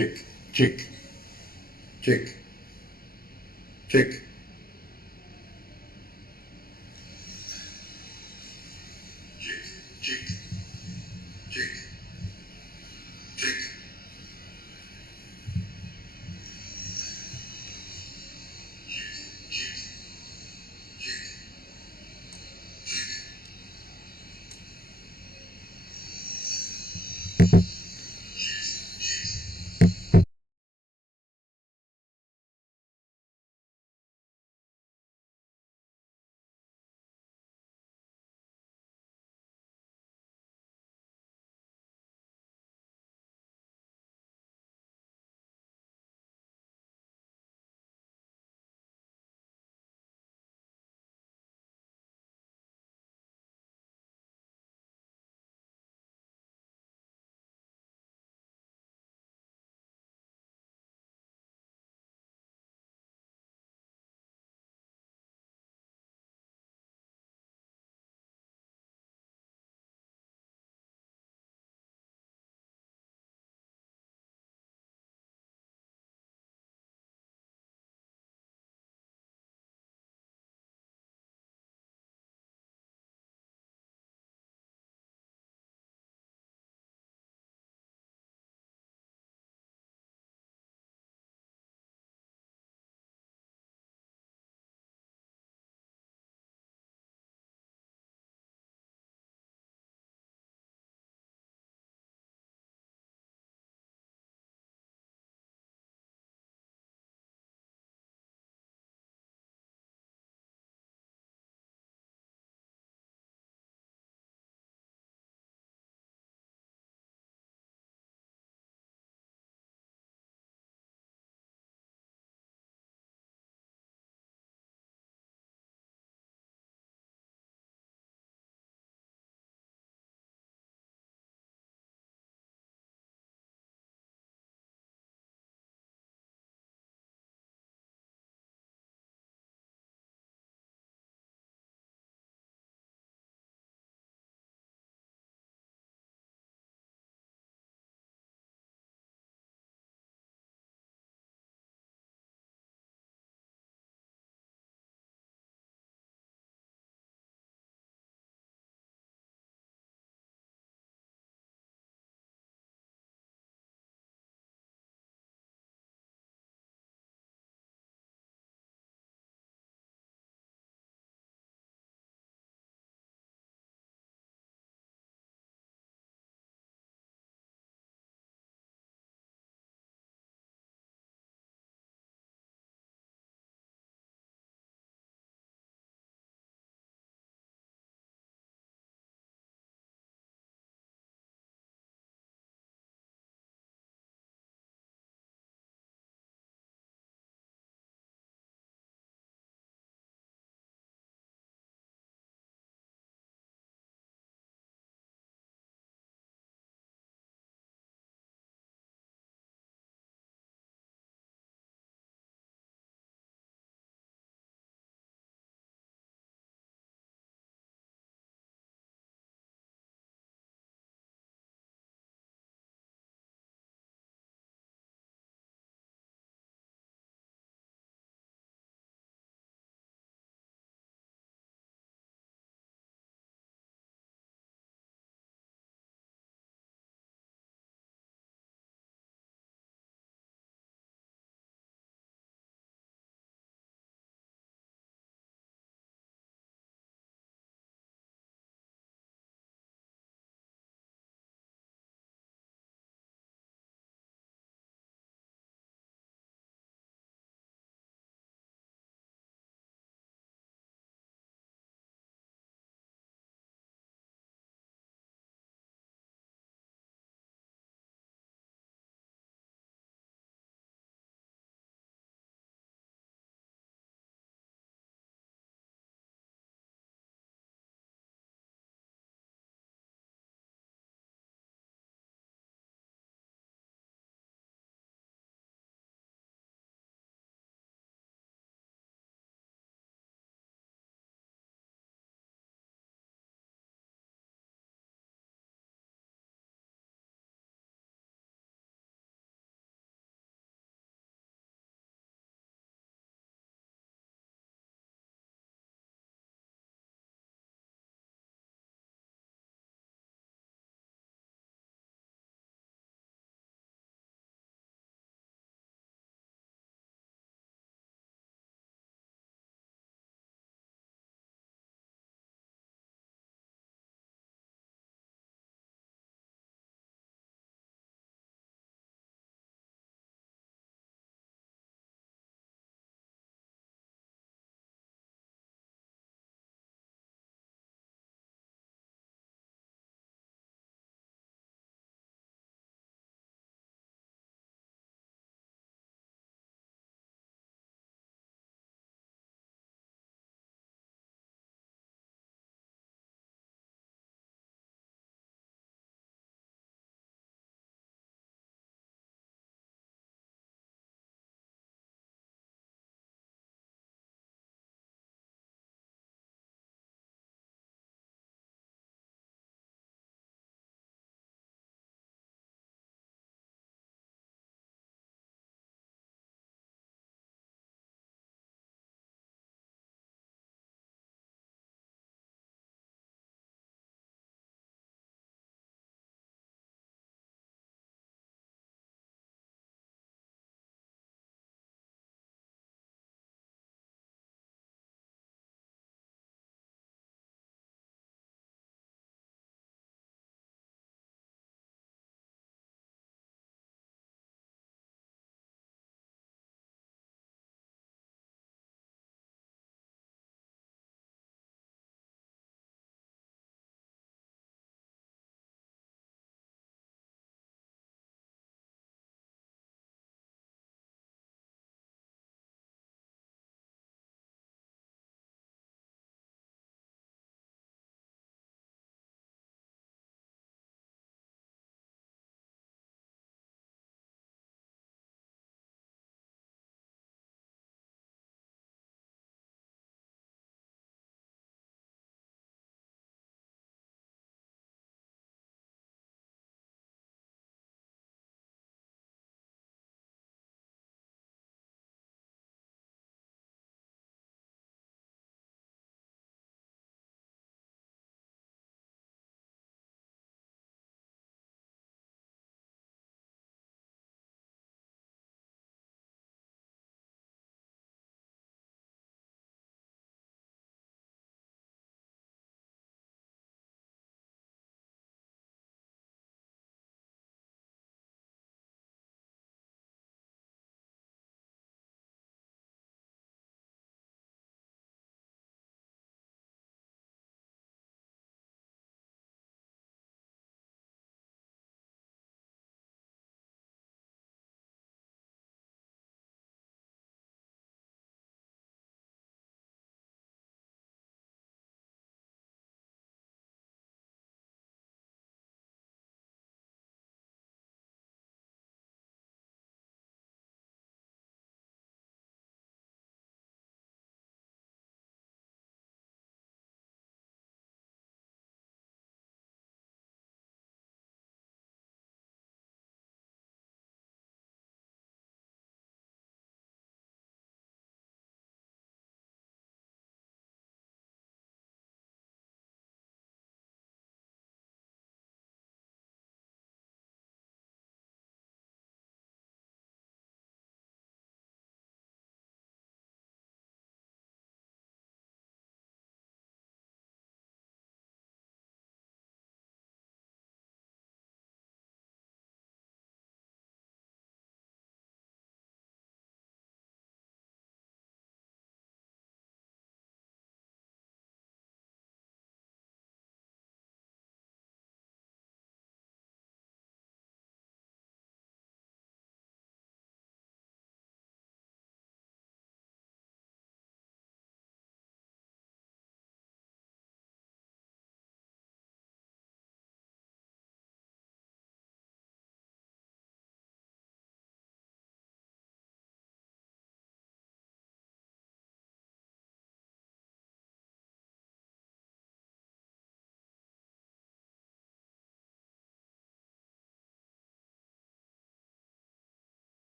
Check, check, check, check. Check, check, check, check.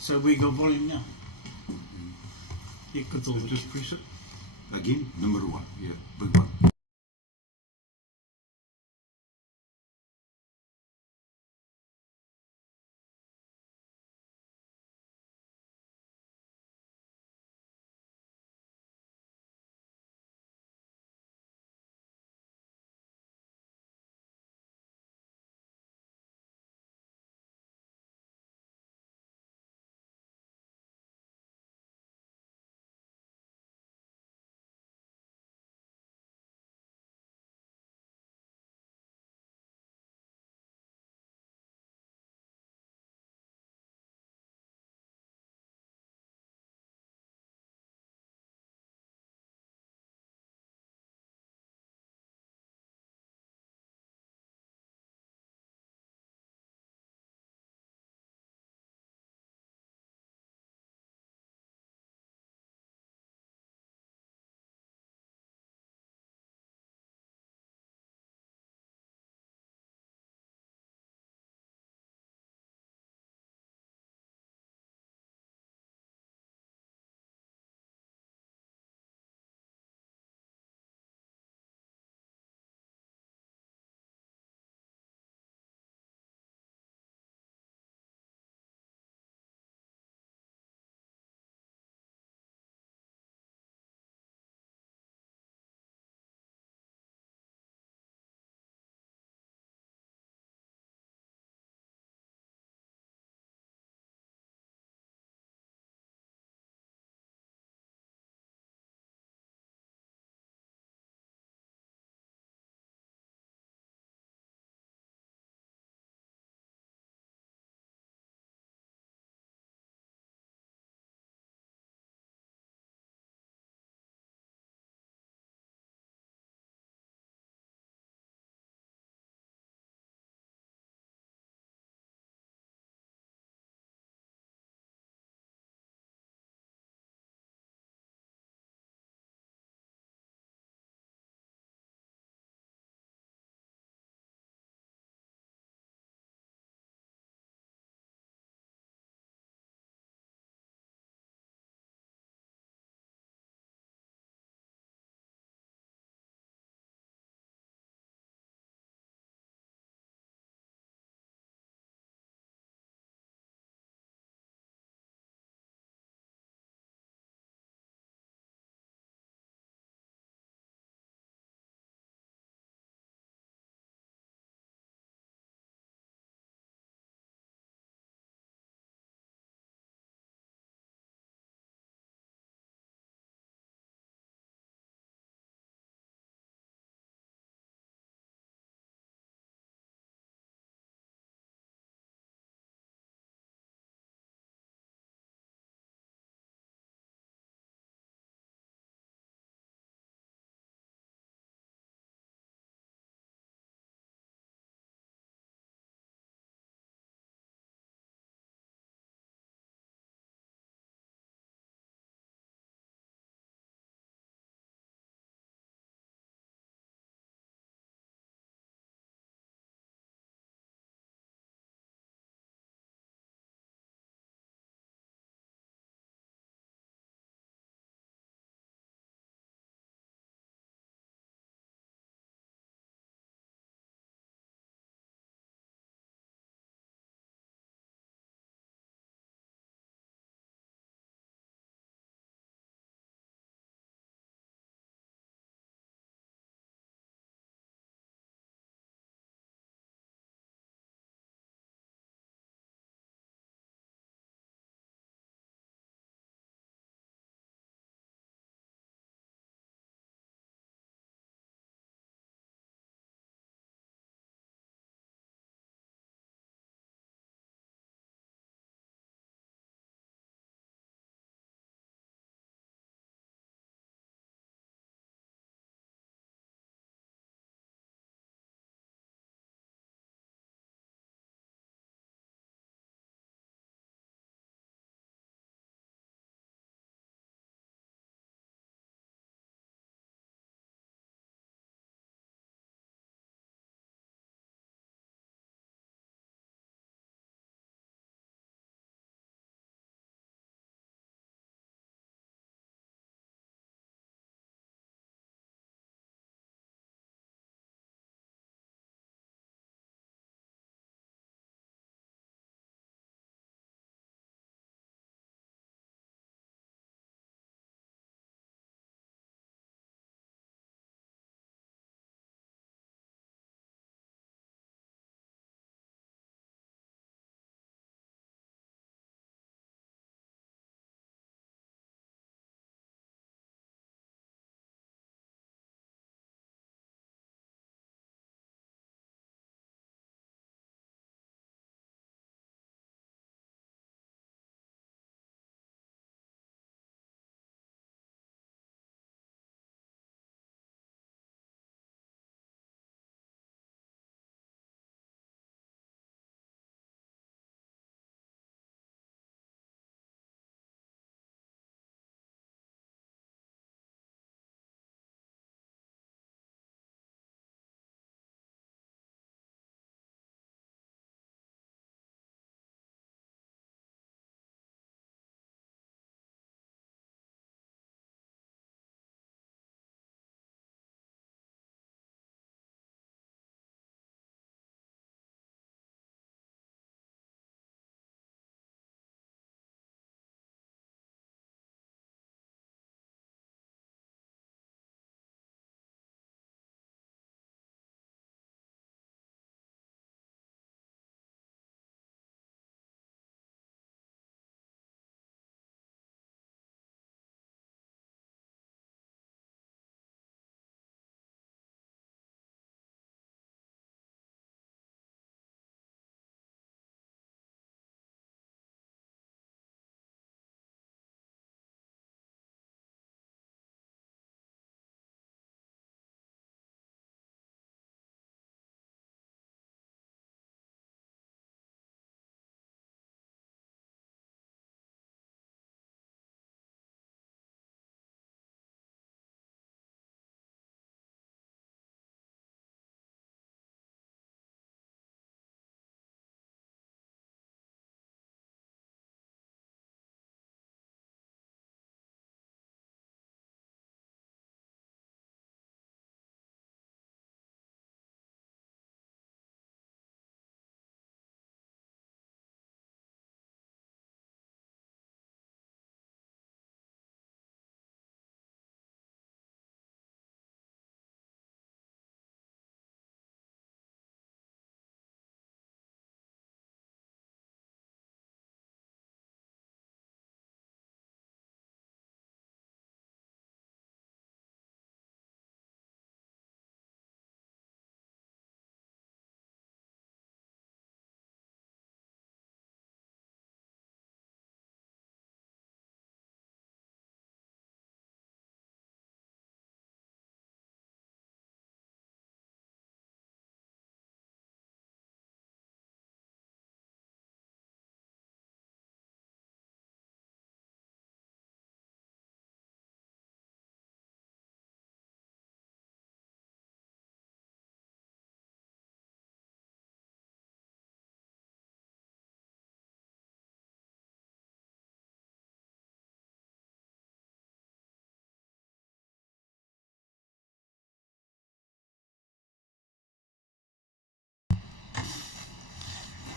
So we go volume now. It could all Just press it. Again, number 1. Yeah, big one.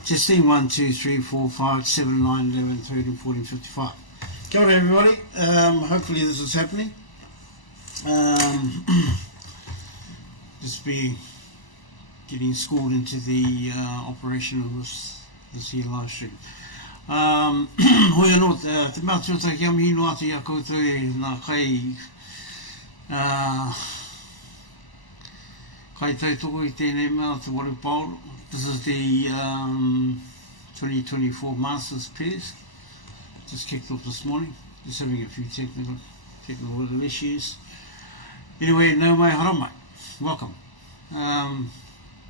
Testing 1, 2, 3, 4, 5, 7, 9, 11, 13, 14, 55. Kia ora everybody. Hopefully this is happening. Just be getting schooled into the operation of this here live stream. Hoi anō, te mātua kia mihi no atu i a koutou e nā kai tautoko I tēnei mea te waru Paolo. This is the 2024 Masters Pairs. Just kicked off this morning. Just having a few technical little issues. Anyway, nau mai haramai. Welcome.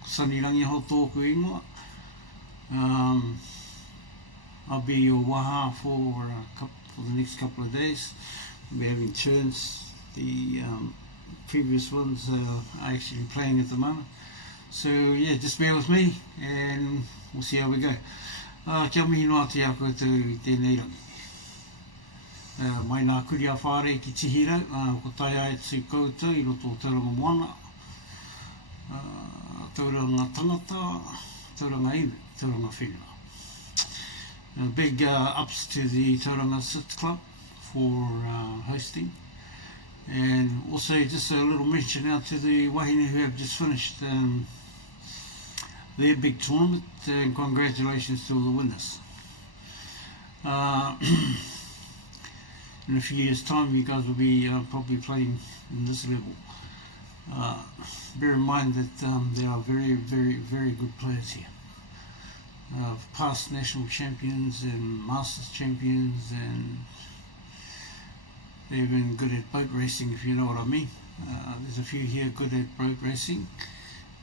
Sanirangi ho tōku ingoa. I'll be your waha for the next couple of days. We'll be having turns. The previous ones are actually playing at the moment. So yeah, just bear with me and we'll see how we go. Kia mihi no atu I a koutou I tēnei rangi. Mai nā kuri a whare ki tihira, ko tai ai tū koutou I roto o tauranga moana, tauranga tangata, tauranga inu, tauranga whenua. Big ups to the Tauranga Sit Club for hosting. And also just a little mention out to the wahine who have just finished their big tournament, and congratulations to all the winners. In a few years time you guys will be probably playing in this level. Bear in mind that there are very, very, very good players here. Past national champions and masters champions, and they've been good at boat racing, if you know what I mean. There's a few here good at boat racing,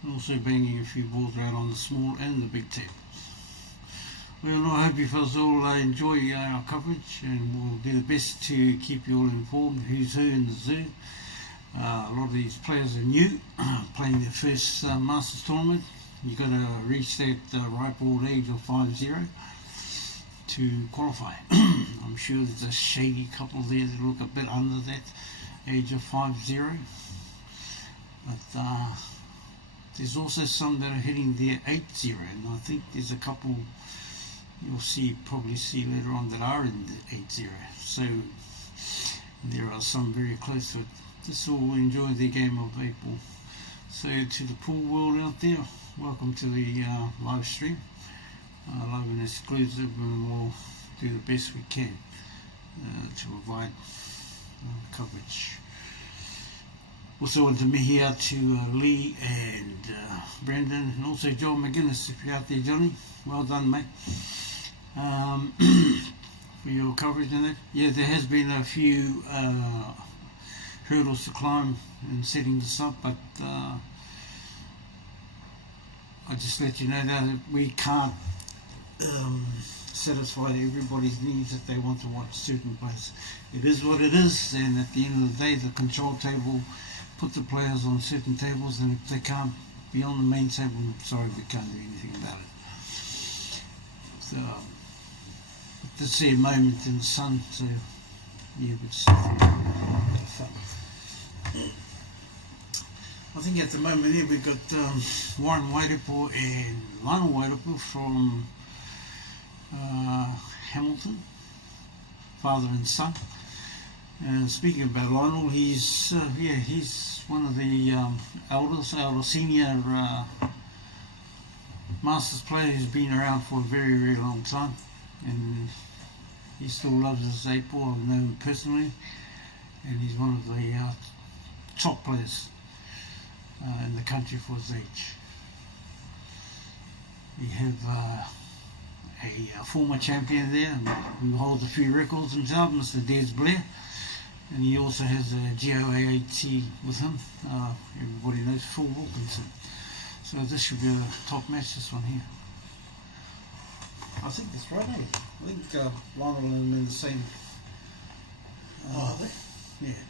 and also banging a few balls around on the small and the big tables. Well, I hope you fellas all enjoy our coverage, and we'll do the best to keep you all informed who's who in the zoo. A lot of these players are new, playing their first Masters tournament. You've got to reach that ripe old age of 50 to qualify. I'm sure there's a shady couple there that look a bit under that age of 50. But there's also some that are hitting their 80, and I think there's a couple you'll probably see later on that are in the 80. So there are some very close to it. Just all enjoy their game of April. So to the pool world out there, welcome to the live stream. Live and exclusive, and we'll do the best we can to provide coverage. Also want to mihi out to Lee and Brendan, and also John McGuinness, if you're out there, Johnny. Well done, mate, for your coverage in that. Yeah, there has been a few hurdles to climb in setting this up, but I just let you know that we can't satisfy everybody's needs if they want to watch certain players. It is what it is, and at the end of the day, the control table put the players on certain tables, and if they can't be on the main table, sorry, we can't do anything about it. So, this here moment in the sun, so yeah, we just have fun. I think at the moment here we've got Warren Wairipo and Lionel Wairipo from Hamilton, father and son. And speaking about Lionel, he's one of the our senior Masters player who's been around for a very, very long time, and he still loves his 8-ball. I've known him personally, and he's one of the top players in the country for his age. We have a former champion there who holds a few records himself, Mr. Des Blair, and he also has a GOAAT with him. Everybody knows Phil Wilkinson. So this should be a top match, this one here. I think that's right, eh? I think Lionel and him in the same. Yeah,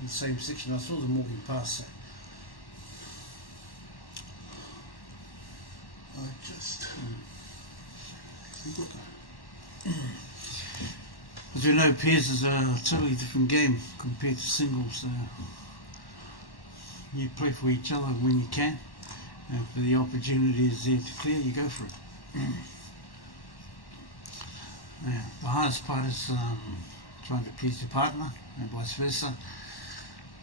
in the same section. I saw them walking past. So. As you know, pairs is a totally different game compared to singles. You play for each other when you can, and if the opportunity is there to clear, you go for it. Yeah, the hardest part is trying to please your partner and vice versa.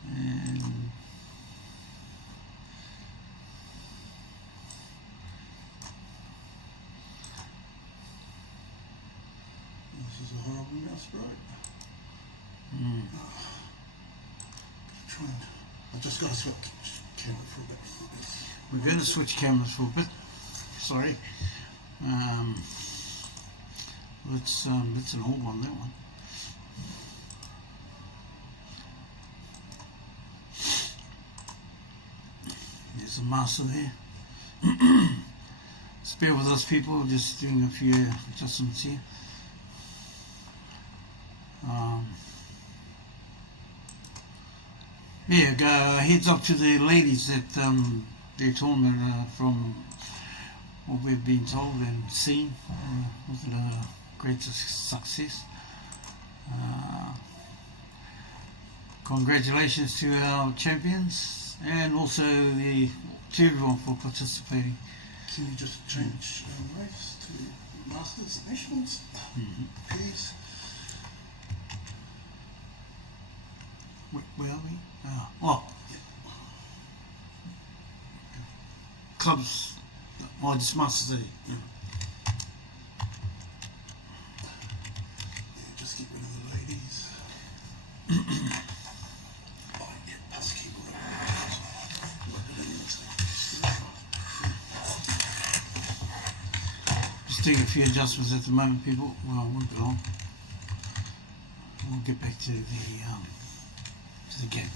And This is a horrible mouse road. mm, I just got to switch camera for a bit. we're going to switch cameras for a bit. Sorry. It's an old one, that one. There's a master there. Just bear with us, people. Just doing a few adjustments here. Yeah, heads up to the ladies at their tournament. From what we've been told and seen, was a great success. Congratulations to our champions and also to everyone for participating. Can you just change race to Masters Nationals, please? Where are we? Clubs. Oh, just Masters. Yeah, just get rid of the ladies. Oh, yeah, plus keyboard. Just doing a few adjustments at the moment, people. Well, it won't be long. We'll get back to the game.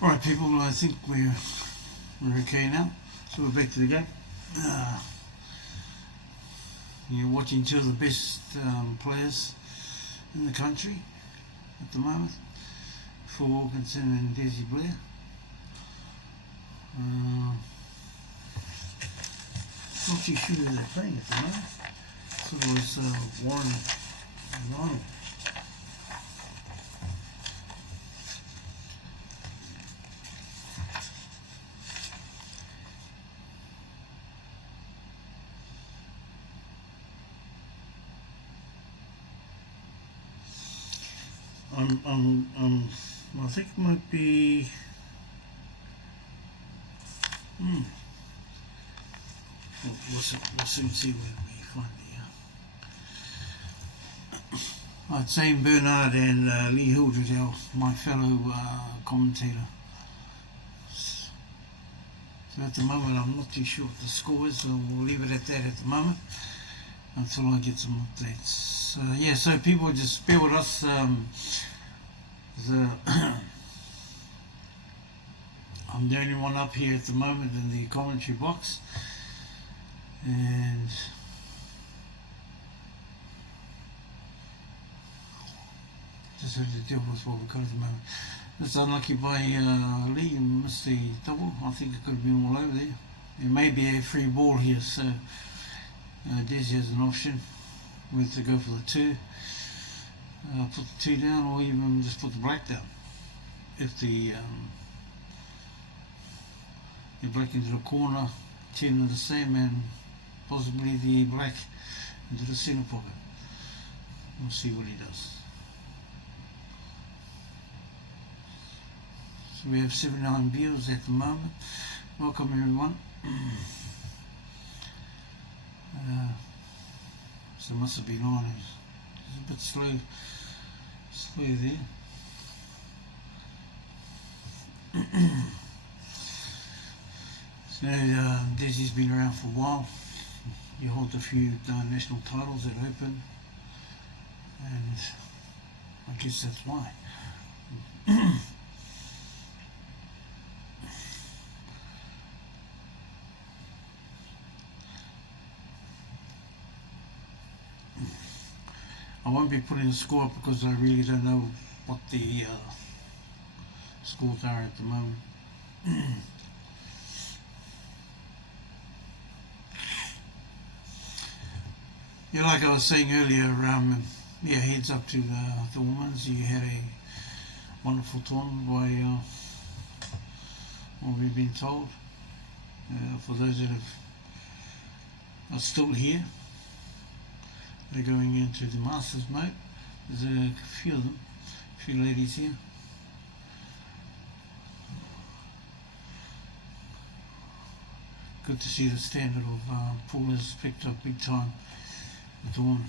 Alright people, I think we're okay now. So we're back to the game. You're watching two of the best players in the country at the moment, Phil Wilkinson and Desi Blair. Not too sure who they're playing at the moment. So it was Warren and Ronald. I think it might be. We'll soon see when we find the. Zane Bernard and Lee Hildred, my fellow commentator. So at the moment, I'm not too sure what the score is, so we'll leave it at that at the moment until I get some updates. Yeah, so people just bear with us. I'm the only one up here at the moment in the commentary box, and just have to deal with what we've got at the moment. It's unlucky by Lee and missed the double. I think it could have been all over there. There may be a free ball here, so Desi has an option whether to go for the two, put the two down, or even just put the black down. If the black into the corner, 10 in the same, and possibly the black into the center pocket. We'll see what he does. So we have 79 viewers at the moment. Welcome everyone. So it must have been on. It's a bit slow there. So Desi's been around for a while. He holds a few national titles at Open, and I guess that's why. I won't be putting the score up because I really don't know what the scores are at the moment. Yeah, like I was saying earlier, heads up to the women's. You had a wonderful tournament by what we've been told. For those that are still here, they're going into the Masters mode. There's a few of them, a few ladies here. Good to see the standard of pool has picked up big time at the women.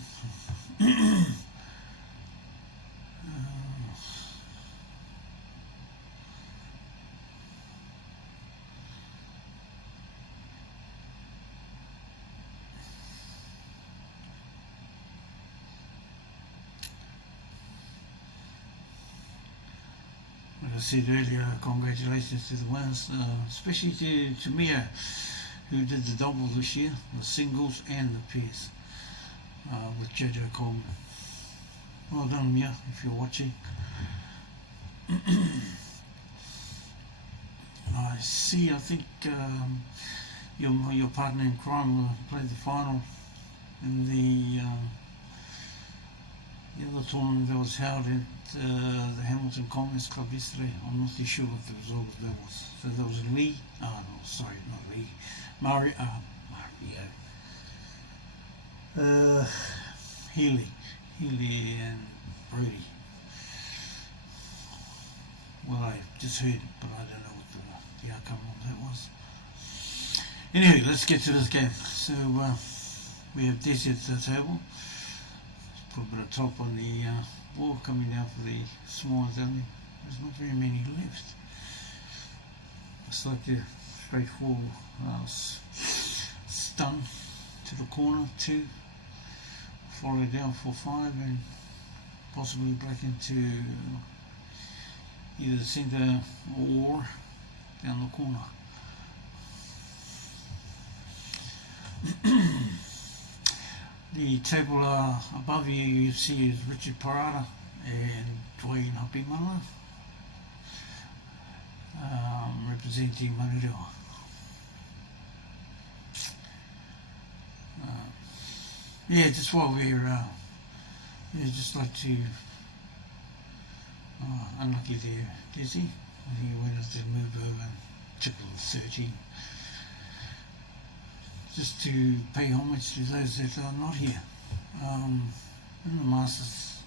Like I said earlier, congratulations to the winners, especially to Mia, who did the doubles this year, the singles and the pairs, with Jojo Coleman. Well done, Mia, if you're watching. I see, I think your partner in crime will play the final in the other tournament that was held at the Hamilton Commerce Club yesterday. I'm not too sure what the result of that was. So there was Lee, Mario Healy and Brody. Well, I just heard, but I don't know what the outcome of that was. Anyway, let's get to this game. So we have Desi at the table. Put a bit of top on the ball, coming down for the small ones only. There's not very many left. Looks like a straightforward stun to the corner, 2, follow down for 5, and possibly back into either centre or down the corner. The table above you see is Richard Parada and Dwayne Hapimana, representing Manurewa. Yeah, just while we're just like to unlucky there, Dizzy. He went to move over and triple 30. Just to pay homage to those that are not here. In the Masters,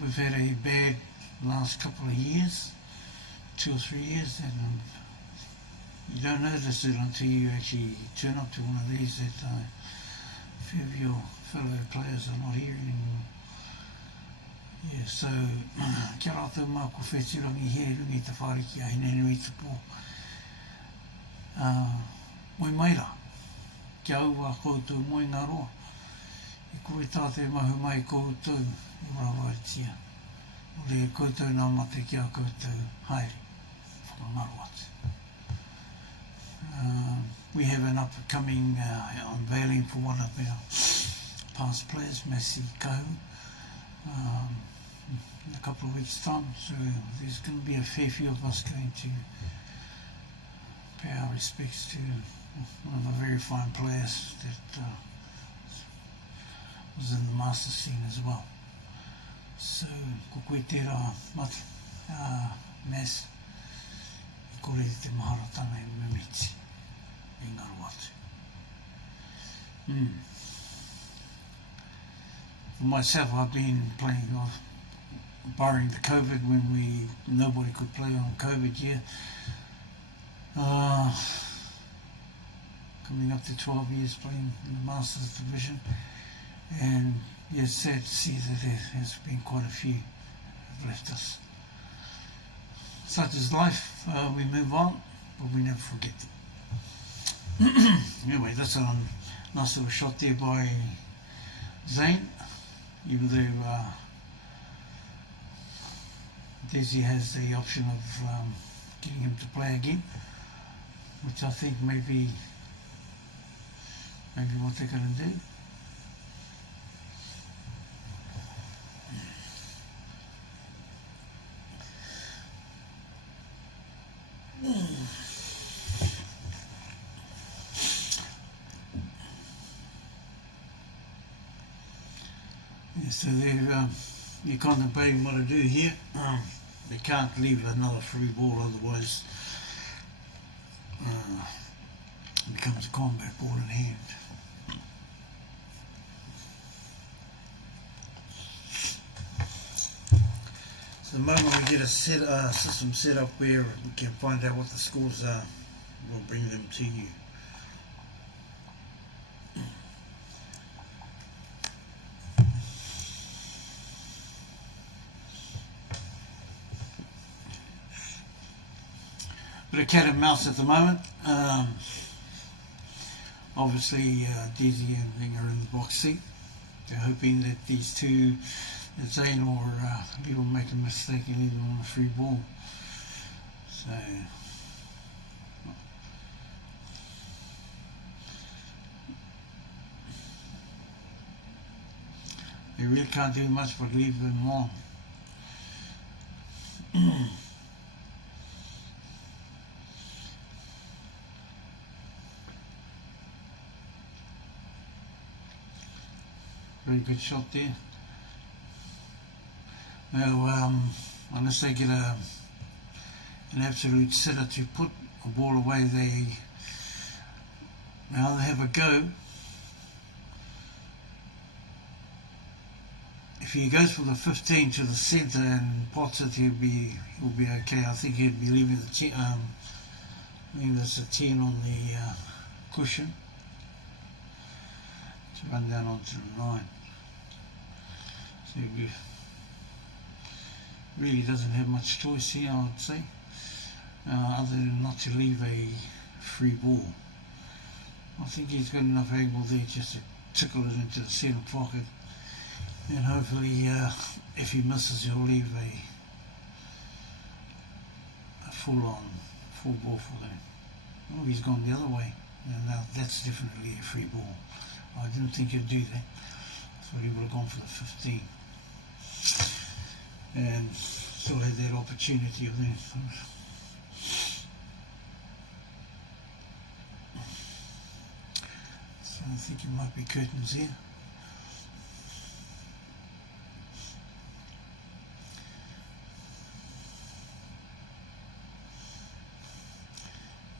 we've had a bad last couple of years, 2 or 3 years, and you don't notice it until you actually turn up to one of these that a few of your fellow players are not here anymore. Yeah, so kia rā tau mā ko whetirangi he rungi te whāriki a hine nui te pō. Moi maira, kia aua koutou moi ngā roa. I koe tāte mahu mai koutou i Marawaritia. O re koutou nā mate kia koutou haere. Whakamaro atu. We have an up-and-coming unveiling for one of our past players, Massey Kahu, in a couple of weeks' time. So there's going to be a fair few of us going to pay our respects to one of the very fine players that was in the master scene as well. So, ko koe tērā mata, Mass, I kore te maharatanga i Mimiti, i ngaro atu. For myself, I've been playing off, barring the COVID when nobody could play on COVID year. Coming up to 12 years playing in the Masters division, and yeah, it's sad to see that there has been quite a few have left us. Such is life, we move on, but we never forget them. Anyway, that's a nice little shot there by Zane, even though Desi has the option of getting him to play again, which I think may be what they're going to do. Yeah, so they're contemplating what to do here. They can't leave another free ball, otherwise it becomes a combat ball in hand. So the moment we get a system set up where we can find out what the scores are, we'll bring them to you. Bit of cat and mouse at the moment. Obviously, Desi and Ling are in the box seat. They're hoping that these two, that Zane or Lee will make a mistake and leave them on a free ball. So, they really can't do much but leave them long. Very good shot there. Now, unless they get an absolute sitter to put a ball away, they have a go. If he goes for the 15 to the centre and pots it, he'll be okay. I think he'd be leaving the 10. I think there's a 10 on the cushion to run down onto the 9. So he really doesn't have much choice here, I would say, other than not to leave a free ball. I think he's got enough angle there just to tickle it into the centre pocket, and hopefully if he misses, he'll leave full ball for them. Oh, he's gone the other way. Now that's definitely a free ball. I didn't think he'd do that. I thought he would have gone for the 15. And still had that opportunity of them. So I think it might be curtains here.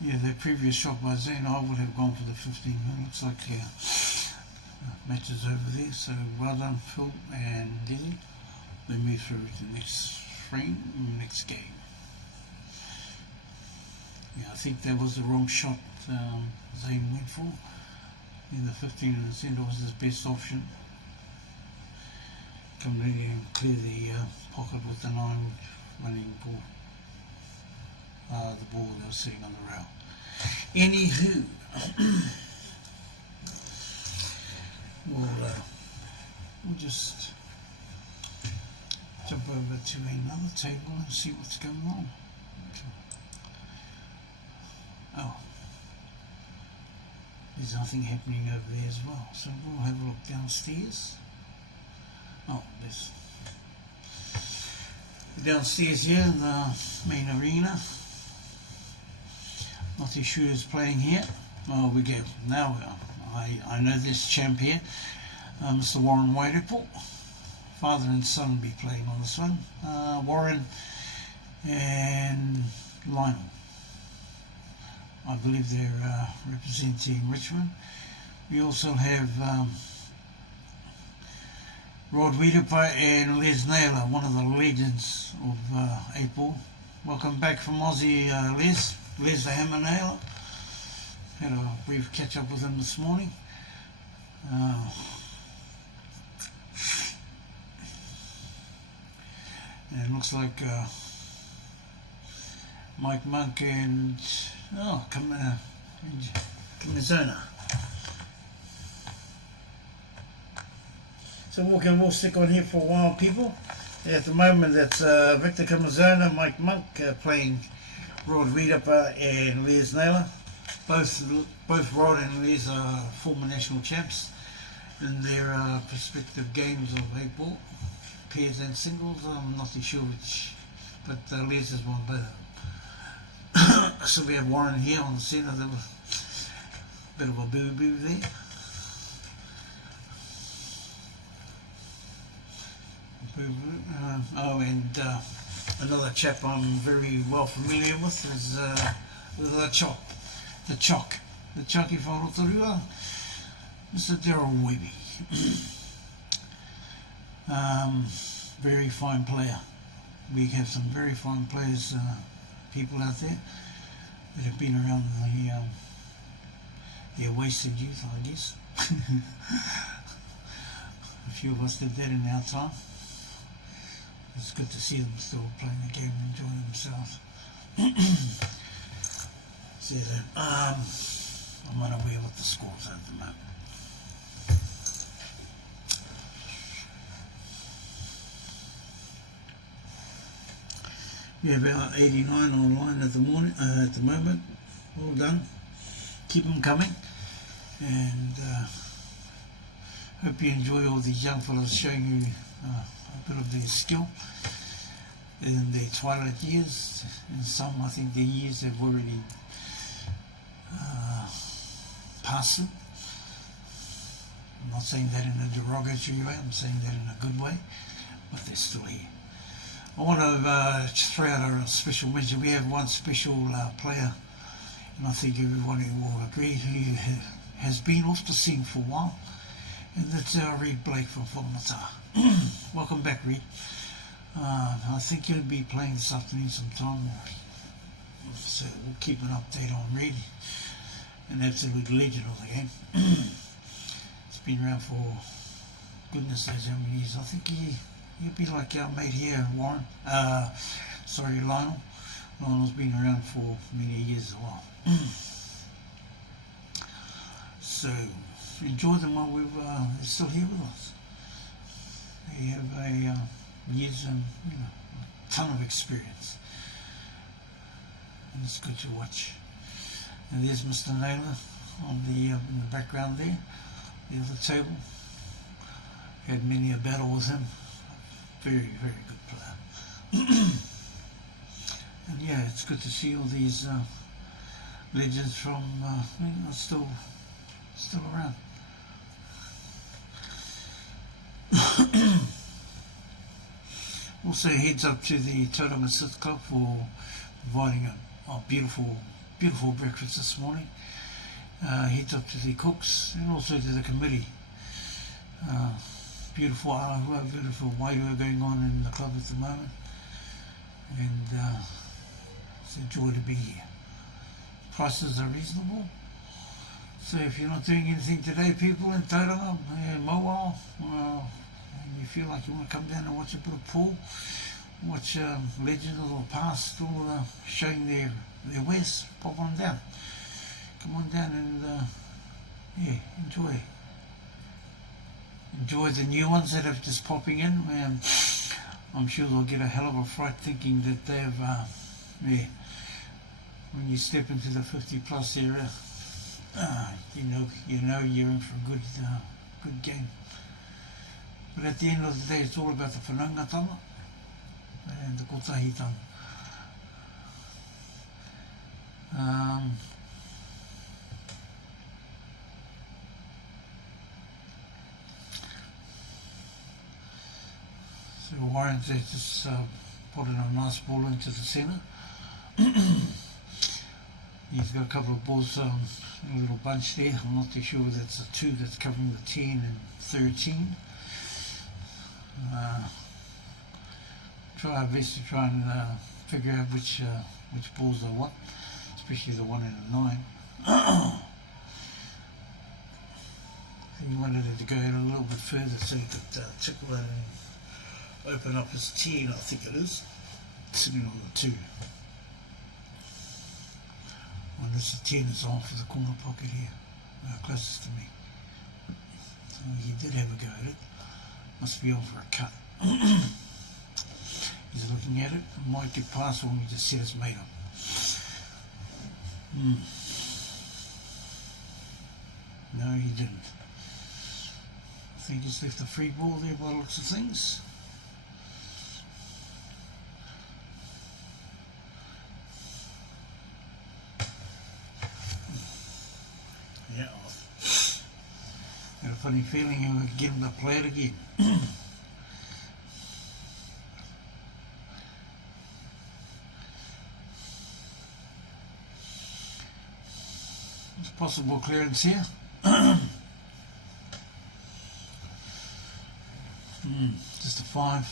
Yeah, that previous shot by Zane, I would have gone for the 15. It looks like matches over there. So well done, Phil and Dizzy. They move through to the next frame, next game. Yeah, I think that was the wrong shot Zane went for. In the 15 in the centre was his best option. Come in and clear the pocket with the 9 running ball. The ball that was sitting on the rail. Anywho, we'll just jump over to another table and see what's going on. Oh, there's nothing happening over there as well. So we'll have a look downstairs. Oh, there's downstairs here in the main arena. Not too sure who's playing here. Oh, we go. Now I know this champ here, Mr. Warren Waireport. Father and son will be playing on this one. Warren and Lionel. I believe they're representing Richmond. We also have Rod Wiedeper and Les Naylor, one of the legends of 8 ball. Welcome back from Aussie, Les. Les the Hammer Naylor. Had a brief catch up with him this morning. And it looks like Mike Monk and Kamazona. So we'll stick on here for a while, people. At the moment, that's Victor Kamazona, Mike Monk playing Rod Wiedeper and Les Naylor. Both Rod and Les are former national champs in their respective games of 8 ball, pairs and singles. I'm not too sure which, but Les has won both of them. So we have Warren here on the centre. There was a bit of a boo-boo there. And another chap I'm very well familiar with is the Chocky Wharotorua, Mr. Daryl Webby. Very fine player. We have some very fine players, people out there that have been around their wasted youth, I guess. A few of us did that in our time. It's good to see them still playing the game and enjoying themselves. So I'm unaware what the scores are at the moment. We have about 89 online at the moment. Well done. Keep them coming. And hope you enjoy all these young fellas showing you a bit of their skill in their twilight years. In some, I think their years have already passed them. I'm not saying that in a derogatory way, I'm saying that in a good way, but they're still here. I want to throw out a special mention. We have one special player, and I think everybody will agree, who has been off the scene for a while, and that's Reed Blake from Whangamata. Welcome back, Reed. I think he'll be playing this afternoon sometime, so we'll keep an update on Reed. An absolute legend of the game. It's been around for goodness knows how many years. I think he'll be like our mate here, Warren. Lionel. Lionel's been around for many years as well. So enjoy them while they're still here with us. They have years and a ton of experience. and it's good to watch. And there's Mr. Naylor on the in the background there, the other table. Had many a battle with him. Very, very good player. And yeah, it's good to see all these legends from still around. Also heads up to the Tauranga Sith Club for providing a beautiful breakfast this morning. Heads up to the cooks and also to the committee. Beautiful wairua going on in the club at the moment, and it's a joy to be here. Prices are reasonable, so if you're not doing anything today, people in Tauranga, Mowal, and you feel like you want to come down and watch a bit of pool, watch legends of the past all showing their wares, pop on down. Come on down and enjoy the new ones that are just popping in. I'm sure they'll get a hell of a fright thinking that they've when you step into the 50 plus area, you know you're in for a good game. But at the end of the day, it's all about the whanangatanga and the kotahitanga. So Warren's just putting a nice ball into the centre. He's got a couple of balls in a little bunch there. I'm not too sure whether it's a 2 that's covering the 10 and 13. Try our best to try and figure out which balls they want, especially the 1 and a 9. I think he wanted it to go in a little bit further so he could tickle it and open up his 10, I think it is, sitting on the 2. And this 10 is on for the corner pocket here, closest to me. So he did have a go at it. Must be on for a cut. He's looking at it. It might get past when we just set his mate up. No, he didn't. I think he's left a free ball there by the looks of things. Yeah, got a funny feeling he'll get him to play it again. There's possible clearance here. Just a 5.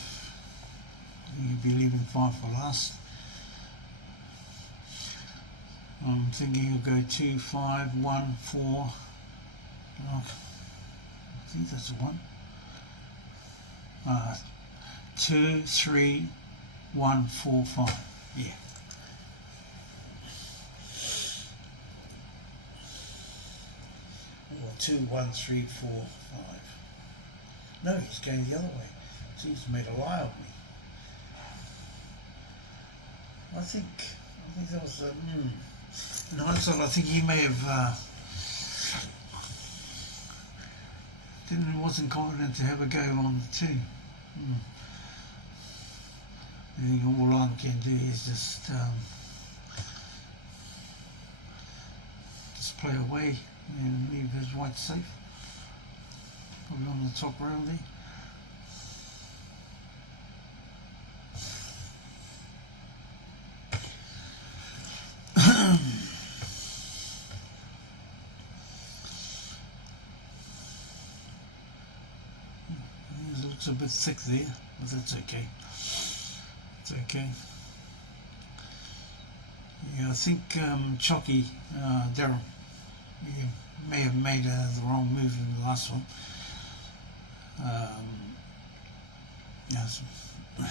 You'd be leaving 5 for last. I'm thinking he'll go 2, 5, 1, 4. I think that's a 1. 2, 3, 1, 4, 5. Yeah. Or 2, 1, 3, 4, 5. No, he's going the other way. So he's made a lie of me. I think that was in hindsight, I think he may have wasn't confident to have a go on the 2. I think all I can do is just play away and leave his white safe. Probably on the top rail there. It looks a bit thick there, but that's okay. It's okay. Yeah, I think Chucky, Daryl, may have made the wrong move in the last one.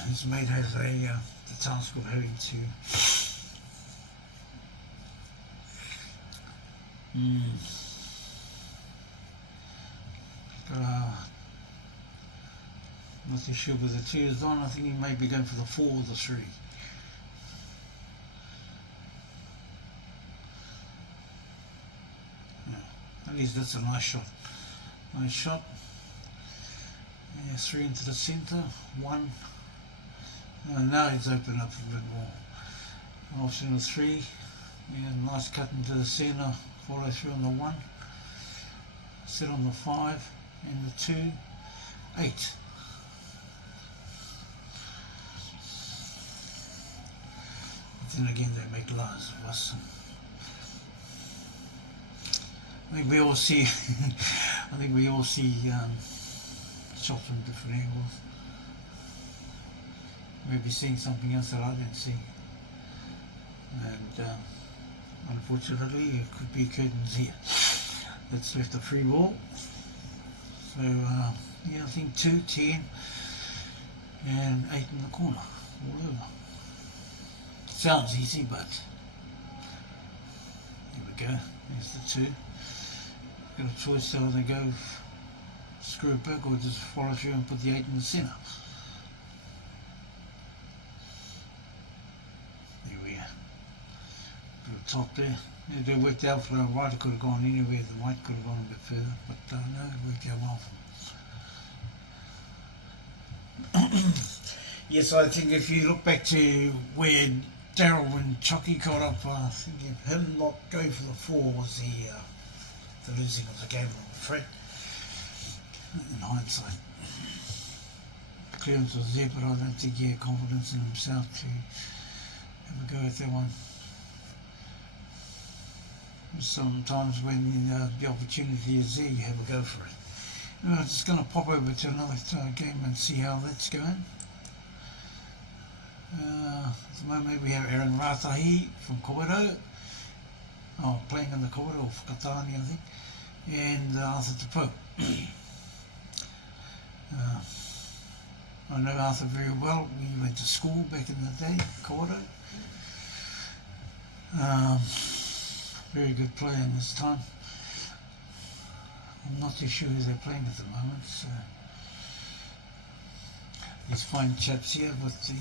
His mate has the task of having to not too sure whether the 2 is on. I think he may be going for the 4 or the 3. At least that's a nice shot. Nice shot. Yeah, 3 into the centre. 1. Now he's opened up a bit more. Option 3. Yeah, nice cut into the centre. Follow through on the 1. Sit on the 5. And the 2. 8. But then again, they make lies of us. I think we all see. I think we all see shots from different angles. Maybe seeing something else that I don't see. And unfortunately, it could be curtains here. That's left a free ball. So yeah, I think 2, 10, and 8 in the corner, all over. Sounds easy, but there we go. There's the 2. Got a choice whether they go screw it back or just follow through and put the 8 in the centre. There we are. Bit of top there. If it worked out for the right, it could have gone anywhere. The white could have gone a bit further, but no, it worked out well for them. Yes, I think if you look back to where Daryl and Chucky caught up, I think if him not going for the 4 was the losing of the game, I'm afraid. In hindsight, clearance was there, but I don't think he had confidence in himself to have a go at that one. Sometimes when the opportunity is there, you have a go for it. I'm just going to pop over to another game and see how that's going. At the moment we have Aaron Ratahi from Kawerau, playing in the Kawerau of Katani, I think, and Arthur Tapo. I know Arthur very well. We went to school back in the day, Kawerau. Very good player in this time. I'm not too sure who they're playing at the moment. So these fine chaps here with the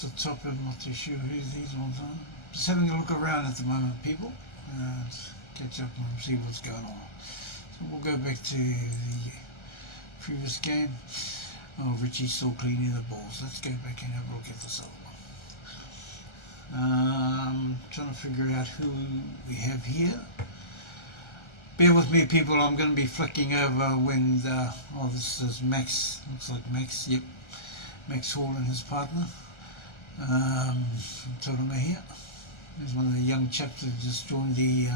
the top, I'm not too sure who these ones are. Just having a look around at the moment, people. Catch up and see what's going on. So we'll go back to the previous game. Oh, Richie's still cleaning the balls. Let's go back and have a look at this other one. Trying to figure out who we have here. Bear with me, people. I'm going to be flicking over when this is Max. Looks like Max. Yep, Max Hall and his partner. From here. There's one of the young chaps that just joined the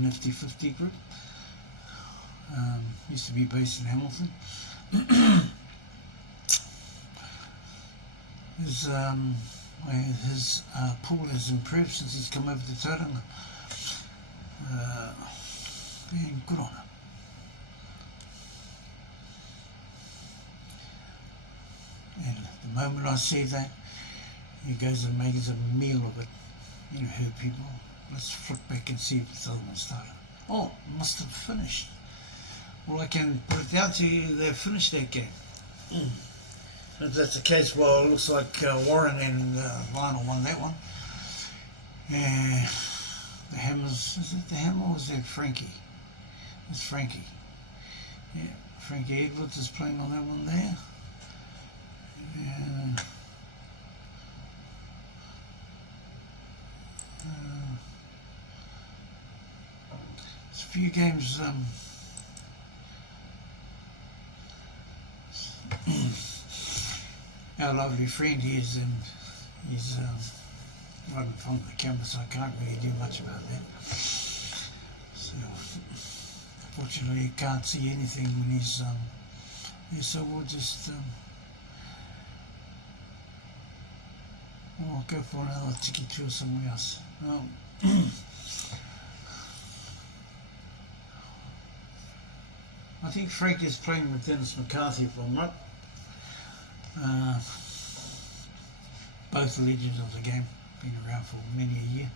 Nifty 50 group. Used to be based in Hamilton. His pool has improved since he's come over to Tauranga. And good on him. And the moment I see that, he goes and makes a meal of it. You know, her people. Let's flip back and see if this other one started. Oh, must have finished. Well, I can put it down to you, they've finished that game. If that's the case, well, it looks like Warren and Lionel won that one. The Hammers, is it the Hammer or is that Frankie? It's Frankie. Yeah, Frankie Edwards is playing on that one there. There's a few games. Our lovely friend here is he's right in front of the camera, so I can't really do much about that. So unfortunately, you can't see anything when he's here. So we'll just we'll go for another tiki tour somewhere else. I think Frank is playing with Dennis McCarthy, if I'm right. Both legends of the game, been around for many a year.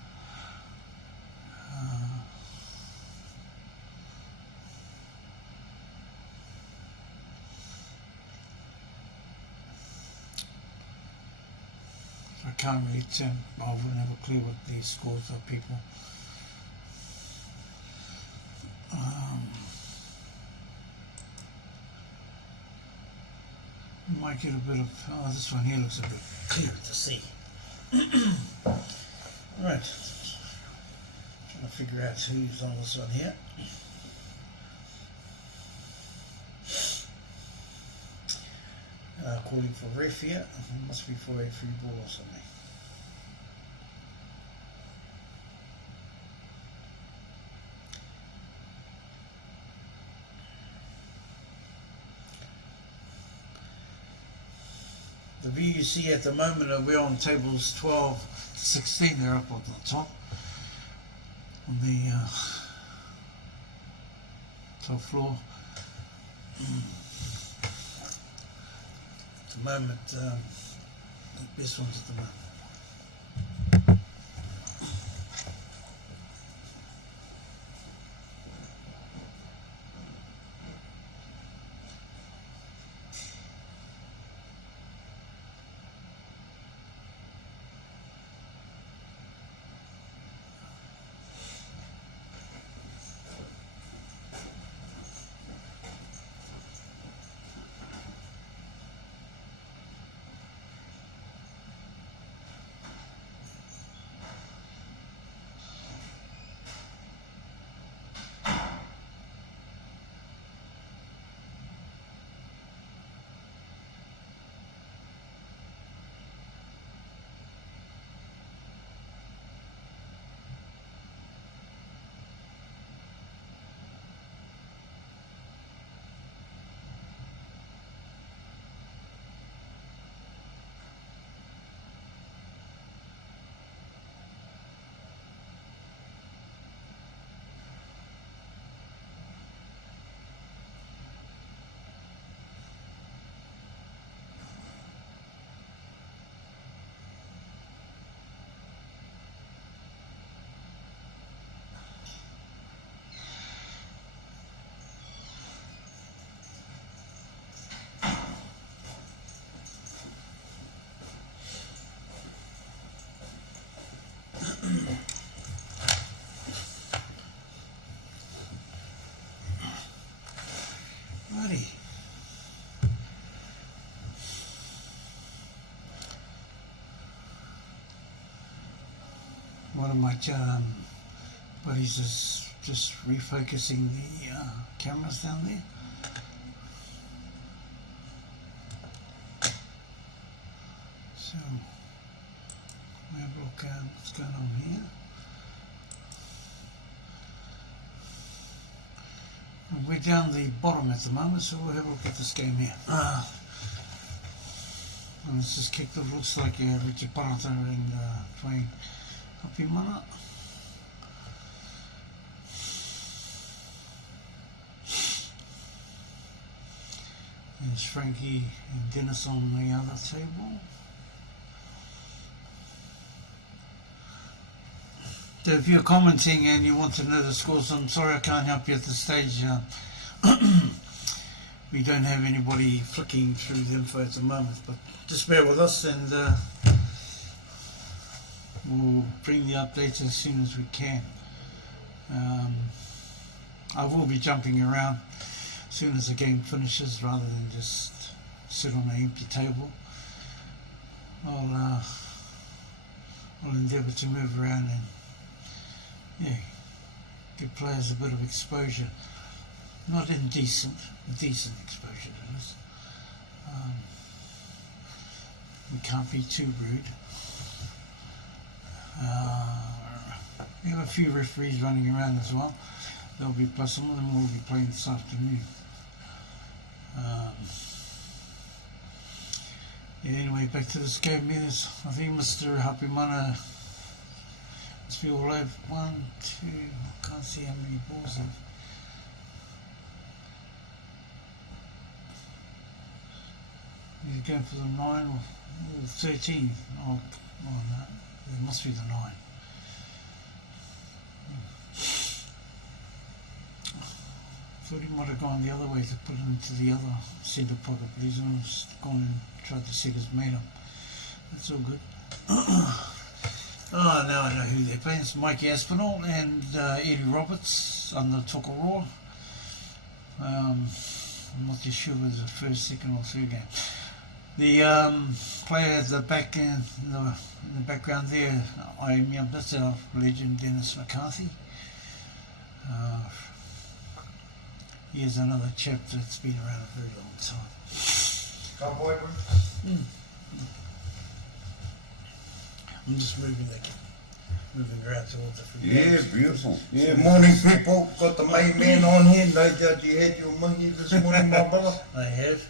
I can't really tell, I wouldn't have a clue what these scores are, people. You might get a bit of, oh, this one here looks a bit clearer to see. Right, trying to figure out who's on this one here. Calling for ref here, it must be for a free ball or something. The view you see at the moment, we're on tables 12 to 16, they're up on the top, on the top floor. At the moment, the best ones at the moment. Righty. One of my buddies is just refocusing the cameras down there. So, we have a look at what's going on here. And we're down the bottom at the moment, so we'll have a look at this game here. And this is kicked off, looks like Richard Parata and Twain Happy Mana. There's Frankie and Dennis on the other table. So if you're commenting and you want to know the scores, I'm sorry I can't help you at this stage. We don't have anybody flicking through the info at the moment, but just bear with us and we'll bring the updates as soon as we can. I will be jumping around as soon as the game finishes rather than just sit on an empty table. I'll endeavour to move around and give players a bit of exposure. Not indecent, decent exposure to this. We can't be too rude. We have a few referees running around as well. There'll be plus some of them will be playing this afternoon. Anyway, back to this game. Yes, I think Mr. Hapimana must be all over. 1, 2, I can't see how many balls have. He's going for the 9 or 13. Oh no, it must be the 9. Thought he might have gone the other way to put it into the other centre pocket, but he's almost gone and tried to set his mate up. That's all good. Oh, now I know who they're playing. It's Mikey Aspinall and Eddie Roberts on the Tokoroa. I'm not too sure whether it's the first, second or third game. The player at the back in the background there, that's our legend Dennis McCarthy. Here's another chap that's been around a very long time. I'm just moving around to all different games. Beautiful. Yeah, morning people. Got the main man on here. No doubt you had your money this morning, my brother. I have.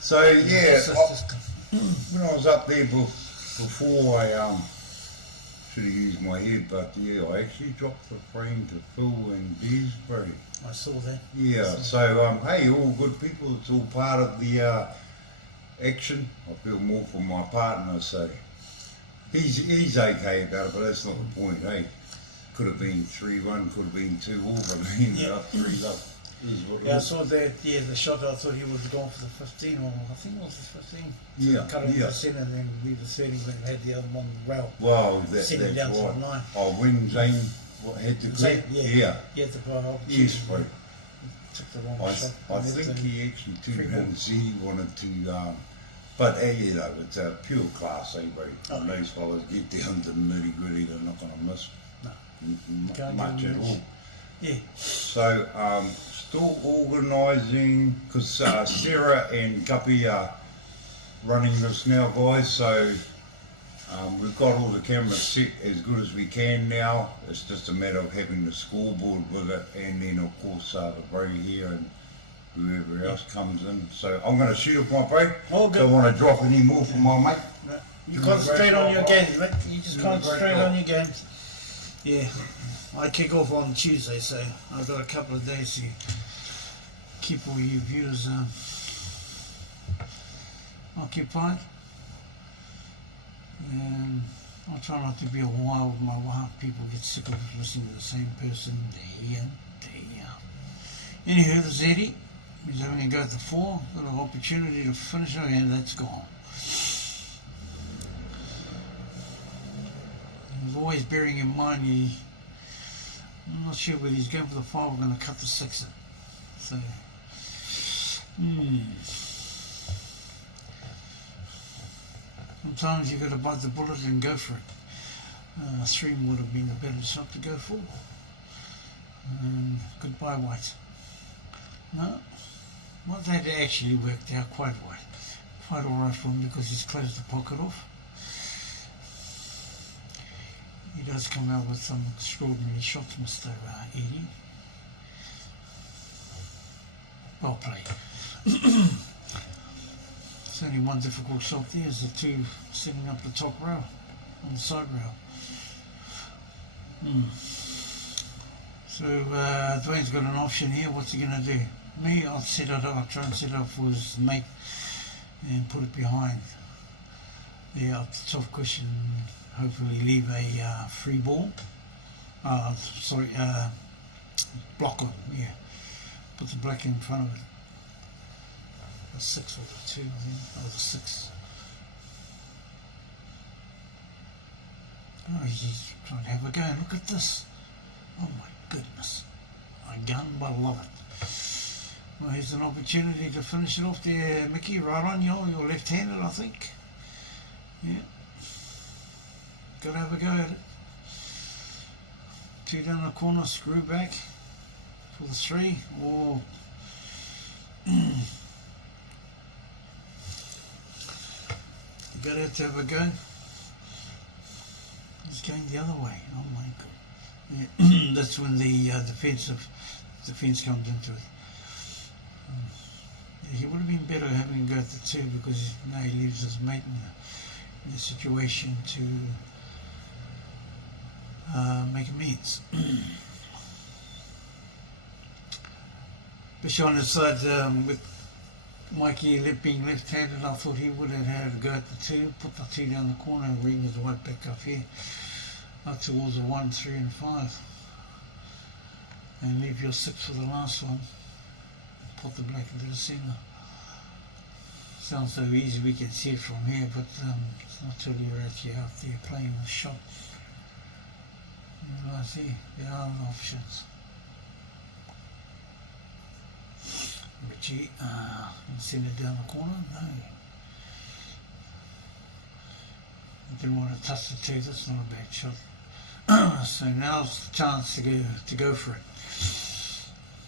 So yeah, when I was up there before I should have used my head, but yeah, I actually dropped the frame to Phil and Desbury. I saw that. Yeah, so hey, all good people. It's all part of the action. I feel more for my partner, so he's okay about it, but that's not the point, hey. Could have been 3-1, could have been 2-all, but he ended up 3-up. Yeah, I saw that, the shot. I thought he would have gone for the 15, or I think it was the 15. Yeah, cut off the centre and then leave the 30 when he had the other one rail. Well, that's down right. to the 9. Oh, when Zane had to clear? Yeah. He had to blow up. Yes, bro. Took the wrong shot. I think he actually took it and said he wanted to, but you know, it's a pure class, bro. And those fellas get down to the nitty gritty, they're not going to miss much at all. Yeah. So, still organising, because Sarah and Guppy are running this now, guys, so we've got all the cameras set as good as we can now. It's just a matter of having the scoreboard with it, and then of course the bro here and whoever else comes in. So I'm going to shoot off my bro. Don't want to drop any more from my mate. No. You concentrate on your games, mate. You just concentrate on your games. Yeah, I kick off on Tuesday, so I've got a couple of days to keep all you viewers occupied. And I'll try not to be a while with my wife. People get sick of listening to the same person day in, day out. Anywho, there's Eddie. He's having a go at the 4. Got an opportunity to finish it, and that's gone. He's always bearing in mind, I'm not sure whether he's going for the 5 or going to cut the 6 in. So, sometimes you've got to bite the bullet and go for it. 3 would have been a better shot to go for. Goodbye, white. No, well, that actually worked out quite alright for him because he's closed the pocket off. He does come out with some extraordinary shots, Mr. Eddie. Well played. It's only one difficult shot there, is the 2 setting up the top rail, on the side rail. So Dwayne's got an option here. What's he going to do? Me, I'll try and set it up for his mate and put it behind there up the top cushion. Hopefully leave a free ball. Block on, yeah. Put the black in front of it. The 6 or the 2, I think. Oh, the 6. Oh, he's trying to have a go. Look at this. Oh my goodness. My gun, but I love it. Well, here's an opportunity to finish it off there, Mickey. Right on you're left-handed, I think. Yeah. Got to have a go at it. 2 down the corner, screw back for the 3, or you got to have a go. He's going the other way. Oh my god! Yeah. That's when the defense comes into it. Yeah, he would have been better having to go at the 2 because now he leaves his mate in a situation to make amends. Bishop on his side with Mikey being left-handed, I thought he would have had a go at the 2, put the 2 down the corner and bring his white back up here, up towards the 1, 3 and 5. And leave your 6 for the last one. Put the black into the centre. Sounds so easy we can see it from here, but it's not till you're actually out there playing the shot. And I see there are options. Richie, send it down the corner? No. I didn't want to touch the 2, that's not a bad shot. So now's the chance to go for it.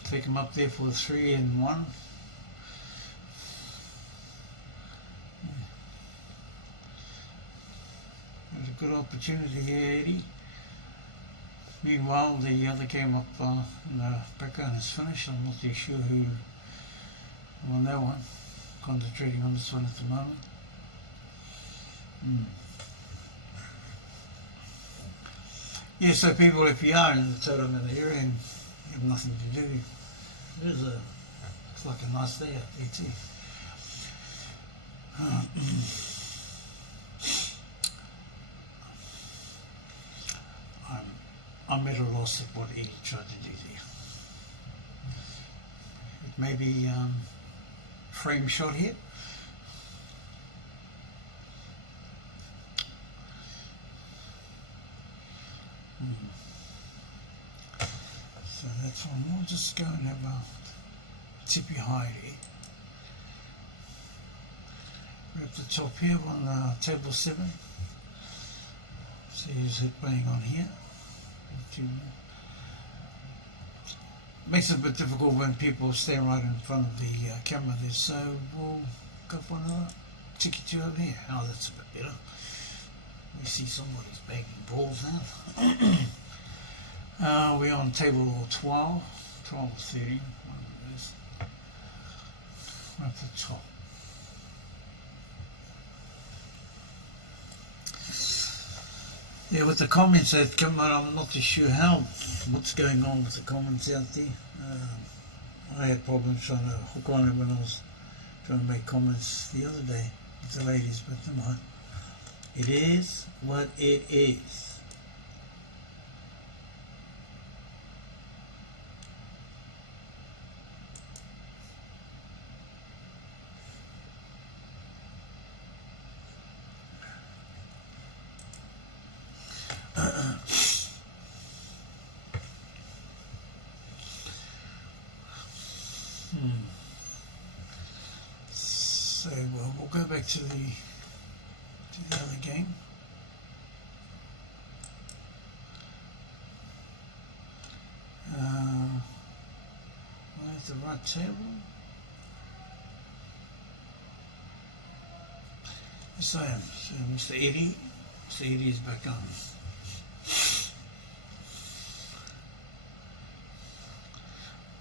Take him up there for the 3 and 1. There's a good opportunity here, Eddie. Meanwhile, the other came up in the background is finished. I'm not too sure who won that one. Concentrating on this one at the moment. Yeah, so people, if you are in the tournament area and you have nothing to do, it's like a nice day out there too. I'm at a loss at what Eddie tried to do there. It may be frame shot here. So that's one. We'll just go and have a tippy high here. We're at the top here on table 7. See who's playing on here. Makes it a bit difficult when people stand right in front of the camera there, so we'll go for another ticky two over here. Oh, that's a bit better. We see somebody's banging balls now. We're on table 12, 12 30, one of those. We're at the top. Yeah, with the comments that come out, I'm not too sure what's going on with the comments out there. I had problems trying to hook on it when I was trying to make comments the other day with the ladies, but never mind. It is what it is. So we'll go back to the other game. Where's the right table? Yes, I am. So Mr. Eddie. Mr. Eddie is back on.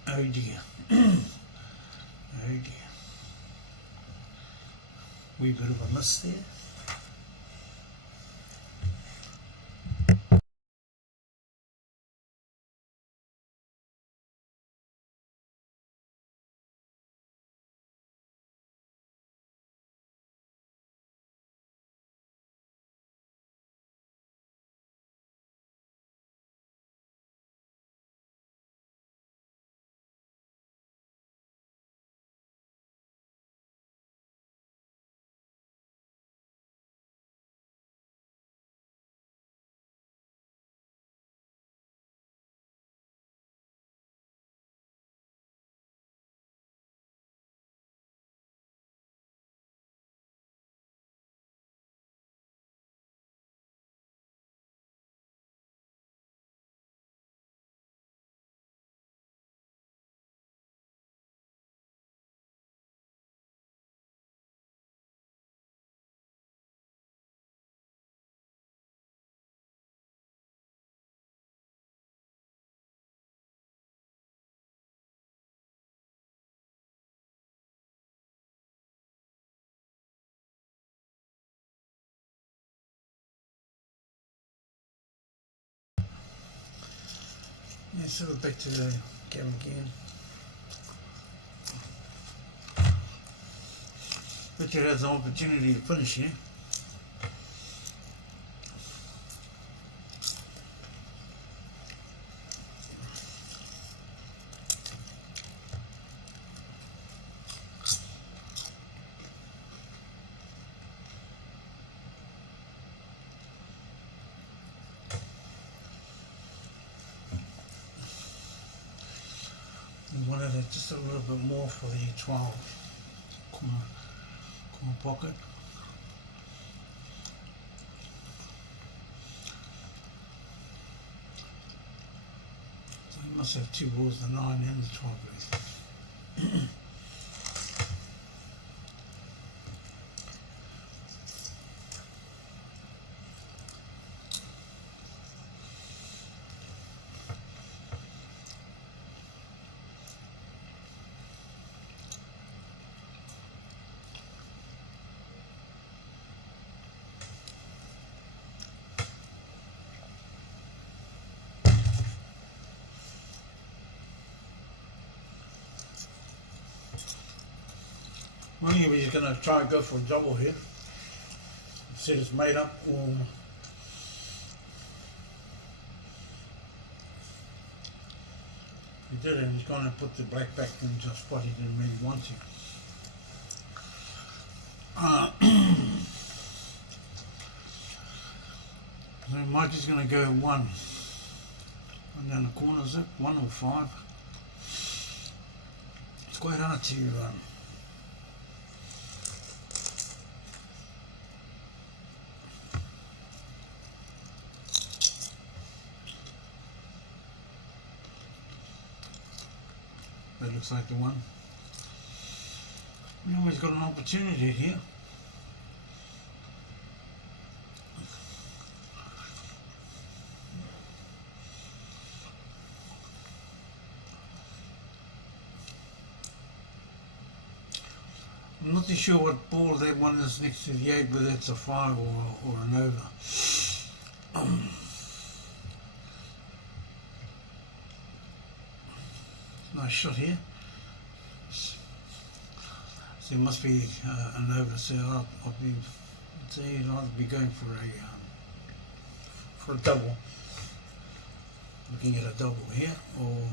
Oh dear. Oh dear. Wee bit of a miss there. Yeah, sort of back to the game again. Richard has an opportunity to finish here. We wanted it just a little bit more for the 12 corner pocket. So you must have two balls, the 9 and the 12 really. Well, we're just going to try and go for a double here. See it's made up or he did it and he's going to put the black back in just what he didn't really want to. So Mike is going to go one down the corner, is it? 1 or 5? It's quite hard to that looks like the one. We always got an opportunity here. I'm not too sure what ball that one is next to the 8, whether it's a 5 or an over. Nice shot here. So it must be an over. So I'll be going for a double. Looking at a double here, or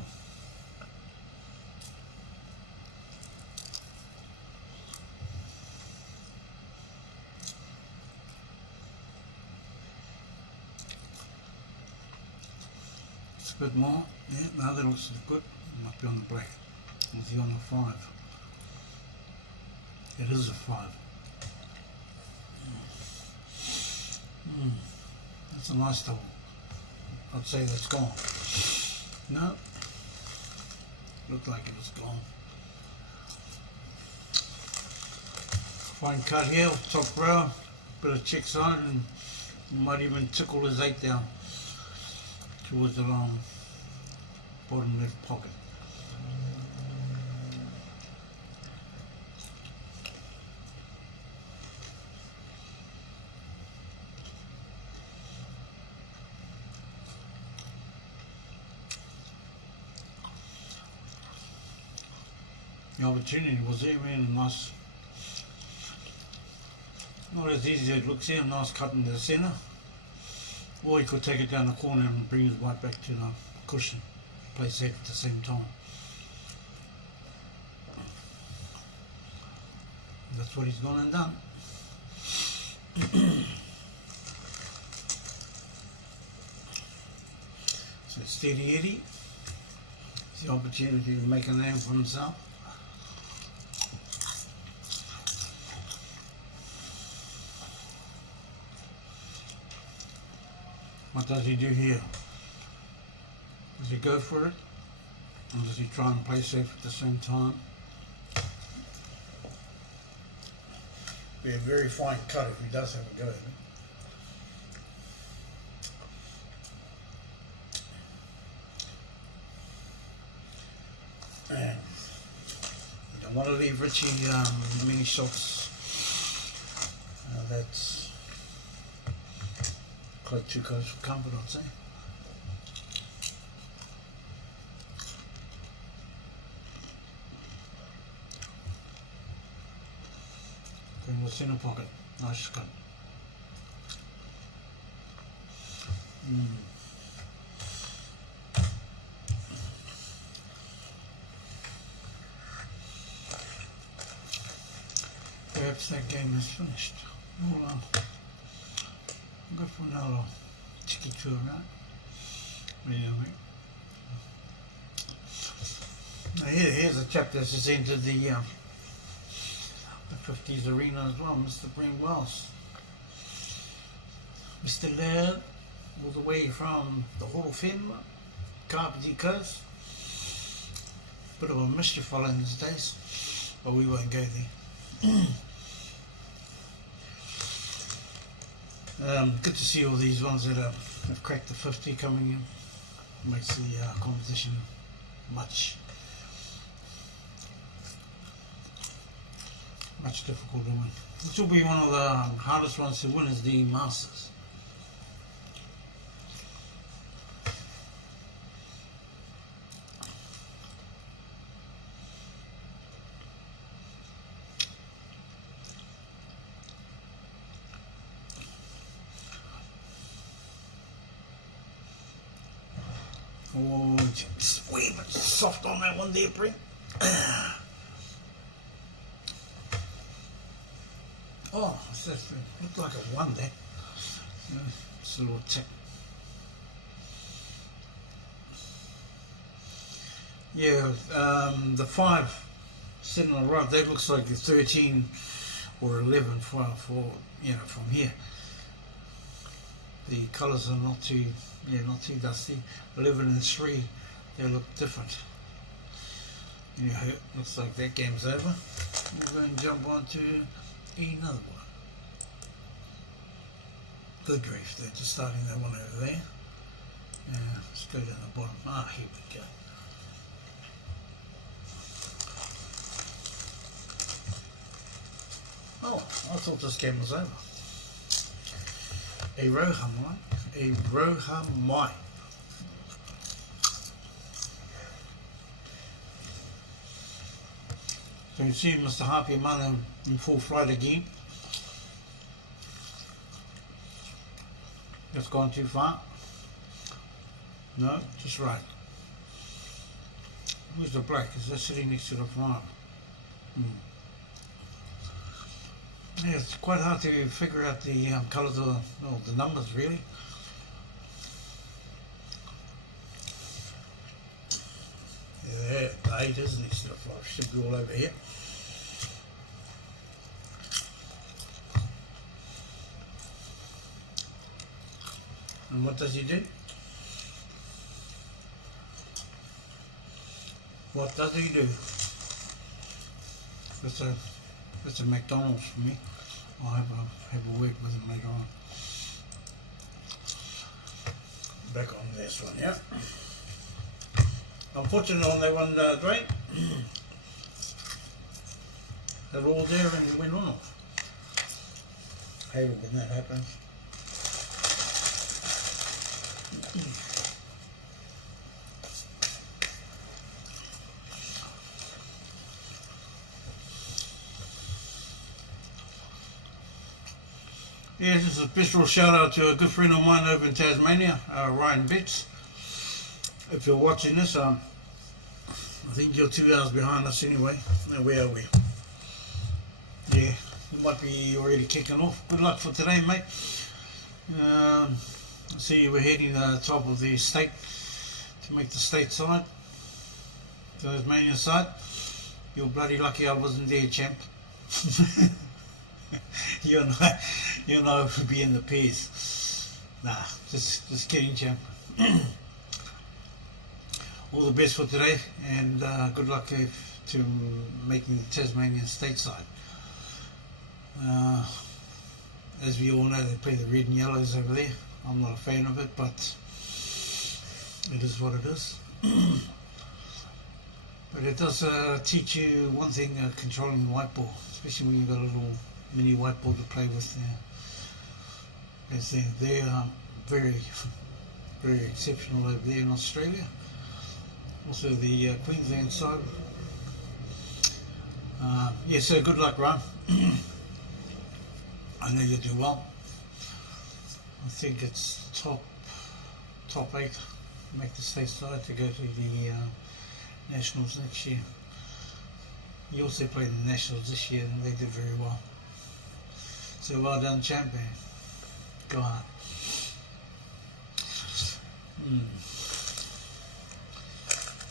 it's a bit more. Yeah, now that looks good. Might be on the black. Is he on a 5? It is a 5. That's a nice double. I'd say that's gone. No. Looked like it was gone. Fine cut here, top row. Bit of check side and might even tickle his 8 down towards the bottom left pocket. The opportunity was there, man. Nice, not as easy as it looks here. Nice cut into the centre, or he could take it down the corner and bring his white back to the cushion, play safe at the same time. That's what he's gone and done. So steady Eddie, it's the opportunity to make a name for himself. What does he do here? Does he go for it? Or does he try and play safe at the same time? Be a very fine cut if he does have a go. And you don't want to leave Richie many shots. That's quite too close for comfort, I'd say. centre pocket. Nice cut. Perhaps that game is finished. We'll go for another tiki tour, right? Anyway. Now here's a chap that's just entered the 50s arena as well, Mr. Brent Wells. Mr. Laird, all the way from the Hall of Fame, Carpentry Coast. Bit of a mischief fellow in his days, but we won't go there. Good to see all these ones that have cracked the 50 coming in. Makes the competition much difficult to win. This will be one of the hardest ones to win, is the Masters. Oh, just wee bit soft on that one there, Brent. Oh, that looked like a 1 there. Just a little tip. Yeah, the 5 sitting on the right, that looks like a 13 or 11 for you know, from here. The colours are not too dusty. 11 and 3, they look different. Anyhow, looks like that game's over. We'll go and jump on to another one. Good grief, they're just starting that one over there. Let's go down the bottom. Here we go. Oh, I thought this game was over. A Rohamai. So you see Mr. Happy Man in full flight again. That's gone too far. No, just right. Who's the black? Is that sitting next to the front? Yeah, it's quite hard to figure out the colours of the numbers, really. Yeah, the 8 is next to the 5. Should be all over here. And what does he do? What does he do? That's a McDonald's for me. I'll have a word with him later on. Back on this one, yeah. Unfortunate on that one, Drake. They're all there and went on off. Hate it when that happens. Yeah, this is a special shout out to a good friend of mine over in Tasmania, Ryan Betts. If you're watching this, I think you're 2 hours behind us anyway. Now, where are we? Yeah, you might be already kicking off. Good luck for today, mate. See, we're heading to the top of the state to make the state side, Tasmania side. You're bloody lucky I wasn't there, champ. You'll know if we'll be in the pairs. Nah, just kidding, champ. All the best for today, and good luck to making the Tasmanian stateside. As we all know, they play the red and yellows over there. I'm not a fan of it, but it is what it is. But it does teach you one thing, controlling the white ball, especially when you've got a little mini white ball to play with there. As they are very, very exceptional over there in Australia. Also the Queensland side. Yeah, so good luck, Ron. I know you'll do well. I think it's top 8, make the state side to go to the Nationals next year. You also played in the Nationals this year and they did very well. So well done, champion. Go on.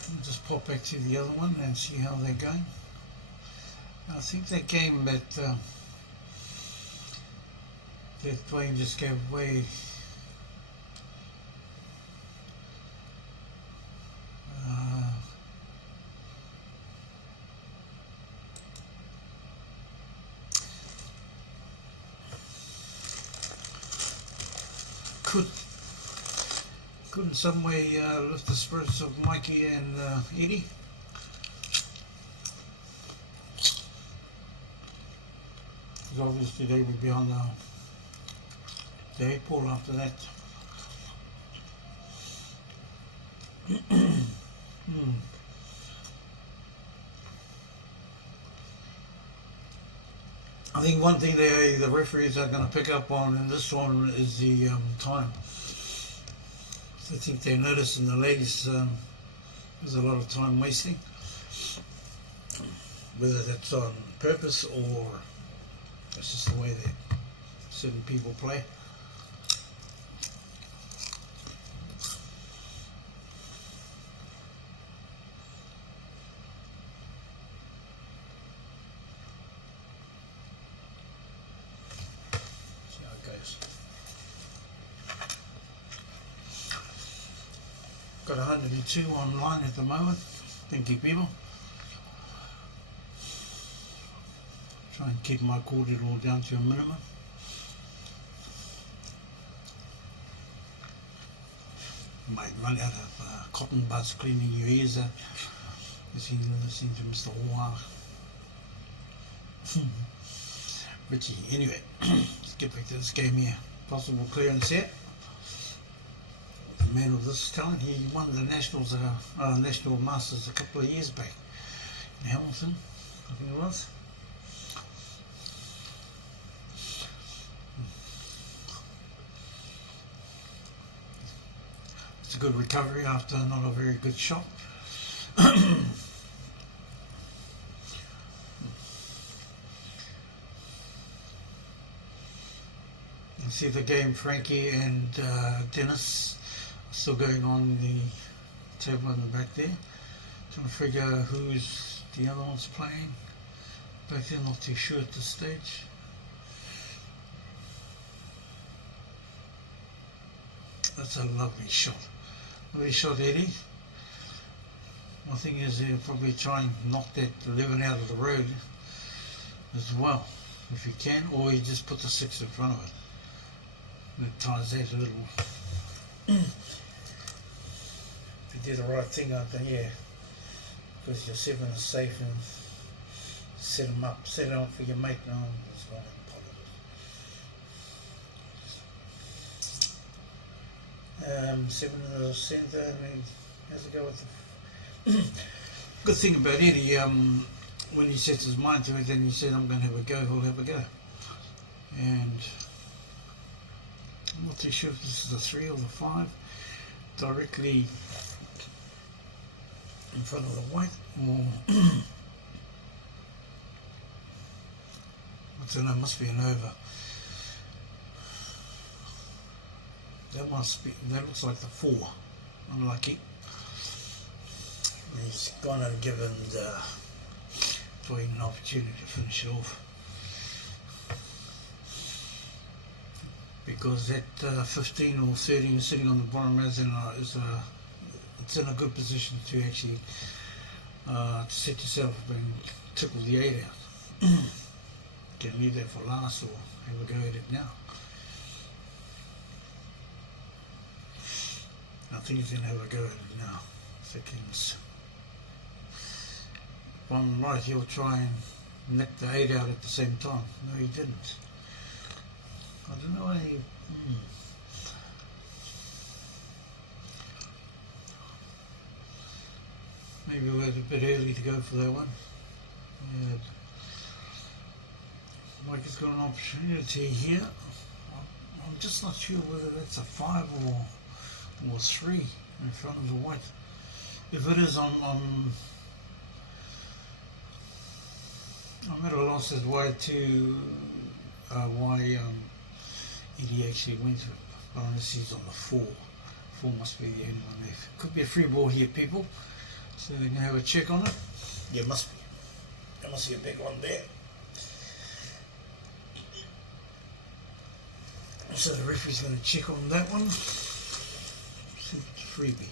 I'll just pop back to the other one and see how they're going. I think that game that Dwayne just gave away could in some way lift the spirits of Mikey and Eddie. Because obviously they would be on the 8 ball after that. I think one thing the referees are going to pick up on in this one is the time. I think they noticed in the legs there's a lot of time wasting, whether that's on purpose or it's just the way that certain people play. See how it goes. Got 102 online at the moment. Thank you, people. Try and keep my cordial down to a minimum. You might run out of cotton buds cleaning your ears out. Listening to Mr. Hoa. Richie, anyway, let's get back to this game here. Possible clearance here. Man of this talent, he won the Nationals, National Masters a couple of years back in Hamilton, I think it was. It's a good recovery after not a very good shot. You see the game, Frankie and Dennis. Still going on in the table in the back there. Trying to figure out who's the other ones playing. Back there, not too sure at this stage. That's a lovely shot. Lovely shot, Eddie. One thing is he'll probably try and knock that 11 out of the road as well, if you can, or you just put the 6 in front of it. That ties that a little. If you do the right thing out there, yeah, because your 7 is safe and set them up for your mate. No, that's right. 7 in the centre, and he has to go with the good thing about Eddie, when he sets his mind to it, then he said, I'm going to have a go, he'll have a go. And I'm not too sure if this is the 3 or the 5, directly in front of the white, or I don't know, it must be an over. That looks like the 4. Unlucky. And he's gone and given Dwayne an opportunity to finish it off. Because that 15 or 13 sitting on the bottom it's in a good position to actually to set yourself up and tickle the 8 out. Can leave that for last or have a go at it now. I think he's going to have a go at it now. Seconds. If I'm right, he'll try and nick the 8 out at the same time. No, he didn't. I don't know why he... Maybe we're a bit early to go for that one. Yeah. Mike has got an opportunity here. I'm just not sure whether that's a 5 or 3 in front of the white. If it is, I'm at a loss as why Eddie actually went to it. But unless he's on the 4. 4 must be the only one there. Could be a free ball here, people. So we can have a check on it. Yeah, must be. There must be a big one there. So the referee's going to check on that one. See if it's a freebie.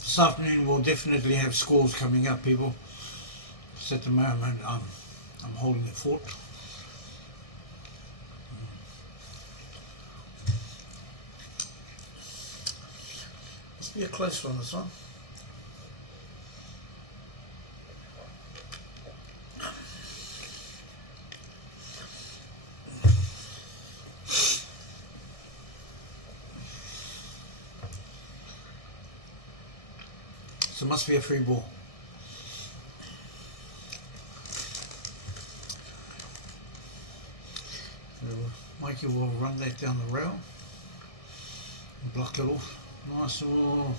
This afternoon we'll definitely have scores coming up, people. So at the moment I'm holding the fort. Must be a close one, this one. So it must be a free ball. So Mikey will run that down the rail and block it off. Nice. Oh,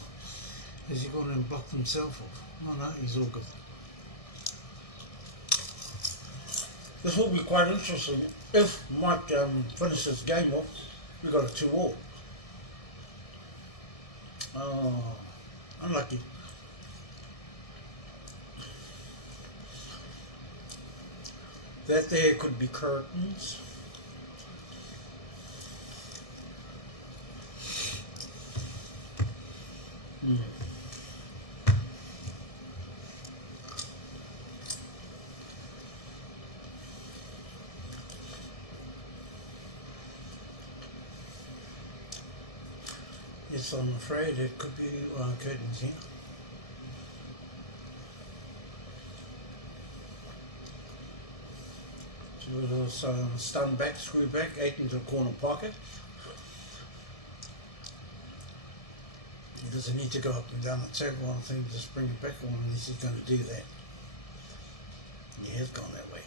has he gone and blocked himself off? No, he's all good. This will be quite interesting. If Mike finishes the game off, we've got a 2-all. Oh, unlucky. That there could be curtains. Yes, I'm afraid it could be curtains here. So stun back, screw back, 8 into the corner pocket. He doesn't need to go up and down the table. I think just bring it back on unless he's going to do that. He has gone that way.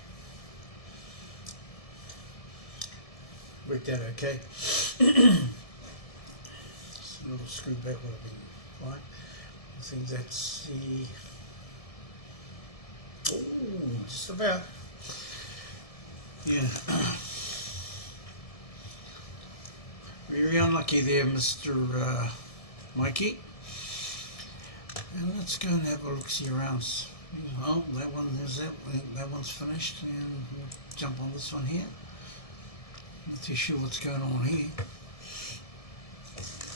Worked out okay. A little screw back would have been fine. I think that's the... Oh, just about. Yeah. Very unlucky there, Mr. Mikey. And let's go and have a look-see around. Oh, that one, there's that one's finished, and we'll jump on this one here. Not too sure what's going on here.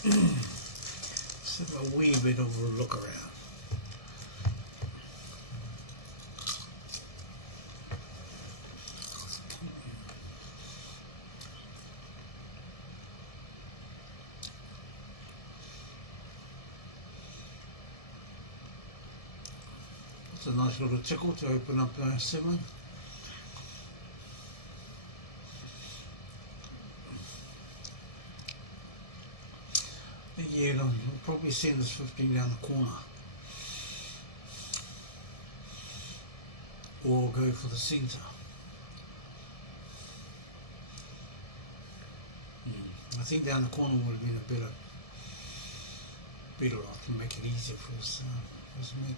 Let's have a wee bit of a look around. It's a nice little tickle to open up 7. Yeah, you'll probably send this 15 down the corner. Or go for the centre. I think down the corner would have been a better off to make it easier for us mate.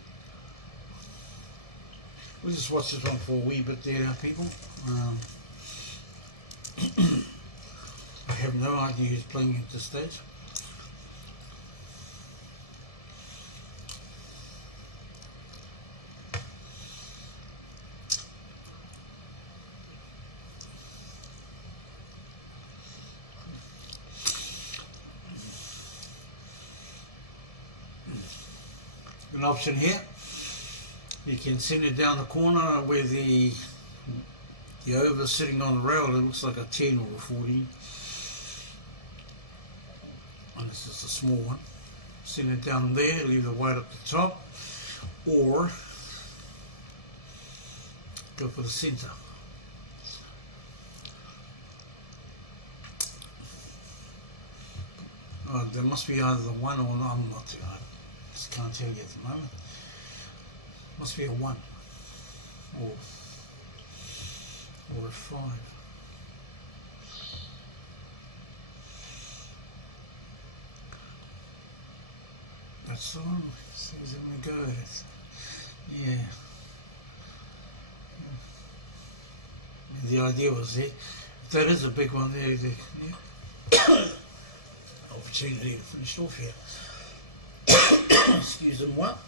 We'll just watch this one for a wee bit there, people. I have no idea who's playing at this stage. An option here. You can send it down the corner where the over sitting on the rail. It looks like a 10 or a 14. And this is a small one. Send it down there, leave the white up the top, or go for the centre. There must be either the 1 or not. I'm not. I just can't tell you at the moment. Must be a 1 or a 5. That's all. Seems we go. Yeah. The idea was there. If that is a big one there, yeah. Opportunity to finish off here. Excuse them, what?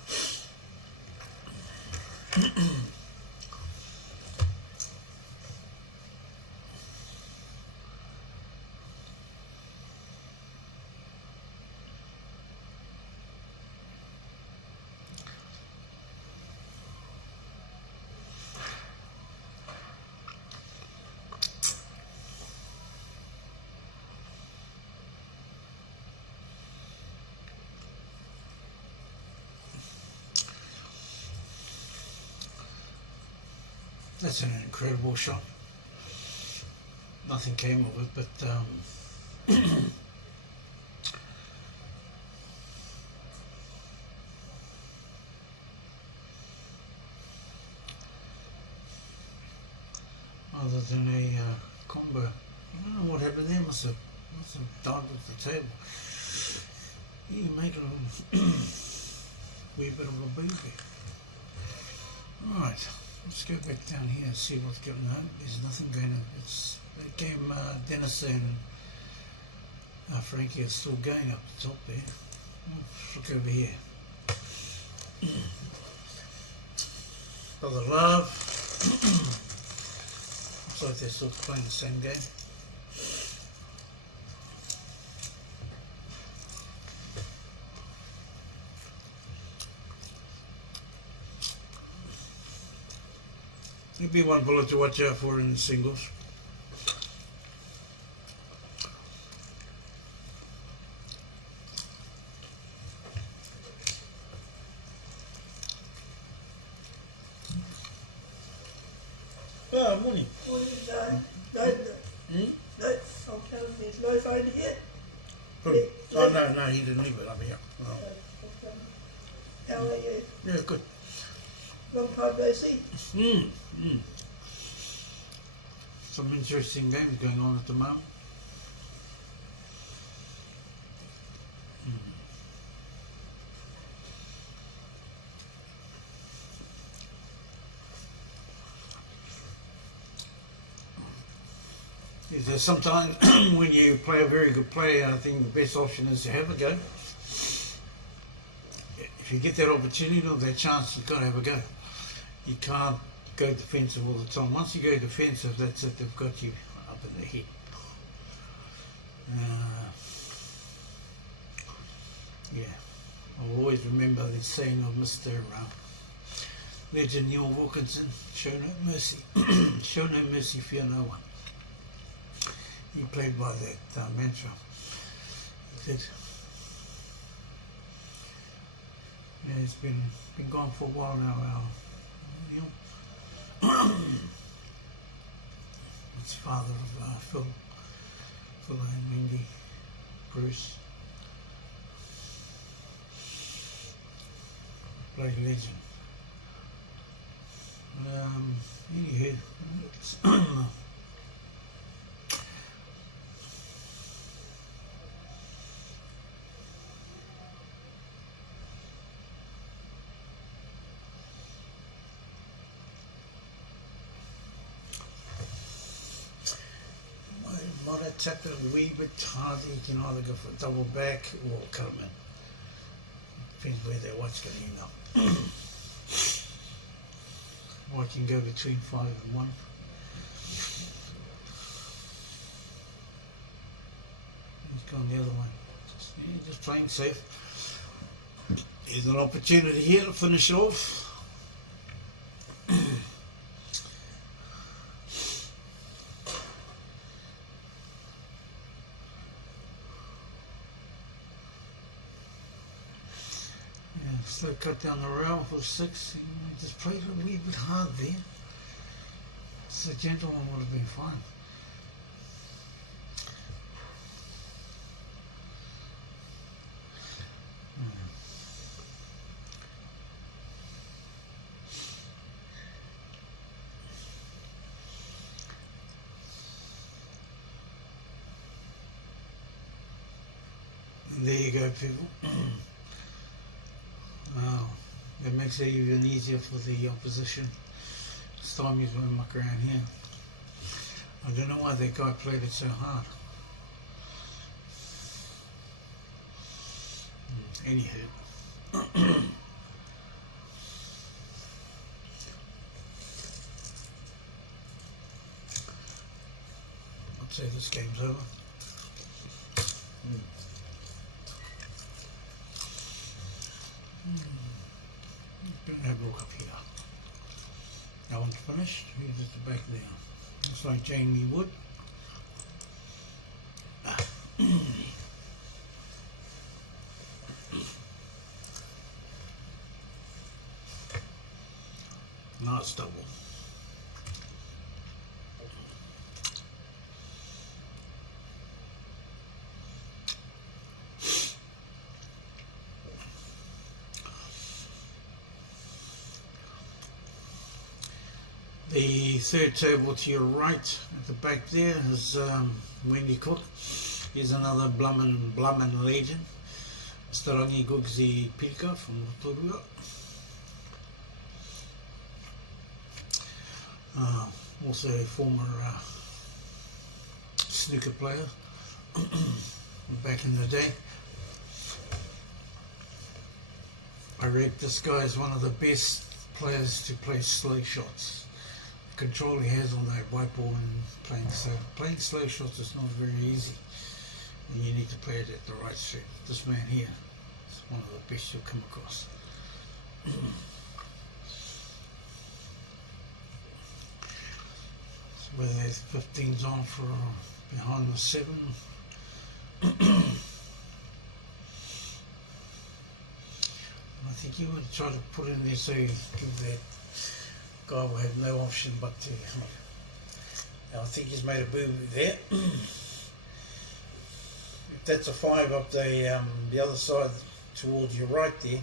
That's an incredible shot. Nothing came of it, but other than a combo, I don't know what happened there. Must have died with the table. You make it a wee bit of a baby. Right. Let's go back down here and see what's going on. There's nothing going on. It's that game. Dennis and Frankie are still going up the top there. Let's look over here. Brother Love. Looks like they're still playing the same game. He'd be one bullet to watch out for in the singles. Oh, morning. Morning, no, I'm telling you, there's no phone here. Oh, no, he didn't leave it up here. No. How are you? Yeah, good. Long time no see. Some interesting games going on at the moment. There's sometimes when you play a very good player, I think the best option is to have a go. If you get that opportunity or that chance, you've got to have a go. You can't go defensive all the time. Once you go defensive, that's it. They've got you up in the head. Yeah, I'll always remember the saying of Mr. Legend Neil Wilkinson: "Show no mercy, show no mercy, fear no one." He played by that mantra. He did. Yeah, he's been gone for a while now. Neil. It's father of Phil and Mindy, Bruce. Bloody legend. Anywho, it's might have tapped it a wee bit harder. You can either go for a double back or cut them in. Depends where their white's going to end up. White can go between 5 and 1. He's gone the other way. Just playing safe. Here's an opportunity here to finish off. Slow cut down the rail for 6. Just played a wee bit hard there. So the gentleman would have been fine. And there you go, people. Wow, that makes it even easier for the opposition. Stymies won't muck around here. I don't know why that guy played it so hard. Anywho. I'd say this game's over. Don't have a look up here. That one's finished. Here's at the back there. Looks like Jamie Wood. Nice double. The third table to your right at the back there is Wendy Cook. Here's another Blummin legend, Mr. Rangi Gugzi Pilka from Rotorua. Also a former snooker player back in the day. I read this guy is one of the best players to play slow shots. The control he has on that white ball and playing slow shots is not very easy, and you need to play it at the right strength. This man here is one of the best you'll come across. Whether there's 15s on for behind the 7. I think you would try to put in there so you give that guy will have no option but to. I think he's made a boo-boo there. If that's a 5 up the other side towards your right there,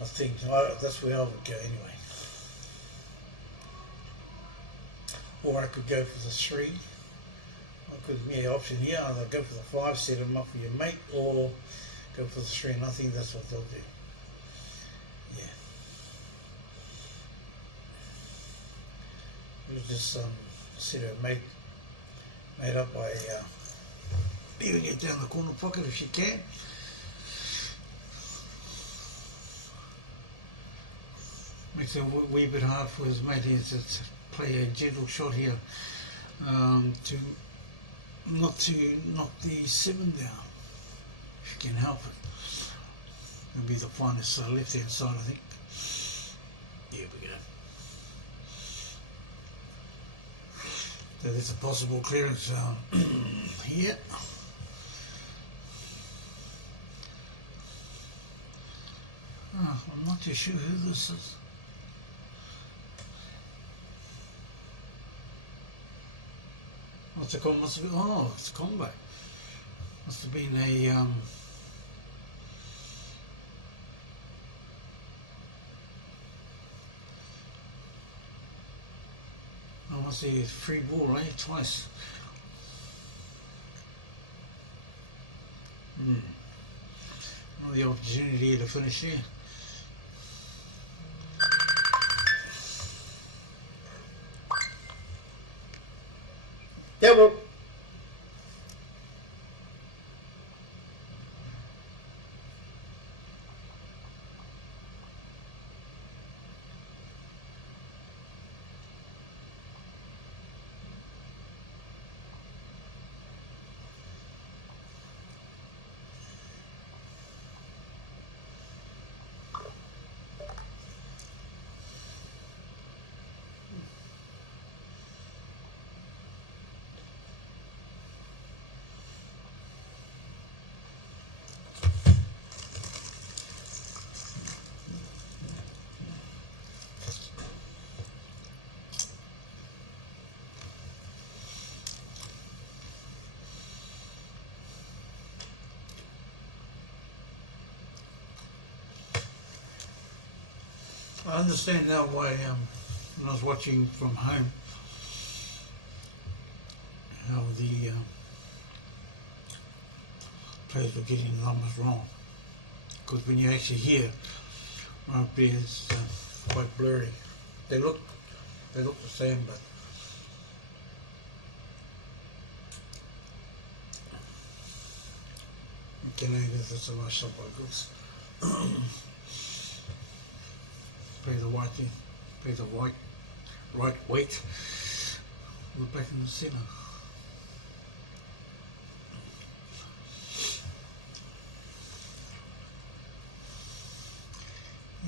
I think that's where I would go anyway. Or I could go for the 3. I could be an option here, either go for the 5, set him up for your mate, or go for the 3, and I think that's what they'll do. Yeah. We'll just set her mate up by leaving it down the corner pocket if you can. Makes it a wee bit hard for his mate here to play a gentle shot here to not to knock the 7 down if you can help it. It'll be the finest left hand side, I think. There we go. So there's a possible clearance here. I'm not too sure who this is. What's it called? Must have been, oh, it's a combo. Must have been a oh, must be a free ball, eh? Twice. Another opportunity to finish here. Double. I understand now why when I was watching from home how the players were getting the numbers wrong. Because when you actually hear rugby, it's quite blurry. They look the same, but you can only do this a nice shot by girls. Play the white thing, play the right weight. We're back in the centre.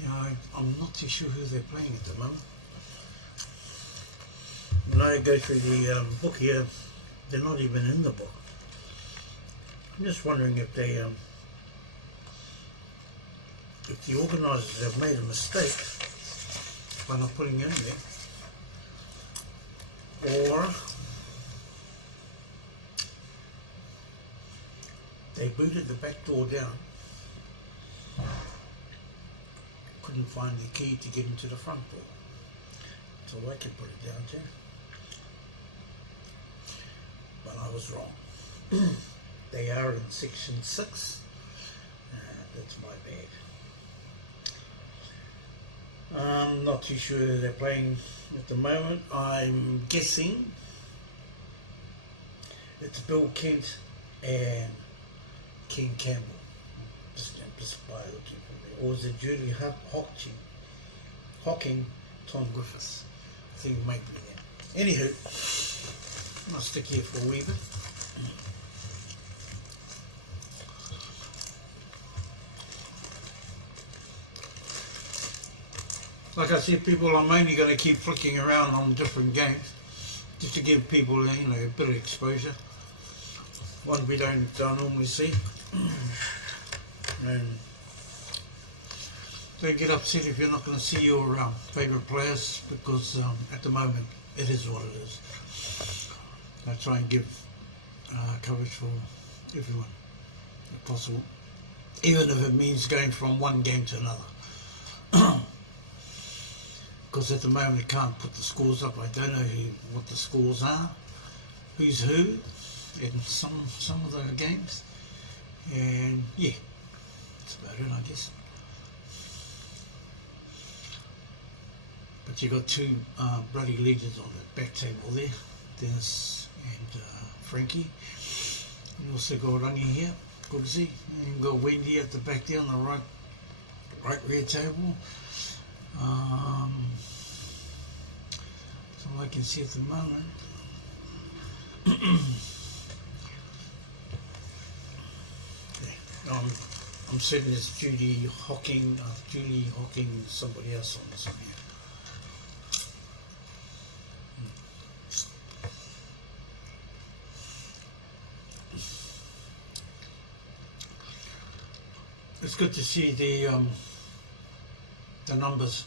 Yeah, I'm not too sure who they're playing at the moment. When I go through the book here, they're not even in the book. I'm just wondering if they, if the organisers have made a mistake by not putting it in there, or they booted the back door down, couldn't find the key to get into the front door, so I can put it down too. But I was wrong. They are in section 6. That's my bad. I'm not too sure who they're playing at the moment. I'm guessing it's Bill Kent and Ken Campbell. Just by looking for me. Or is it Julie Hocking, Tom Griffiths? I think it might be them. Anywho, I'll stick here for a wee bit. Like I said, people, I'm only going to keep flicking around on different games just to give people, a bit of exposure. One we don't normally see. And don't get upset if you're not going to see your favourite players, because at the moment it is what it is. I try and give coverage for everyone if possible, even if it means going from one game to another. Because at the moment I can't put the scores up. I don't know what the scores are, who's who in some of the games, and yeah, that's about it, I guess. But you got two bloody legends on the back table there, Dennis and Frankie. You also got Rangi here, good to see. And you've got Wendy at the back there on the right rear table. That's all I can see at the moment. Yeah, I'm certain it's Julie Hocking, somebody else on this one here. It's good to see the numbers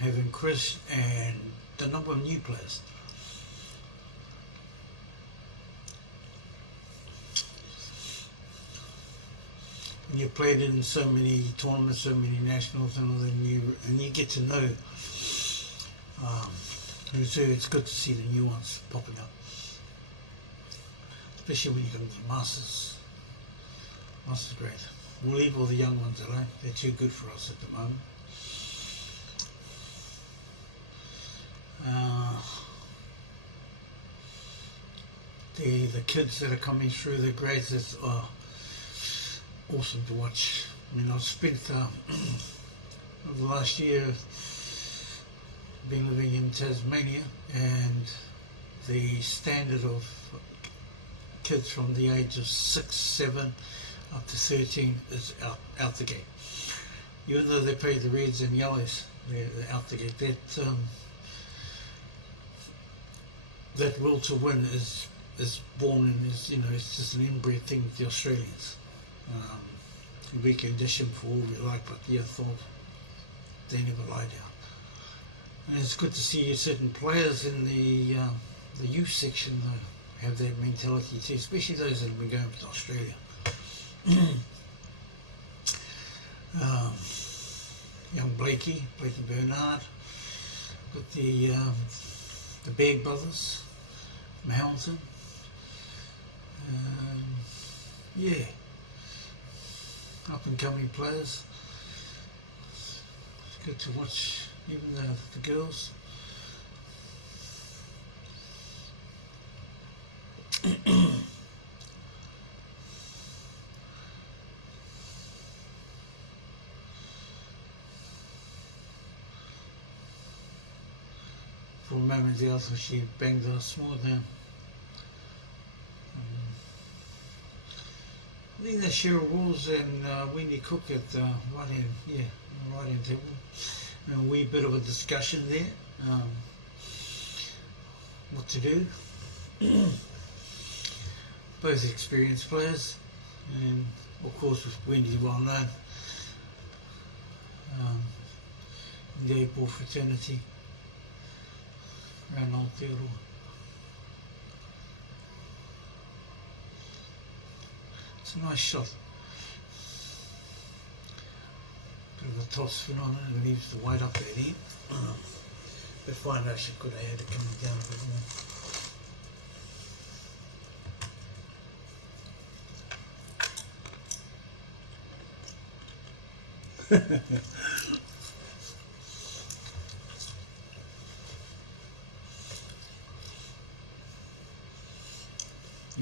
have increased, and the number of new players. When you played in so many tournaments, so many nationals, and you get to know who's who. It's good to see the new ones popping up, especially when you come to the Masters. Masters great. We'll leave all the young ones alone. They're too good for us at the moment. The kids that are coming through the grades are awesome to watch. I mean, I've spent over the last year been living in Tasmania, and the standard of kids from the age of 6, 7 up to 13 is out the gate. Even though they play the reds and yellows, they're out the gate. That will to win is born in, it's just an inbred thing with the Australians. We can dish them for all we like, but yeah, thought they never lie down. And it's good to see certain players in the youth section have that mentality too, especially those that have been going to Australia. Young Blakey Bernard, got the Begg brothers from Hamilton. yeah, up and coming players. It's good to watch even the girls. For a moment there, I thought she banged a small down. I think that Cheryl Walls and Wendy Cook at the right hand table. And a wee bit of a discussion there. What to do. Both experienced players, and of course with Wendy well known in the April fraternity around Aotearoa. It's a nice shot. Bit of a toss spin on it and leaves the white up there. But fine, actually could have had it coming down a bit more.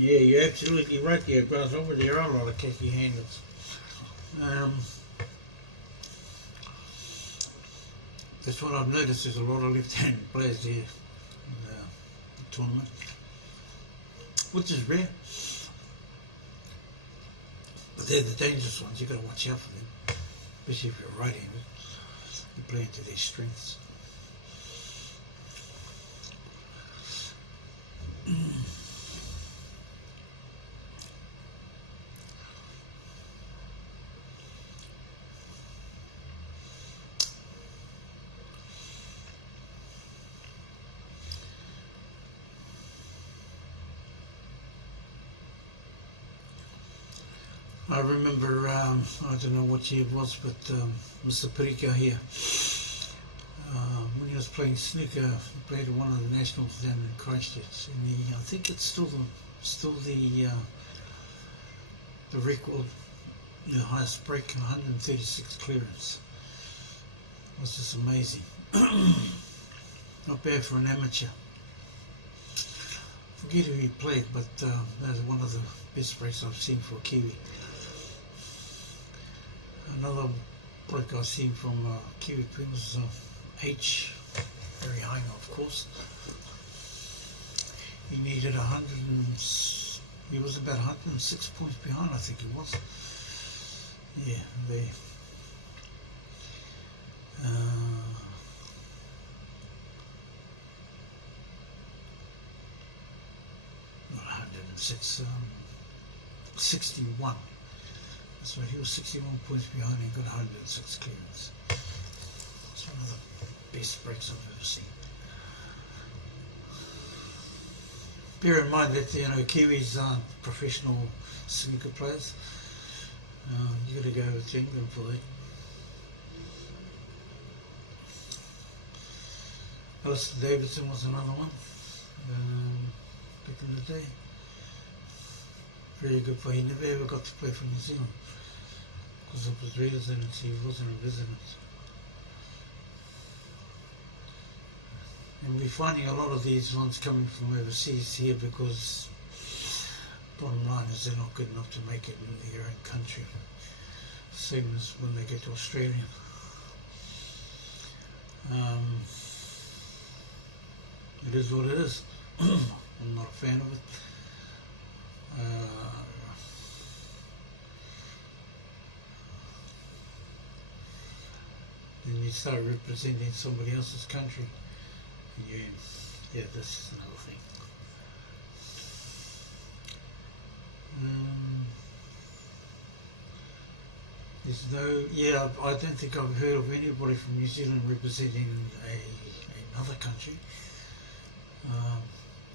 Yeah, you're absolutely right there, Grasshopper. There are a lot of kicky handles. That's what I've noticed. There's a lot of left-handed players here in the tournament, which is rare. But they're the dangerous ones. You've got to watch out for them, especially if you're right-handed. You play into their strengths. I remember, I don't know what year it was, but Mr. Perika here, when he was playing snooker, he played at one of the nationals down in Christchurch, and I think it's still the record, the highest break, 136 clearance. It was just amazing. Not bad for an amateur. Forget who he played, but that was one of the best breaks I've seen for a Kiwi. Another break I've seen from Kiwi Queen was H, very high of course. He needed 100 and he was about 106 points behind, I think he was. Yeah, they not 106, 61. So he was 61 points behind and got 106 clearance. It's one of the best breaks I've ever seen. Bear in mind that Kiwis aren't professional snooker players. You got to go over to England for that. Alistair Davidson was another one back in the day. Very good player. He never ever got to play for New Zealand because of his residency. He wasn't a resident. And we're finding a lot of these ones coming from overseas here because bottom line is they're not good enough to make it in their own country. Same as when they get to Australia. It is what it is. I'm not a fan of it. Then you start representing somebody else's country, and yeah, this is another thing. There's no, I don't think I've heard of anybody from New Zealand representing another country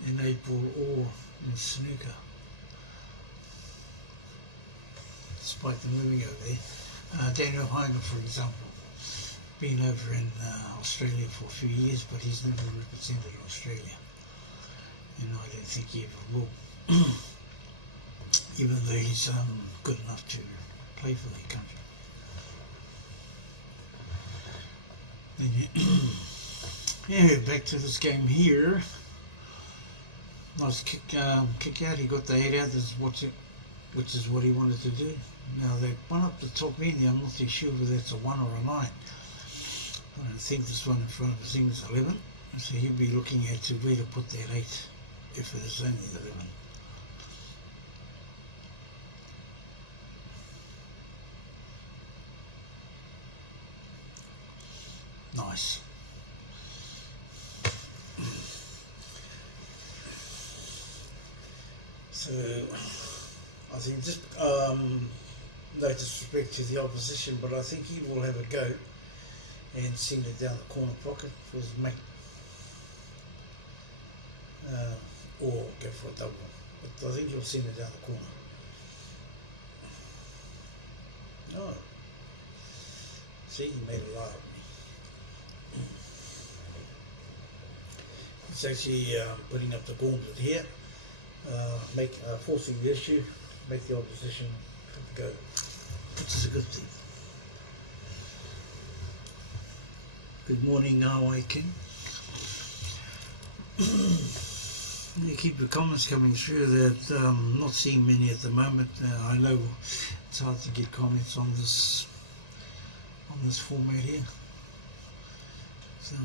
in April or in snooker, despite them moving over there. Daniel Heimer, for example, been over in Australia for a few years, but he's never represented Australia. I don't think he ever will. even though he's good enough to play for their country. Anyway, back to this game here. Nice kick out. He got the head out. Which is what he wanted to do. Now they one up the top end. I'm not too sure whether it's a 1 or a 9. I don't think this one in front of the thing is 11. So he'll be looking at to where to put that 8 if it is only 11. Nice. So I think just no disrespect to the opposition, but I think he will have a go and send it down the corner pocket for his mate, or go for a double. But I think he'll send it down the corner. Oh, see, he made a lot of me. It's actually putting up the gauntlet here, forcing the issue, make the opposition have to go, which is a good thing. Good morning, Ngāwai King. You keep the comments coming through that I'm not seeing many at the moment. I know it's hard to get comments on this format here. So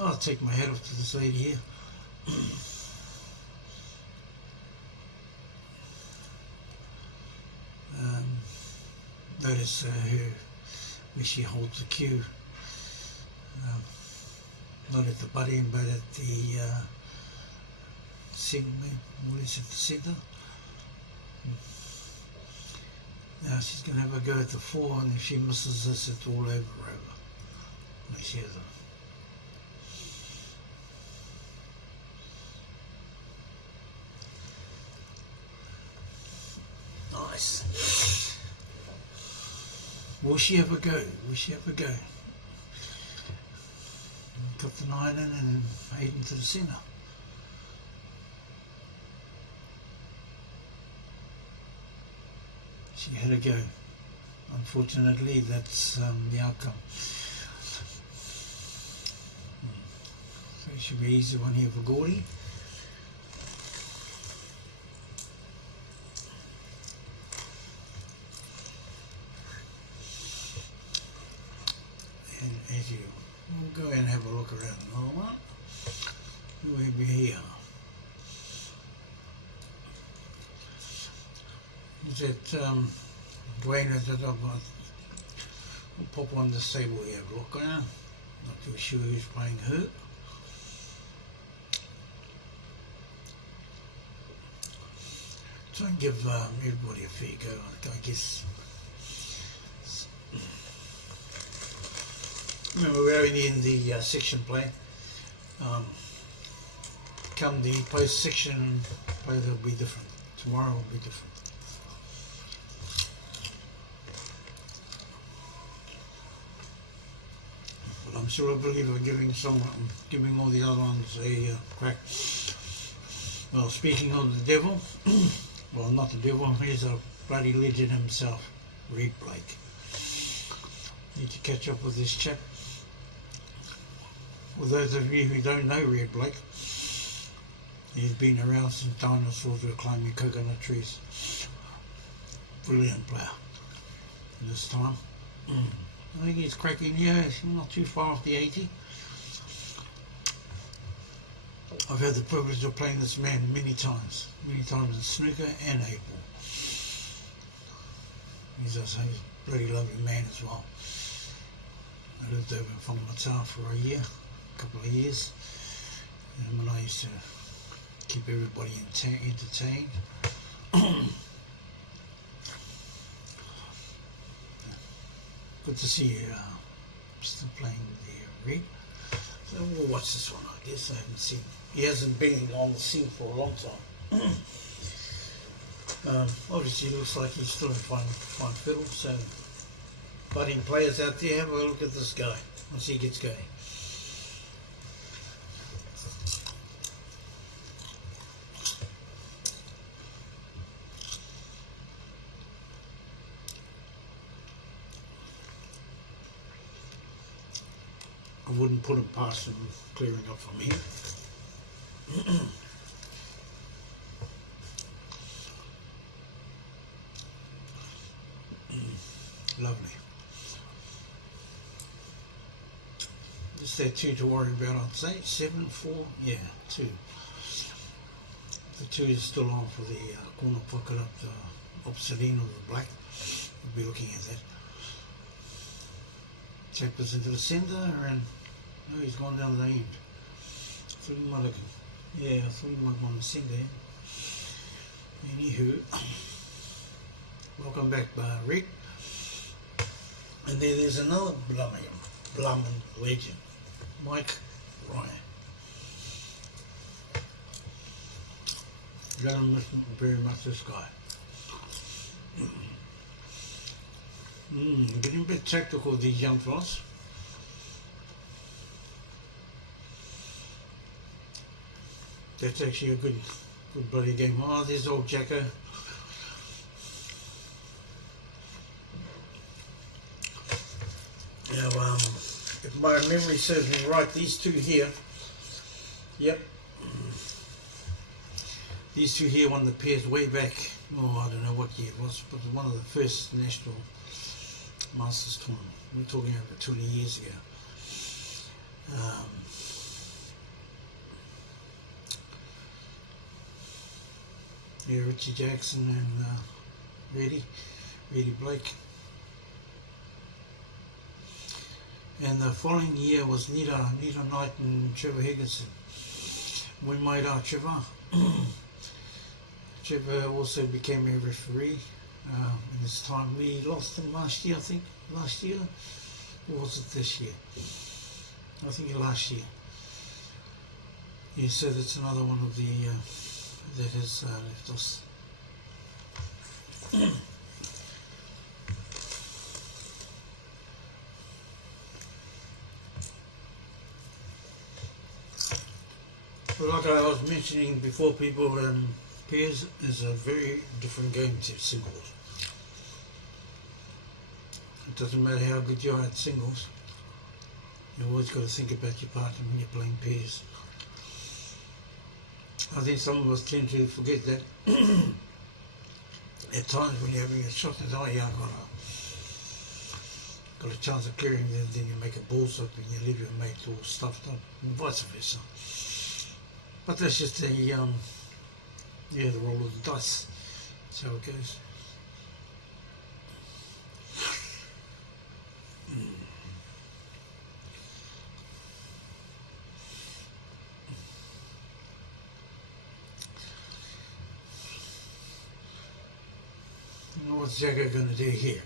I'll take my hat off to this lady here. Notice her where she holds the cue, not at the butt end but at the centre, more or less at the centre. Now she's going to have a go at the 4, and if she misses this, it's all over. And she has a nice. Will she have a go? Will she have a go? Got the 9 in and 8 into the centre. She had a go. Unfortunately, that's the outcome. So it should be an easy one here for Gordy. And as you we'll go and have a look around another one. We'll be here. Is that Dwayne has it up? We'll pop on this table here, look at her. Not too sure who's playing her. Try and give everybody a fair go, I guess. Remember, we're only in the section play. Come the post-section play, will be different. Tomorrow will be different. But I'm sure I believe I'm giving all the other ones a crack. Well, speaking of the devil, well, not the devil, he's a bloody legend himself, Reed Blake. Need to catch up with this chap. For those of you who don't know Red Blake, he's been around since dinosaurs were climbing coconut trees. Brilliant player. This time, I think he's cracking here. He's not too far off the 80. I've had the privilege of playing this man many times in snooker and April. He's a bloody lovely man as well. I lived over in Whangamata for a couple of years, and when I used to keep everybody entertained. Good to see you still playing the Red. So we'll watch this one, I guess. I haven't seen. He hasn't been on the scene for a long time. Obviously, it looks like he's still in fine fiddle. So, budding players out there, have a look at this guy once he gets going. I wouldn't put them past them clearing up from here. Lovely. Just that 2 to worry about, I'd say. 7, 4, yeah, 2. The 2 is still on for the corner pocket up the obsidian or the black. We'll be looking at that. Tapers into the centre and oh, he's gone down the end. I thought he might have, yeah, I thought he might have gone the centre. Anywho, welcome back, Rick. And then there's another Blummin legend, Mike Ryan. You're gonna miss very much this guy. Getting a bit tactical, these young fellas. That's actually a good bloody game. Oh, there's old Jacko. Now, if my memory serves me right, these 2 here, yep, these 2 here won the pairs way back, oh, I don't know what year it was, but one of the first national Masters tournament. We're talking over 20 years ago. Yeah, Richie Jackson and Reddy Blake. And the following year was Nita Knight and Trevor Higginson. We made our Trevor. Trevor also became a referee in his time. We lost him last year, I think. Last year? Or was it this year? I think last year. Yeah, so that's another one of the that has left us. But like I was mentioning before, people, pairs is a very different game to singles. It doesn't matter how good you are at singles, you always got to think about your partner when you're playing pairs. I think some of us tend to forget that. At times when you're having a shot and oh yeah, I got a chance of clearing, then you make a balls up and you leave your mate all stuffed up, and vice versa. But that's just the the roll of the dice. That's how it goes. What's Jagger going to do here?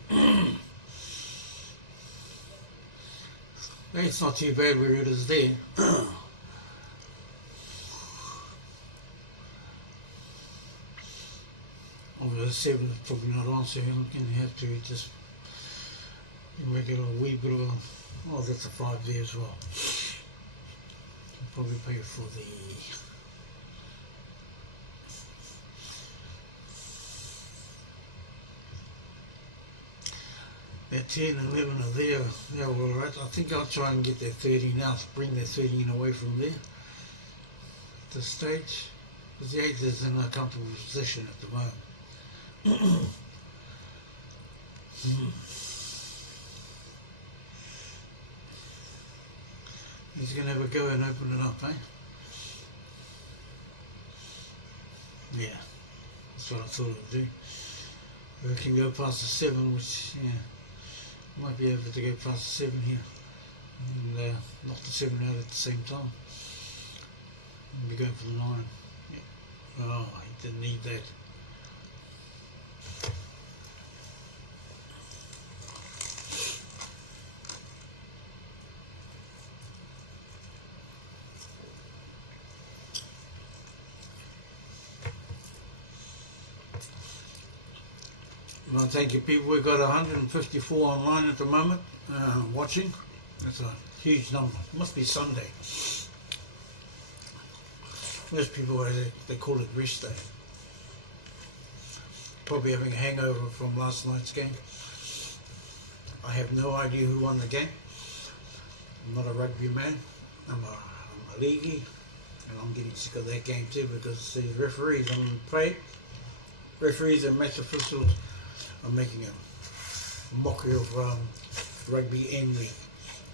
It's not too bad where it is there. Over the 7 is probably not on, so I'm going to have to just make it a wee bit of a... Oh, that's a 5 there as well. I'll probably pay for the... That 10 and 11 are there, they're all right. I think I'll try and get that 13 out, bring that 13 away from there at this stage, because the 8 is in a comfortable position at the moment. He's going to have a go and open it up, eh? Yeah, that's what I thought it would do. We can go past the 7, which, yeah, might be able to go past the 7 here and knock the 7 out at the same time. And be going for the 9. Yeah. Oh, he didn't need that. Well, thank you, people. We've got 154 online at the moment watching. That's a huge number. It must be Sunday. Most people, they call it rest day. Probably having a hangover from last night's game. I have no idea who won the game. I'm not a rugby man. I'm a leaguey, and I'm getting sick of that game too because these referees on play, referees and match officials are making a mockery of rugby and league.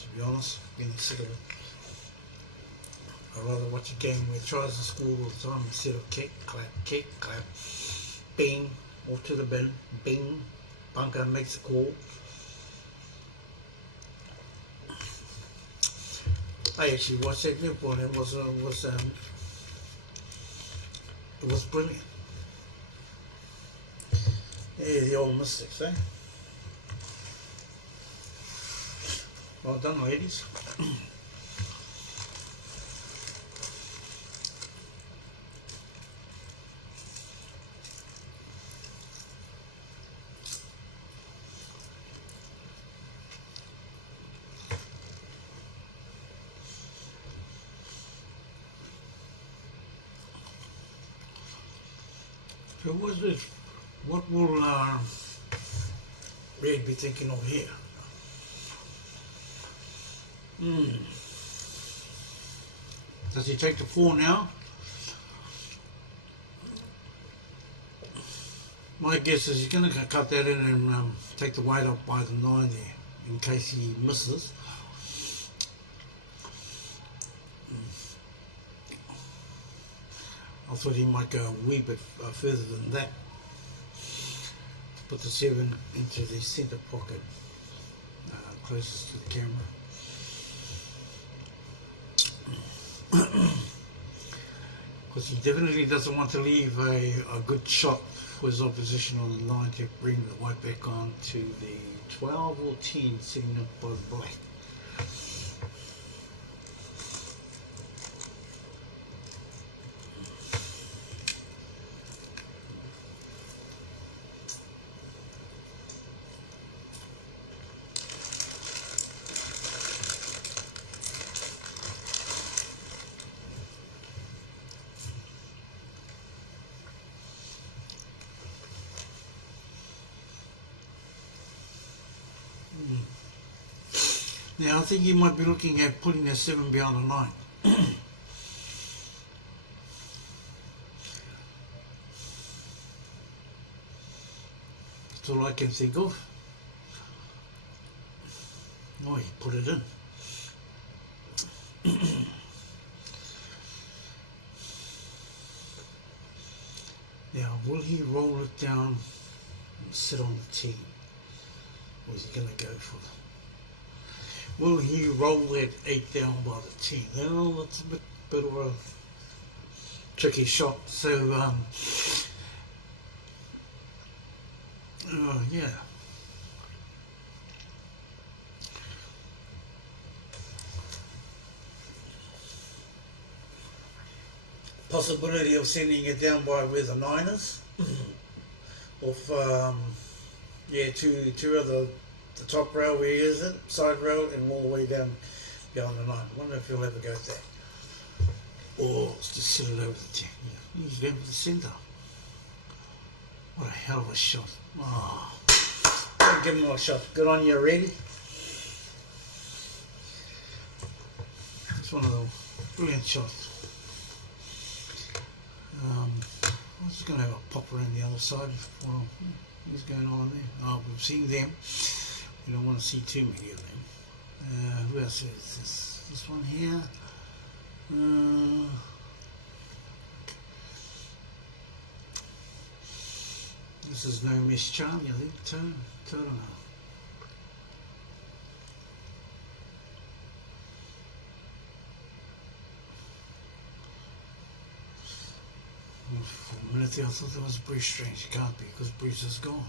To be honest, getting sick of it. I'd rather watch a game where tries to score all the time instead of kick, clap, bing, off to the bin, bing, bunker makes a call. I actually watched that Liverpool and it was brilliant. Yeah, the old mystics, eh? Well done, ladies. So what will Red be thinking of here? Does he take the 4 now? My guess is he's going to cut that in and take the weight off by the 9 there, in case he misses. I thought he might go a wee bit further than that. Put the 7 into the centre pocket, closest to the camera. Because he definitely doesn't want to leave a good shot for his opposition on the line to bring the white back on to the 12 or 10 sitting up by the black. Now I think he might be looking at putting a 7 behind a 9. That's all I can think of. Oh, he put it in. Now, will he roll it down and sit on the 10? Or is he going to go for it? Will he roll that 8 down by the 10? Well, that's a bit of a tricky shot. So, yeah. Possibility of sending it down by where the 9 is. Of, yeah, two of the top rail where he is it, side rail, and all the way down beyond the 9. I wonder if he'll ever go with that. Or just sit it over the 10. Yeah, he's going for the centre. What a hell of a shot. Oh, give him a shot. Good on you, Reddy. It's one of the brilliant shots. I'm just going to have a pop around the other side. Well, what's going on there? Oh, we've seen them. We don't want to see too many of them. Who else is this? This one here. This is No Miss Charlie, I think. Total. For a minute there, I thought that was Bruce Strange. It can't be because Bruce is gone.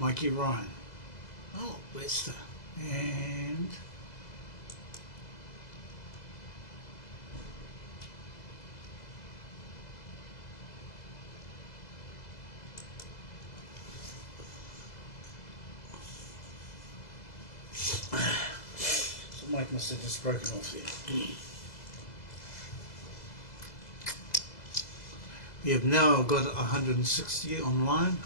Mikey Ryan. Oh, Lester. And so Mike must have just broken off there. We have now got 160 online.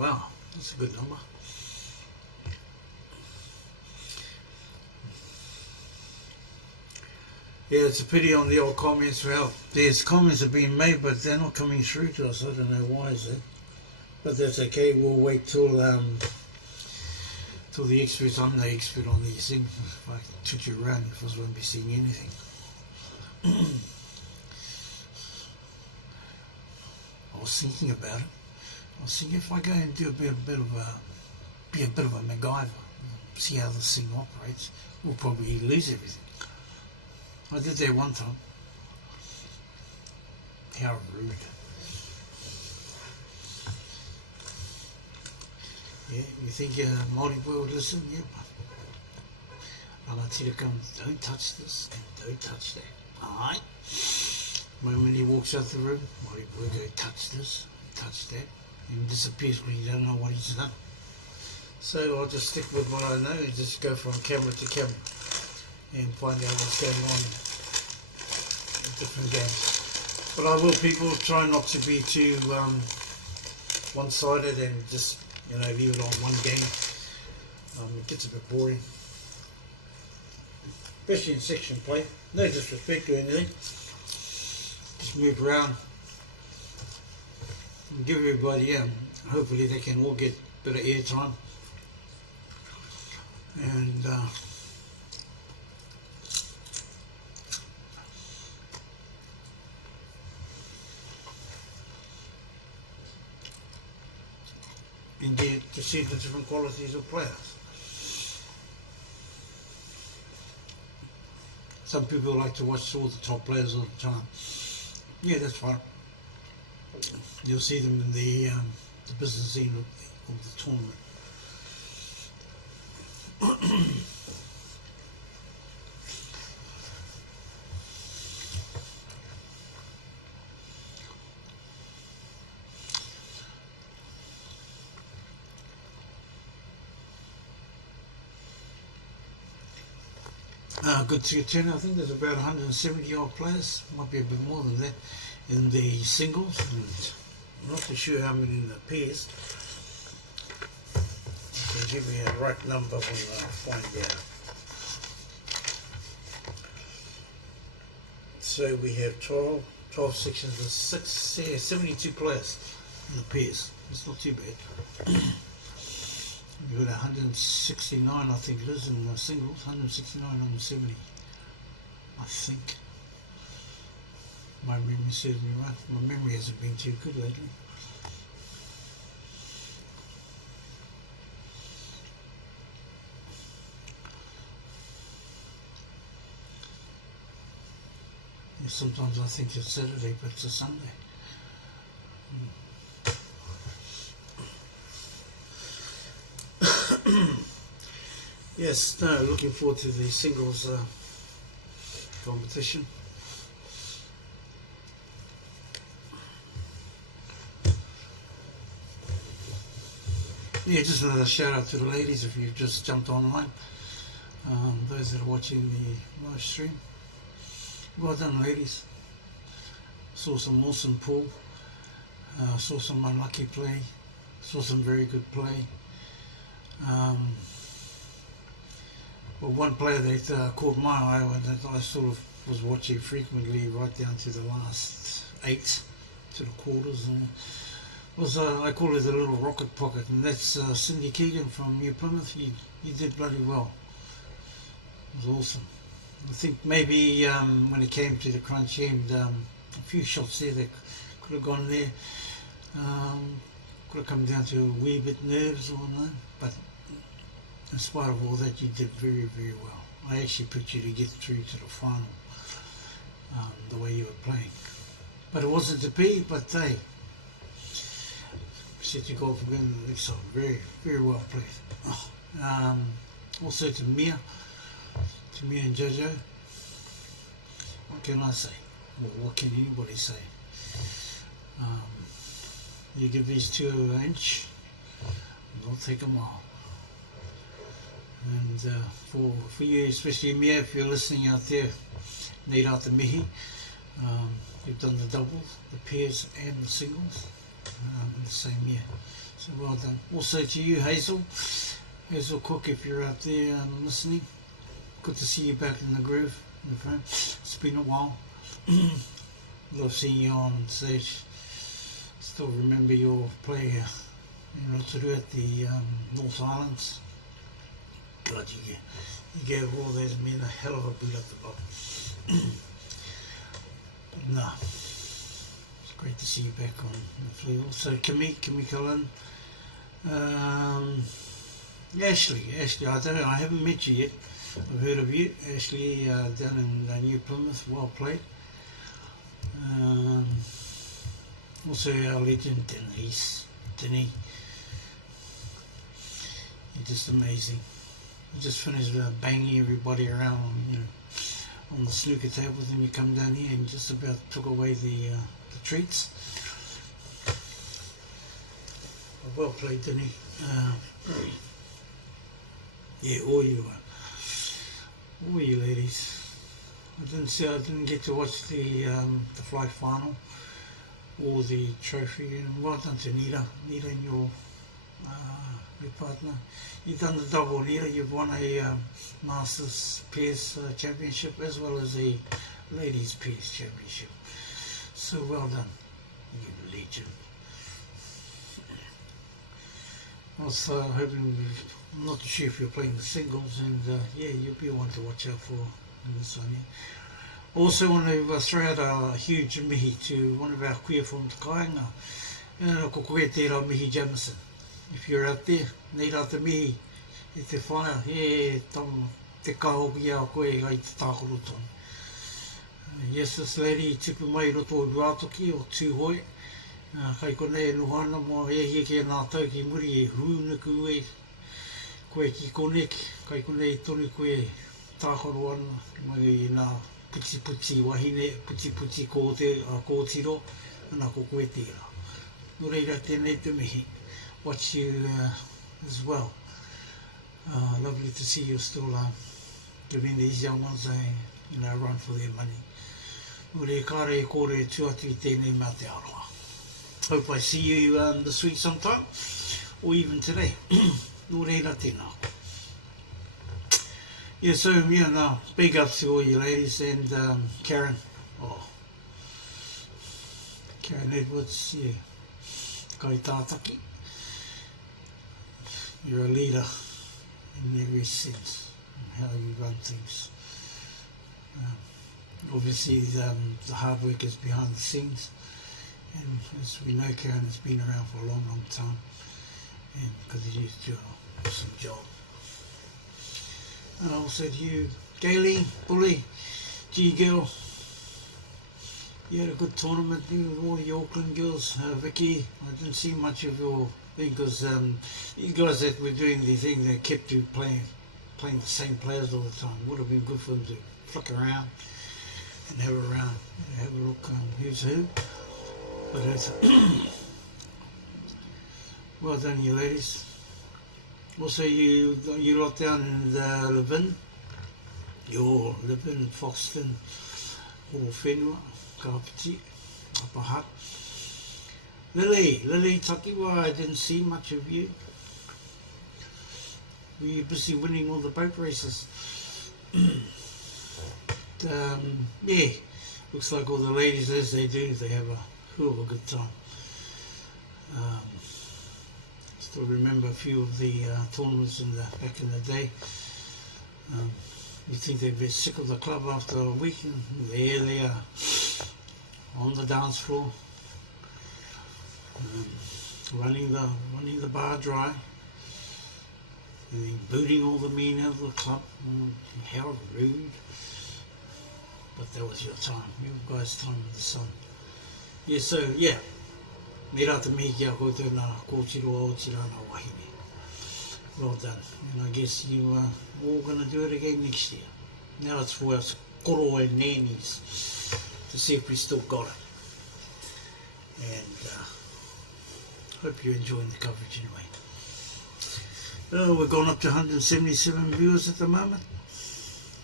Wow, that's a good number. Yeah, it's a pity on the old comments. Well, there's comments have been made, but they're not coming through to us. I don't know why is it, but that's okay. We'll wait till the experts. I'm no expert on these things. If I took you around, you first won't be seeing anything. I was thinking about it. I was thinking if I go and do be a bit of a MacGyver, see how this thing operates, we'll probably lose everything. I did that one time. How rude. Yeah, you think Māori boy would listen? Yeah, but Amatira comes, don't touch this and don't touch that. Alright? When he walks out the room, Māori boy go touch this, touch that, and disappears when you don't know what he's done. So I'll just stick with what I know and just go from camera to camera and find out what's going on in different games. But I will, people, try not to be too one-sided and just, leave it on one game. It gets a bit boring. Especially in section play. No disrespect or anything. Just move around and give everybody, hopefully they can all get a bit of air time. And get to see the different qualities of players. Some people like to watch all the top players all the time. Yeah, that's fine. You'll see them in the business end of the tournament. Good to turn. I think there's about 170 odd players, might be a bit more than that in the singles, and I'm not too sure how many in the pairs. You can give me a right number when I find out. So we have 12 sections with 72 players in the pairs. It's not too bad. You've got 169, I think it is, in the singles. 169, 170, I think. My memory serves me right. My memory hasn't been too good lately. Yeah, sometimes I think it's Saturday, but it's a Sunday. Yes, no, looking forward to the singles competition. Yeah, just another shout out to the ladies if you've just jumped online. Those that are watching the live stream. Well done, ladies. Saw some awesome pool. Saw some unlucky play. Saw some very good play. Well, one player that caught my eye and that I sort of was watching frequently right down to the last 8 to the quarters, and was I call it a little rocket pocket, and that's Cindy Keegan from New Plymouth. He did bloody well. It was awesome. I think maybe when it came to the crunch end, a few shots there that could have gone there. Could have come down to a wee bit nerves or no, but in spite of all that, you did very, very well. I actually picked you to get through to the final, the way you were playing. But it wasn't to be, but hey, set your goal for winning the next time. Very, very well played. Also to Mia and Jojo. What can I say? Well, what can anybody say? You give these two an inch, and they'll take a mile. And for you, especially Mia, if you're listening out there, need out the mihi. You've done the doubles, the pairs and the singles in the same year. So well done. Also to you, Hazel Cook, if you're out there listening, good to see you back in the groove, my friend. It's been a while. Love seeing you on stage. Still remember your play in Rotorua at the North Islands. God, you gave all those men a hell of a beat at the bottom. Nah, it's great to see you back on the field. Also, Kimi Cullen. Ashley, I don't know, I haven't met you yet. I've heard of you, Ashley, down in New Plymouth. Well played. Also our legend Denny. You're just amazing. You just finished banging everybody around on the snooker tables, and you come down here and just about took away the treats. Well played, Denny. Yeah, all you ladies. I didn't get to watch the fly final or the trophy, and well done to Nita and your partner. You've done the double, Nita. You've won a Masters Pairs Championship as well as a Ladies Pairs Championship. So well done, you legend. Also hoping, I'm not sure if you're playing the singles, and yeah, you'll be one to watch out for in this one. Yeah. Also want to throw out a huge mihi to one of our queer from Te Kāinga, ko koe tērā Mihi Jamison. If you're out there, nei rā te mihi e te whānau, te kahoki a koe ai te tākoro tonu. Yes, this lady tupu mai roto o Ruatoki o Tūhoi. Kai konei nuhana mo e heke nā tau ki muri e hūnuku e koe ki konek, kai konei tonu koe tākoro ana mai i nā puti wahine, puti kōtiro, ana ko koe tērā. No reira tēnei te mihi. Watch you as well. Lovely to see you still giving these young ones a run for their money. No re kāre e kore e tuatu I tēnei mā te aroha. Hope I see you this week sometime, or even today. No reira tēnā. Yeah, so now big ups to all you ladies and Karen. Oh, Karen Edwards, yeah. Kai tātaki. You're a leader in every sense in how you run things. Obviously, the hard work is behind the scenes, and as we know, Karen has been around for a long, long time, and continues to do an awesome job. And also to you, Gaylene, Bully, G-Girl. You had a good tournament with all the Auckland girls. Vicky, I didn't see much of your thing because you guys that were doing the thing, they kept you playing the same players all the time. Would have been good for them to flick around and have a look who's who. But it's well done, you ladies. Also, you lot down in the Levin, Foxton, or Whenua, Kapiti, Apaha. Lily Takiwa, I didn't see much of you. Were you busy winning all the boat races? Yeah, looks like all the ladies, as they do, they have a hell of a good time. Still remember a few of the tournaments back in the day. You think they'd be sick of the club after a week, and there they are on the dance floor, running the bar dry, and then booting all the men out of the club. How rude! But that was your time, your guys' time in the sun. Yeah, so yeah. Me rā te mihi ki a koutou nā kōtiro o tirana wahine. Well done. And I guess you are all going to do it again next year. Now it's for us koro and nannies to see if we still got it. And hope you're enjoying the coverage anyway. We've gone up to 177 viewers at the moment.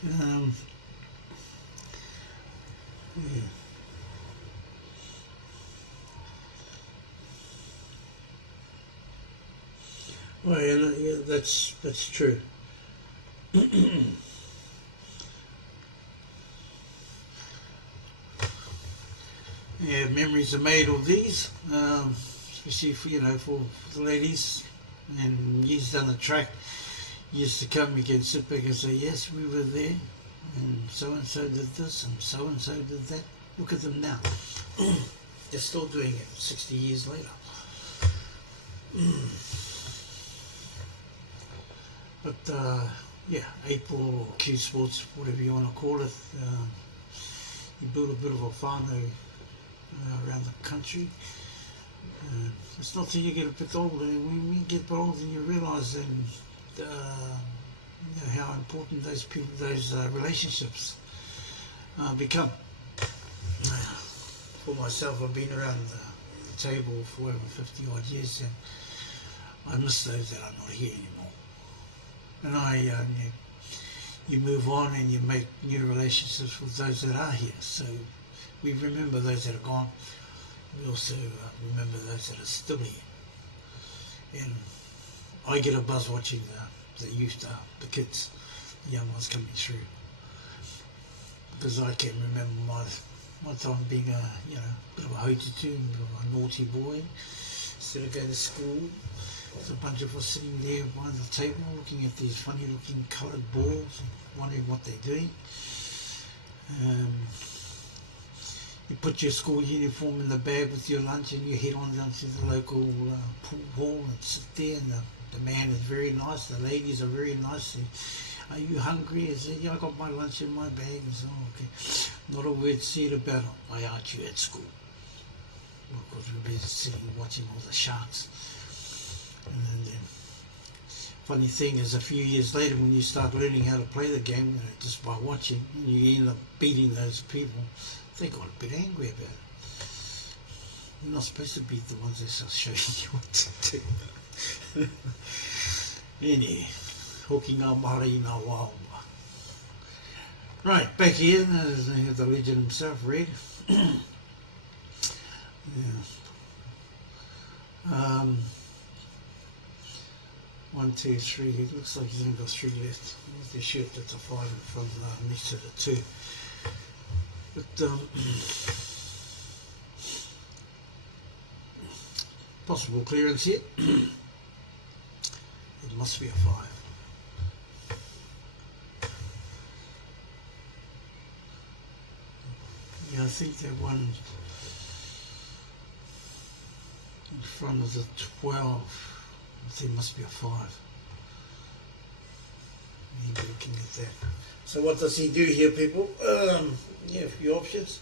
Yeah. Oh yeah, no, yeah, that's true. Yeah, memories are made of these, especially for for the ladies. And years down the track, you used to come, you can sit back and say, yes, we were there, and so did this, and so did that. Look at them now. They're still doing it 60 years later. But yeah, April or Q Sports, whatever you want to call it, you build a bit of a whānau around the country. It's not till you get a bit older. When you get older, you realise how important those people, those relationships become. For myself, I've been around the table for over 50 odd years, and I miss those that are not here anymore. And you move on and you make new relationships with those that are here. So we remember those that are gone. We also remember those that are still here. And I get a buzz watching the youth, the kids, the young ones coming through. Because I can remember my time being a bit of a hotatu, a bit of a naughty boy. Instead of going to school, there's a bunch of us sitting there behind the table looking at these funny looking coloured balls and wondering what they're doing. You put your school uniform in the bag with your lunch and you head on down to the local pool hall and sit there, and the man is very nice, the ladies are very nice. Are you hungry? I said, yeah, I got my lunch in my bag. I said, oh, okay. Not a word said about it. Why aren't you at school? Well, because we're busy sitting watching all the sharks. And then, funny thing is, a few years later, when you start learning how to play the game just by watching, and you end up beating those people, they got a bit angry about it. You're not supposed to beat the ones that are showing you what to do. Anyway, hooking up Marina Wawa. Right, back here, there's the legend himself, Red. Yeah. 1, 2, 3. It looks like he's only got 3 left. There's the shirt that's a 5 in front next to the 2. But possible clearance here. It must be a 5. Yeah, I think that one in front of the 12. There must be a 5. Maybe looking at that. So what does he do here, people? Yeah, a few options.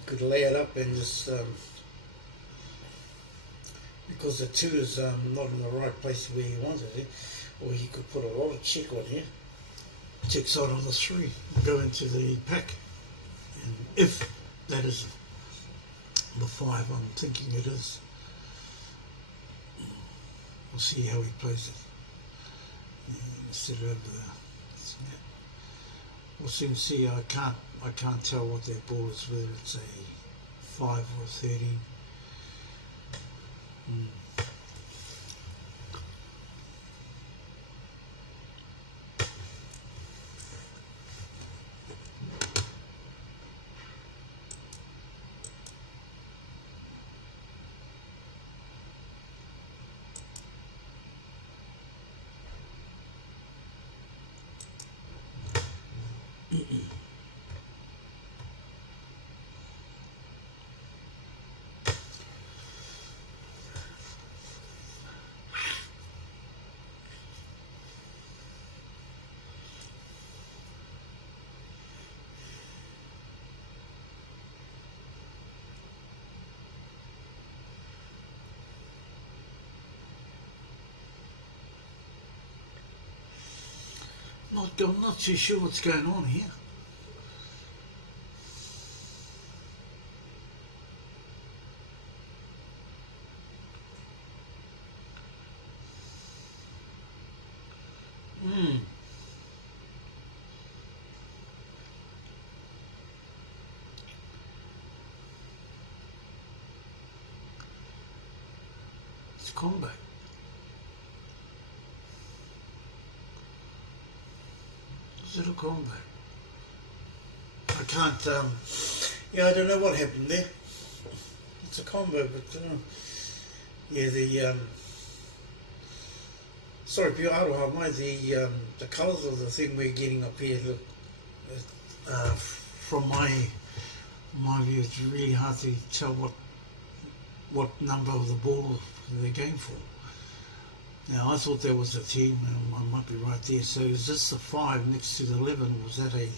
You could lay it up and just because the 2 is not in the right place where he wanted it, or he could put a lot of check on here. Check side on the 3, go into the pack, and if that is the 5, I'm thinking it is. We'll see how he plays it. Instead of over there. We'll soon see. I can't tell what that ball is, whether it's a 5 or a 13. I'm not too sure what's going on here. It's combat. Is it a combo? I can't, yeah, I don't know what happened there. It's a combo, but, yeah, sorry, Pio Aroha Mai, the colours of the thing we're getting up here, look, from my view, it's really hard to tell what number of the ball they're going for. Now, I thought there was a 10, and I might be right there. So is this the 5 next to the 11? Was that a,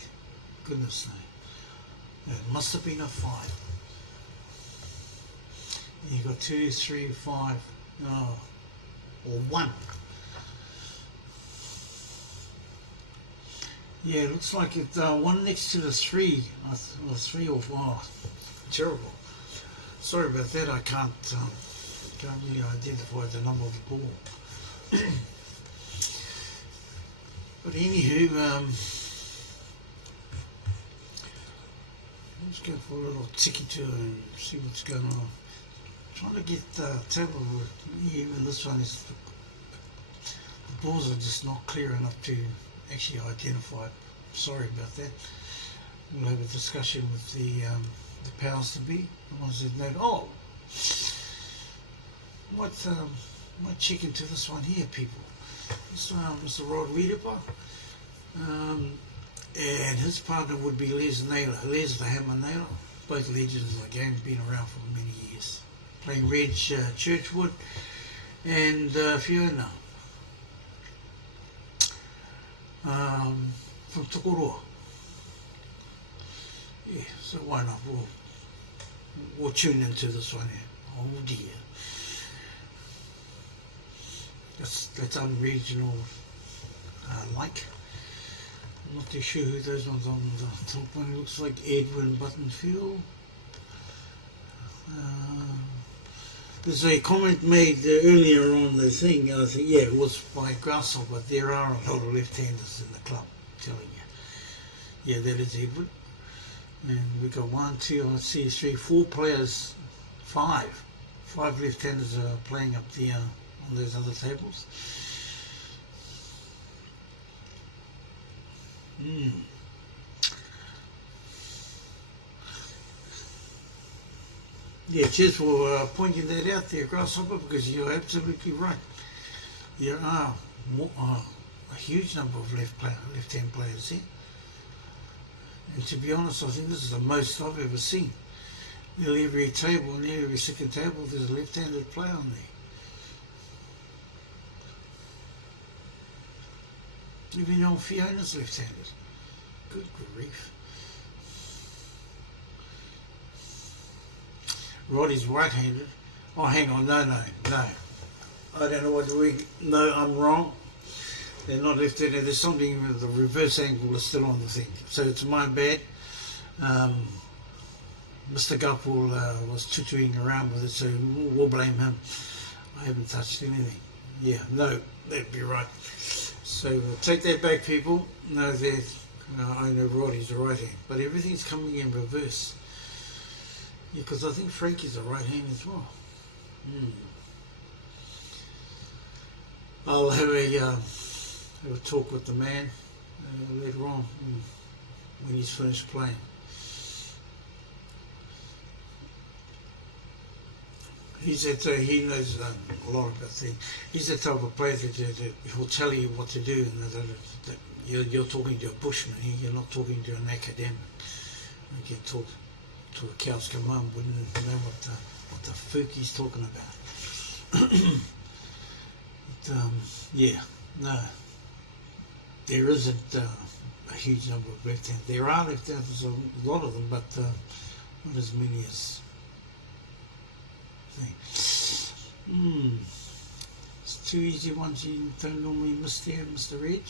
goodness no. It must have been a 5. You got 2, 3, 5, oh, or 1. Yeah, it looks like it, 1 next to the 3, or 3 or 4. Terrible. Sorry about that, I can't really identify the number of the ball. But anywho, let's go for a little ticky tour and see what's going on. Trying to get table work. Even this one is, the balls are just not clear enough to actually identify it. Sorry about that. We'll have a discussion with the powers to be, the ones that know. Oh, might check into this one here, people. This Mr. Rod Wiedeper, and his partner would be Les Naylor. Les the Hammer Naylor, both legends of the game, been around for many years. Playing Reg Churchwood and Fiona from Tokoroa. Yeah, so why not? We'll tune into this one here. Oh dear. That's unregional like. I'm not too sure who those ones on the top one. It looks like Edwin Buttonfield. There's a comment made earlier on the thing. I think, yeah, it was by Grasshopper. There are a lot of left-handers in the club, I'm telling you. Yeah, that is Edwin. And we've got 1, 2, I see 3, 4 players, 5 left-handers are playing up there on those other tables. Yeah, cheers for pointing that out there, Grasshopper, because you're absolutely right. There are a huge number of left-hand players here. And to be honest, I think this is the most I've ever seen. Nearly every table, nearly every second table, there's a left-handed player on there. Even old Fiona's left-handed. Good grief. Roddy's right-handed. Oh, hang on, no. I don't know what no, I'm wrong. They're not left-handed. There's something with the reverse angle is still on the thing. So it's my bad. Mr. Gupwell was tutoring around with it, so we'll blame him. I haven't touched anything. Yeah, no, that'd be right. So take that back, people. No, I know Roddy's a right hand, but everything's coming in reverse. Yeah, because I think Frankie's a right hand as well. I'll have a talk with the man later on when he's finished playing. He's that he knows a lot about things. He's the type of player that he'll tell you what to do, and that you're talking to a bushman here. You're not talking to an academic. You can talk to a cows come home, wouldn't know what the fook he's talking about. But, yeah, no, there isn't a huge number of left-handers. There are left-handers, a lot of them, but not as many as. It's 2 easy ones you don't normally miss there, Mr. Reg.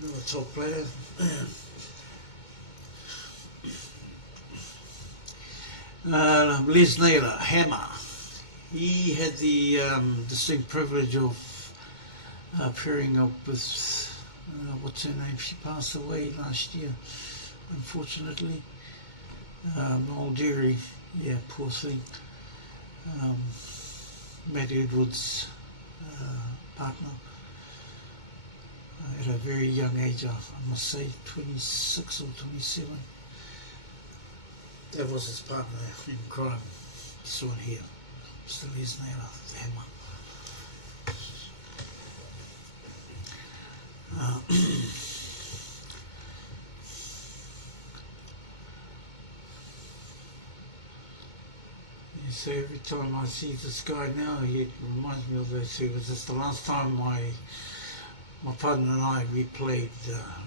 Another top player. Les Naylor, Hammer. He had the distinct privilege of pairing up with, what's her name? She passed away last year, unfortunately. Noel Deary, yeah, poor thing. Matt Edwards' partner. at a very young age, I must say 26 or 27. That was his partner in crime. Saw it here. Still is now, the hammer. So every time I see this guy now, it reminds me of those two, because it's the last time my partner and I, we played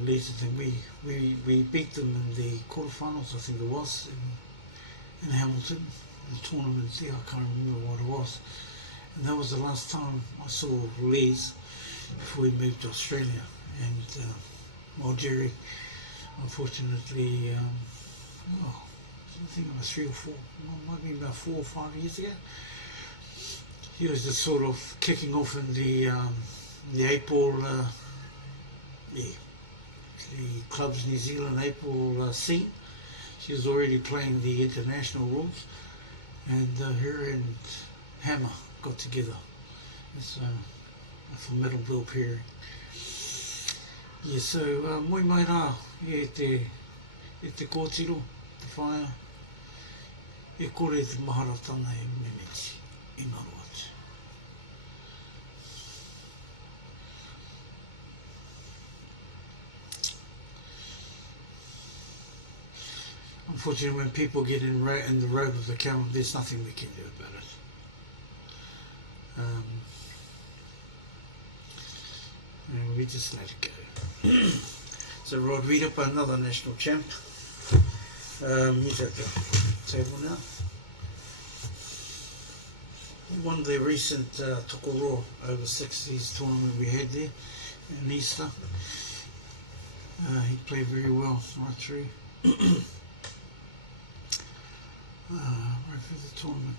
Leeds, and we beat them in the quarterfinals, I think it was, in Hamilton, the tournament there, I can't remember what it was. And that was the last time I saw Leeds before we moved to Australia. And well, Jerry, unfortunately, I think it was 3 or 4, might be about 4 or 5 years ago. He was just sort of kicking off in the 8-ball, the clubs New Zealand 8-ball scene. She was already playing the international rules, and her and Hammer got together. It's a formidable period. Yeah, so moi mai rā e te kōtiro, te whaia, e kore te maharatana e memeti, e ngaro atu. Unfortunately, when people get in the road of the camel, there's nothing we can do about it. And we just let it go. So Rod Wiedepa, another national champ. He's at the table now. He won the recent Tokoroa over 60s tournament we had there in Easter. He played very well right through. Right through the tournament.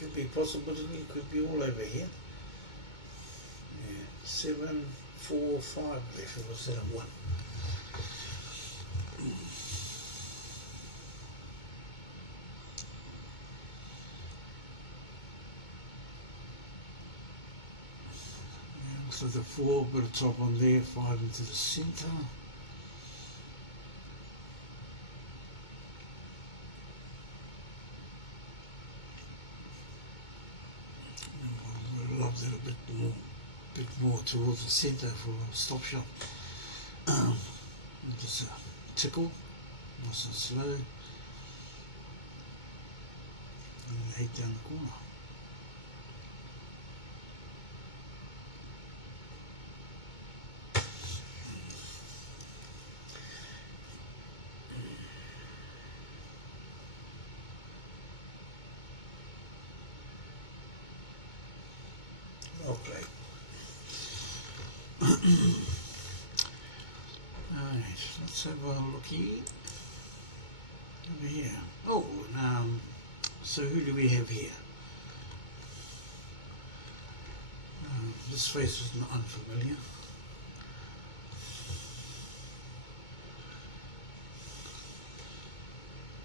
Could be possibility, it could be all over here. Yeah, 7, 4, 5 if it was at a 1. So the 4, bit of top on there, 5 into the centre. I love that a bit more towards the centre for a stop shot. Just a tickle, nice and slow, and 8 down the corner. Okay. Alright, let's have a looky over here. Oh, so who do we have here? This face is not unfamiliar.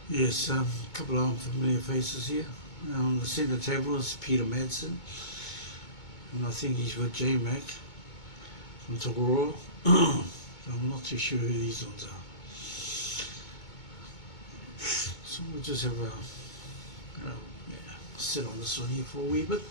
Yes, a couple of unfamiliar faces here. On the centre table is Peter Madsen. And I think he's with J-Mac from Tokoroa. I'm not too sure who these ones are. So we'll just have a sit on this one here for a wee bit.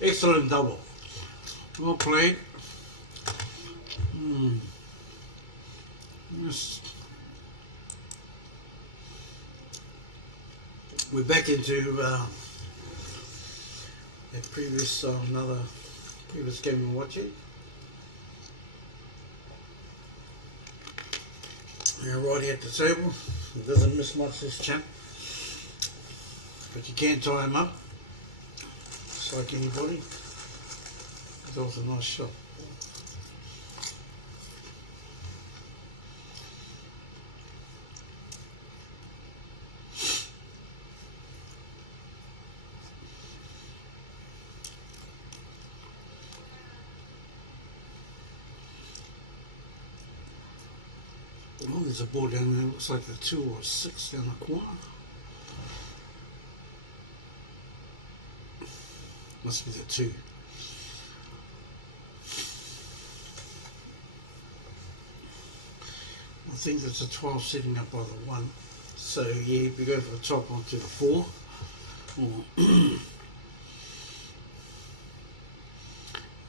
Excellent double. Well played. Yes. We're back into that previous another previous game we're watching. Now right here at the table. He doesn't miss much, this chap. But you can't tie him up. Just like anybody. That was a nice shot. Oh, there's a ball down there. Looks like a 2 or 6 down the corner. Must be the 2. I think that's a 12 sitting up by the 1. So yeah, if you go for the top onto the 4. Or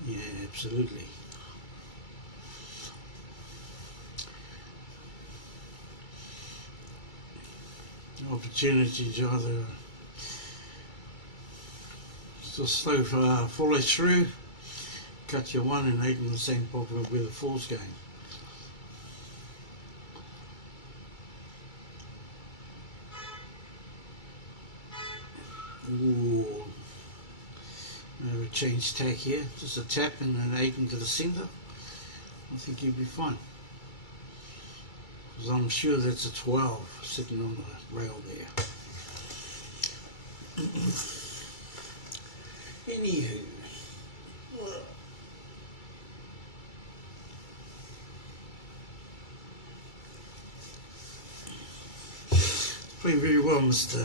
yeah, absolutely. Opportunity to either just slow follow through, cut your 1 and 8 in the same pocket where the 4's going. Ooh. No, change tack here, just a tap and an 8 into the centre. I think you'll be fine. Because I'm sure that's a 12 sitting on the rail there. Anywho. Playing very well, Mr.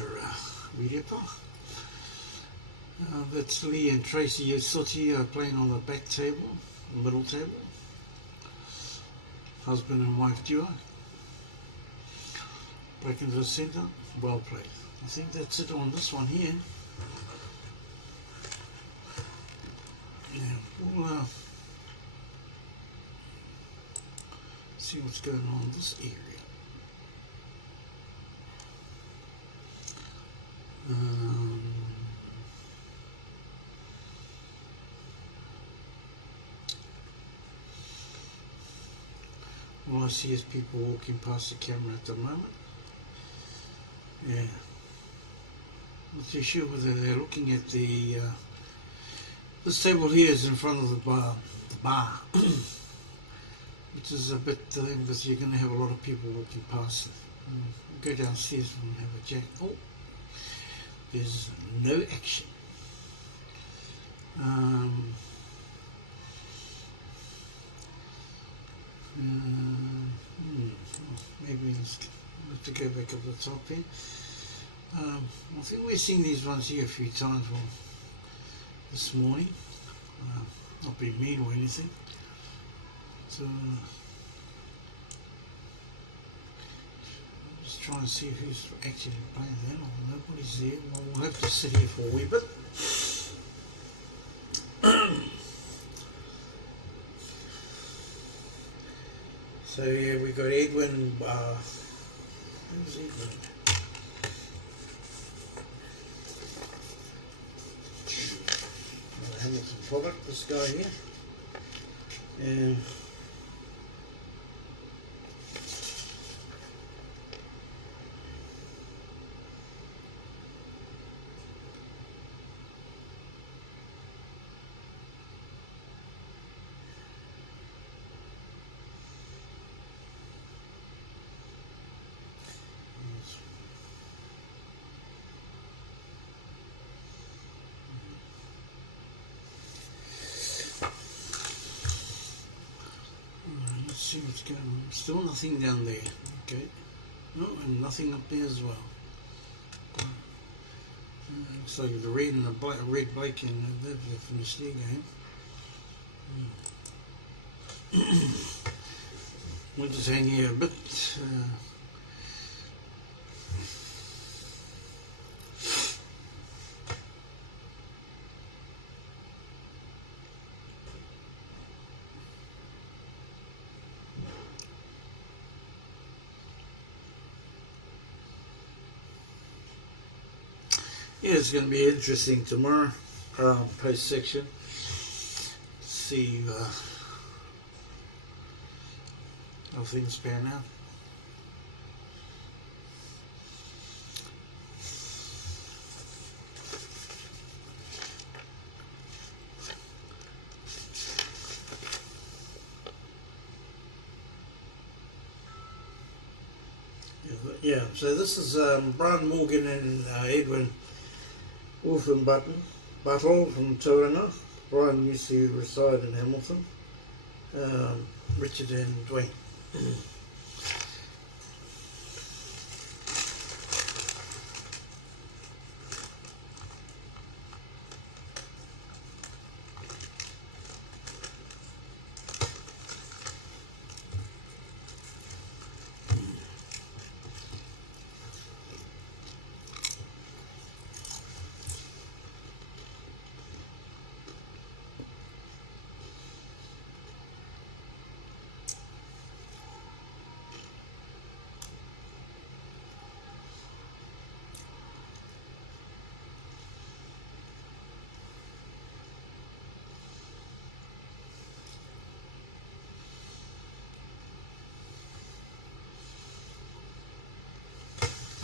Riepa. That's Lee and Tracy Yosuti playing on the back table, the middle table. Husband and wife duo. Back into the centre, well played. I think that's it on this one here. Yeah, we'll see what's going on in this area. All I see is people walking past the camera at the moment. Yeah. Not too sure whether they're looking at the this table here is in front of the bar, which is a bit because you're going to have a lot of people walking past it. Go downstairs and have a jack. Oh, there's no action. Maybe have to go back up the top here. I think we've seen these ones here a few times this morning. Not being mean or anything. So just try and see who's actually playing that. Oh, nobody's there. Well, we'll have to sit here for a wee bit. So yeah, we got Edwin. Who's Edwin? Hamilton product. This guy here. And see what's going on. Still nothing down there. Okay. No, and nothing up there as well. Looks like the red and the black, red black, and they've finished their game. We'll just hang here a bit. Yeah, it's going to be interesting tomorrow, post section. See how things pan out. Yeah, so this is Brian Morgan and Edwin Battle from Tauranga. Brian used to reside in Hamilton. Richard and Dwayne.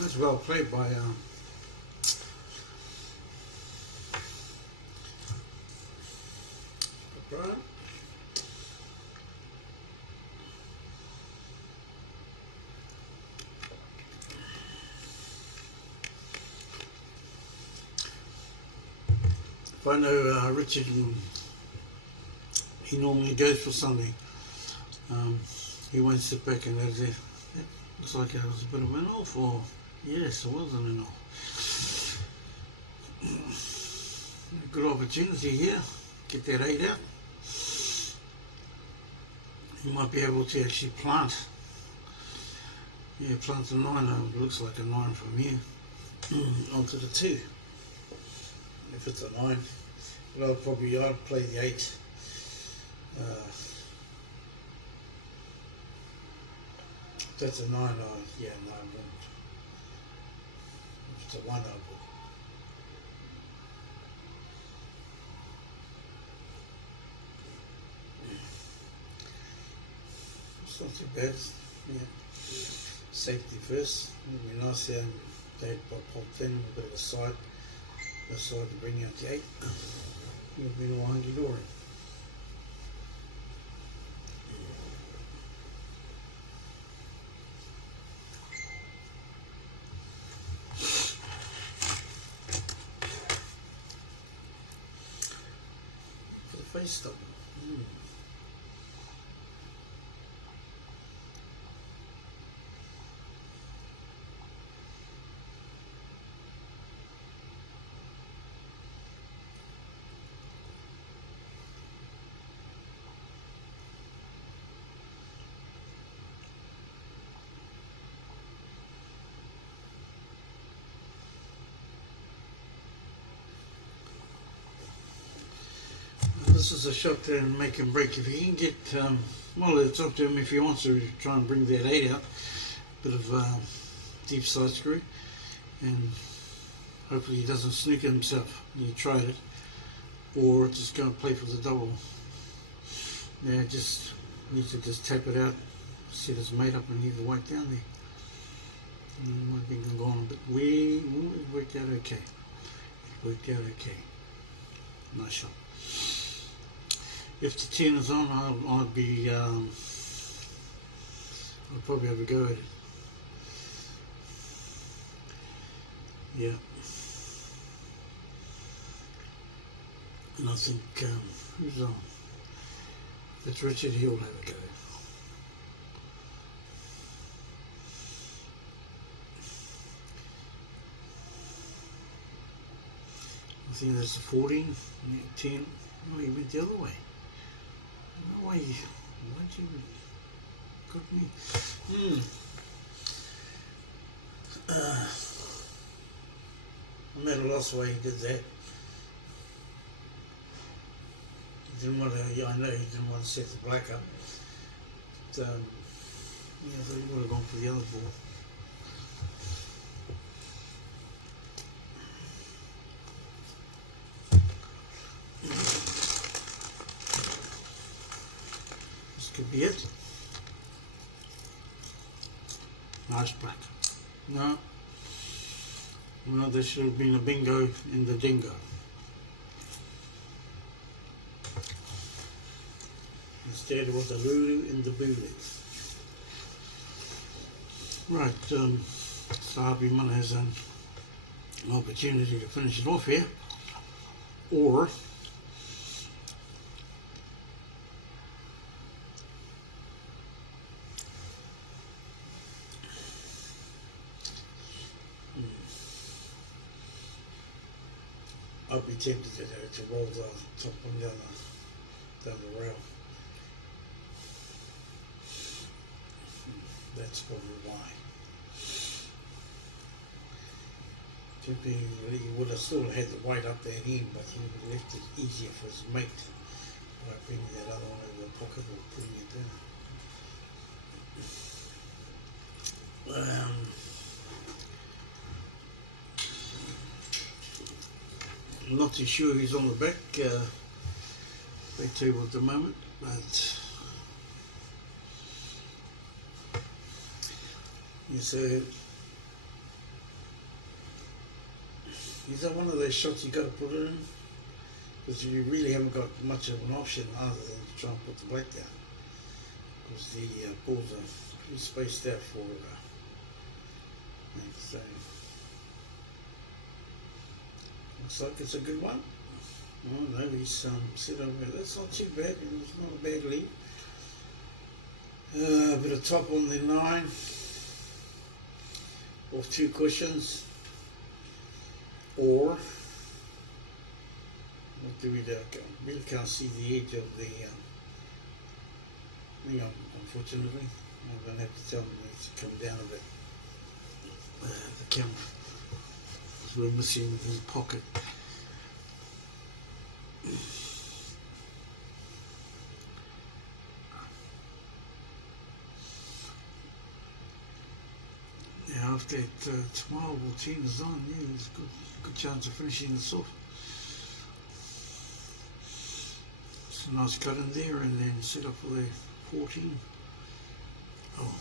That's well played by Brian. If I know Richard, he normally goes for something. He won't sit back and go there. Yeah, looks like it was a bit of an off, or yes, it wasn't an off. Good opportunity here. Get that 8 out. You might be able to actually plant. Yeah, plant the 9. It looks like a 9 from here. Onto the 2. If it's a 9. But I'd play the 8. If that's a 9, yeah, no, I wouldn't. If it's a 1, I would. It's not too bad. Yeah. Safety first. It'd be nice to they popped in a bit of a side. Side to bring out the 8. You'll be all hunky dory. For the face stop. This is a shot to make and break. If he can get, well, it's up to him if he wants to try and bring that 8 out. Bit of deep side screw, and hopefully he doesn't sneak it himself. He tried it, or just go and play for the double. Yeah, just need to just tap it out, see if it's made up, and leave the white down there. And might be going on, but it worked out okay. It worked out okay. Nice shot. If the 10 is on, I'd be, I'd probably have a go at it. Yeah. And I think, who's on? If it's Richard, he'll have a go. I think that's a 14, 10. No, he went the other way. No way. Why'd you got me? I'm at a loss why he did that. He didn't want to, I know he didn't want to set the black up. But, yeah, I thought he would have gone for the other ball. could be it. Nice black. No. Well, there should have been a bingo in the dingo. Instead it was a Lulu in the Bulu. Right, so Abimana has an opportunity to finish it off here. Or I'd be tempted to roll the top one down the rail. That's probably why. He would have still had the white up that end, but he would have left it easier for his mate by bringing that other one over the pocket or putting it down. I'm not too sure who's on the back table at the moment, but yeah, so is that one of those shots you got to put it in? Because you really haven't got much of an option other than to try and put the black down, because the balls are pretty spaced out for so looks like it's a good one. Oh no, he's sit over there. That's not too bad. It's not a bad lead. A bit of top on the 9 off 2 cushions. Or what do we do? I really can't see the edge of the thing, unfortunately. I'm going to have to tell them to come down a bit. The camera. So we're missing the pocket. Yeah, after that 12 or 10 is on, yeah, there's a good chance of finishing this off. It's a nice cut in there and then set up for the 14. Oh.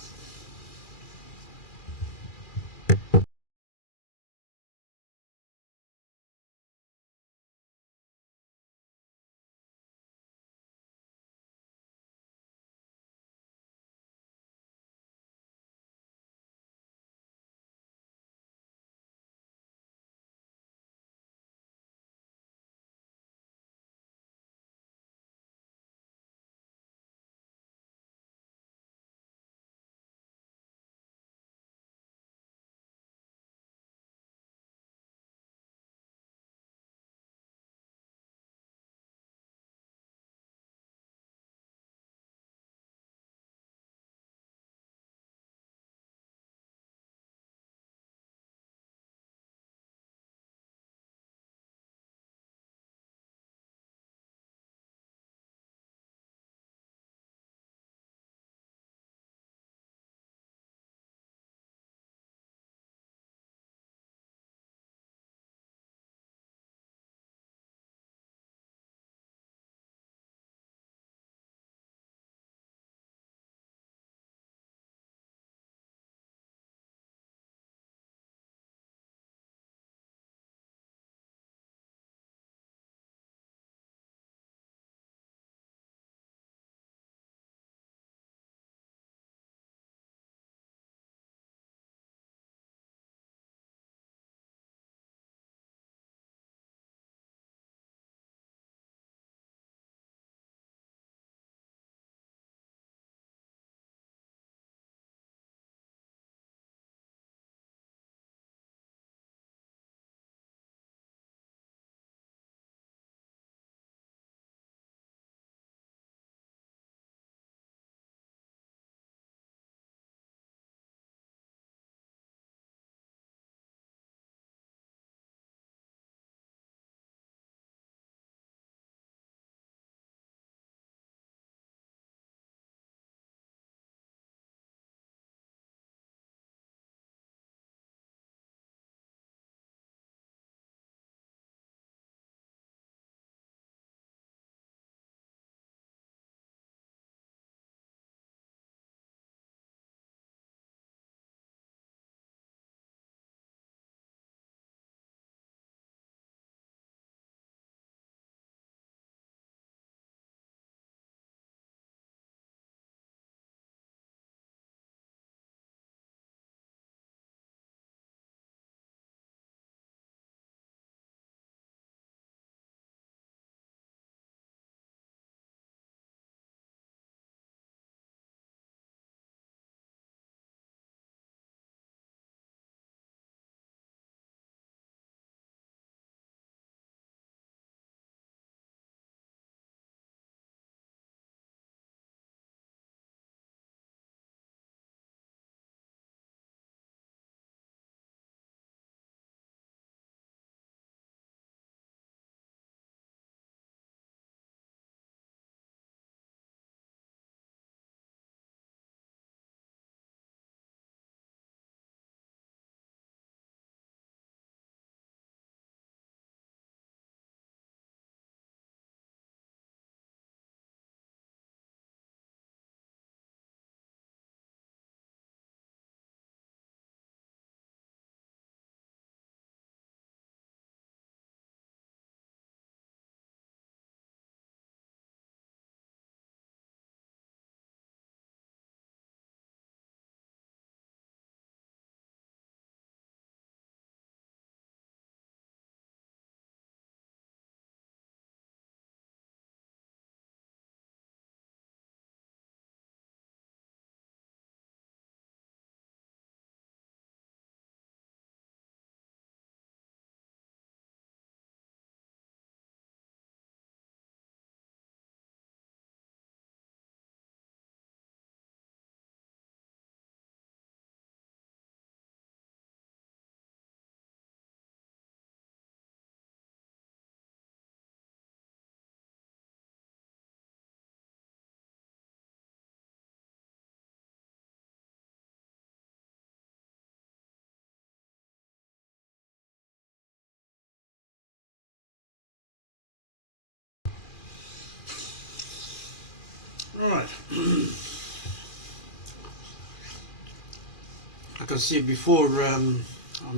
like I said before, I'm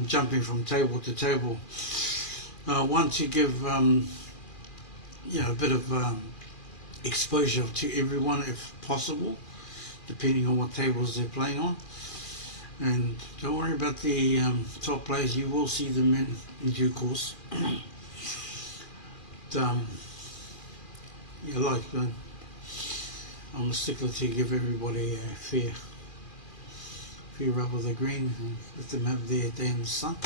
jumping from table to table. One, to give a bit of exposure to everyone if possible, depending on what tables they're playing on. And don't worry about the top players, you will see them in due course. I'm a stickler to give everybody a fair rub of the green and let them have their day in the sun,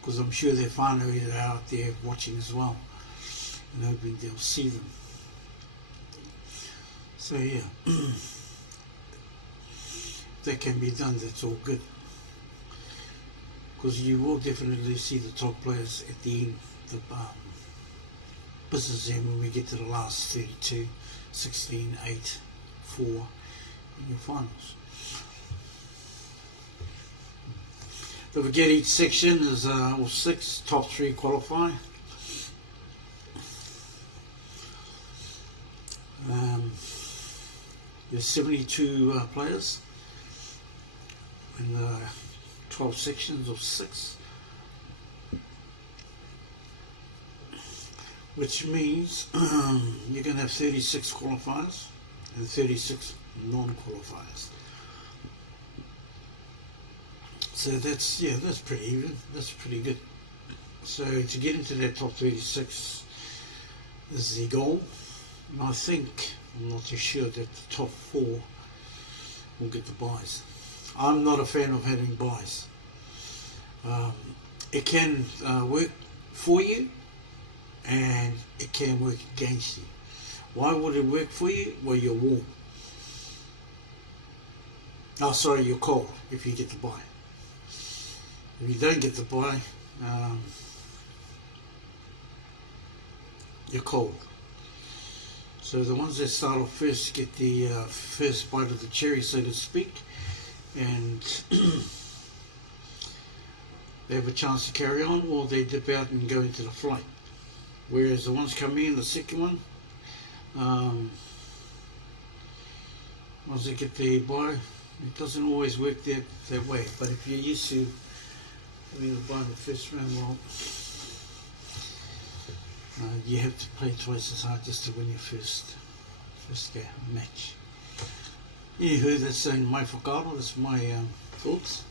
because I'm sure their whānau are out there watching as well and hoping they'll see them. So yeah, if that can be done, that's all good, because you will definitely see the top players at the end of the business end when we get to the last 32, 16, 8, 4 in your finals. Don't forget, each section is or 6 top 3 qualify. There's 72 players in the 12 sections of 6, which means you're going to have 36 qualifiers and 36 non-qualifiers. So that's pretty even. That's pretty good. So to get into that top 36 is the goal. And I think, I'm not too sure, that the top 4 will get the buys. I'm not a fan of having buys. It can work for you and it can work against you. Why would it work for you? Well, you're warm. Oh, sorry, you're cold if you get the buy. If you don't get the buy, you're cold. So the ones that start off first get the first bite of the cherry, so to speak, and they have a chance to carry on, or they dip out and go into the flight. Whereas the ones coming in, the second one, once they get the buy, it doesn't always work that way. But if you're used to having the buy in the first round, well, you have to play twice as hard just to win your first match. Anywho, that's my whakaaro, that's my thoughts.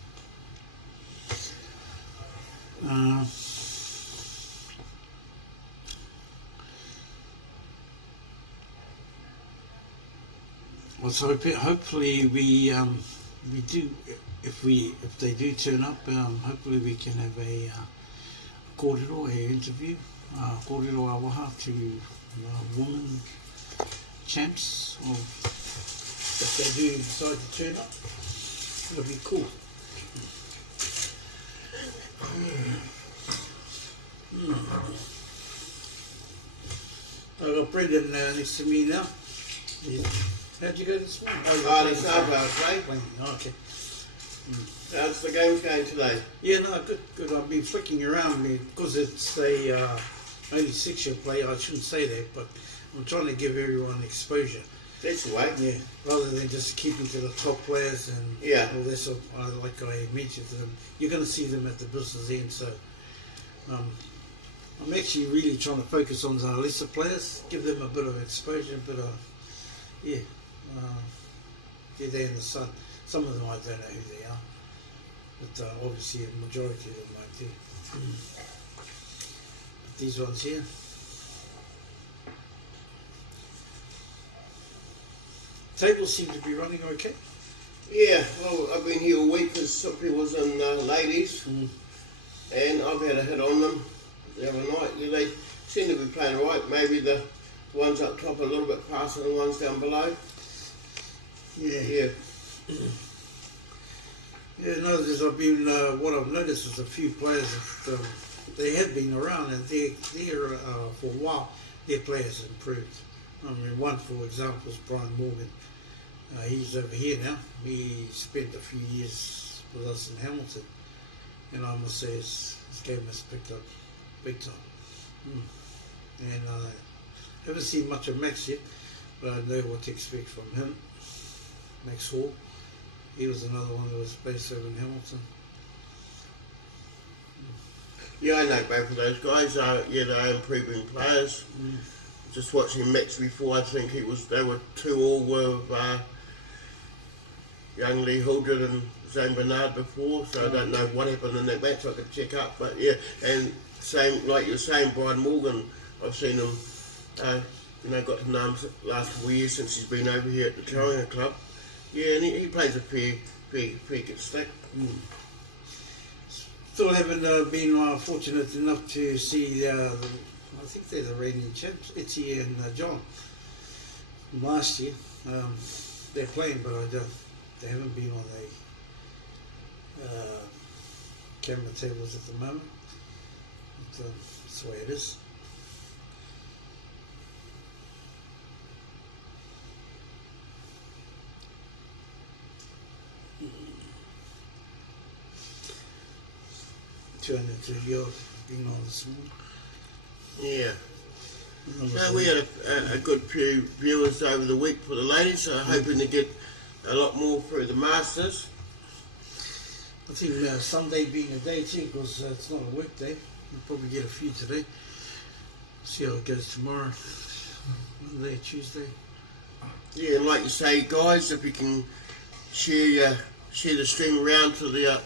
Well, so hopefully we do, if they do turn up, hopefully we can have a kōrero, a interview, kōrero awaha to women champs, or if they do decide to turn up, it'll be cool. I've got Brendan next to me now. How'd you go this morning? This afternoon, playing. Oh, okay. How's the games going today? Yeah, no, good. I've been flicking around because it's a only 6-year play. I shouldn't say that, but I'm trying to give everyone exposure. That's the way. Yeah, rather than just keeping to the top players and all this. Like I mentioned to them, you're going to see them at the business end. So I'm actually really trying to focus on the lesser players, give them a bit of exposure, a bit of they're there in the sun. Some of them I don't know who they are, but obviously a majority of them I do. But these ones here, tables seem to be running okay. Yeah, well, I've been here all week because somebody was in ladies, and I've had a hit on them the other night. Yeah, they seem to be playing right. Maybe the ones up top are a little bit faster than the ones down below. Yeah. Yeah, no, I've been, what I've noticed is a few players that they have been around, and they're for a while, their players have improved. I mean, one, for example, is Brian Morgan. He's over here now. He spent a few years with us in Hamilton, and I must say his game has picked up big time. And I haven't seen much of Max yet, but I know what to expect from him. Max Hall. He was another one that was based over in Hamilton. Yeah, I know both of those guys. Yeah, they are improving players. Just watching Max before, I think they were 2-2 with young Lee Hildred and Zane Bernard before, so I don't know what happened in that match. I could check up, but yeah, and same like you're saying, Brian Morgan. I've seen him. Got to know him last couple of years since he's been over here at the Tauranga Club. Yeah, and he plays a fair good stick. Still haven't been fortunate enough to see I think they're the reigning champs, Itchy and John. Last year, they're playing, but they haven't been on the camera tables at the moment. But, that's the way it is. Turned into your being on this morning. Yeah. So we had a good few viewers over the week for the ladies, so hoping to get a lot more through the Masters. I think Sunday being a day too, because it's not a work day. We'll probably get a few today. See how it goes tomorrow. Monday, Tuesday. Yeah, and like you say, guys, if you can share the stream around to the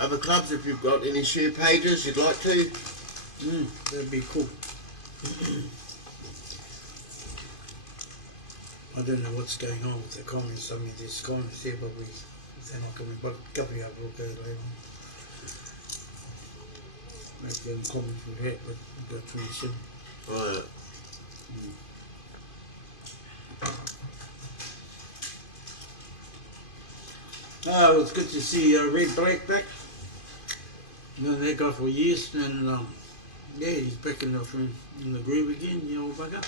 other clubs, if you've got any share pages you'd like to. That'd be cool. I don't know what's going on with the comments. I mean, there's comments there, but they're not coming. But a couple of will go later on. Maybe I'm comment for that, but we've got 27. Right. It was good to see Red Black back. You know that guy for years, and yeah, he's back in the groove again, you know, bugger.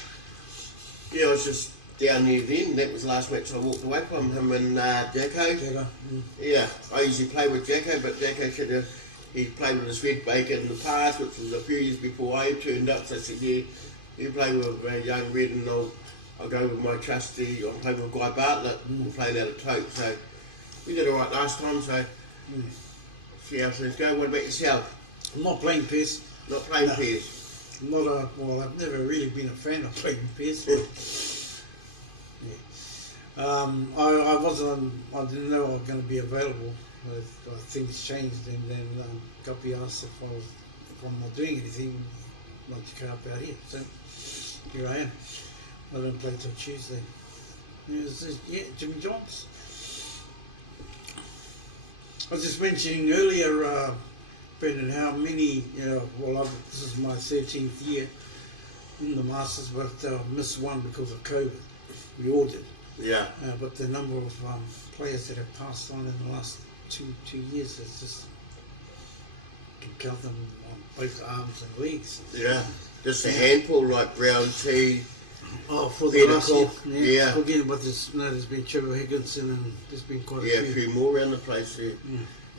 Yeah, I was just down there then. That was the last match I walked away from, him and Jacko. Yeah, I usually play with Jacko, but Jacko said he played with his Red Baker in the past, which was a few years before I turned up. So I said, yeah, you play with young Red, and I'll go with my trusty. I'm playing with Guy Bartlett. We're playing out of Tote, so we did alright last time. So see how things go. What about yourself? I'm not playing pairs. Not playing pairs. Well, I've never really been a fan of playing pairs. I didn't know I was going to be available. Things changed, and then Guppy asked if I'm not doing anything, why don't you come up out here? So here I am. I don't play till Tuesday. Jimmy Johns. I was just mentioning earlier, Brendan, how many, this is my 13th year in the Masters, but missed one because of COVID. We all did. Yeah. But the number of players that have passed on in the last two years, it's just, you can count them on both arms and legs. Yeah. Just a handful, like Brown T. Oh, for the last year. Yeah. Again, but there's been Trevor Higginson, and there's been quite a few. Yeah, a few more around the place there.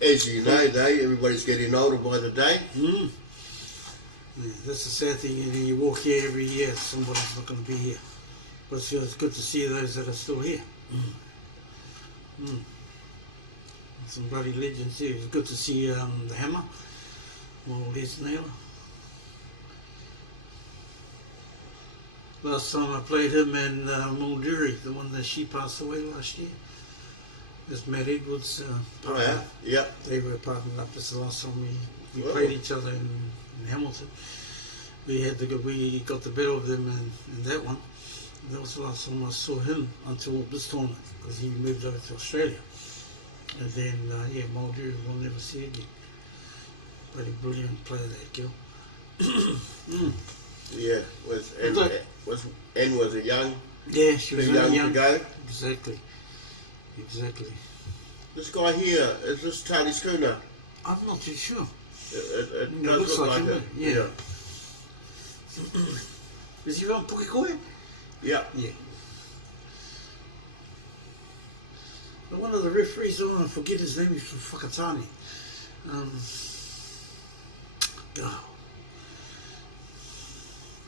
As you know, though, everybody's getting older by the day. Yeah, that's the sad thing. You walk here every year, somebody's not going to be here. But it's good to see those that are still here. Some bloody legends here. It's good to see the Hammer, Les Naylor. Last time I played him and Muldoori, the one that she passed away last year. That's Matt Edwards' partner. Yeah. They were partnered up. That's the last time we played each other in Hamilton. We got the better of them in that one. That was the last time I saw him until this tournament, because he moved over to Australia. And then, Muldoori we'll never see again. But a brilliant player, that girl. Yeah, was a young. Yeah, she was too young to go. Exactly. This guy here, is this Tony Schooner? I'm not too sure. It It does looks look like like him. it. Yeah. Is he on Pukekohe? Yeah. Yeah. But one of the referees, I forget his name, he's from Whakatane.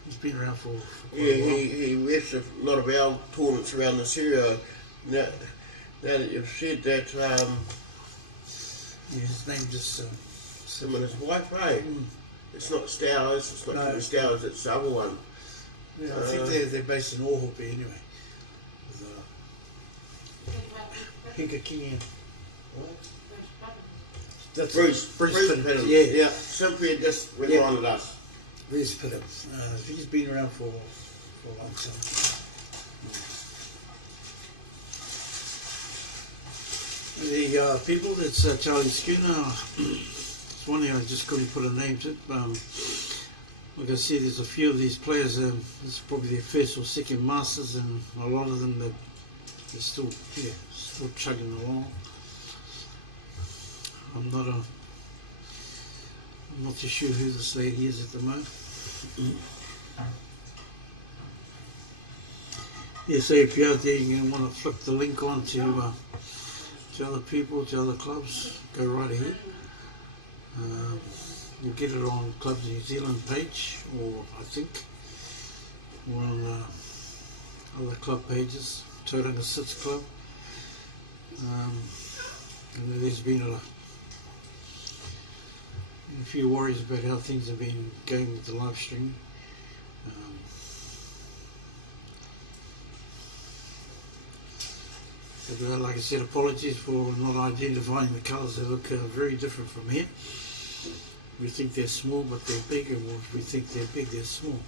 He's been around for quite a while. He refs a lot of our tournaments around this area. Now now that you've said that, Yeah, his name just. him and his wife, eh? It's not Stowers, it's not No. Kevin Stowers, it's the other one. Yeah, I think they're based in Ohope anyway. With, Hika King. That's Bruce Pitt. Pitt. Yeah, Simply just reminded us. Bruce Pitt. He's been around for a long time. The people, that's Charlie Schooner. It's one thing I just couldn't put a name to it. Like I said, there's a few of these players, it's probably their first or second Masters, and a lot of them, they're still chugging along. I'm not too sure who this lady is at the moment. Yeah, so if you're out there, you're going to want to flick the link on to other people, to other clubs, go right ahead. You'll get it on Clubs New Zealand page, or I think, or on other club pages, Tauranga Sits Club. And there's been a few worries about how things have been going with the live stream. But, like I said, apologies for not identifying the colours. They look very different from here. We think they're small, but they're big, and if we think they're big, they're small.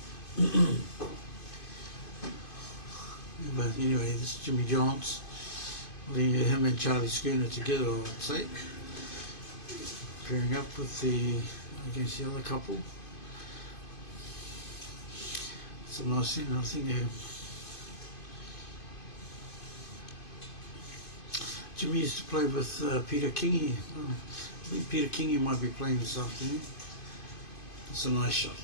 But anyway, this is Jimmy Johns. Him and Charlie Schooner together, I would say. Pairing up with against the other couple. It's a nice thing, I think. Jimmy used to play with Peter Kingy. I think Peter Kingy might be playing this afternoon. It's a nice shot.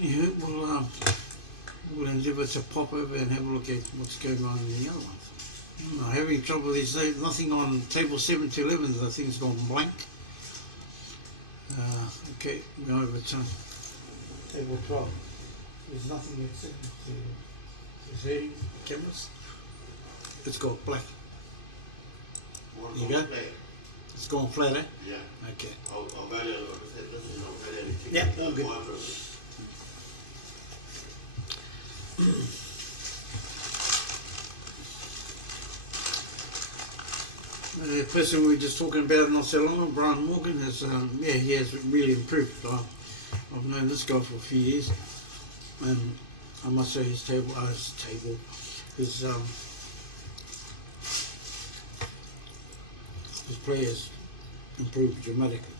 Anywho, we'll endeavour to pop over and have a look at what's going on in the other ones. I'm having trouble these days. Nothing on table 7 to 11. I think it's gone blank. Okay, we're over to table 12. There's nothing at 7 to 30 cameras. It's got black. There you go. It's gone flat, eh? Yeah. Okay. I'll go down, like I said, listen, I'll go down and check Yeah, it all out. good. The person we were just talking about not so long ago, Brian Morgan, has he has really improved. I've known this guy for a few years, and I must say his play has improved dramatically.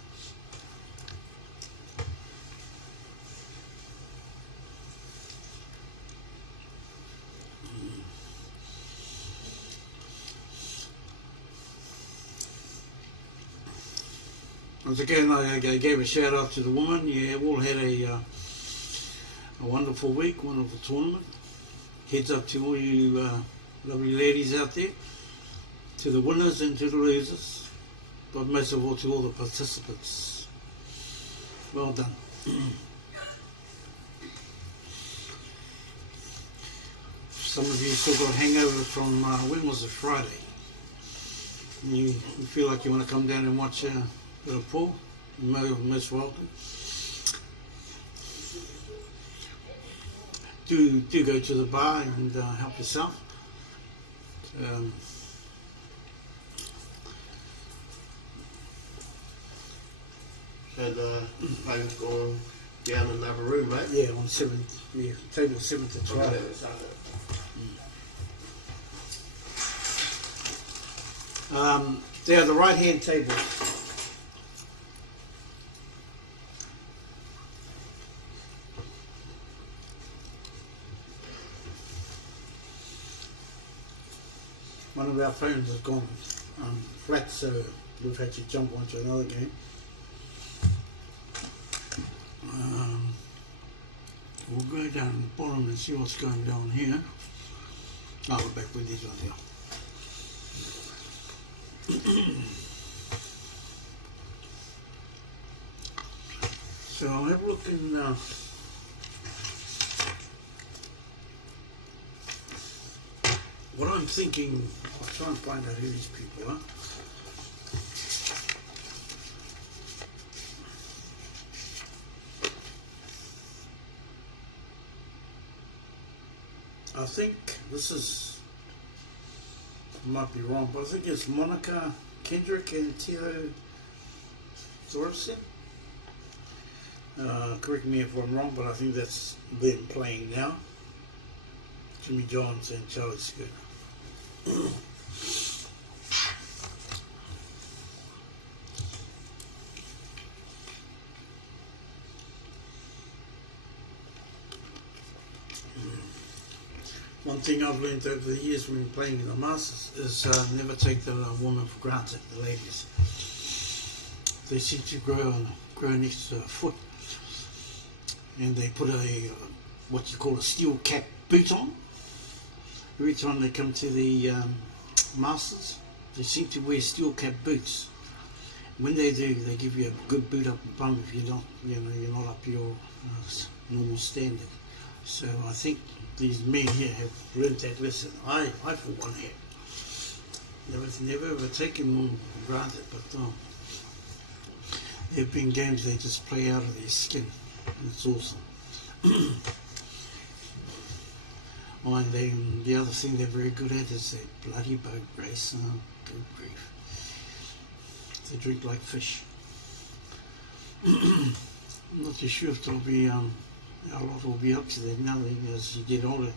Once again, I gave a shout out to the women. You all had a wonderful week, wonderful tournament. Heads up to all you lovely ladies out there, to the winners and to the losers, but most of all to all the participants. Well done. Some of you still got hangovers from, when was it, Friday? You feel like you want to come down and watch a bit of pool? You're most welcome. Do go to the bar and help yourself. So the phone's gone down another room, mate. Yeah, on 7, table 7 to 12. They are the right-hand table. One of our phones has gone flat, so we've had to jump onto another game. We'll go down the bottom and see what's going down here. We're back with these ones here. So I'll have a look in what I'm thinking. I'll try and find out who these people are. I think this is, might be wrong, but I think it's Monica Kendrick and Teo Thorson. Correct me if I'm wrong, but I think that's them playing now. Jimmy Johns and Charlie Scooter. One thing I've learned over the years when playing in the Masters is never take the woman for granted, the ladies. They seem to grow an extra foot, and they put a what you call a steel cap boot on. Every time they come to the Masters, they seem to wear steel cap boots. When they do, they give you a good boot up the bum if you don't, you're not up your normal standard. So I think these men here have learned that lesson. I for one have. Never ever taken them for granted, but there have been games they just play out of their skin, and it's awesome. And the other thing they're very good at is their bloody boat race. Oh, good grief. They drink like fish. I'm not too sure if there'll be a lot will be up to that now as you get older.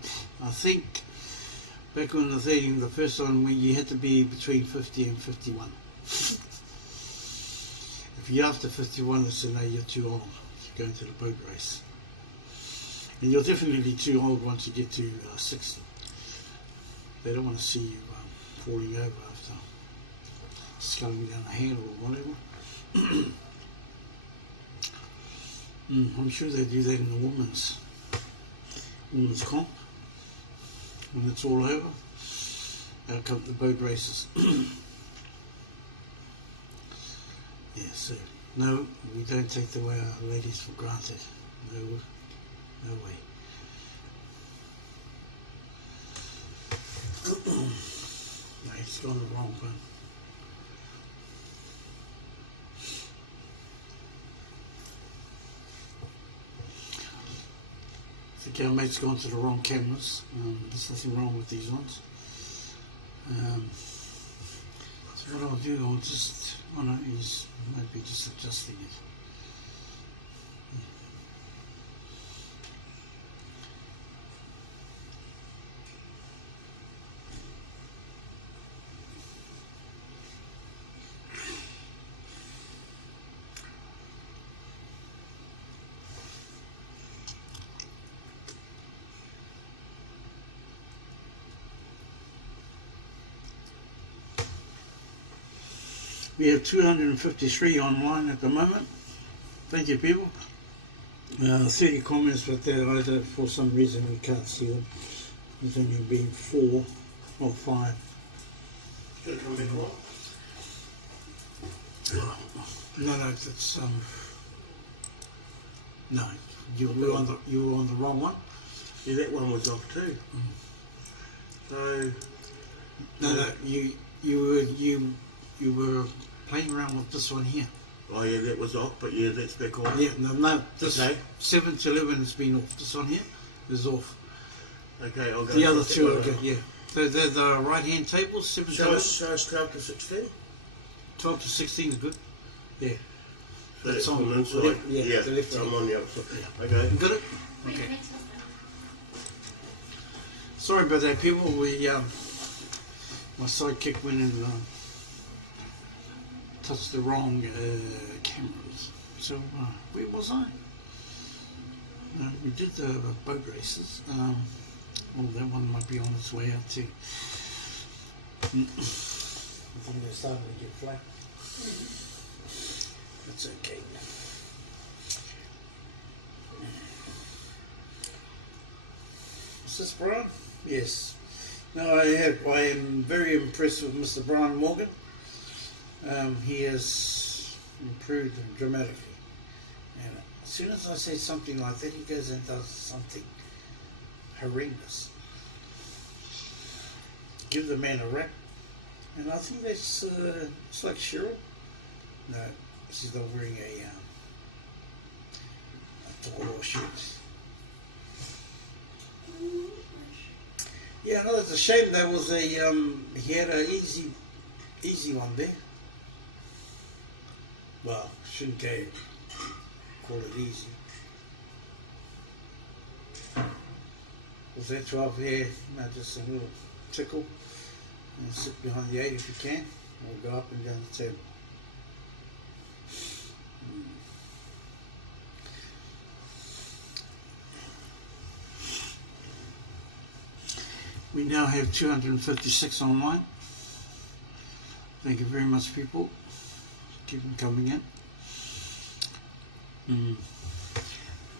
I think back when the thing, the first one when you had to be between 50 and 51. If you're after 51, it's no, you're too old to go into the boat race. And you're definitely too old once you get to 60. They don't want to see you falling over after sculling down a handle or whatever. I'm sure they do that in the women's comp. When it's all over, out come the boat races. Yeah, so no, we don't take the way our ladies for granted. No way. No, it's gone the wrong one. I think our mate's gone to the wrong cameras. There's nothing wrong with these ones. So what I'll do, he's maybe just adjusting it. We have 253 online at the moment. Thank you, people. 30 comments, but either for some reason we can't see them. There's only been 4 or 5. Should come back on. No, that's no. You were on the wrong one. Yeah, that one was off too. So No, you were playing around with this one here. oh yeah, that was off, but yeah, that's back on. Yeah, no, this Okay. 7 to 11 has been off. This one here is off. Okay, I'll go. The other across that two one are good, now. yeah. They're the right hand tables, 7 to Show 11. us 12 to 16. 12 to 16 is good. Yeah. So That's on on the inside. left, yeah, the left so hand. I'm on the outside. Yeah. Okay. You got it? Okay. Sorry about that, people. My sidekick went and touched the wrong cameras. So where was I? We did the boat races. Well, that one might be on its way out too. I think they're starting to get flat. That's okay. Is this Brian? Yes. No, I am very impressed with Mr. Brian Morgan. He has improved dramatically. And as soon as I say something like that, he goes and does something horrendous. Give the man a rap, And I think that's it's like Cheryl. No, she's not wearing a tall shirt. Yeah, no, it's a shame there was a he had a easy one there. Well, shouldn't call it easy. Was that 12 here? No, just a little tickle. And sit behind the 8 if you can. Or go up and down the table. We now have 256 online. Thank you very much, people. Keep them coming in. You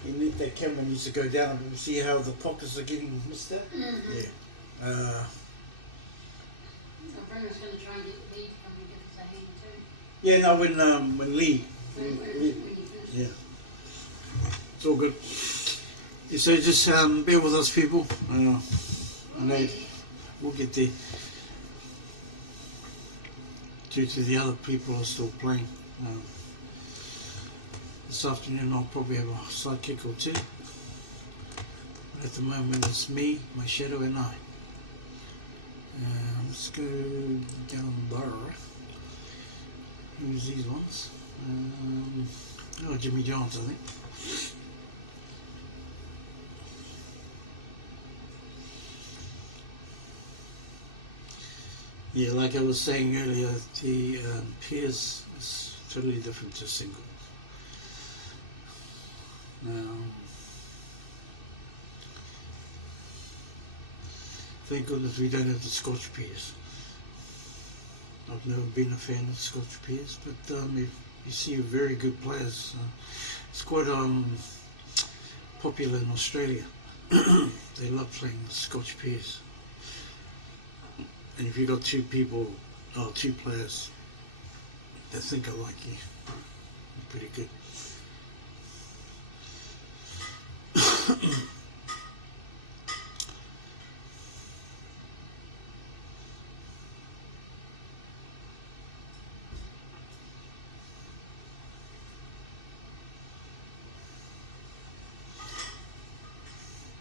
need that camera needs to go down and see how the pockets are getting missed out. Mm-hmm. Yeah. Brenda's going to try and get the lead from you, give us a hand too. Yeah, no, when Lee. When you finish. Yeah. It's all good. Yeah, so just bear with us, people. I know we'll get there. Due to the other people are still playing. This afternoon I'll probably have a sidekick or two. But at the moment it's me, my shadow and I. Let's go down Burr. Who's these ones? Jimmy Jones, I think. Yeah, like I was saying earlier, the pairs is totally different to singles. Thank goodness we don't have the Scotch pairs. I've never been a fan of Scotch pairs, but if you see very good players, it's quite popular in Australia. They love playing the Scotch pairs. And if you've got two players that think alike you, it's pretty good.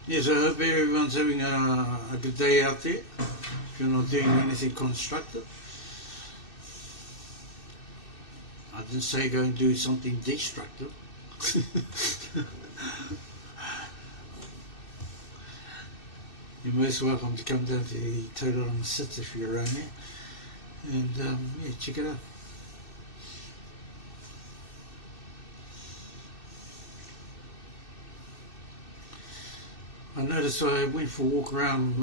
Yes, I hope everyone's having a good day out there. If you're not doing anything constructive. I didn't say go and do something destructive. You're most welcome to come down to the Total on the Sits if you're around there. And yeah, check it out. I noticed I went for a walk around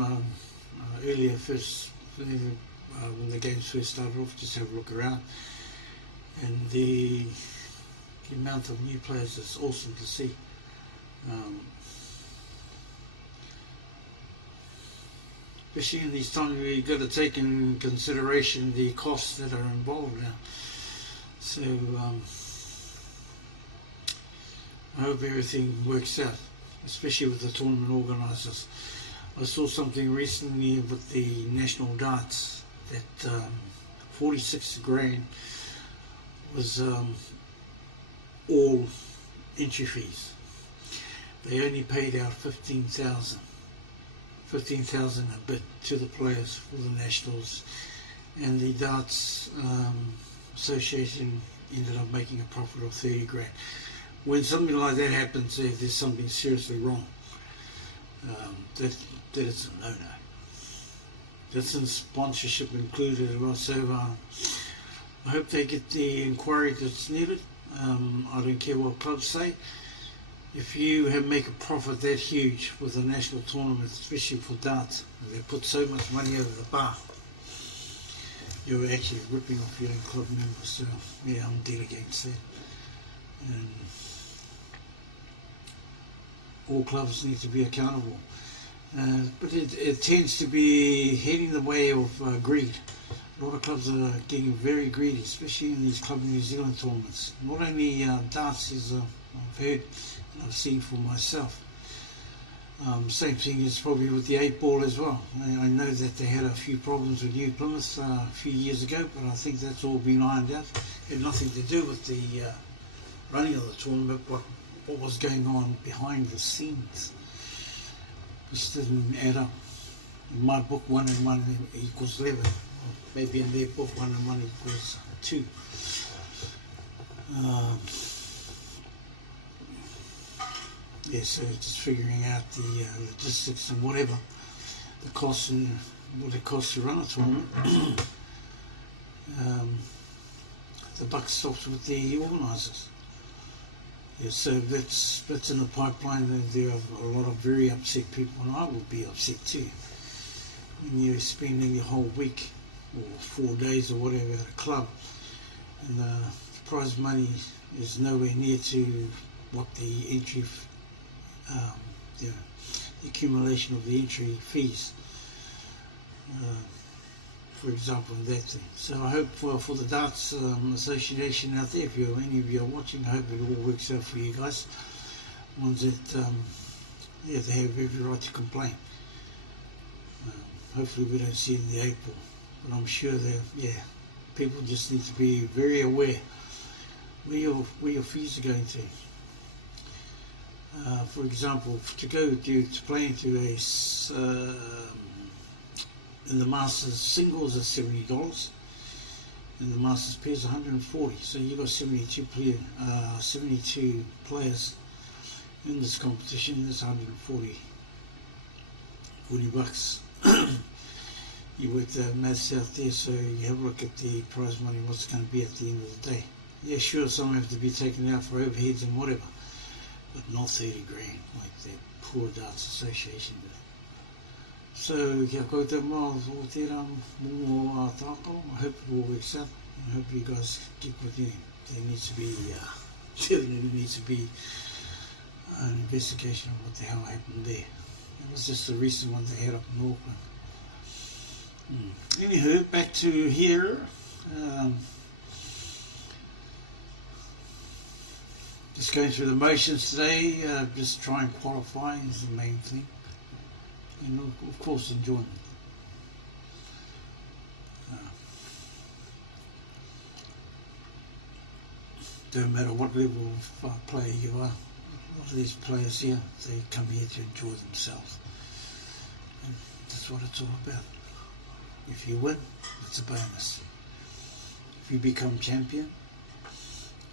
earlier first when the games first started off, just have a look around, and the amount of new players is awesome to see. Especially in these times, we've got to take in consideration the costs that are involved now. So I hope everything works out, especially with the tournament organisers. I saw something recently with the national darts that 46 grand was all entry fees. They only paid out 15,000 a bit to the players for the nationals, and the darts association ended up making a profit of 30 grand. When something like that happens, there's something seriously wrong. That is a no-no. That's in sponsorship included as well. So I hope they get the inquiry that's needed. I don't care what clubs say. If you make a profit that huge with a national tournament, especially for darts, they put so much money over the bar, you're actually ripping off your own club members. So yeah, I'm dead against that. And all clubs need to be accountable. But it tends to be heading the way of greed. A lot of clubs are getting very greedy, especially in these Club New Zealand tournaments. Not only darts, as I've heard and I've seen for myself. Same thing is probably with the 8 ball as well. I know that they had a few problems with New Plymouth a few years ago, but I think that's all been ironed out. It had nothing to do with the running of the tournament, what was going on behind the scenes. This didn't add up. In my book, 1 and 1 equals 11. Or maybe in their book, 1 and 1 equals 2. Yeah, so just figuring out the logistics and whatever the costs and what it costs to run a tournament. The buck stops with the organisers. Yeah, so that's in the pipeline. There are a lot of very upset people, and I will be upset too. When you're spending your whole week or 4 days or whatever at a club, and the prize money is nowhere near to what the entry the accumulation of the entry fees, for example, in that thing. So I hope for the Darts Association out there, if any of you are watching, I hope it all works out for you guys. Ones that, they have every right to complain. Hopefully we don't see it in the April, but I'm sure that, people just need to be very aware where your fees are going to. For example, to play into in the Masters singles is $70, and the Masters pairs $140. So you've got 72 players in this competition. That's $140 bucks. You work the maths out there, so you have a look at the prize money, what's going to be at the end of the day. Yeah, sure, some have to be taken out for overheads and whatever, but not 30 grand like that poor Darts Association did. So, kia koutou mā o tērā mō tāko. I hope it all works out. I hope you guys keep with me. There needs to be, definitely needs to be an investigation of what the hell happened there. It was just a recent one they had up in Auckland. Anywho, back to here. Just going through the motions today, just try and qualify is the main thing. And of course enjoyment. Don't matter what level of player you are, a lot of these players here, they come here to enjoy themselves. And that's what it's all about. If you win, it's a bonus. If you become champion,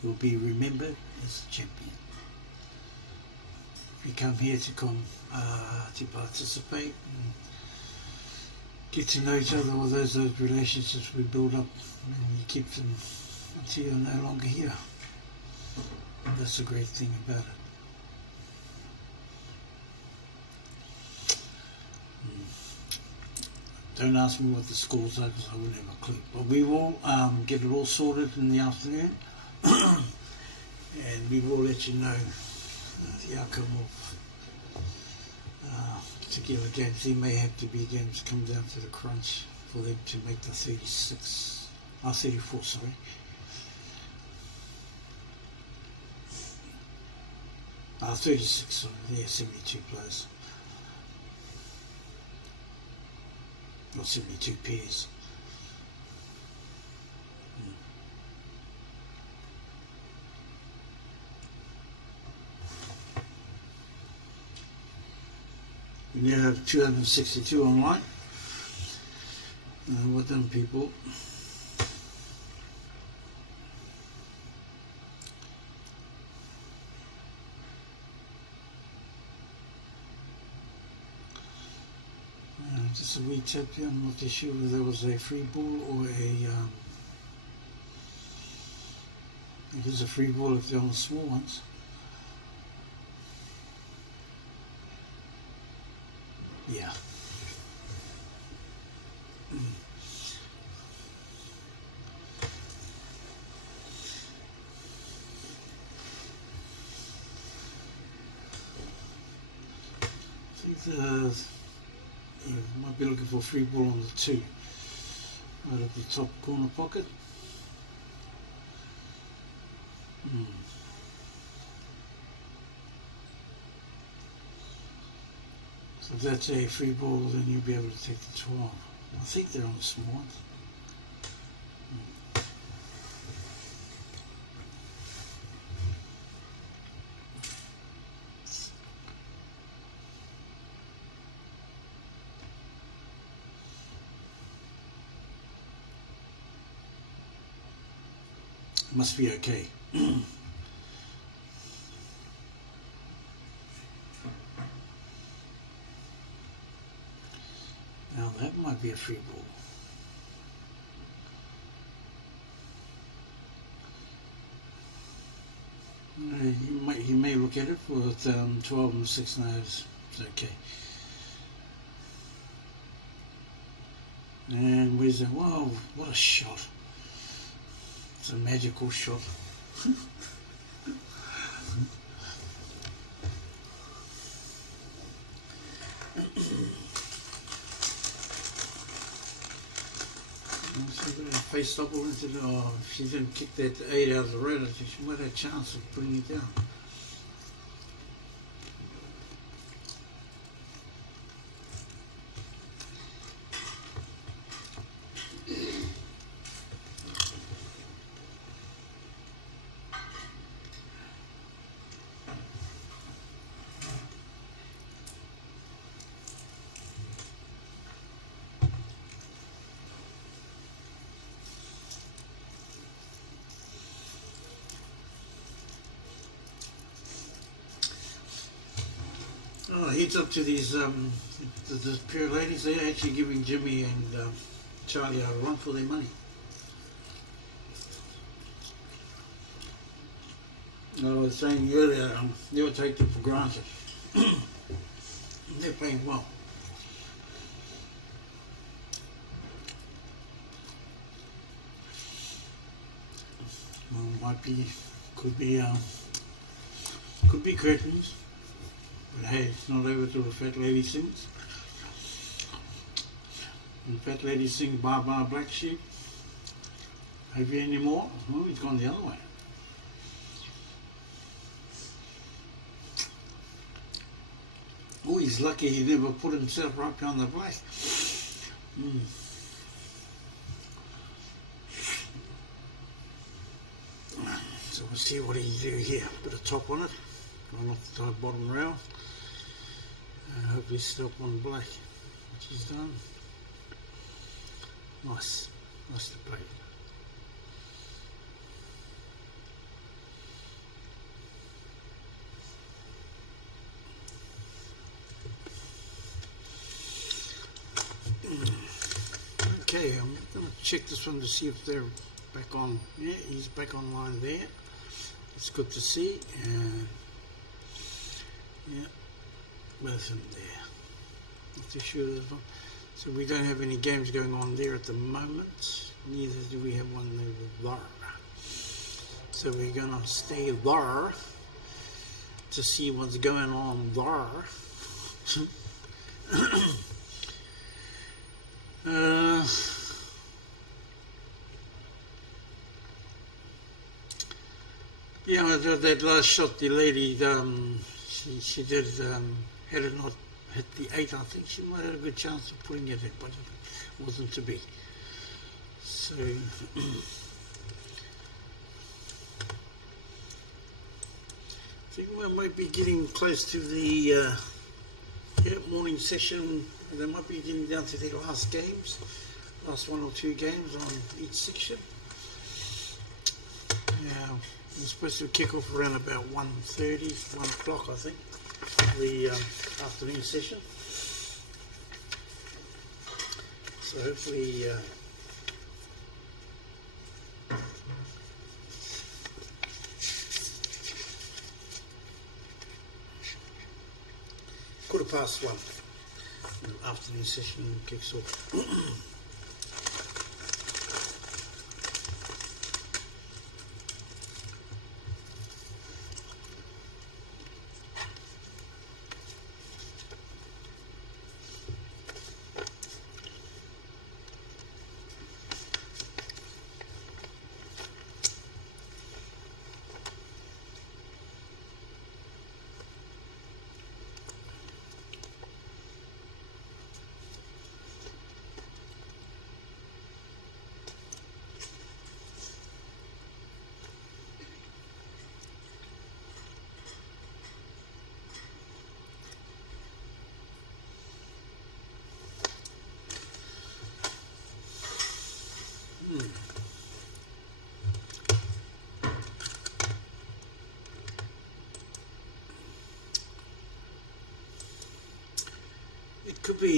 you'll be remembered as a champion. If you come here to participate and get to know each other, all those relationships we build up, and you keep them until you're no longer here. And that's the great thing about it. Don't ask me what the scores are because I wouldn't have a clue. But we will get it all sorted in the afternoon and we will let you know the outcome of particular games. There may have to be games come down to the crunch for them to make the 34, sorry. 36, sorry, yeah, 72 players. Not 72 pairs. We now have 262 online. Well done, people. Just a wee tip here, I'm not too sure whether there was a free ball or it is a free ball if they're on the small ones. Yeah. You might be looking for a free ball on the 2, right at the top corner pocket. So if that's a free ball, then you'll be able to take the 12. I think they're on the small ones. Must be okay. Now that might be a free ball. You may look at it with 12 and 6 nose. It's okay. And where's that? Wow, what a shot. It's a magical shot. Face double into the, oh, if she didn't kick that 8 out of the red, I think she might have a chance of putting it down. Oh, heads up to these the pair of ladies. They're actually giving Jimmy and Charlie a run for their money. I was saying earlier, never take them for granted. They're playing well. Well, could be curtains. But hey, it's not over till the fat lady sings. And the fat lady sings Baa Baa Black Sheep. Have you any more? Oh, he's gone the other way. Oh, he's lucky he never put himself right behind the black. So we'll see what he do here. Bit of top on it. Going off the top bottom rail. Hopefully stop on black, which he's done. Nice to play. Okay, I'm going to check this one to see if they're back on. Yeah, he's back online there. It's good to see. Yeah. Both of them there. Not too sure there's one. So we don't have any games going on there at the moment. Neither do we have one over there. So we're gonna stay there to see what's going on there. Yeah, that last shot, the lady, she did. Had it not hit the 8, I think she might have had a good chance of putting it in, but it wasn't to be. So, I think we might be getting close to the morning session. They might be getting down to their last games, last 1 or 2 games on each section. We're supposed to kick off around about 1:30, 1 o'clock, I think. The afternoon session. So hopefully ~1. The afternoon session kicks off.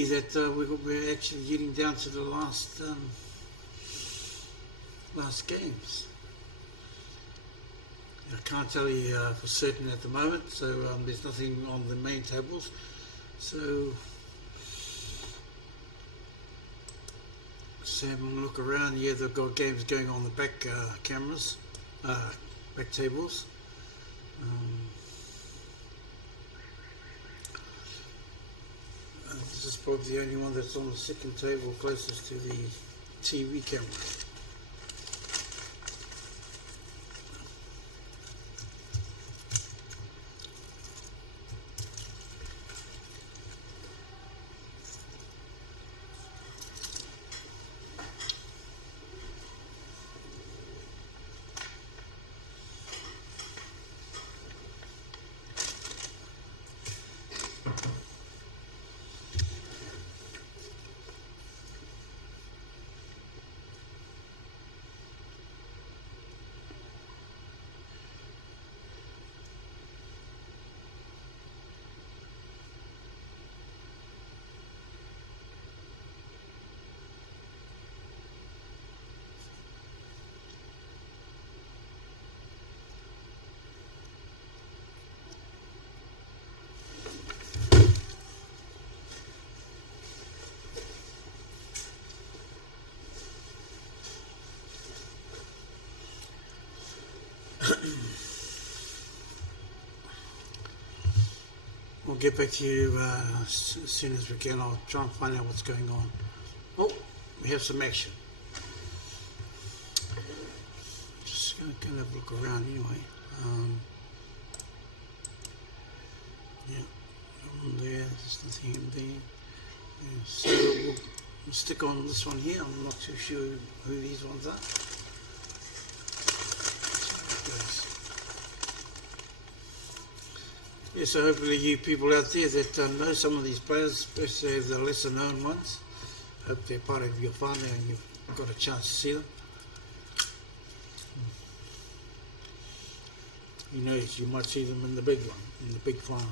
me that we're actually getting down to the last games. I can't tell you for certain at the moment, so there's nothing on the main tables. So just having a look around. Yeah, they've got games going on the back cameras, back tables. This is probably the only one that's on the second table closest to the TV camera. We'll get back to you as soon as we can. I'll try and find out what's going on. Oh, we have some action. Just going to have a look around anyway. Yeah, there, there's nothing in there. Yeah, so we'll stick on this one here. I'm not too sure who these ones are. Yeah, so hopefully you people out there that know some of these players, especially the lesser known ones, hope they're part of your family and you've got a chance to see them. You know, you might see them in the big one, in the big final.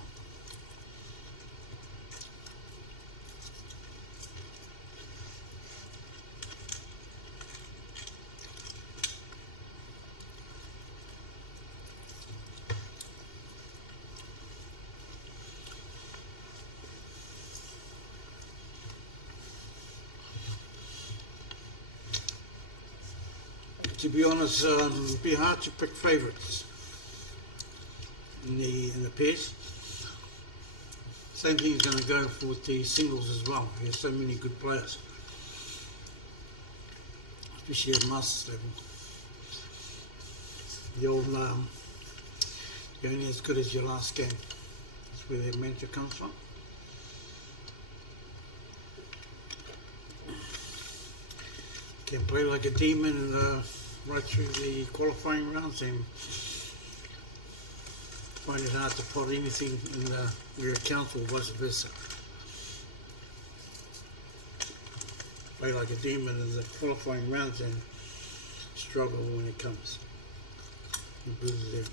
To be honest, it'd be hard to pick favourites in the pairs. Same thing is going to go for the singles as well. There's so many good players, especially at Masters level. You're only as good as your last game. That's where their mentor comes from. Can play like a demon and right through the qualifying rounds and find it hard to pot anything in your account or vice versa. Play like a demon in the qualifying rounds and struggle when it comes. There.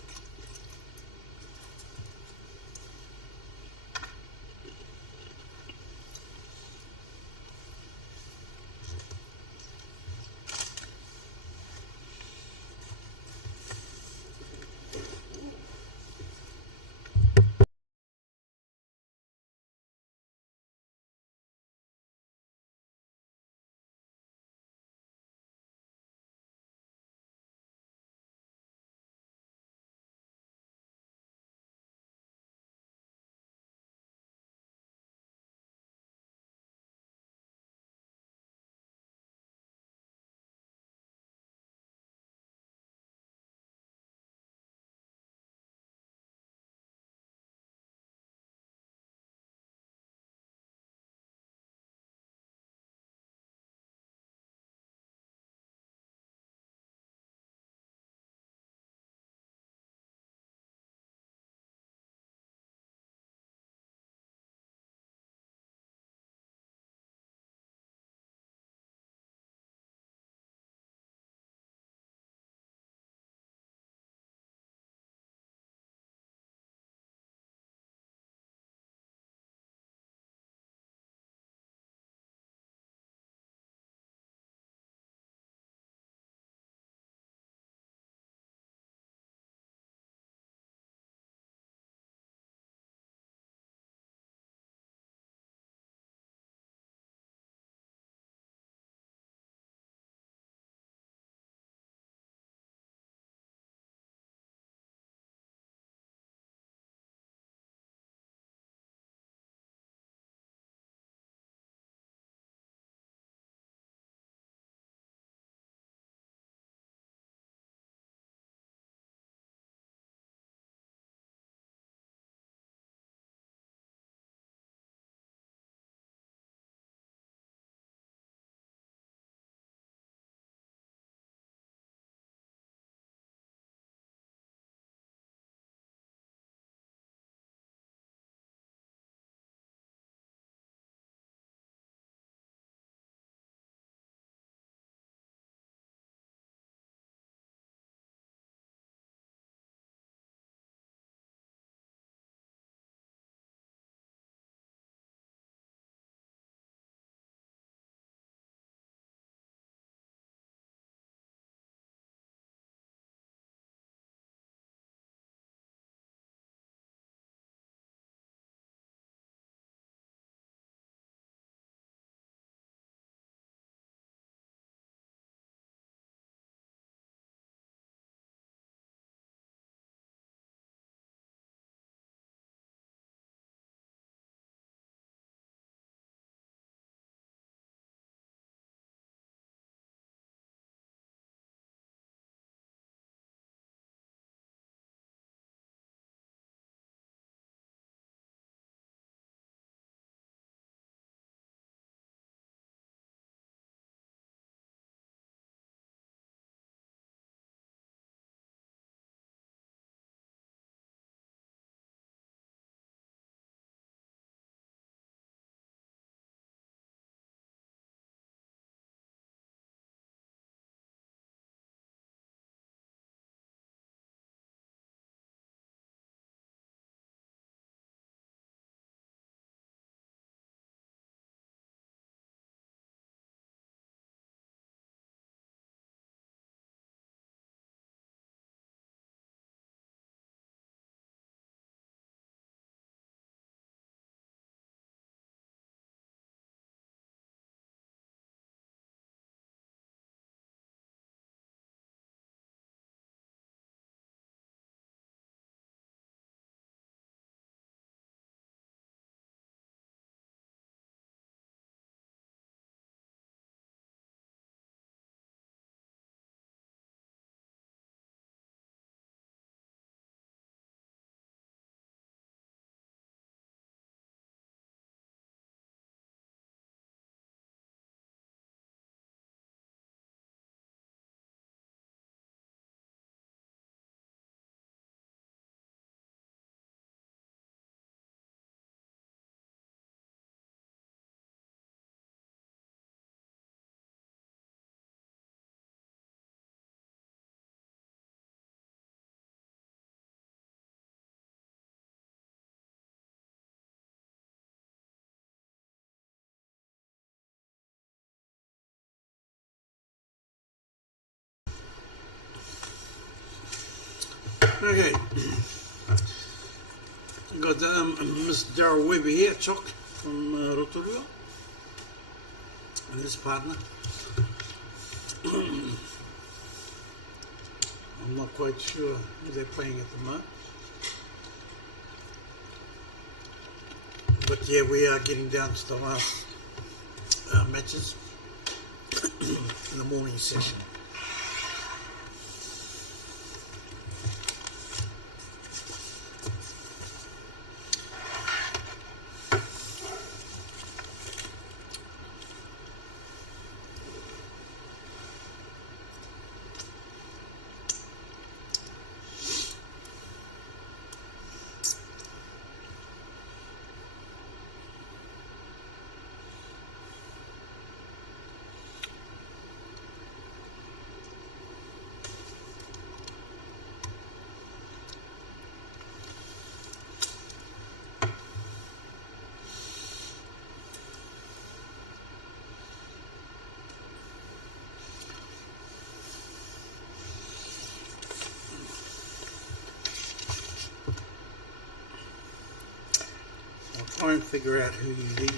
Okay. We've got Mr. Darryl Weber here, Chock, from Rotorua, and his partner. I'm not quite sure who they're playing at the moment. But yeah, we are getting down to the last matches in the morning session. Try and figure out who these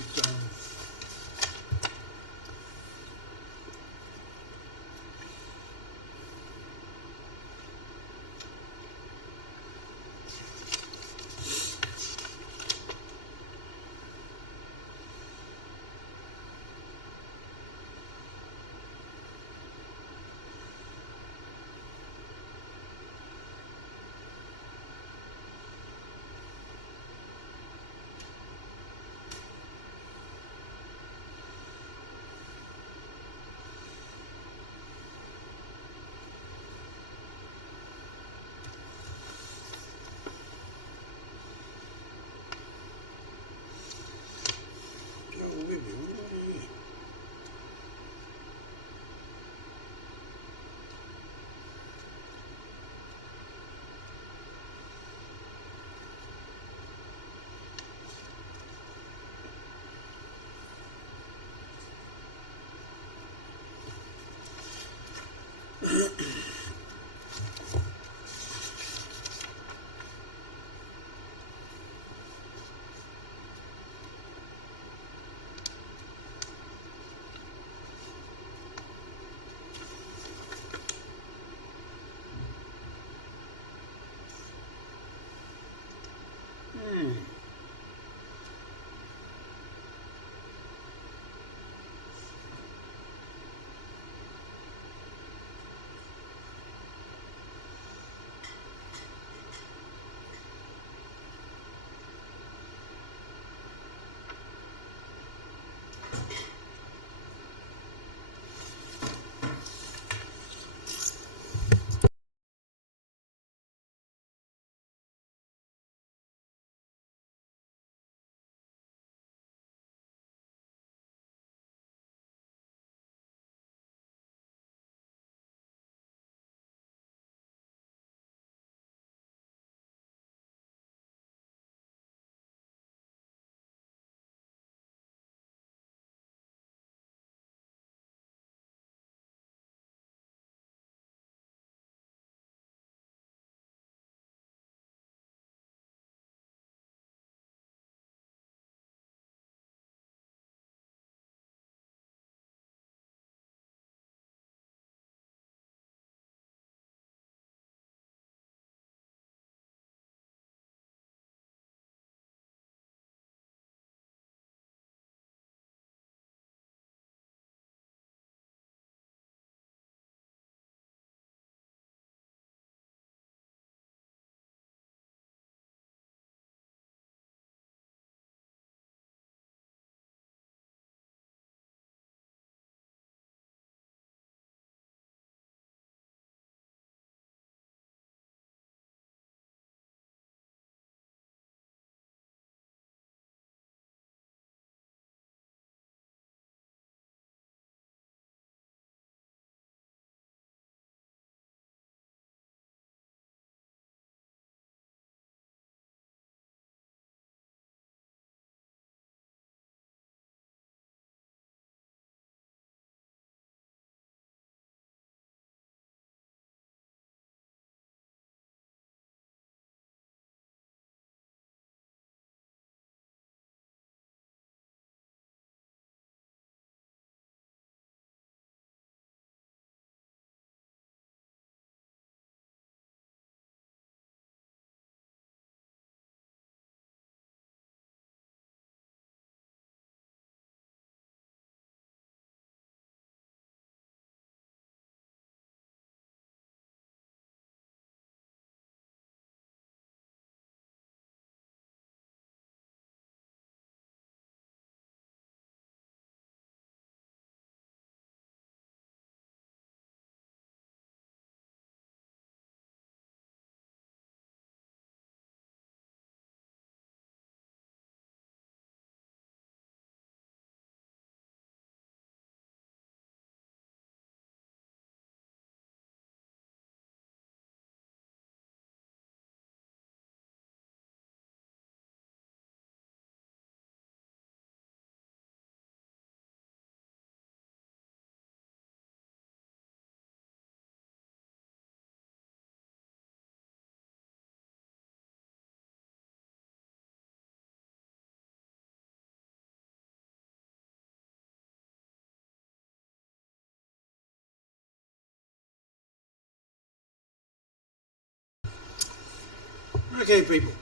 Okay, people.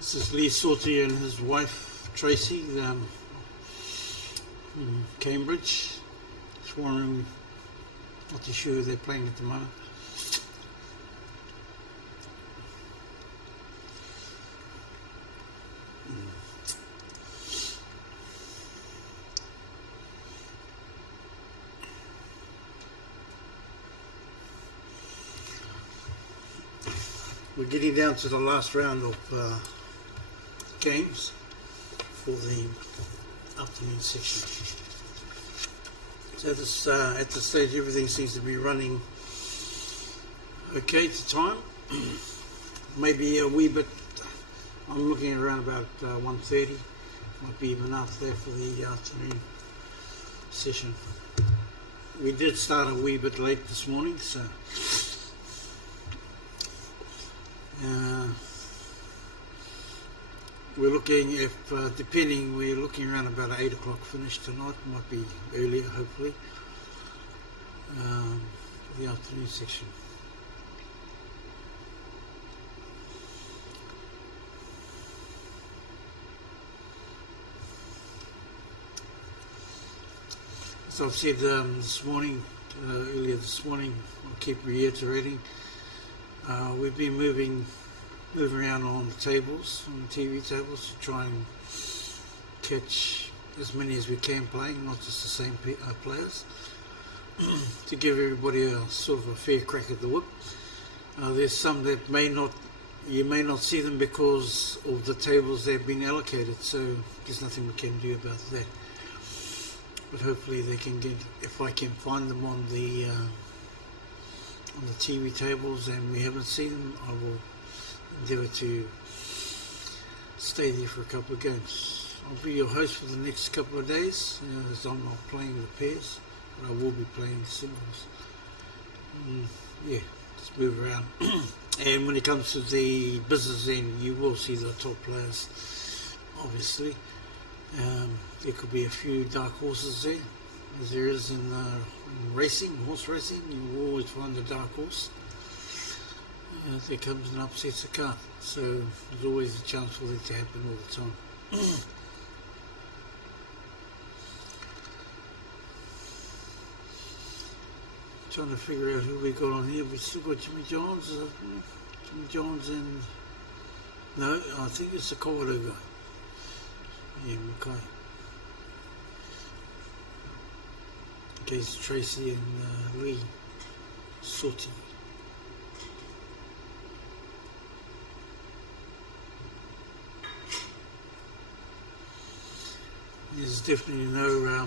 This is Lee Sauty and his wife Tracy in Cambridge. Just wondering, not too sure who they're playing at the moment. We're getting down to the last round of games for the afternoon section. So at this stage, everything seems to be running okay to time. Maybe a wee bit. I'm looking at around about 1:30. Might be even after that for the afternoon session. We did start a wee bit late this morning, so. We're looking, if depending, we're looking around about an 8 o'clock finish tonight. Might be earlier, hopefully, for the afternoon section. As I've said this morning, earlier this morning, I'll keep reiterating. We've been moving around on the tables, on the TV tables, to try and catch as many as we can playing, not just the same players, to give everybody a sort of a fair crack at the whip. There's some that you may not see them because of the tables they've been allocated, so there's nothing we can do about that. But hopefully they can get, if I can find them on the TV tables and we haven't seen them, I will endeavour to stay there for a couple of games. I'll be your host for the next couple of days, as I'm not playing the pairs, but I will be playing the singles. Yeah, just move around. And when it comes to the business end, you will see the top players, obviously. There could be a few dark horses there, as there is in racing, horse racing. You will always find a dark horse. There comes and upsets a car, so there's always a chance for that to happen all the time. Trying to figure out who we got on here. We've still got Jimmy Johns. Jimmy Johns and... No, I think it's the Kawaru guy. Yeah, Mackay. Okay, it's Tracy and Lee Sauty. There's definitely no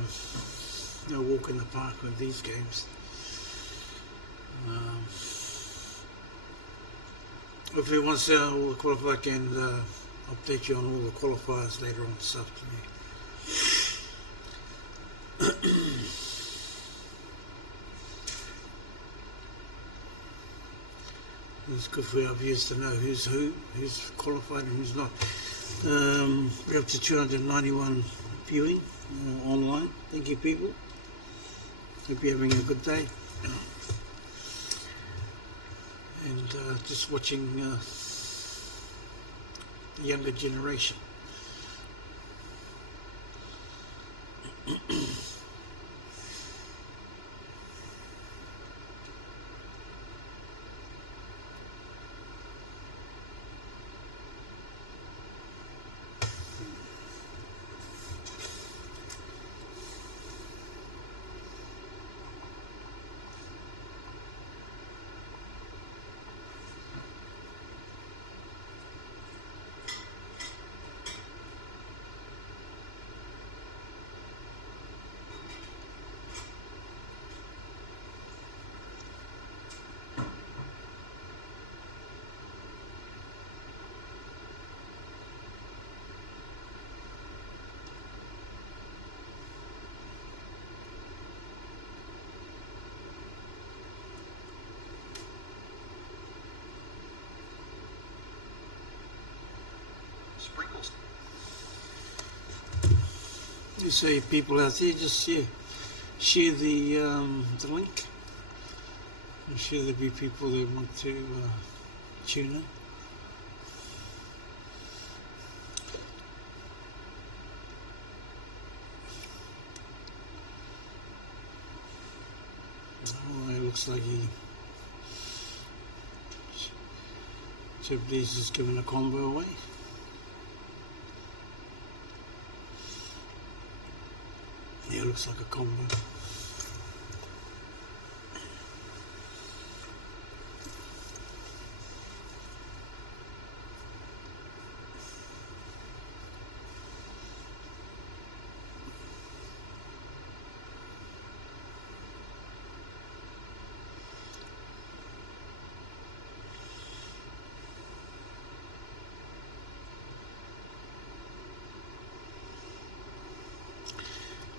walk in the park with these games. Hopefully once all the qualifiers, I can update you on all the qualifiers later on this afternoon. It's good for our viewers to know who's qualified and who's not. We're up to 291 viewing online. Thank you, people. Hope you're having a good day. And just watching the younger generation. Sprinkles. You say people out there, just share the link. I'm sure there'll be people that want to tune in. Oh, it looks like Japanese is giving a combo away. Yeah, it looks like a combo.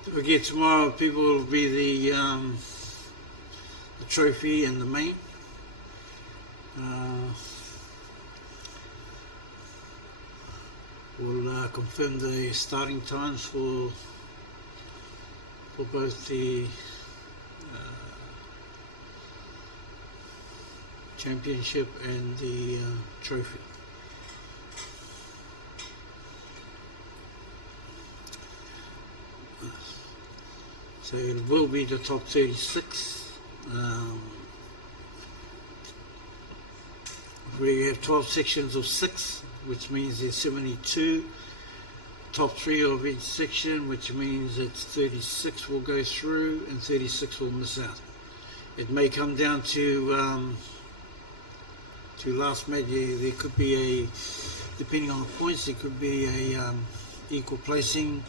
Don't forget, tomorrow people will be the trophy and the main. We'll confirm the starting times for both the championship and the trophy. So it will be the top 36. We have 12 sections of 6, which means there's 72. Top 3 of each section, which means it's 36 will go through and 36 will miss out. It may come down to last match. There could be a, depending on the points, there could be a equal placing,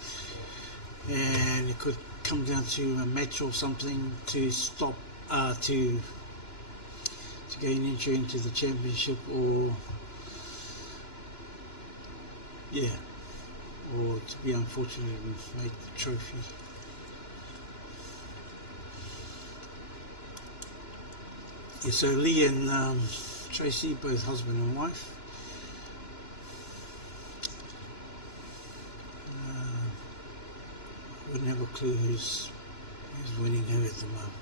and it could come down to a match or something to stop to gain entry into the championship, or to be unfortunate and make the trophy. Yeah, so Lee and Tracy, both husband and wife. Wouldn't have a clue who's winning who at the moment.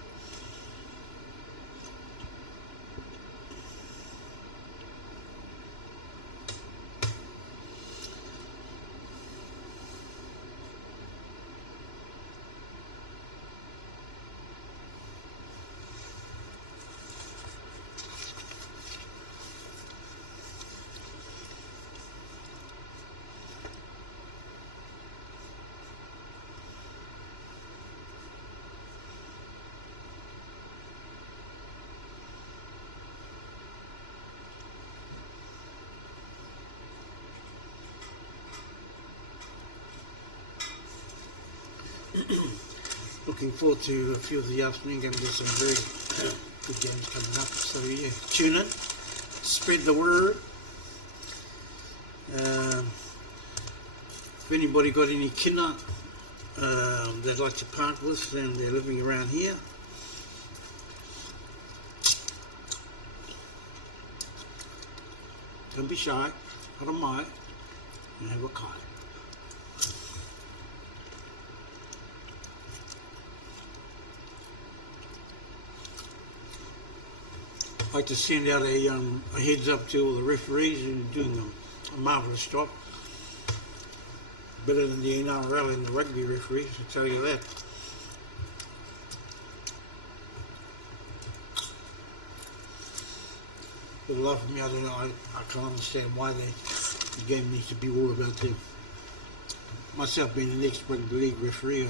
Looking forward to a few of the afternoon games. There's some very good games coming up. So yeah, tune in, spread the word. If anybody got any kina they'd like to part with and they're living around here, don't be shy, put a mic and have a kai. I'd like to send out a heads up to all the referees who are doing a marvellous job. Better than the NRL and the rugby referees, I'll tell you that. For the life of me, I don't know, I can't understand why the game needs to be all about them. Myself being an ex-rugby league referee,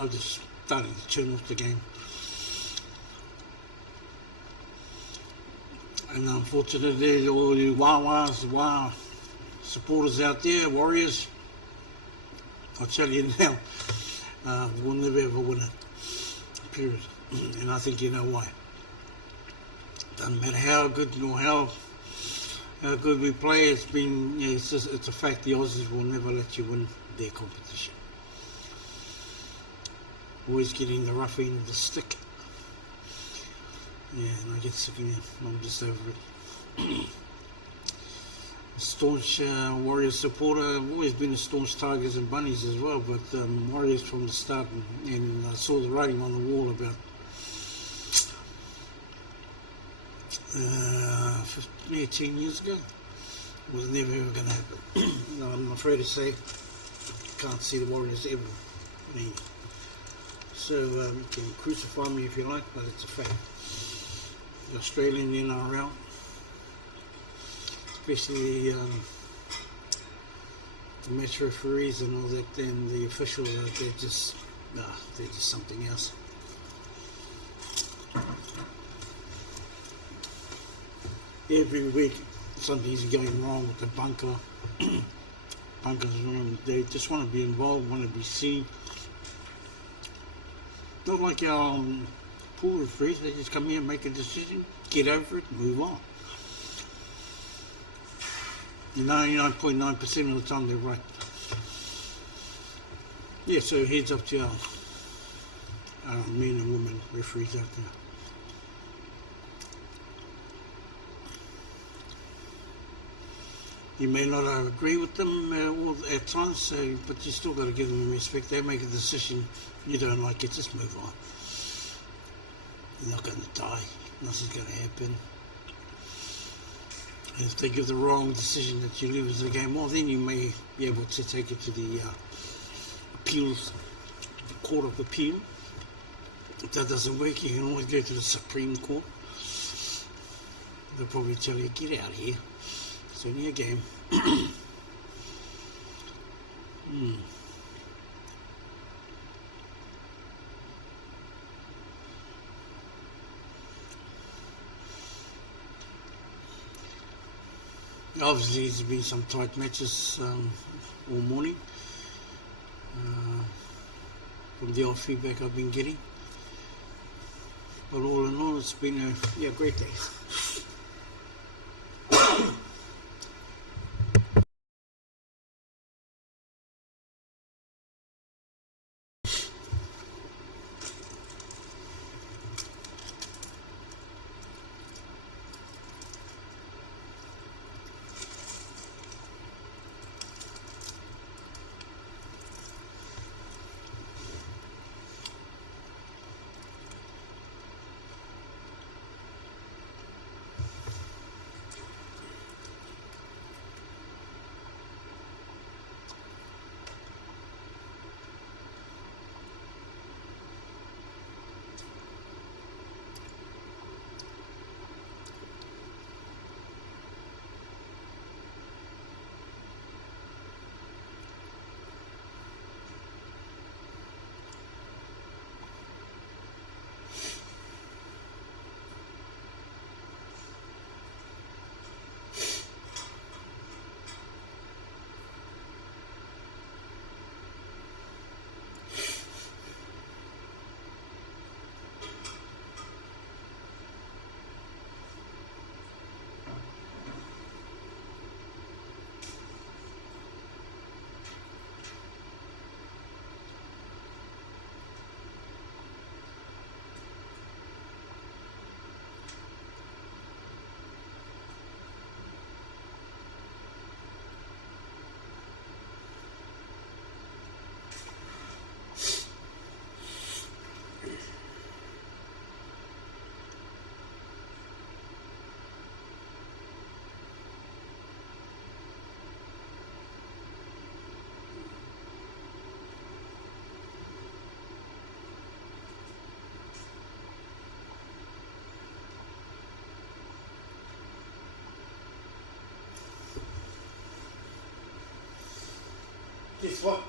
I just started to turn off the game. And unfortunately, all you Wawa supporters out there, Warriors, I'll tell you now, we'll never ever win it, period. And I think you know why. Doesn't matter how good nor how good we play, it's a fact the Aussies will never let you win their competition. Always getting the rough end of the stick. Yeah, and I get sick of it. I'm just over it. Staunch Warriors supporter. I've always been a staunch Tigers and Bunnies as well, but Warriors from the start, and I saw the writing on the wall about 10 years ago. It was never ever going to happen. No, I'm afraid to say, can't see the Warriors ever winning. So you can crucify me if you like, but it's a fact. The Australian NRL, especially the match referees and all that, and the officials, they're just something else. Every week something's going wrong with the bunker. Bunkers, they just want to be involved, want to be seen. Not like our pool referees, they just come here, make a decision, get over it, move on. 99.9% of the time they're right. Yeah, so heads up to our men and women referees out there. You may not agree with them all at times, so, but you still got to give them respect. They make a decision, you don't like it, just move on. You're not going to die, nothing's going to happen. And if they give the wrong decision that you lose the game, well, then you may be able to take it to the appeals, the Court of Appeal. If that doesn't work, you can always go to the Supreme Court. They'll probably tell you, get out of here. It's only a game. Obviously, there's been some tight matches all morning. From the old feedback I've been getting. But all in all, it's been a great day. Guess what?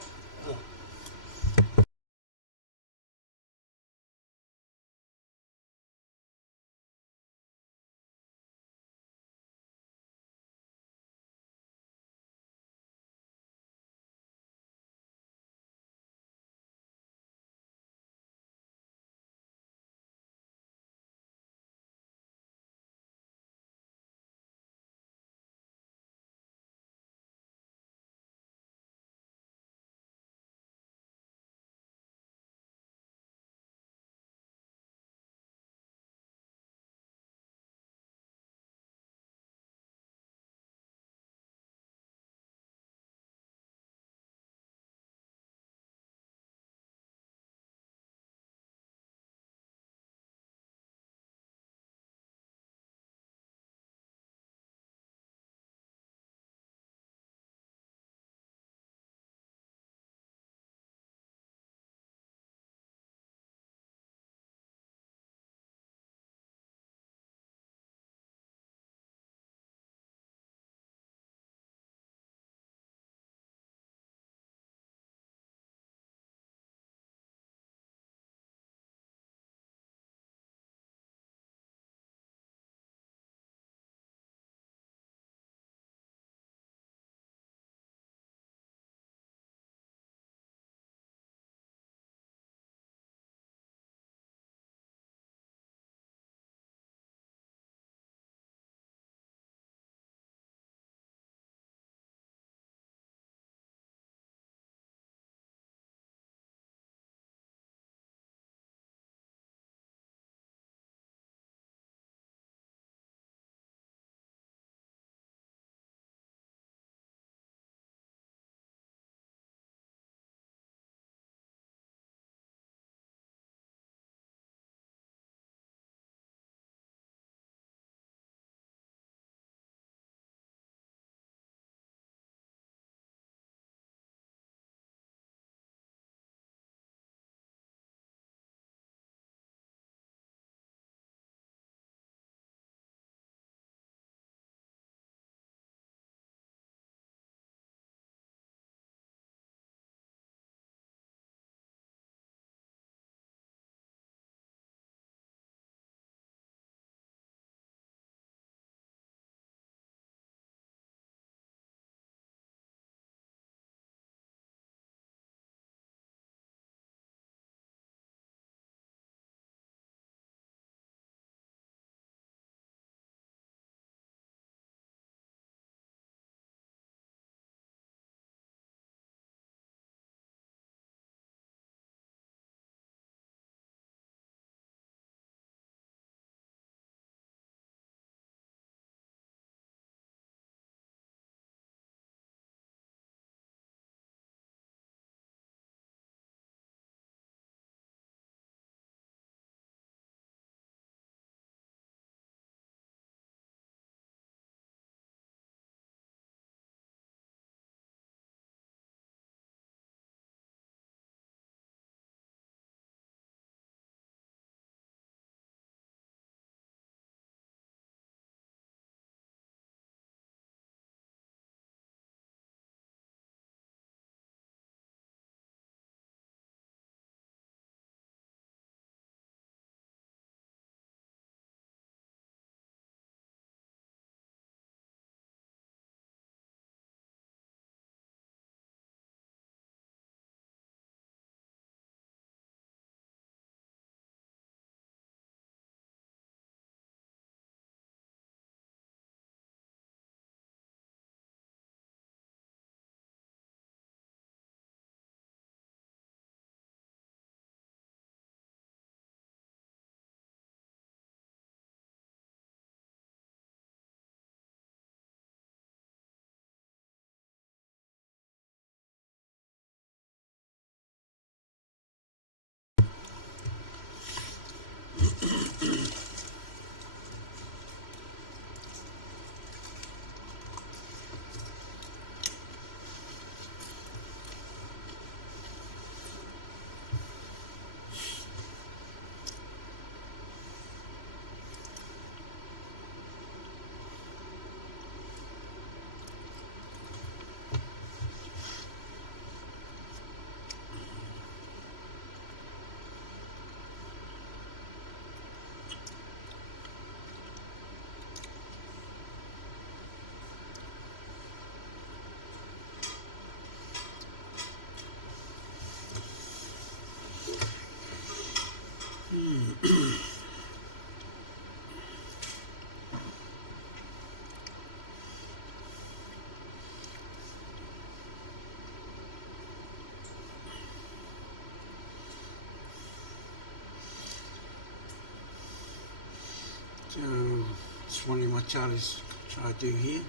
That's one of my Charlie's try to do here.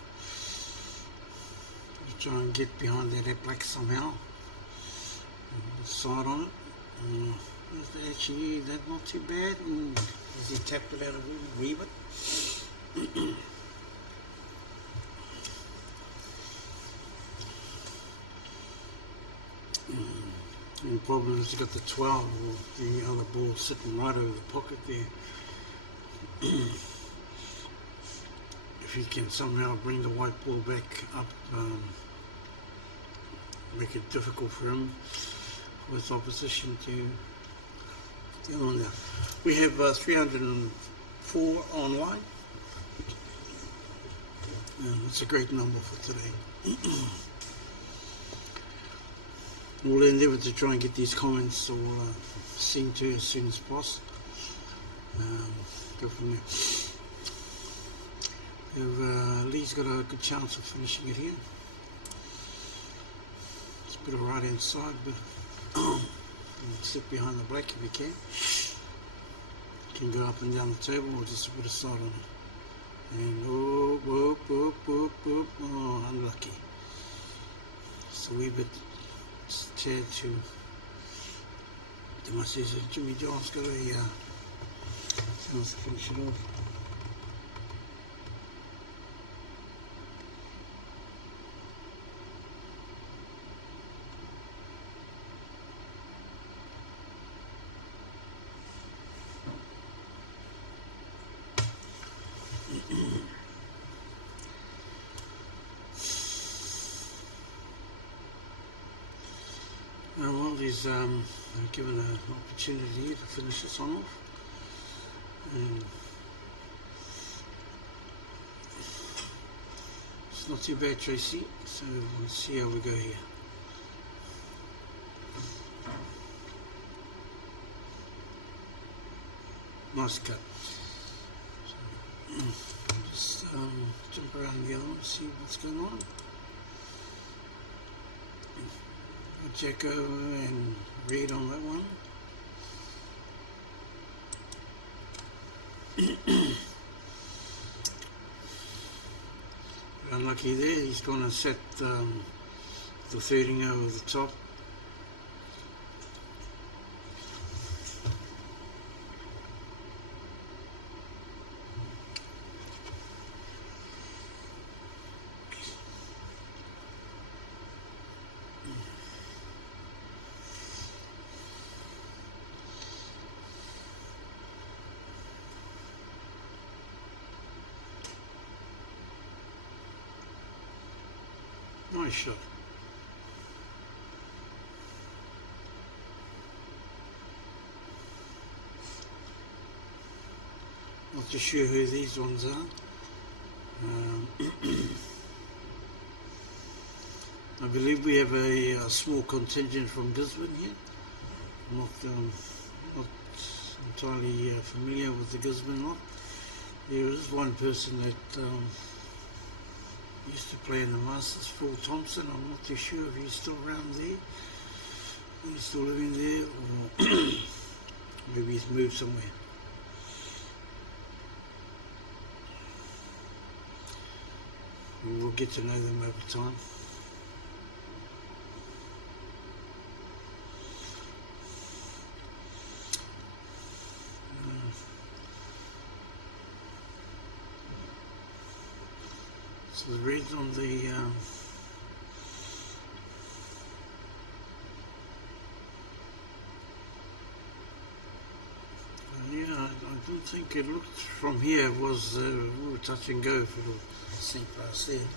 Try and get behind that black somehow. Side on it. Actually, that's not too bad. As he tapped it out a wee bit. And the problem is you got the 12 or the other ball sitting right over the pocket there. If he can somehow bring the white ball back up, make it difficult for him, for his opposition to get on there. We have 304 online. It's a great number for today. We'll endeavour to try and get these comments all seen to as soon as possible. Go from there. Lee's got a good chance of finishing it here. It's a bit of right hand side, but sit behind the black if you can. Can go up and down the table or just a bit of side on it. And oh, unlucky. It's a wee bit tad to my sister. Jimmy John's got a chance to finish it off. Well, he's given an opportunity here to finish this one off. And it's not too bad, Tracy, so let's see how we go here. Nice cut. So, just jump around the other one, see what's going on. Jacko and Reed on that one. Unlucky there, he's going to set the 13 over the top. Nice shot. Not too sure who these ones are. I believe we have a small contingent from Gisborne here. I'm not entirely familiar with the Gisborne lot. There is one person that used to play in the Masters, Phil Thompson. I'm not too sure if he's still around there. He's still living there, or maybe he's moved somewhere. We'll get to know them over time. So the red on the yeah, I don't think it looked from here it was we were touch and go for the C pass there.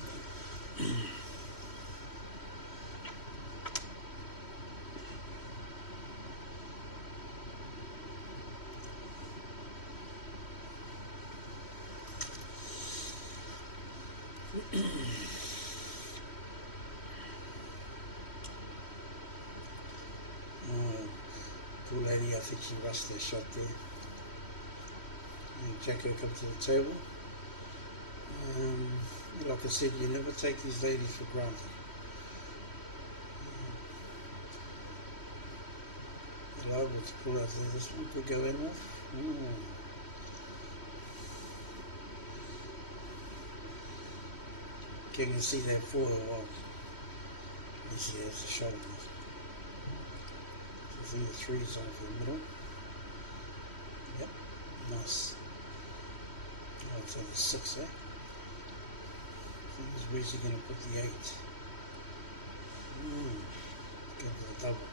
Poor lady, I think she rushed their shot there. And Jacko come to the table. Like I said, you never take these ladies for granted. They're liable to pull out there. This one could go in off. Can you see that for a while? You see there's a shot of it. So I think the 3's over the middle. Yep, nice. Oh, it's over 6 there. Where's he going to put the 8? Go for the double.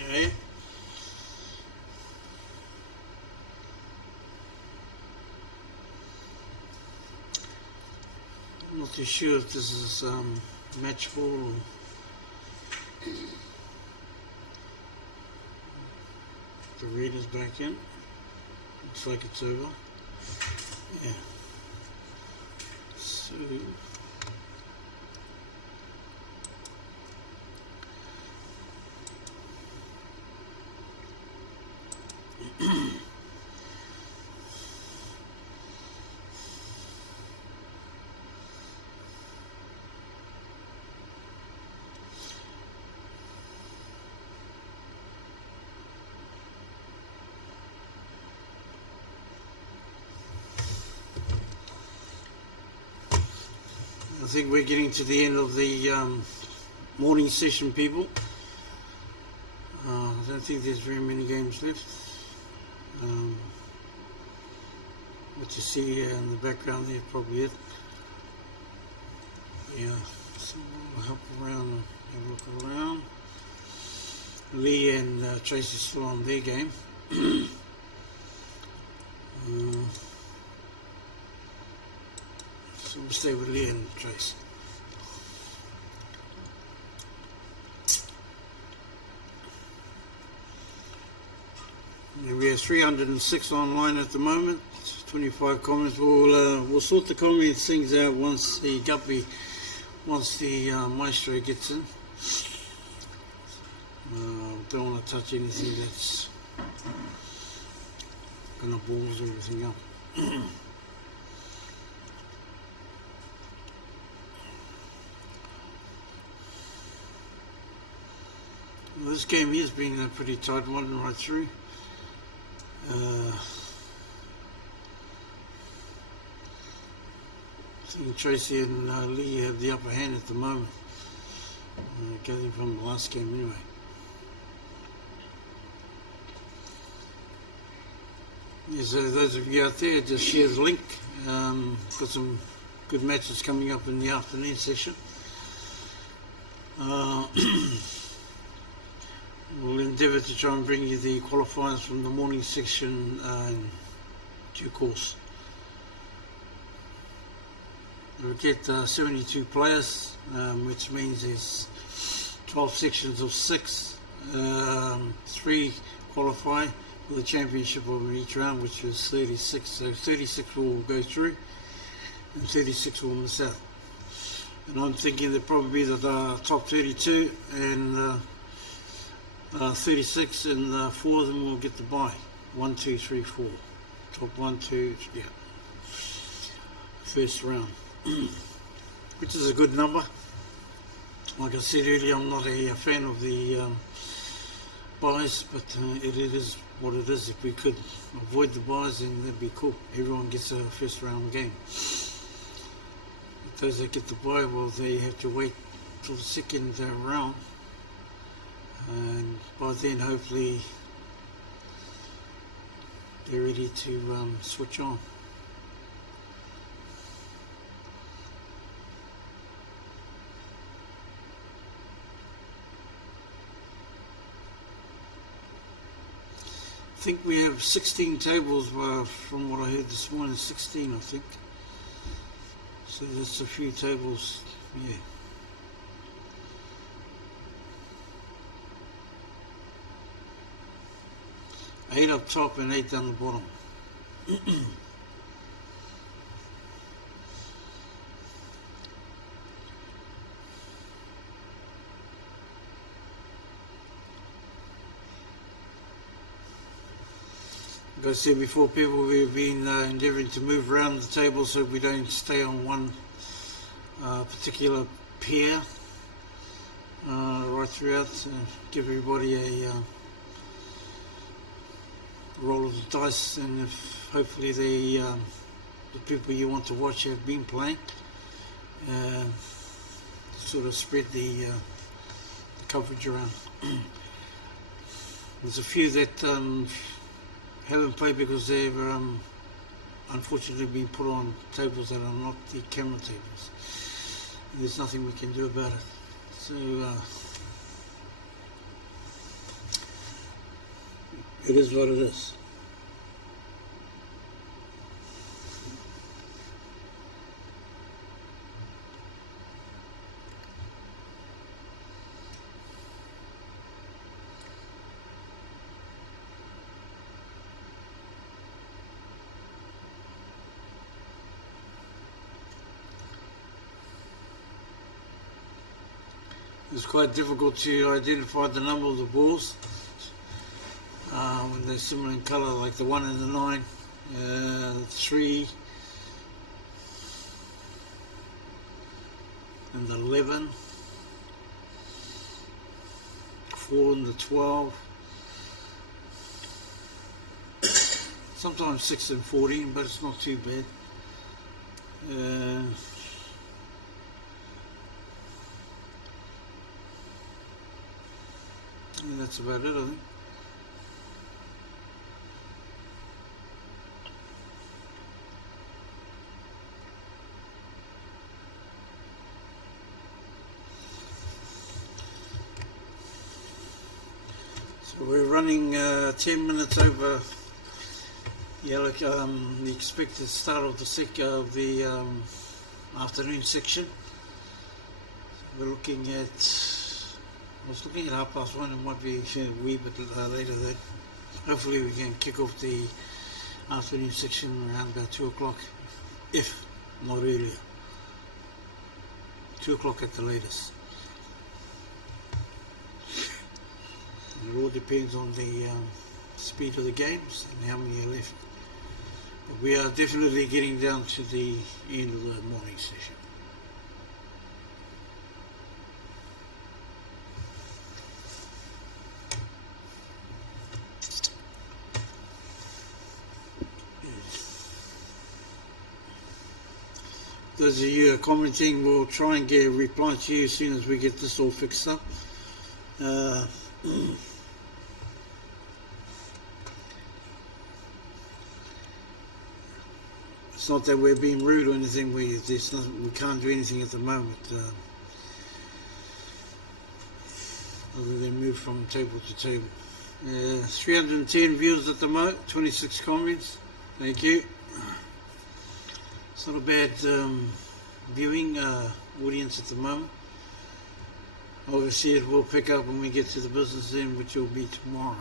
Okay. I'm not too sure if this is match ball or the red is back in. Looks like it's over. Yeah. So I think we're getting to the end of the morning session, people. I don't think there's very many games left. What you see here in the background there is probably it. Yeah, so we'll help around and have a look around. Lee and Tracy's still on their game. So we'll stay with Lee and Tracy. And we have 306 online at the moment. 25 comments. We'll sort the comments things out once the guppy, once the maestro gets in. Don't want to touch anything that's gonna balls everything up. Well, this game here has been a pretty tight one right through. think Tracy and Lee have the upper hand at the moment, going from the last game anyway. Yeah, so those of you out there, just share the link. Got some good matches coming up in the afternoon session. We'll endeavour to try and bring you the qualifiers from the morning section in due course. We'll get 72 players, which means there's 12 sections of 6, 3 qualify for the championship of each round, which is 36. So 36 will go through and 36 will miss out. And I'm thinking there'll probably be the top 32 and 36, and 4 of them will get the bye. 1, 2, 3, 4. Top 1, 2, yeah. First round, which is a good number. Like I said earlier, I'm not a fan of the buys, but it is what it is. If we could avoid the buys, then that'd be cool. Everyone gets a first round game. Those that get the buy, well, they have to wait till the second round, and by then hopefully they're ready to switch on. I think we have 16 tables from what I heard this morning. 16, I think. So that's a few tables, yeah. 8 up top and 8 down the bottom. Like I said before, people, we've been endeavouring to move around the table so we don't stay on one particular pair right throughout. Give everybody a roll of the dice, and if hopefully the people you want to watch have been playing, sort of spread the coverage around. There's a few that haven't played because they've unfortunately been put on tables that are not the camera tables. There's nothing we can do about it. So it is what it is. It's quite difficult to identify the number of the balls when they're similar in colour, like the 1 and the 9, 3 and the 11, 4 and the 12, sometimes 6 and 14, but it's not too bad. And that's about it, I think. So we're running 10 minutes over the expected start of the afternoon section. We're looking at, I was looking at 1:30. It might be a wee bit later. That hopefully we can kick off the afternoon section around about 2 o'clock, if not earlier. 2 o'clock at the latest. And it all depends on the speed of the games and how many are left. But we are definitely getting down to the end of the morning session. those of you who are commenting, we'll try and get a reply to you as soon as we get this all fixed up. It's not that we're being rude or anything. We can't do anything at the moment, other than move from table to table. 310 views at the moment, 26 comments. Thank you. It's not a bad viewing audience at the moment. Obviously, it will pick up when we get to the business end, which will be tomorrow.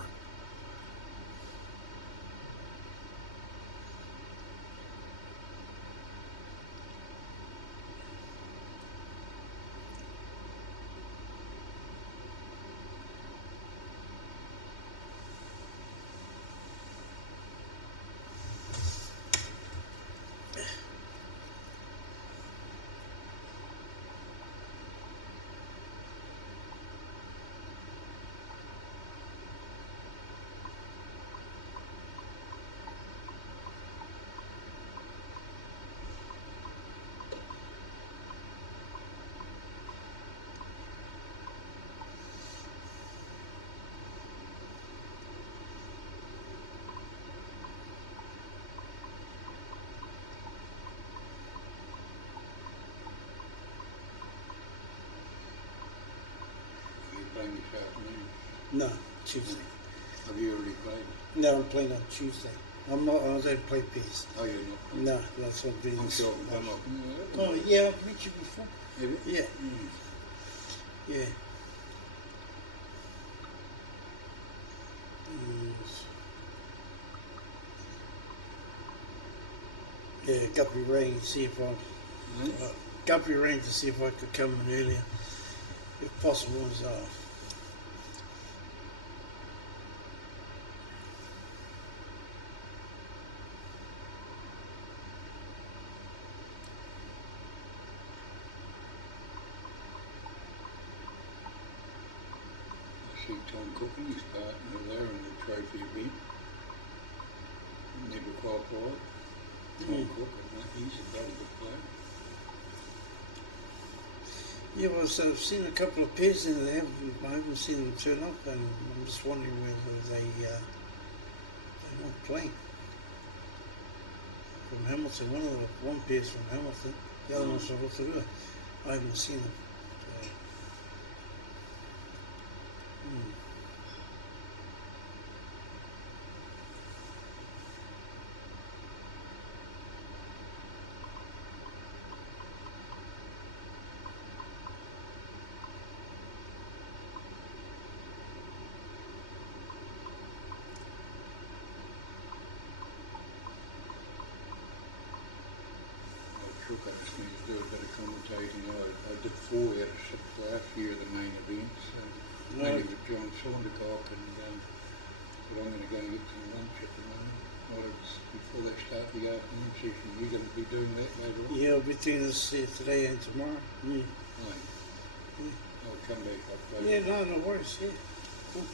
Playing this afternoon. No, Tuesday. Have you already played? No, I'm playing on Tuesday. I'm not. I don't play peace. Oh, you're not? No, that's what being. I'm sure I'm up. Oh yeah, I've met you before. Have you? Yeah, yeah. Yeah, Guppy rang to see if I Guppy rang to see if I could come in earlier, if possible. I see Tom Cooking, his partner there in the trophy event. Never qualified. Tom Cook, and he's a very good player. Yeah, well, so I've seen a couple of pairs in there. I haven't seen them turn up, and I'm just wondering whether they're not playing. From Hamilton, one pair's from Hamilton, the other one's from Rotorua. I haven't seen them. So, Cook asked me to do a bit of commentating. I did 4 out of 6 last year of the main events, mainly with John Saundercock, and but I'm going to go and get some lunch at the moment. Well, it's before they start the afternoon session. You're going to be doing that later on? yeah, I'll be doing this today and tomorrow. Right. I'll come back up later. Yeah, no worries. Yeah, cool.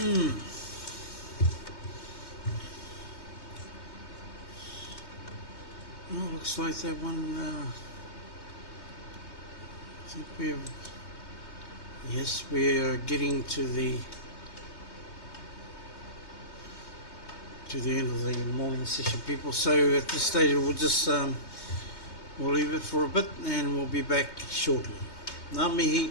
Well, looks like that one. I think we're. Yes, we're getting to the end of the morning session, people. So at this stage, we'll just we'll leave it for a bit, and we'll be back shortly. Ngā mihi.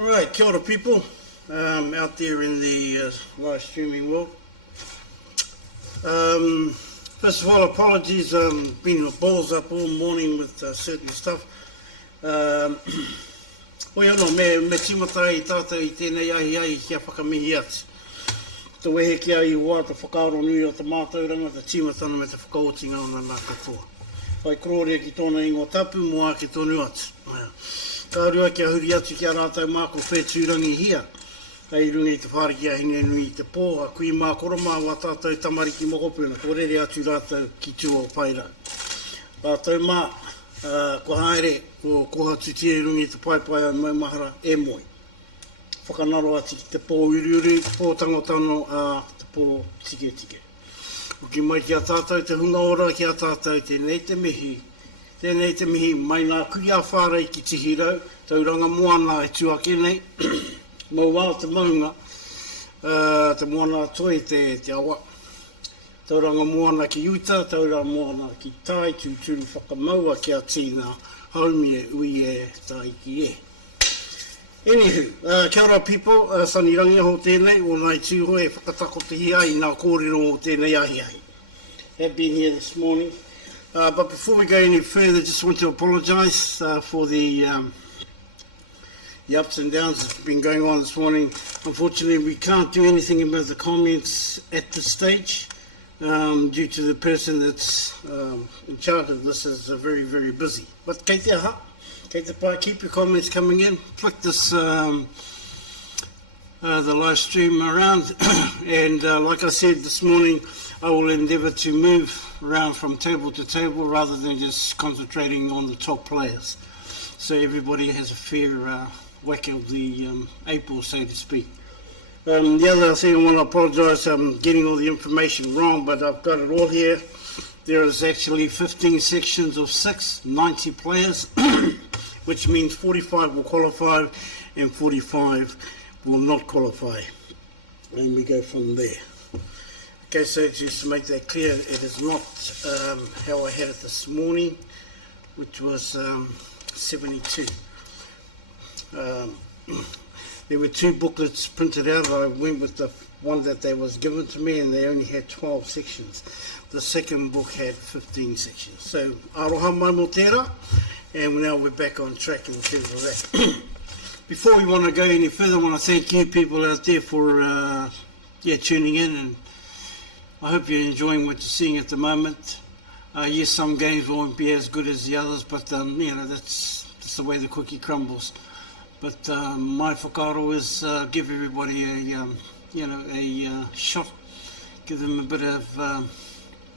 Alright, kia ora people out there in the live streaming world. First of all, apologies, been balls up all morning with certain stuff. Oi ono, me timata i tātou i tēnei ahi kia whakamihi atu. Te wehe kia i wā te whakaaro nui o te mātauranga, te timatana me te whakaotinga o nā katoa. Whai kororea ki tōna ingoa tapu, mua ke tonu atu. Ka rua kia huri atu ki a rātou māko whētūrangi hia. Hei rungi te whārikia hinga nui i te pō, a kui mā koroma wā tātou tamariki mokopuna, kōrere atu rātou ki tū o paira. Rātou mā, ko haere, ko kohatu tia rungi te paipai au maumahara e moi. Whakanaro atu ki te pō uriuri, te pō tangotano, te pō tike tike. Uki mai ki a tātou te hunga ora ki a tātou tēnei te mihi, mai nā kuri a whārei ki tihirau, tauranga moana e tuake nei, mau wā te maunga, te moana toi te awa. Tauranga moana ki uta, tauranga moana ki tai, tūturu whakamaua ki a tīna, haumi e ui e tai ki e. Anywho, kia ora people, sanirangi ho tēnei, o nai tūhoe e whakatako te hia i nā kōrero o tēnei ahi. Have been here this morning. But before we go any further, just want to apologise for the ups and downs that's been going on this morning. Unfortunately, we can't do anything about the comments at this stage due to the person that's in charge of this is very, very busy. But kei te aha, kei te pai, keep your comments coming in. Flick this the live stream around, and like I said this morning, I will endeavour to move around from table to table rather than just concentrating on the top players. So everybody has a fair whack of the apple, so to speak. The other thing I want to apologise, I'm getting all the information wrong, but I've got it all here. There is actually 15 sections of 90 players, which means 45 will qualify and 45 will not qualify. And we go from there. Okay, so just to make that clear, it is not how I had it this morning, which was 72. There were 2 booklets printed out. I went with the one that they was given to me, and they only had 12 sections. The second book had 15 sections. So, aroha mai mō tērā, and now we're back on track in terms of that. Before we want to go any further, I want to thank you people out there for tuning in, and I hope you're enjoying what you're seeing at the moment. Yes, some games won't be as good as the others, but that's the way the cookie crumbles. But my whakaaro is give everybody a shot, give them a bit of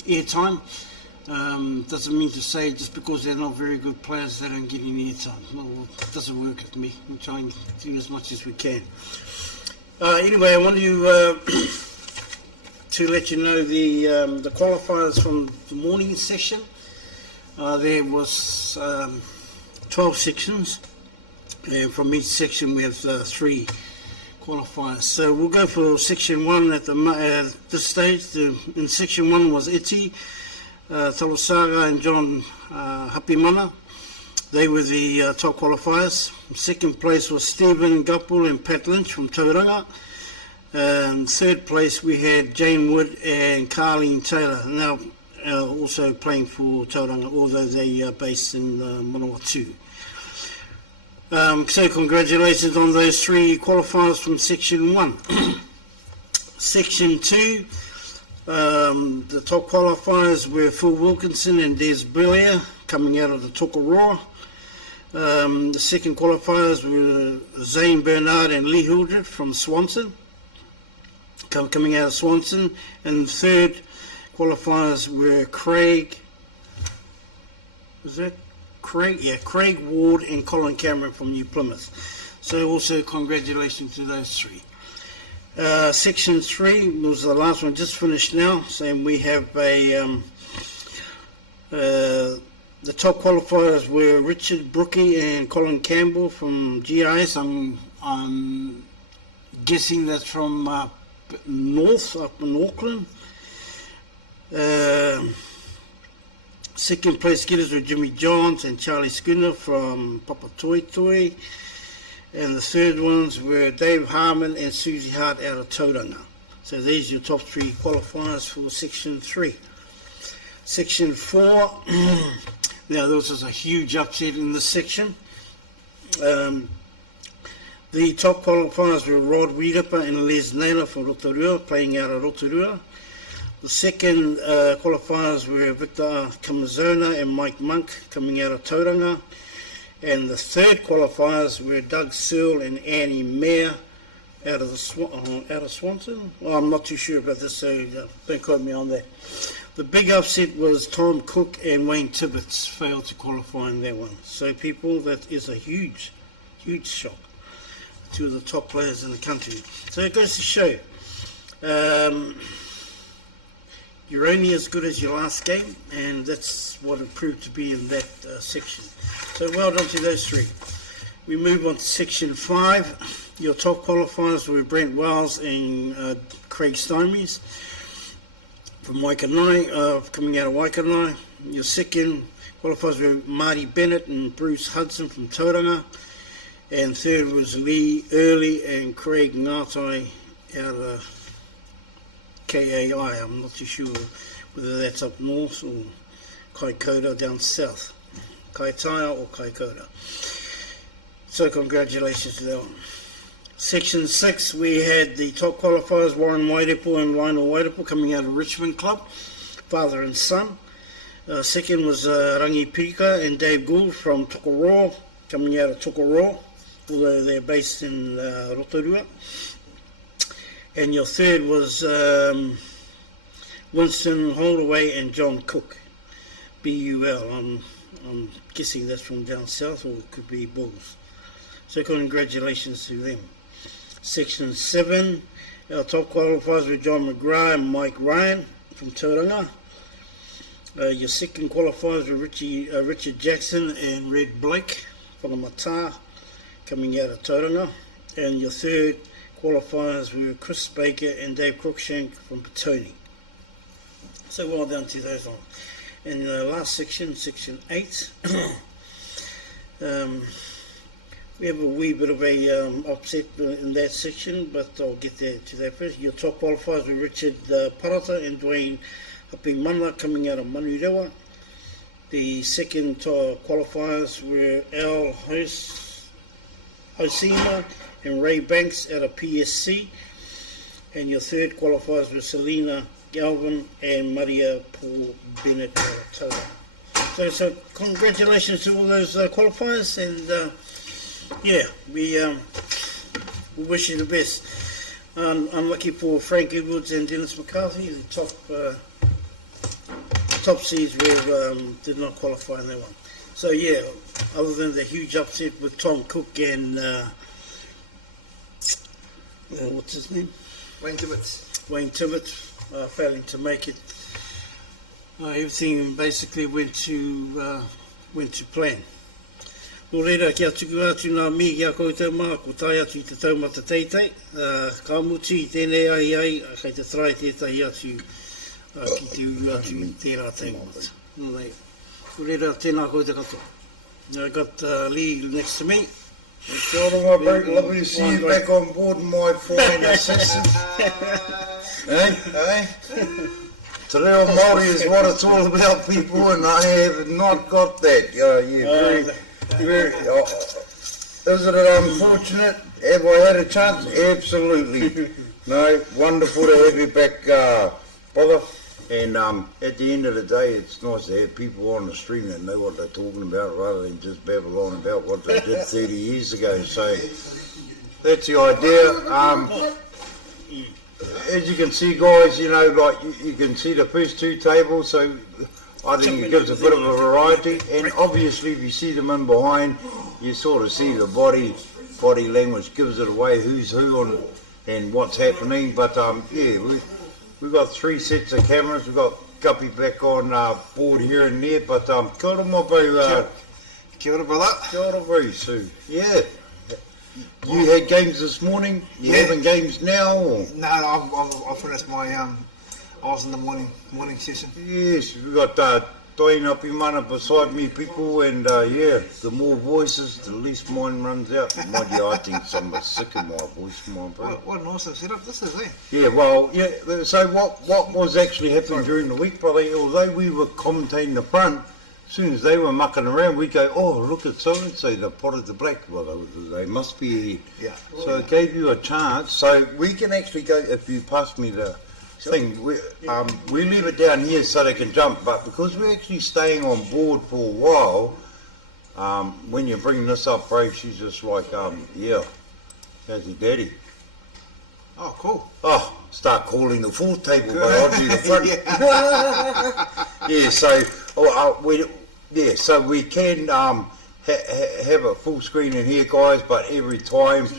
airtime. Doesn't mean to say just because they're not very good players they don't get any airtime. Well, it doesn't work with me. We try and do as much as we can. Anyway, I want to let you know the qualifiers from the morning session. There was 12 sections, and from each section we have 3 qualifiers. So we'll go for section 1 at this stage. In section 1 was Iti, Talosaga and John Hapimana. They were the top qualifiers. Second place was Stephen Gupple and Pat Lynch from Tauranga. Third place we had Jane Wood and Carleen Taylor, now also playing for Tauranga, although they are based in Manawatu. So congratulations on those 3 qualifiers from section 1. Section 2, the top qualifiers were Phil Wilkinson and Des Bellier coming out of the Tokoroa. The second qualifiers were Zane Bernard and Lee Hildred from Swanson, coming out of Swanson. And the third qualifiers were Craig Ward and Colin Cameron from New Plymouth. So also congratulations to those 3. Section 3 was the last one, just finished now. So we have the top qualifiers were Richard Brookie and Colin Campbell from GIS. I'm guessing that's from north, up in Auckland. Second place getters were Jimmy Johns and Charlie Schooner from Papatoetoe. And the third ones were Dave Harmon and Susie Hart out of Tauranga. So these are your top 3 qualifiers for Section 3. Section 4, now this is a huge upset in this section. The top qualifiers were Rod Wiedeper and Les Naylor for Rotorua, playing out of Rotorua. The second qualifiers were Victor Kamazona and Mike Monk coming out of Tauranga. And the third qualifiers were Doug Searle and Annie Mayer out of Swanson. Well, I'm not too sure about this, so don't quote me on that. The big upset was Tom Cook and Wayne Tibbetts failed to qualify in that one. So people, that is a huge, huge shock. 2 of the top players in the country. So it goes to show, you're only as good as your last game, and that's what it proved to be in that section. So well done to those 3. We move on to Section 5. Your top qualifiers were Brent Wells and Craig Steinmees from Waikanai, coming out of Waikanai. Your second qualifiers were Marty Bennett and Bruce Hudson from Tauranga. And third was Lee Early and Craig Ngatai out of KAI. I'm not too sure whether that's up north or Kaikoura down south. Kaitaia or Kaikoura. So congratulations to that one. Section 6, we had the top qualifiers, Warren Wairepo and Lionel Wairepo coming out of Richmond Club, father and son. Second was Rangi Pirika and Dave Gould from Tokoroa, coming out of Tokoroa, although they're based in Rotorua. And your third was Winston Holdaway and John Cook, BUL. I'm guessing that's from down south, or it could be Bulls. So congratulations to them. Section 7, our top qualifiers were John McGrath and Mike Ryan from Tauranga. Your second qualifiers were Richard Jackson and Red Blake from the Mata, coming out of Tauranga. And your third qualifiers were Chris Baker and Dave Cruikshank from Petone. So well done to those ones. And the last section, Section 8, we have a wee bit of a upset in that section, but I'll get to that first. Your top qualifiers were Richard Parata and Dwayne Hapimana coming out of Manurewa. The second qualifiers were Al Hosima and Ray Banks out of PSC. And your third qualifiers were Selena Galvin and Maria Paul Bennett out of Tauranga. So congratulations to all those qualifiers, and yeah, we wish you the best. Unlucky for Frank Edwards and Dennis McCarthy, the top seeds did not qualify in that one. So yeah, other than the huge upset with Tom Cook and what's his name? Wayne Tibbetts Failing to make it. Everything basically went to plan. Nō reira, kia tuku atu nā mi kia koutou mā, ko tai atu I te taumata teitei. Ka muti I tēnei ai, kei te trai tētai atu ki te uru atu I tērā taumata. Nō reira, ko reira, tēnā koutou katoa. I got Lee next to me. Kia ora, my bro, lovely to see you back on board, my foreign assistant. Hey? Te reo Māori is what it's all about, people, and I have not got that. Is it unfortunate? Have I had a chance? Absolutely. No, wonderful to have you back, brother. And at the end of the day, it's nice to have people on the stream that know what they're talking about rather than just babble on about what they did 30 years ago. So that's the idea. As you can see, guys, you know, like you can see the first 2 tables, so I think it gives a bit of a variety. And obviously, if you see them in behind, you sort of see the body language gives it away who's who and what's happening. But yeah, we've got 3 sets of cameras. We've got Guppy back on board here and there. But kia ora, my bro. Kia ora, brother. Kia ora, bro, Sue. Yeah. You had games this morning? You having games now? Or? No, I finished my, I was in the morning session. Yes, we've got Toina Pimana beside me, people, and yeah, the more voices, the less mine runs out. Mind you, I think some are sick of my voice, my bro. What an awesome setup this is, eh? Yeah, well, yeah, so what was actually happening during the week, brother, although we were commentating the front, as soon as they were mucking around, we go, oh, look at so-and-so, they potted the black. Well, they must be here. Yeah. So it gave you a chance. So we can actually go, if you pass me the thing, we leave it down here so they can jump, but because we're actually staying on board for a while, when you bring this up, bro, she's just like, yeah, how's your daddy? Oh, cool. Oh, start calling the fourth table, but I'll do the front. Yeah, so so we can have a full screen in here, guys. But every time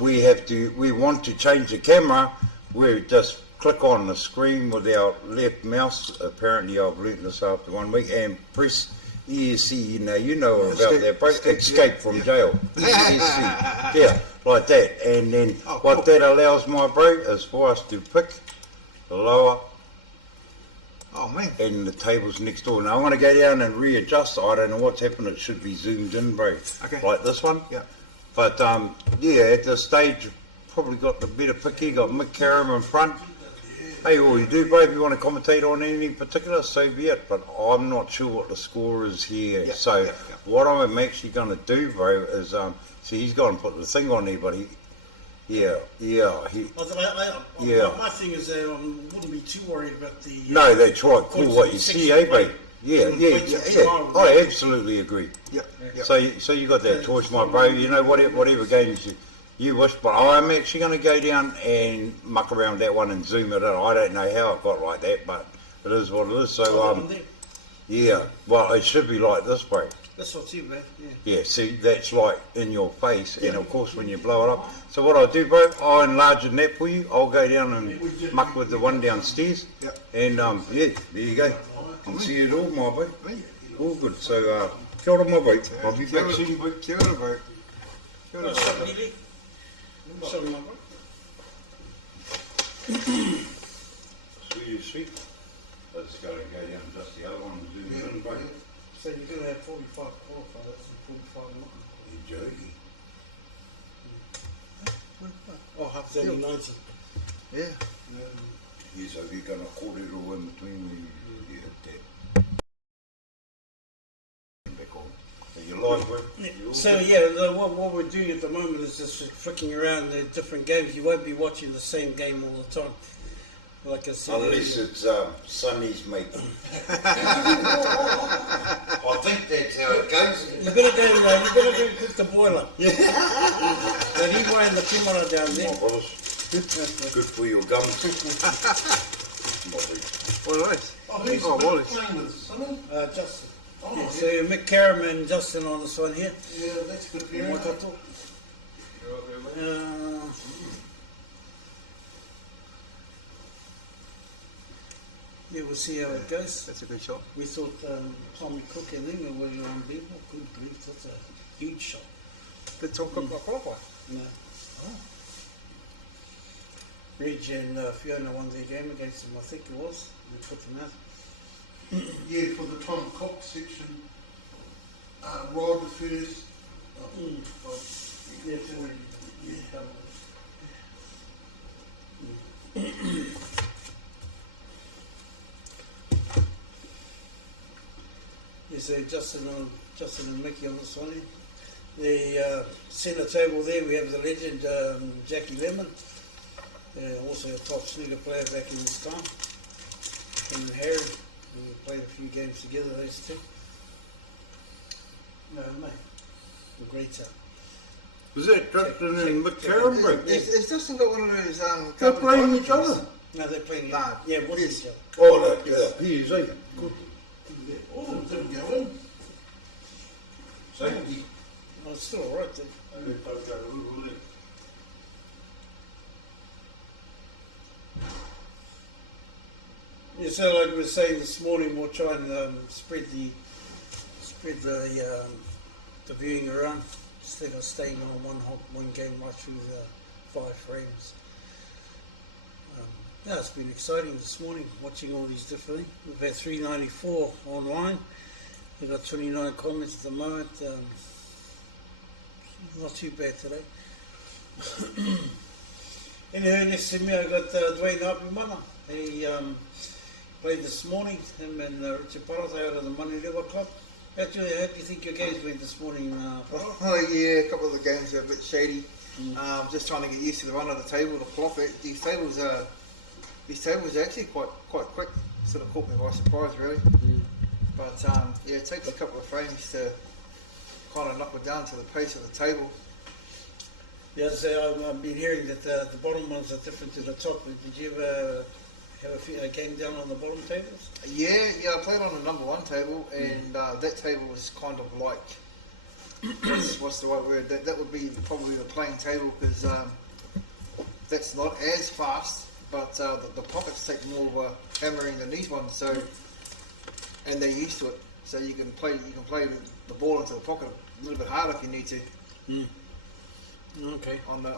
we want to change the camera, we just click on the screen with our left mouse. Apparently, I've learnt this after 1 week, and press ESC. You know about that, bro. Escape from jail. ESC. Yeah, like that. And then what that allows, my bro, is for us to pick the lower. Oh man. And the table's next door. Now I want to go down and readjust. I don't know what's happened. It should be zoomed in, bro. Okay. Like this one. Yeah. But yeah, at this stage, probably got the better pick here. Got Mick Karam in front. Hey, all you do, bro, if you want to commentate on anything particular, so be it. But I'm not sure what the score is here. So what I'm actually going to do, bro, is see, he's going to put the thing on there, but he. My thing is that I wouldn't be too worried about the. No, that's right. Cool what you see, eh, bro? Yeah. I absolutely agree. Yep. So you got that choice, my bro. You know, whatever games you wish, but I'm actually going to go down and muck around that one and zoom it in. I don't know how it got like that, but it is what it is. So yeah. Well, it should be like this, bro. That's what's here, man. Yeah, see, that's like in your face, and of course when you blow it up. So what I'll do, bro, I'll enlarge that for you. I'll go down and muck with the one downstairs. And yeah, there you go. Can see it all, my bro. All good. So kia ora, my bro. I'll be back soon, bro. Kia ora, bro. Kia ora, bro. Sorry, my bro. Sweet. Let's go and go down just the other one and zoom it in, bro. So you're going to have 45 qualifiers and 45 not. You're joking. Oh, half 30, 90. Yeah. Yeah, so you're going to hold it all in between the that. Back on. Are you live, bro? So what we're doing at the moment is just flicking around the different games. You won't be watching the same game all the time. Like I said, unless it's Sonny's mate. I think that's how it goes. You better go cook the boiler. Yeah. But he wearing the kimono down there. Oh, good for your gums. What else? Justin. Yeah, so Mick Karam and Justin on this one here. Yeah, that's good for you. Yeah, we'll see how it goes. That's a good shot. We thought Tommy Cook and them were unbeatable. Good grief, that's a huge shot. Did Tom Cook not qualify? No. Oh. Reg and Fiona won their game against them, I think it was. They put them out. Yeah, for the Tom Cox section, Rod first. So Justin and Mickey on this one. The centre table there, we have the legend Jackie Lemon, also a top snooker player back in his time, and Harry. We played a few games together, those two. No, mate. Great time. Was that Justin and Mick Karam, bro? Is Justin got one of those they're playing each other? No, they're playing Nah, yeah, what is each other? Oh, he's good. All of them didn't go in. Safety. Oh, it's still alright then. Yeah, so like we were saying this morning, we'll try and spread the viewing around instead of staying on one game right through the 5 frames. Yeah, it's been exciting this morning watching all these different things. We've had 394 online. We've got 29 comments at the moment. Not too bad today. Anyway, next to me I got Dwayne Apimana. He played this morning, him and Richard Parata out of the Money Level Club. How do you think your games went this morning, Parata? Oh yeah, a couple of the games were a bit shady. Just trying to get used to the run of the table, the flop. These tables are actually quite quick. Sort of caught me by surprise, really. But yeah, it takes a couple of frames to kind of knock it down to the pace of the table. Yeah, I've been hearing that the bottom ones are different to the top. Did you ever have a game down on the bottom tables? Yeah, I played on the number one table, and that table was kind of like, what's the right word? That would be probably the playing table, because that's not as fast, but the pockets take more of a hammering than these ones. So, and they're used to it. So you can play the ball into the pocket a little bit harder if you need to. Okay. On the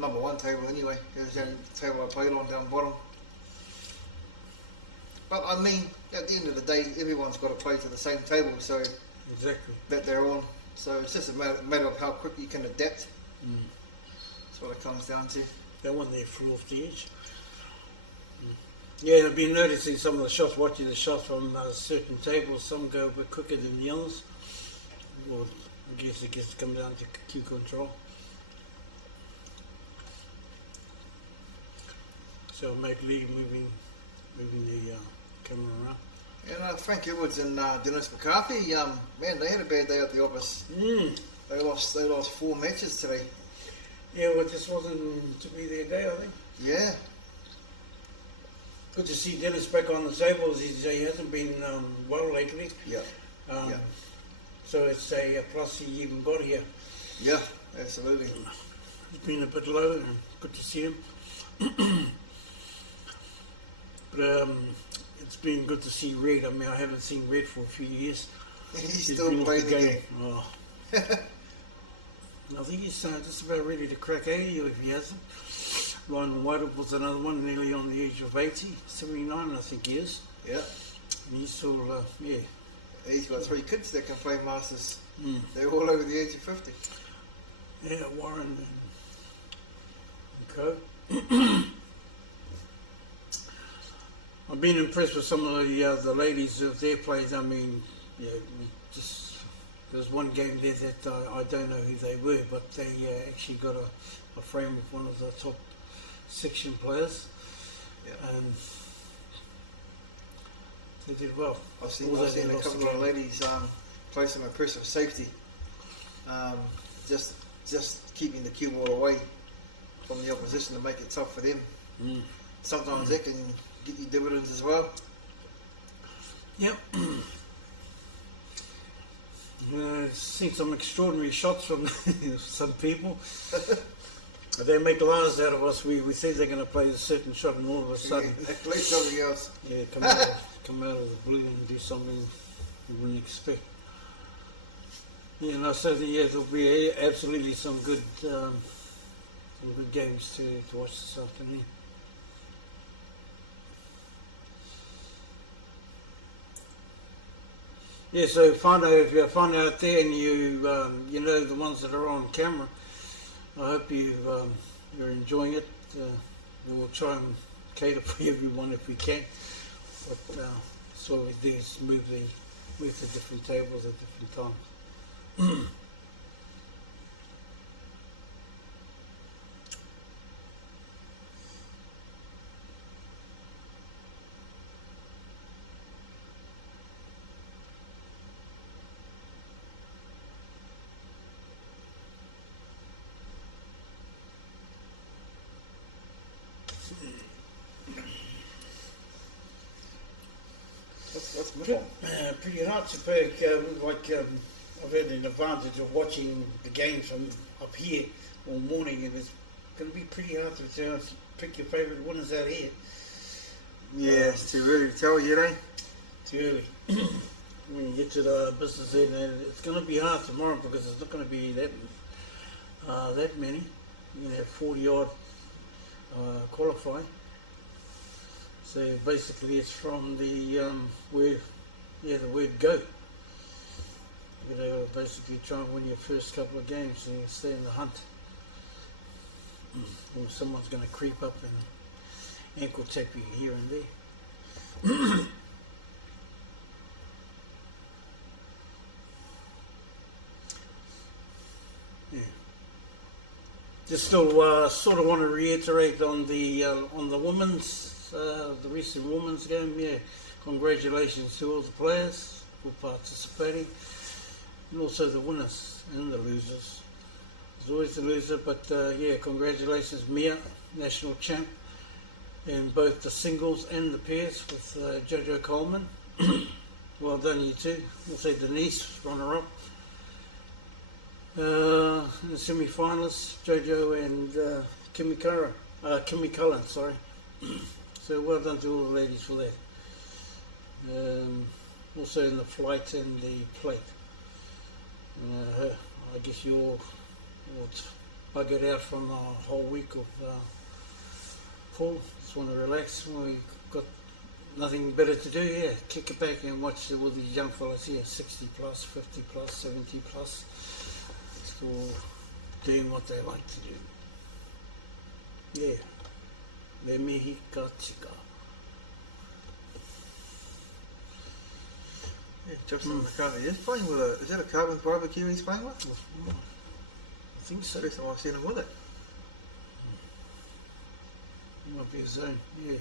number one table anyway. It was the only table I played on down bottom. But I mean, at the end of the day, everyone's got to play to the same table, so exactly that they're on. So it's just a matter of how quick you can adapt. That's what it comes down to. That one there flew off the edge. Yeah, I've been noticing some of the shots, watching the shots from certain tables. Some go a bit quicker than the others. Or I guess it gets to come down to cue control. So make lead moving the camera around. And Frank Edwards and Dennis McCarthy, man, they had a bad day at the office. They lost 4 matches today. Yeah, well, this wasn't to be their day, I think. Yeah. Good to see Dennis back on the tables. He hasn't been well lately. Yeah. So it's a plus he even got here. Yeah, absolutely. He's been a bit low, and good to see him. But it's been good to see Red. I mean, I haven't seen Red for a few years. He's still playing the game. Oh. I think he's just about ready to crack 80 if he hasn't. Ryan White was another one, nearly on the age of 80, 79 I think he is. Yeah. And he's still, yeah. He's got 3 kids that can play Masters. They're all over the age of 50. Yeah, Warren and Co. I've been impressed with some of the ladies of their plays. I mean, yeah, just there's one game there that I don't know who they were, but they actually got a frame with one of the top section players, and they did well. I've seen a couple of ladies play some impressive safety, just keeping the cue ball away from the opposition to make it tough for them. Sometimes that can get you dividends as well. Yep. I've seen some extraordinary shots from some people. They make lies out of us. We say they're going to play a certain shot, and all of a sudden, they play something else. Yeah, come out of the blue and do something you wouldn't expect. Yeah, and I said there'll be absolutely some good games to watch this afternoon. Yeah, so if you're out there and you know the ones that are on camera, I hope you're enjoying it. We'll try and cater for everyone if we can. But that's all we do is move to different tables at different times. Pretty hard to pick. I've had an advantage of watching the games from up here all morning, and it's going to be pretty hard to pick your favourite winners out here. Yeah, it's too early to tell yet, eh? Too early. When you get to the business end, it's going to be hard tomorrow because there's not going to be that many. You have 40 odd qualify. So basically, it's from the word, the word go. You know, basically try and win your first couple of games and you stay in the hunt. Or someone's going to creep up and ankle tap you here and there. Yeah. Just still sort of want to reiterate on the women's, the recent women's game. Yeah, congratulations to all the players for participating, and also the winners and the losers. There's always the loser, but yeah, congratulations, Mia, national champ, in both the singles and the pairs with Jojo Coleman. Well done, you two. Also Denise, runner-up. In the semi-finalists, Jojo and Kimmy Cullen, sorry. So well done to all the ladies for that. Also in the flight and the plate. I guess you all buggered out from a whole week of pool. Just want to relax. We've got nothing better to do here. Kick it back and watch all these young fellas here, 60 plus, 50 plus, 70 plus. Still doing what they like to do. Yeah. Le Mexica Chica. Yeah, Justin McCarthy is playing with is that a carbon barbecue he's playing with? I think so. First time I've seen him with it. It might be his own, yeah.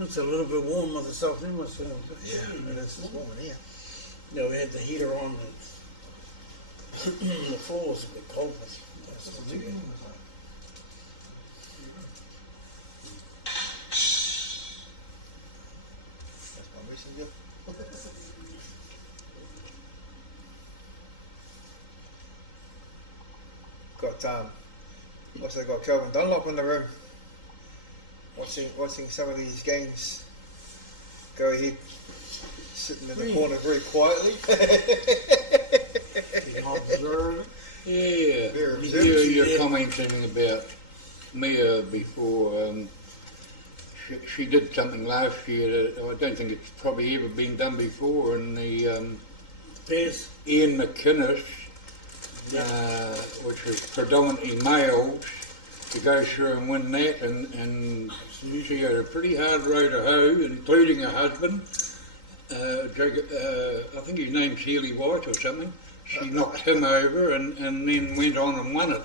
It's a little bit warmer this afternoon, so Yeah, it's warm in here. you know, we had the heater on and the floor was a bit cold, but that's not too bad. That's my recent gift. Got what's they got? Kelvin Dunlop in the room. Watching some of these games go ahead, sitting in the corner very quietly. Yeah, Very observant. you're commenting about Mia before. She did something last year that I don't think it's probably ever been done before in the Pairs. Ian McInnes, which was predominantly males, to go through and win that, and she had a pretty hard row to hoe, including her husband. I think his name's Healy White or something. She knocked him over and then went on and won it.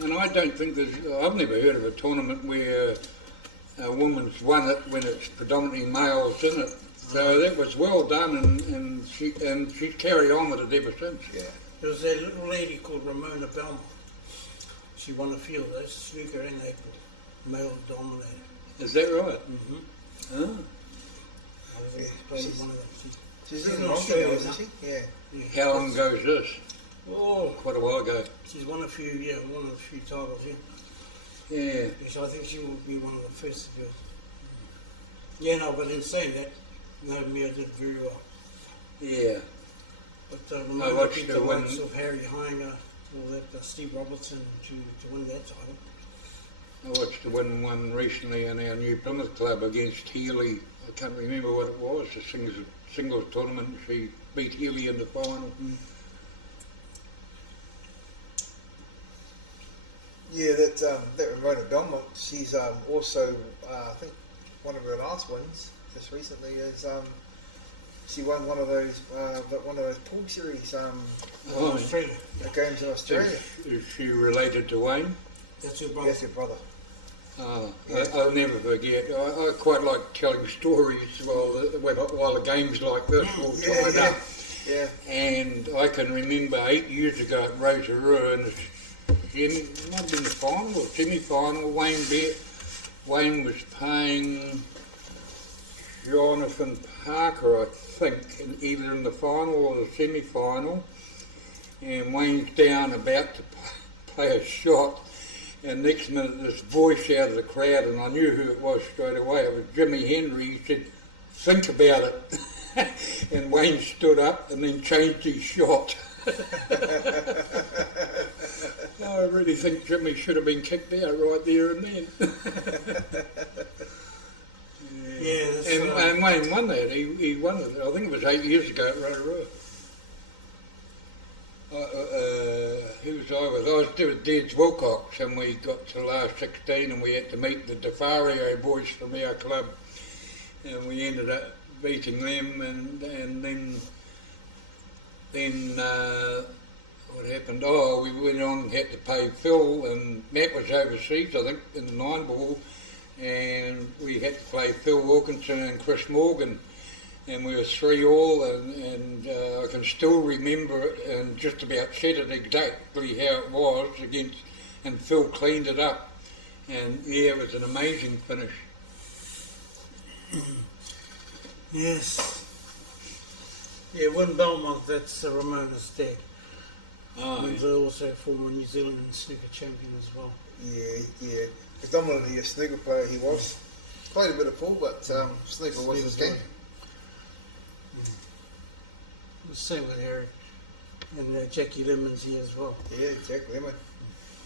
And I don't think I've never heard of a tournament where a woman's won it when it's predominantly males in it. So that was well done, and she's carried on with it ever since. Yeah. There was a little lady called Ramona Belmont. She won a few of those, snooker in April, male dominated. Is that right? Mm-hmm. Oh. I was playing one of them. She's in in Australia, Australia, isn't she? Yeah. How long ago is this? Oh, Quite a while ago. she's won a few, won a few titles, yeah. Yeah. Yes, I think she will be one of the first to do it. Yeah, no, but in saying that, no, Mia did very well. Yeah. But I Ramona watched beat her the win. likes of Harry Hiner, all that, Steve Robertson to win that title. I watched her win one recently in our New Plymouth Club against Healy. I can't remember what it was, a singles tournament. She beat Healy in the final. Yeah, that Ramona Belmont, she's also, I think one of her last wins just recently is she won one of those pool series Australia. the games in Australia. Is she related to Wayne? That's her brother. Yes, your brother. I'll never forget. I quite like telling stories while the games like this all tied up. Yeah. And I can remember 8 years ago at Rotorua, and it might have been the final or semi-final, Wayne was playing Jonathan Parker, I think, either in the final or the semi-final, and Wayne's down about to play a shot, and next minute this voice out of the crowd, and I knew who it was straight away. It was Jimmy Henry. He said, "Think about it." And Wayne stood up and then changed his shot. I really think Jimmy should have been kicked out right there and then. Yeah, that's, And Wayne won that. He won it. I think it was 8 years ago at Rotorua. Who was I with? I was with Deeds Wilcox, and we got to last 16, and we had to meet the DeFario boys from our club, and we ended up beating them, and then what happened? Oh, we went on and had to pay Phil, and Matt was overseas, I think, in the 9 ball, and we had to play Phil Wilkinson and Chris Morgan, and we were 3-all, and I can still remember it, and just about said it exactly how it was against, and Phil cleaned it up, and yeah, it was an amazing finish. yes. Yeah, Win Belmont, that's Ramona's dad. Oh, He's also a former New Zealand snooker champion as well. Yeah. Predominantly a snooker player he was. Played a bit of pool, but snooker was his game. The same with Eric. And Jackie Lemon's here as well. Yeah, Jack Lemon.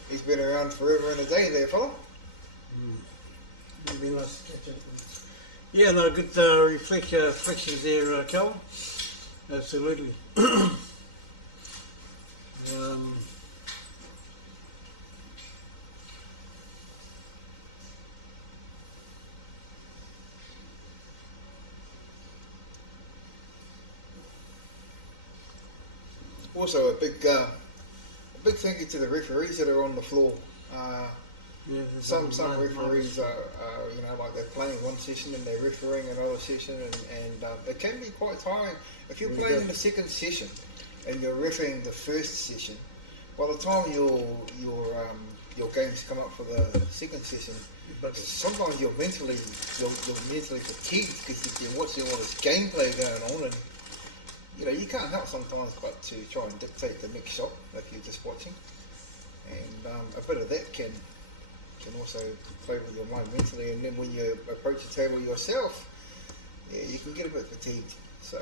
He's been around forever and a day there, fella. It'd be nice to catch up with him. Yeah, no, good reflections there, Cal. Absolutely. Also, a big thank you to the referees that are on the floor. Yeah, Some referees are like they're playing one session and they're refereeing another session, and it can be quite tiring. If you're playing in the second session and you're refereeing the first session, by the time your games come up for the second session, but sometimes you're mentally fatigued because you're watching all this gameplay going on, and you can't help sometimes but to try and dictate the next shot if you're just watching, and a bit of that can also play with your mind mentally, and then when you approach the table yourself, you can get a bit fatigued. So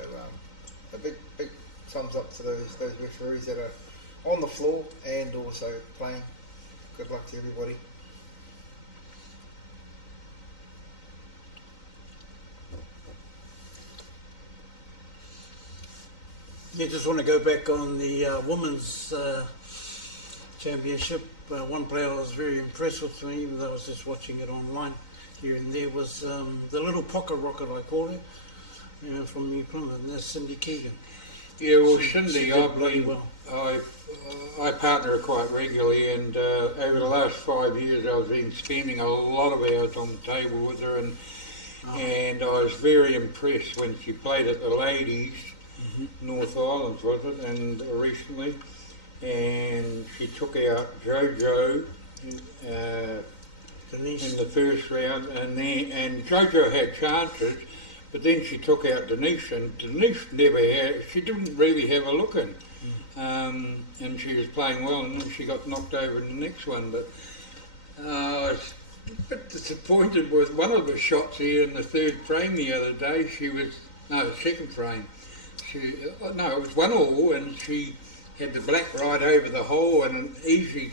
a big thumbs up to those referees that are on the floor and also playing. Good luck to everybody. Yeah, just want to go back on the women's championship. One player I was very impressed with, even though I was just watching it online here and there, was the little pocket rocket, I call her, from New Plymouth, and that's Cindy Keegan. Yeah, well, She Cindy, did bloody well. I partner her quite regularly, and over the last 5 years I've been spending a lot of hours on the table with her, and I was very impressed when she played at the ladies, North Islands was it, and recently, and she took out JoJo in the first round, and JoJo had chances, but then she took out Denise, and Denise she didn't really have a look in, and she was playing well, and then she got knocked over in the next one, but I was a bit disappointed with one of the shots here in the third frame the other day. The second frame. It was 1-all, and she had the black right over the hole, and an easy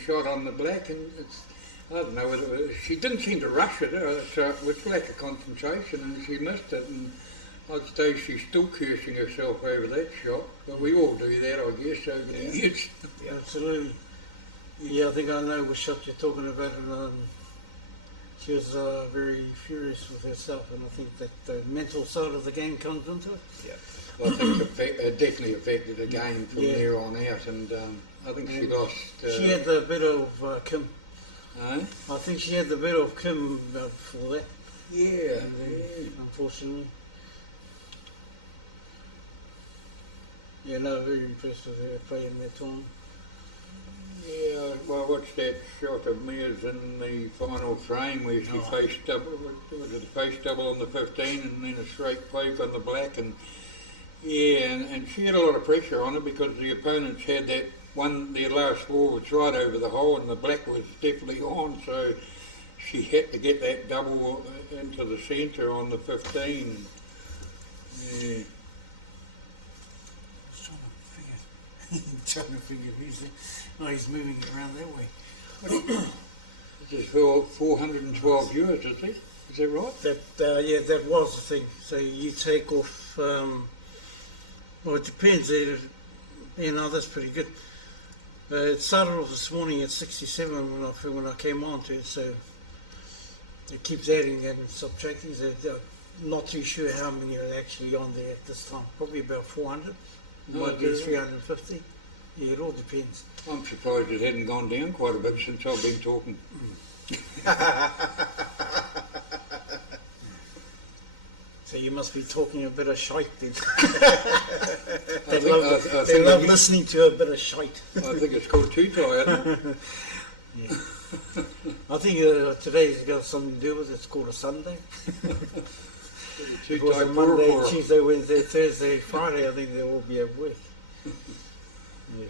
shot on the black, and I don't know whether she didn't seem to rush it, so it was lack of concentration, and she missed it, and I'd say she's still cursing herself over that shot, but we all do that, I guess, over the years. Yeah, absolutely. Yeah, I think I know what shot you're talking about, and she was very furious with herself, and I think that the mental side of the game comes into it. Yeah, well, I think it definitely affected the game from there on out, and I think she lost. She had the better of Kim. Eh? I think she had the better of Kim for that. Yeah, unfortunately. Yeah, no, very impressed with her playing that tournament. Yeah, well, I watched that shot of Mia's in the final frame where she faced double, was it a face double on the 15 and then a straight poke on the black, and and she had a lot of pressure on her because the opponents had that one, their last ball was right over the hole and the black was definitely on, so she had to get that double into the centre on the 15. Yeah. Just trying to figure trying to figure if he's there. No, he's moving it around that way. This is for 412 viewers, is it? Is that right? Yeah, that was the thing. So you take off, well, it depends. That's pretty good. It started off this morning at 67 when I came on to it, so it keeps adding and subtracting. So not too sure how many are actually on there at this time. Probably about 400. Might be 350. Yeah, it all depends. I'm surprised it hadn't gone down quite a bit since I've been talking. So you must be talking a bit of shite then. I They love listening to a bit of shite. I think it's called Tutai, isn't it? Yeah. I think today's got something to do with it. It's called a Sunday. It was a Monday, Tuesday, Wednesday, Thursday, Friday. I think they'll all be at work. Yeah.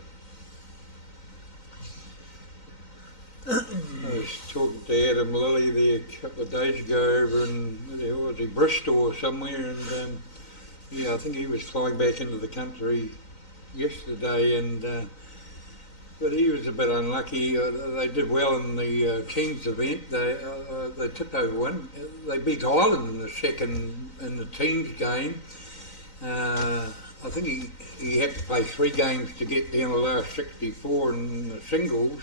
I was talking to Adam Lilly there a couple of days ago over in Bristol or somewhere, and I think he was flying back into the country yesterday, and but he was a bit unlucky. They did well in the teams event. They tipped over one. They beat Ireland in the teams game. I think he had to play 3 games to get down the last 64 in the singles,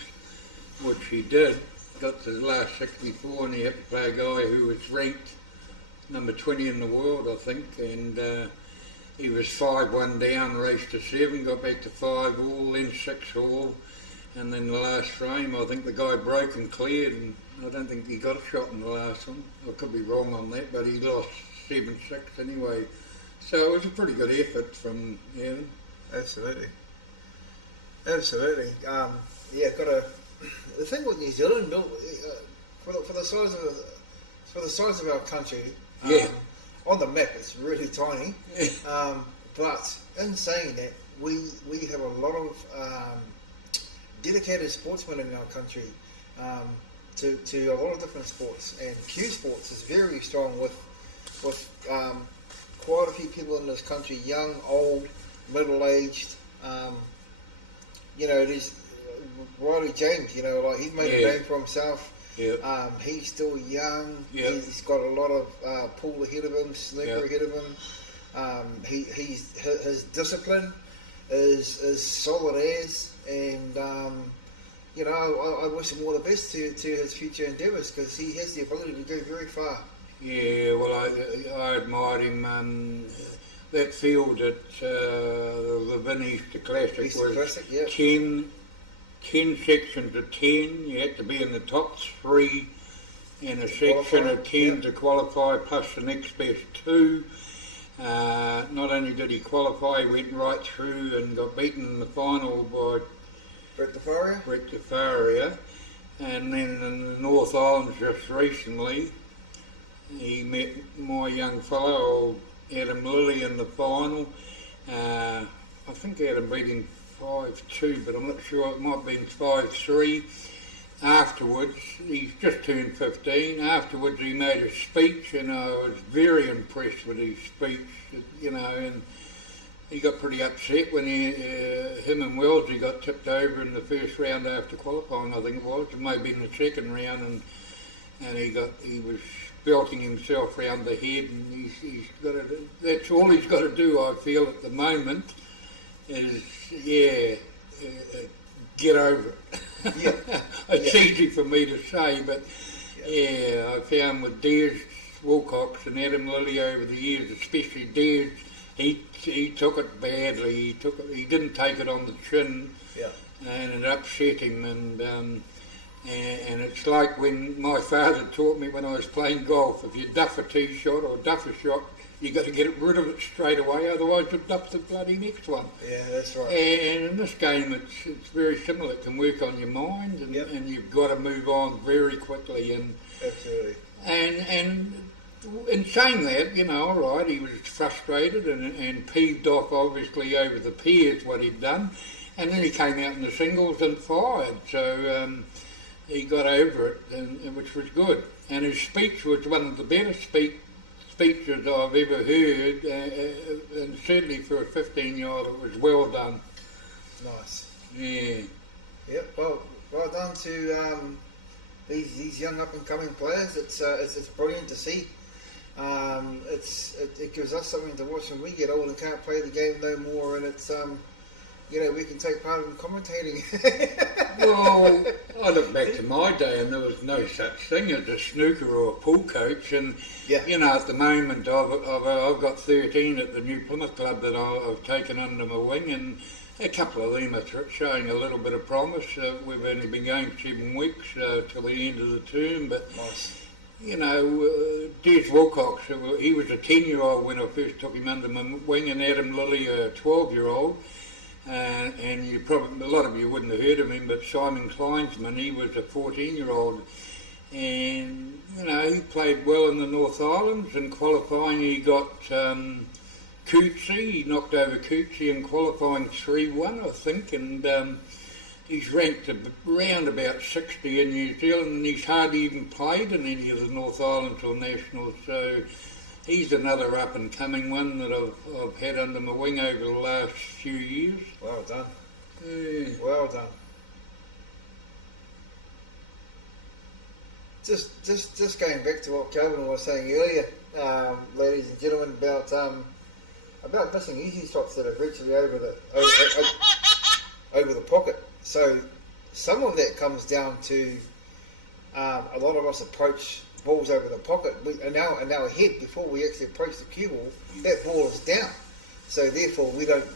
which he did. Got to the last 64, and he had to play a guy who was ranked number 20 in the world, I think, and he was 5-1 down, raced to 7, got back to 5 all, then 6 all, and then the last frame, I think the guy broke and cleared, and I don't think he got a shot in the last one. I could be wrong on that, but he lost 7-6 anyway. So it was a pretty good effort from Evan. Absolutely. The thing with New Zealand, for the size of our country, on the map it's really tiny. But in saying that, we have a lot of dedicated sportsmen in our country to a lot of different sports, and Q Sports is very strong with quite a few people in this country, young, old, middle-aged. There's Riley James, he's made a name for himself. Yep. He's still young. Yep. He's got a lot of pool ahead of him, snooker ahead of him. His discipline is solid as, and I wish him all the best to his future endeavours, because he has the ability to go very far. Yeah, well, I admired him. That field at the Vin Easter Classic was 10 sections of 10. You had to be in the top 3 in a section of 10 to qualify, plus the next best 2. Not only did he qualify, he went right through and got beaten in the final by Brett DeFaria. And then in the North Island just recently, he met my young fellow, old Adam Lilly, in the final. I think Adam beat him 5-2, but I'm not sure, it might have been 5-3. Afterwards, he's just turned 15. Afterwards, he made a speech, and I was very impressed with his speech, and he got pretty upset when him and Wellesley got tipped over in the first round after qualifying, I think it was. It may have been the second round, and he was belting himself round the head, and that's all he's got to do, I feel, at the moment, is, get over it. It's easy for me to say, but I found with Des Wilcox and Adam Lilly over the years, especially Des, he took it badly. He didn't take it on the chin, and it upset him. And it's like when my father taught me when I was playing golf: if you duff a tee shot or duff a shot, you got to get rid of it straight away, otherwise you'll duff the bloody next one. Yeah, that's right. And in this game, it's very similar. It can work on your mind, and you've got to move on very quickly. And absolutely. And in saying that, all right, he was frustrated and peeved off, obviously, over the pairs, what he'd done. And then he came out in the singles and fired. So he got over it, and which was good. And his speech was one of the better speeches I've ever heard, and certainly for a 15-year-old, it was well done. Nice. Yeah. Yep. Well done to these young up and coming players. It's brilliant to see. It gives us something to watch when we get old and can't play the game no more, and it's we can take part in commentating. Well, I look back to my day and there was no such thing as a snooker or a pool coach, and at the moment I've got 13 at the New Plymouth Club that I've taken under my wing, and a couple of them are showing a little bit of promise. We've only been going 7 weeks till the end of the term, but nice. Des Wilcox, he was a 10-year-old when I first took him under my wing, and Adam Lilly, a 12-year-old. And you probably, a lot of you wouldn't have heard of him, but Simon Kleinsman, he was a 14-year-old, and he played well in the North Islands. In qualifying, he got Cootsie. He knocked over Cootsie in qualifying 3-1, I think, and he's ranked around about 60 in New Zealand, and he's hardly even played in any of the North Islands or Nationals. So he's another up-and-coming one that I've had under my wing over the last few years. Well done. Yeah. Well done. Just going back to what Calvin was saying earlier, ladies and gentlemen, about missing easy shots that are virtually over the pocket. So some of that comes down to a lot of us approach balls over the pocket, and our head before we actually approach the cue ball, that ball is down. So therefore, we don't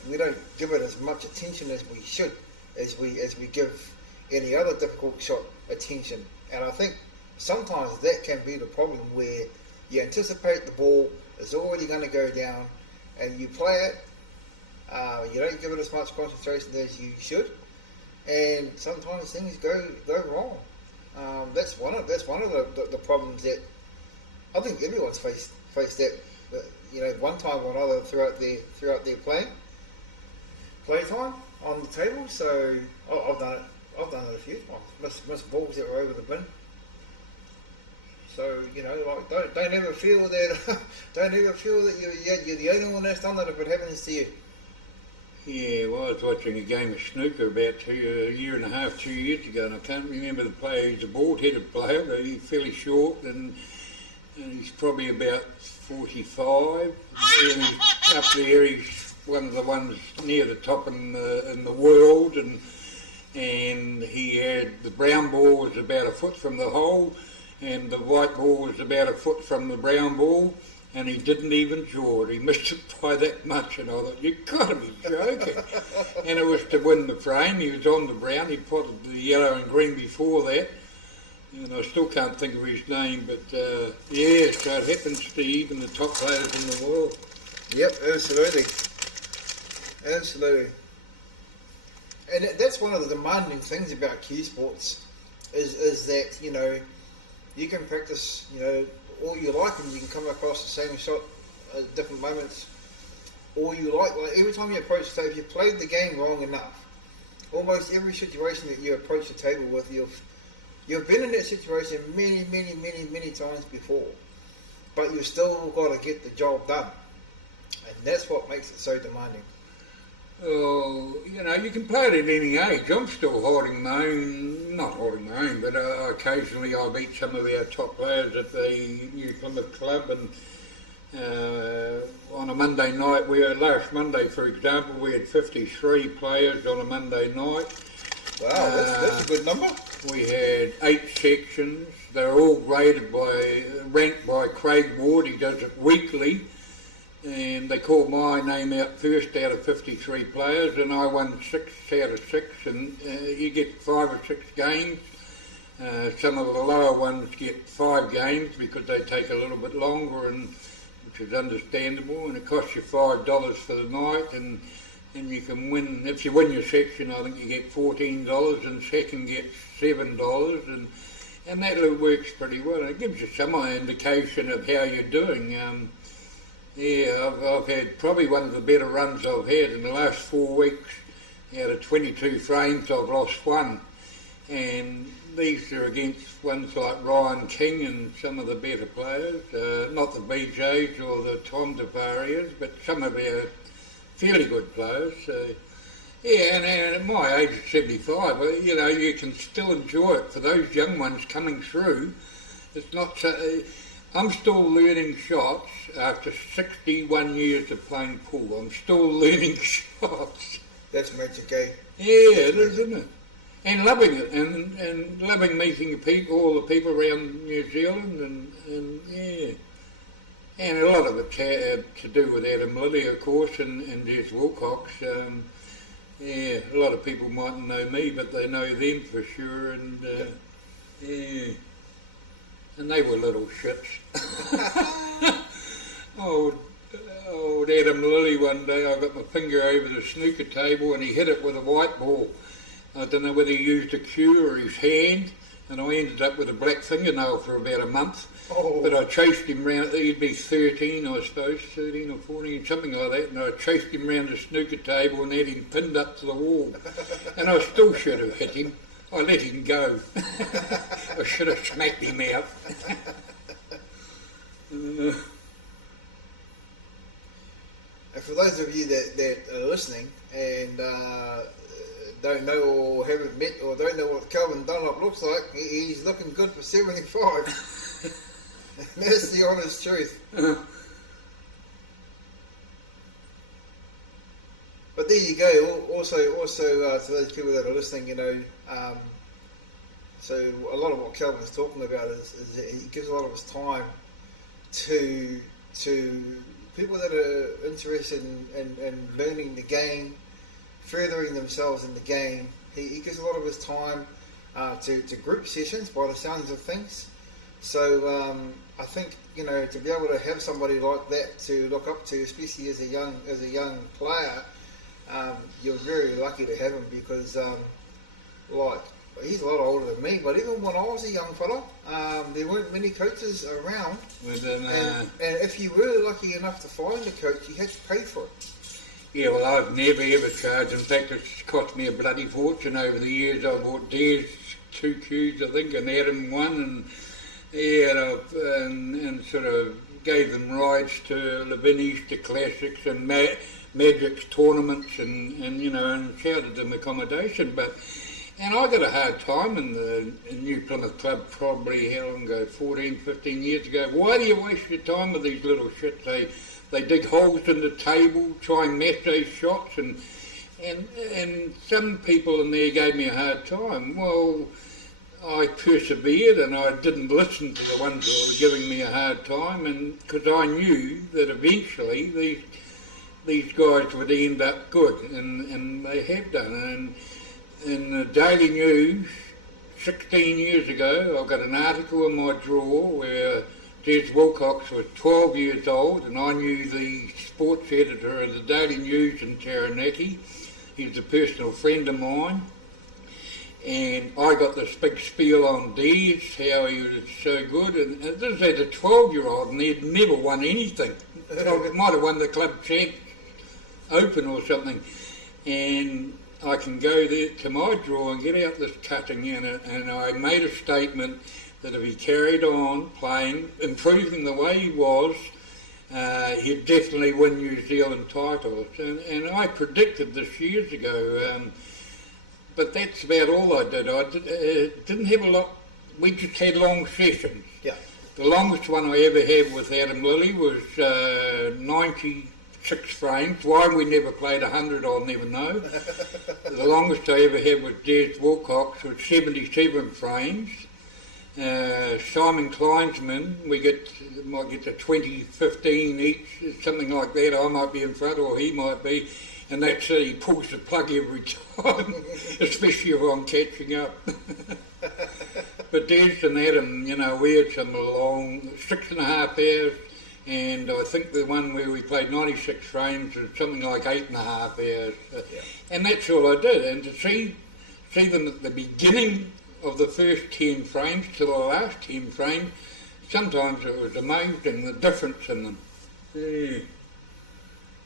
give it as much attention as we should, as we give any other difficult shot attention. And I think sometimes that can be the problem, where you anticipate the ball is already going to go down, and you play it. You don't give it as much concentration as you should, and sometimes things go wrong. That's one of the problems that I think everyone's faced that one time or another throughout their playtime on the table. So I've done it a few times. Missed balls that were over the bin. So don't ever feel that you're the only one that's done that if it happens to you. Yeah, well, I was watching a game of snooker about a year and a half, 2 years ago, and I can't remember the player. He's a bald-headed player, but he's fairly short, and he's probably about 45. And he's up there, he's one of the ones near the top in the world, and he had the brown ball was about a foot from the hole, and the white ball was about a foot from the brown ball. And he didn't even draw it. He missed it by that much, and I thought, you've got to be joking. And it was to win the frame. He was on the brown. He potted the yellow and green before that. And I still can't think of his name, but so it happens to even the top players in the world. Yep, absolutely. Absolutely. And that's one of the demanding things about cue sports, is that, you can practice, all you like, and you can come across the same shot at different moments all you like every time you approach the table, if you played the game wrong enough, almost every situation that you approach the table with, you've been in that situation many times before, but you've still got to get the job done, and that's what makes it so demanding. Oh, you can play it at any age. I'm still not holding my own, but occasionally I beat some of our top players at the New Plymouth Club, and on a Monday night, last Monday, for example, we had 53 players on a Monday night. Wow, that's a good number. We had 8 sections. They're all ranked by Craig Ward. He does it weekly. And they called my name out first out of 53 players, and I won 6 out of 6, and you get 5 or 6 games. Some of the lower ones get 5 games because they take a little bit longer, which is understandable, and it costs you $5 for the night, and you can win. If you win your section, I think you get $14, and second gets $7, and that works pretty well. And it gives you some indication of how you're doing. I've had probably one of the better runs I've had in the last 4 weeks. Out of 22 frames, I've lost 1. And these are against ones like Ryan King and some of the better players. Not the BJs or the Tom DeVarias, but some of our fairly good players. So Yeah, and at my age of 75, you know, you can still enjoy it. For those young ones coming through, it's not so... I'm still learning shots after 61 years of playing pool. I'm still learning shots. That's magic, eh? Yeah, it is, isn't it? And loving it, and loving meeting people, all the people around New Zealand, and yeah. And a lot of it to do with Adam Lilly, of course, and Des Wilcox. Yeah, a lot of people mightn't know me, but they know them for sure, and yeah. And they were little shits. Old Adam Lilly one day, I got my finger over the snooker table and he hit it with a white ball. I don't know whether he used a cue or his hand, and I ended up with a black fingernail for about a month. Oh. But I chased him round, he'd be 13 I suppose, 13 or 14, something like that, and I chased him round the snooker table and had him pinned up to the wall. And I still should have hit him. I let him go. I should have smacked him out. And for those of you that are listening and don't know or haven't met or don't know what Calvin Dunlop looks like, he's looking good for 75. That's the honest truth. But there you go. Also, to those people that are listening, you know, so a lot of what Calvin's talking about is that he gives a lot of his time to people that are interested in learning the game, furthering themselves in the game. He gives a lot of his time to group sessions, by the sounds of things. So I think, you know, to be able to have somebody like that to look up to, especially as a young player, you're very lucky to have him, because like, he's a lot older than me, but even when I was a young fella, there weren't many coaches around. And if you were lucky enough to find a coach, you had to pay for it. Yeah, well, I've never ever charged. In fact, it's cost me a bloody fortune over the years. I bought Des 2 cues, I think, and Adam 1, and yeah, and sort of gave them rides to Lavini's, to Classics, and Magic's tournaments, and you know, and shouted them accommodation. And I got a hard time in the New Plymouth Club, probably, how long ago, 14, 15 years ago. Why do you waste your time with these little shits? They dig holes in the table, try and match those shots, and some people in there gave me a hard time. Well, I persevered, and I didn't listen to the ones that were giving me a hard time, and because I knew that eventually these guys would end up good, and they have done. And in the Daily News, 16 years ago, I got an article in my drawer where Des Wilcox was 12 years old, and I knew the sports editor of the Daily News in Taranaki. He was a personal friend of mine, and I got this big spiel on Des, how he was so good, and this is as a 12-year-old, and he'd never won anything. He might have won the club champ open or something, and I can go there to my drawer and get out this cutting in it, and I made a statement that if he carried on playing, improving the way he was, he'd definitely win New Zealand titles. And I predicted this years ago, but that's about all I did. I didn't have a lot. We just had long sessions. Yeah. The longest one I ever had with Adam Lilly was 96 frames. Why we never played 100, I'll never know. The longest I ever had with Des Wilcox was 77 frames. Simon Kleinsman, might get to 20, 15 each, something like that. I might be in front or he might be, and that's it. He pulls the plug every time, especially if I'm catching up. But Des and Adam, you know, we had some long 6.5 hours, and I think the one where we played 96 frames was something like 8.5 hours. And that's all I did. And to see them at the beginning of the first 10 frames to the last 10 frames, sometimes it was amazing, the difference in them. Yeah.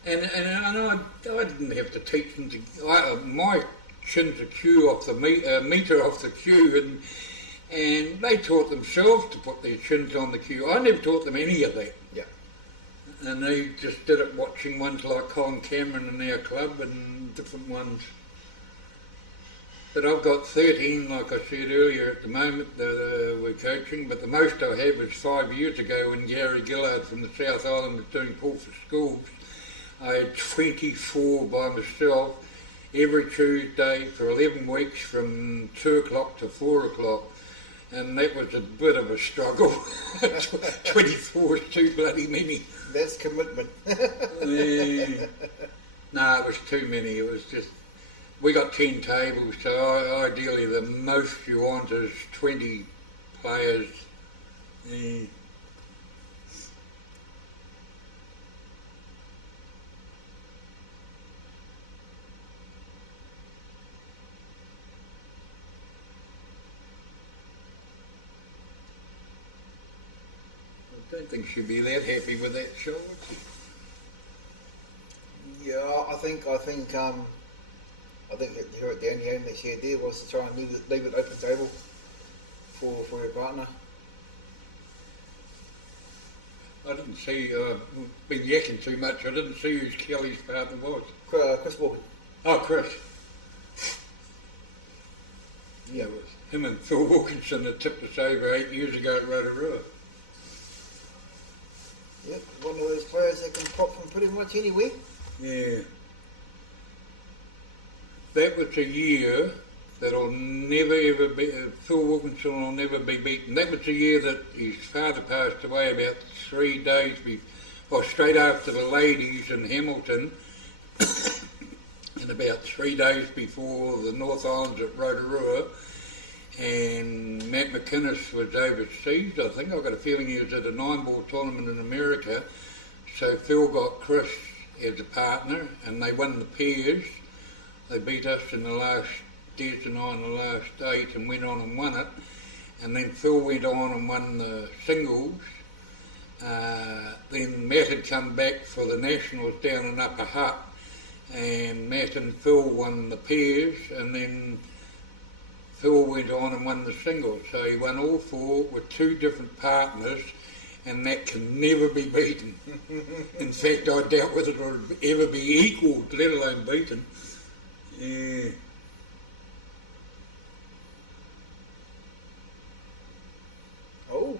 And I didn't have to teach them to... my chin's a cue off the metre off the cue, and they taught themselves to put their chins on the cue. I never taught them any of that. Yeah. And they just did it watching ones like Colin Cameron in our club and different ones. But I've got 13, like I said earlier, at the moment that we're coaching, but the most I had was 5 years ago when Gary Gillard from the South Island was doing Pull for Schools. I had 24 by myself every Tuesday for 11 weeks from 2 o'clock to 4 o'clock. And that was a bit of a struggle. 24 is too bloody many. That's commitment. No, it was too many. It was just, we got 10 tables, so ideally the most you want is 20 players. I don't think she'd be that happy with that show, would she? Yeah, I think her at the only aim that she had there was to try and leave it open table for her partner. I didn't see, been yakking too much, I didn't see who Kelly's partner was. Chris Morgan. Oh, Chris. Yeah, it was him and Phil Wilkinson that tipped us over 8 years ago at Rotorua. Yep, one of those players that can pop from pretty much anywhere. Yeah. That was a year that'll never ever be, Phil Wilkinson will never be beaten. That was the year that his father passed away about 3 days before, straight after the ladies in Hamilton, and about 3 days before the North Islands at Rotorua. And Matt McInnes was overseas, I think. I've got a feeling he was at a 9-ball tournament in America. So Phil got Chris as a partner, and they won the pairs. They beat us in the last, Des and I in the last 8, and went on and won it. And then Phil went on and won the singles. Then Matt had come back for the nationals down in Upper Hutt, and Matt and Phil won the pairs, and then Phil went on and won the singles. So he won all 4 with 2 different partners, and that can never be beaten. In fact, I doubt whether it would ever be equalled, let alone beaten. Yeah. Oh.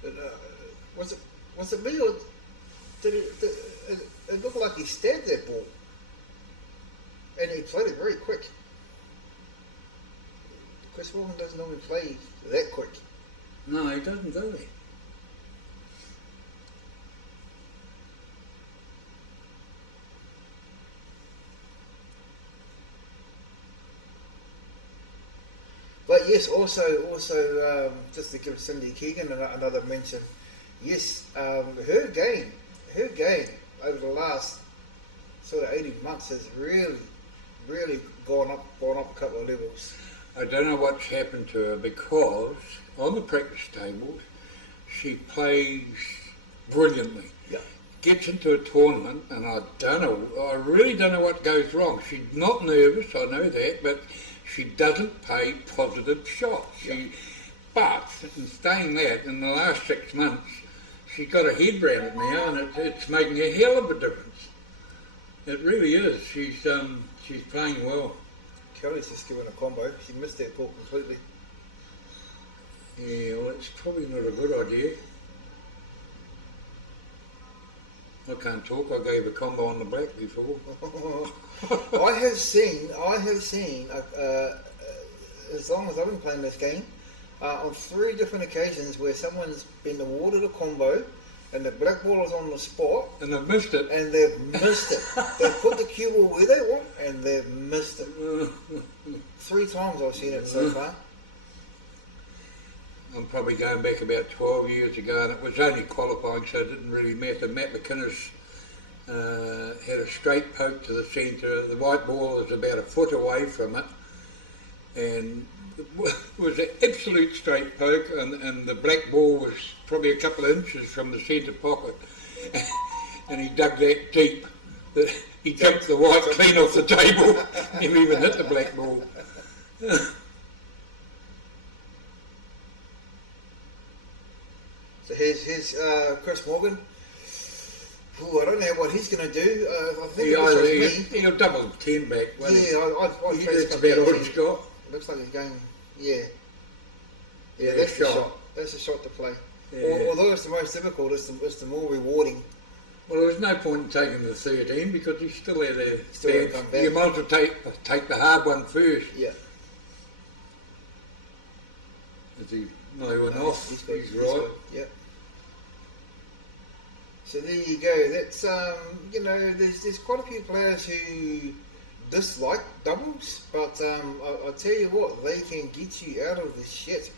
But, was it me, or did it looked like he stabbed that ball? And he played it very quick. Chris Morgan doesn't normally play that quick. No, he doesn't, does he? But yes, also just to give Cindy Keegan another mention, yes, her game over the last sort of 18 months has really gone up a couple of levels. I don't know what's happened to her, because on the practice tables she plays brilliantly. Yeah. Gets into a tournament, and I really don't know what goes wrong. She's not nervous, I know that, but she doesn't play positive shots. But in saying that, in the last 6 months, she's got her head round it now, and it's making a hell of a difference. It really is. She's playing well. Kelly's just given a combo. She missed that ball completely. Yeah, well, it's probably not a good idea. I can't talk. I gave a combo on the black before. I have seen, as long as I've been playing this game, on 3 different occasions where someone's been awarded a combo and the black ball is on the spot. And they've missed it. And they've missed it. They've put the cue ball where they want and they've missed it. 3 times I've seen it so far. I'm probably going back about 12 years ago, and it was only qualifying, so it didn't really matter. Matt McInnes had a straight poke to the centre. The white ball was about a foot away from it, and it was an absolute straight poke, and the black ball was probably a couple of inches from the centre pocket, and he dug that deep. He jumped the white clean off the table, never even hit the black ball. So here's Chris Morgan. I don't know what he's going to do. I think it looks like me. He'll double 10 back. Yeah, I'd face That's about all he's got. It looks like he's going. Yeah, Yeah, that's the shot. shot. That's the shot to play. Yeah. Although it's the most difficult, it's the more rewarding. Well, there's no point in taking the 13 because he's still at a Still back. come back. You might as well take the hard one first. Yeah. Is he? No, he went off. He's good. He's right. Yep. So there you go. That's you know, there's quite a few players who dislike doubles, but I tell you what, they can get you out of the shit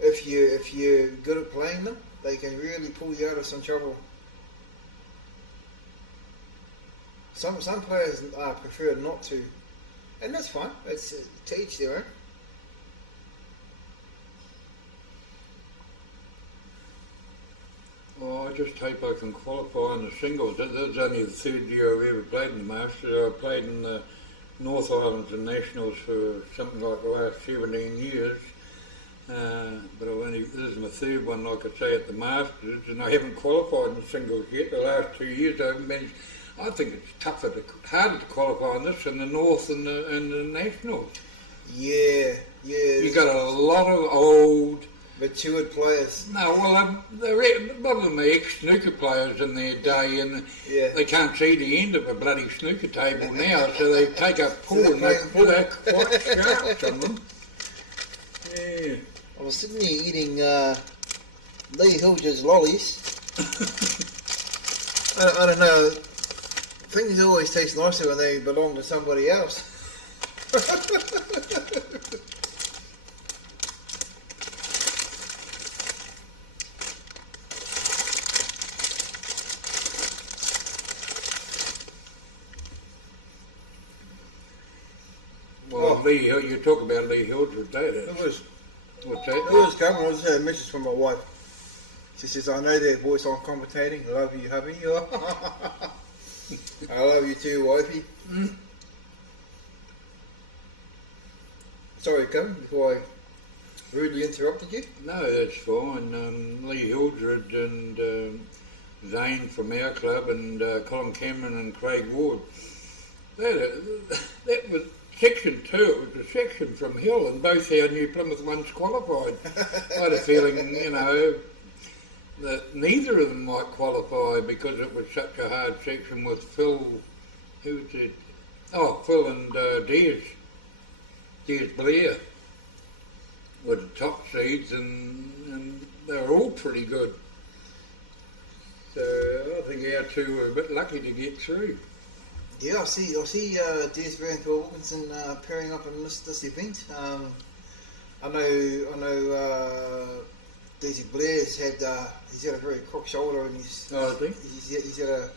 if you're good at playing them. They can really pull you out of some trouble. Some players prefer not to, and that's fine. It's to each their own. Oh, I just hope I can qualify in the singles. That's only the third year I've ever played in the Masters. I played in the North Islands and Nationals for something like the last 17 years. But this is my third one, like I say, at the Masters, and I haven't qualified in the singles yet. The last 2 years I haven't managed. I think it's harder to qualify in this than the North and the Nationals. Yeah. You got a lot of old, matured players. No, well, a lot of them are ex-snooker players in their day, and they can't see the end of a bloody snooker table now, so they take a pull and they pull out quite sharp on them. Yeah. I was sitting here eating Lee Hilger's lollies. I don't know. Things always taste nicer when they belong to somebody else. Well, Lee, you talk about Lee Hilger, don't you? It was. What's that? It was coming. I just had a message from my wife. She says, "I know that voice I'm commentating. I love you, hubby." I love you too, wifey. Sorry, Kevin, before I rudely interrupted you. No, that's fine. Lee Hildred and Zane from our club and Colin Cameron and Craig Ward. That was section 2. It was a section from hell, and both our New Plymouth ones qualified. I had a feeling, that neither of them might qualify because it was such a hard section with Phil. Who was it? Oh, Phil and Des Blair were the top seeds, and they were all pretty good. So I think our two were a bit lucky to get through. Yeah, I see. Des Blair and Phil Wilkinson pairing up in this event. I know. Daisy Blair's had he's had a very crook shoulder, and he's had a.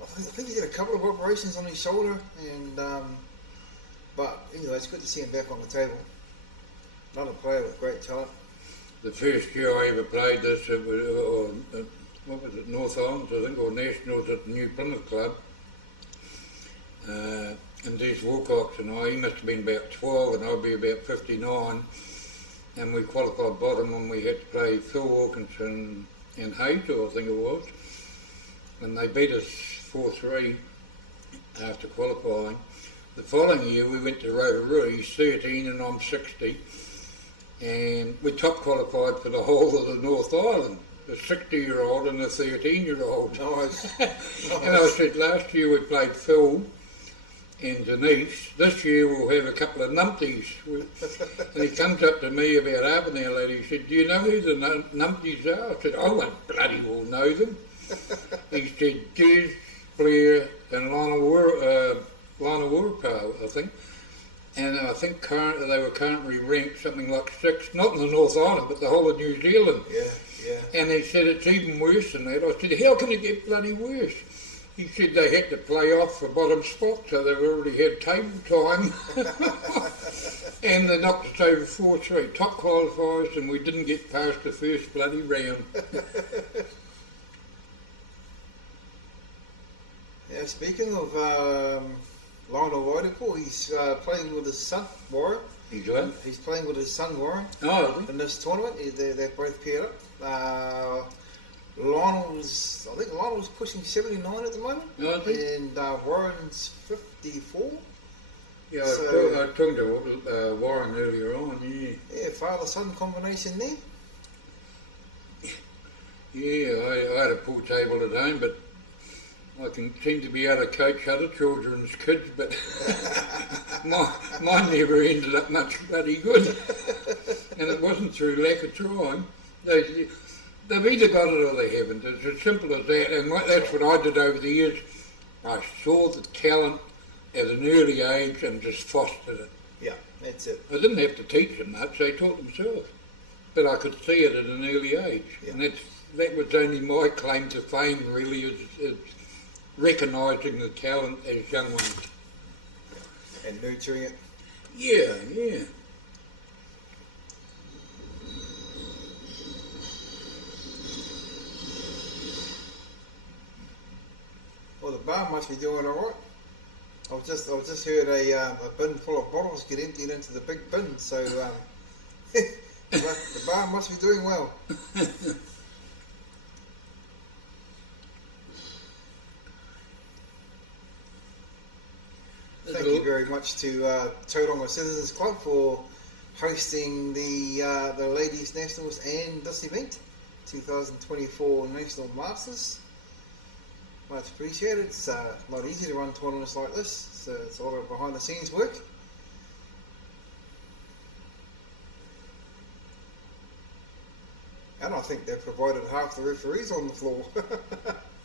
I think he's had a couple of operations on his shoulder, and but anyway, it's good to see him back on the table. Another player with great talent. The first year I ever played this, it was, what was it, North Islands, I think, or Nationals at the New Plymouth Club. And Des Wilcox and he must have been about 12 and I'd be about 59. And we qualified bottom and we had to play Phil Wilkinson and Hazel, I think it was. And they beat us 4-3 after qualifying. The following year we went to Rotorua, he's 13 and I'm 60. And we top qualified for the whole of the North Island, the 60-year-old and the 13-year-old. Nice. And I said, last year we played Phil and Denise. This year we'll have a couple of numpties. And he comes up to me about half an hour later. He said, "Do you know who the numpties are?" I said, "I won't bloody well know them." He said, "Des Blair and Lana Wurpa, I think." And I think they were currently ranked something like 6, not in the North Island, but the whole of New Zealand. Yeah. And they said, "It's even worse than that." I said, "How can it get bloody worse?" He said they had to play off for bottom spot, so they've already had table time. And they knocked us over 4-3, top qualifiers, and we didn't get past the first bloody round. Yeah, speaking of Lionel Waideko, he's playing with his son, Warren. He's what? He's playing with his son, Warren, Oh, in this tournament. They're both paired up. Lionel's, I think Lionel's pushing 79 at the moment, I think. and Warren's 54. Yeah, So- I was talking to Warren earlier on, yeah. Yeah, father-son combination there. Yeah, I had a pool table at home, but I can seem to be able to coach other children's kids, but mine never ended up much bloody good. And it wasn't through lack of trying. They've either got it or they haven't. It's as simple as that. And that's what I did over the years. I saw the talent at an early age and just fostered it. Yeah, that's it. I didn't have to teach them much, they taught themselves. But I could see it at an early age. Yeah. And that was only my claim to fame, really, is recognising the talent as young ones. And nurturing it. Yeah, yeah. Well, the bar must be doing all right. I've just heard a bin full of bottles get emptied into the big bin, so the bar must be doing well. Thank you very much to Tauranga Citizens Club for hosting the Ladies Nationals and this event, 2024 National Masters. Much appreciated. It's not easy to run tournaments like this, so it's a lot of behind the scenes work. And I think they've provided half the referees on the floor.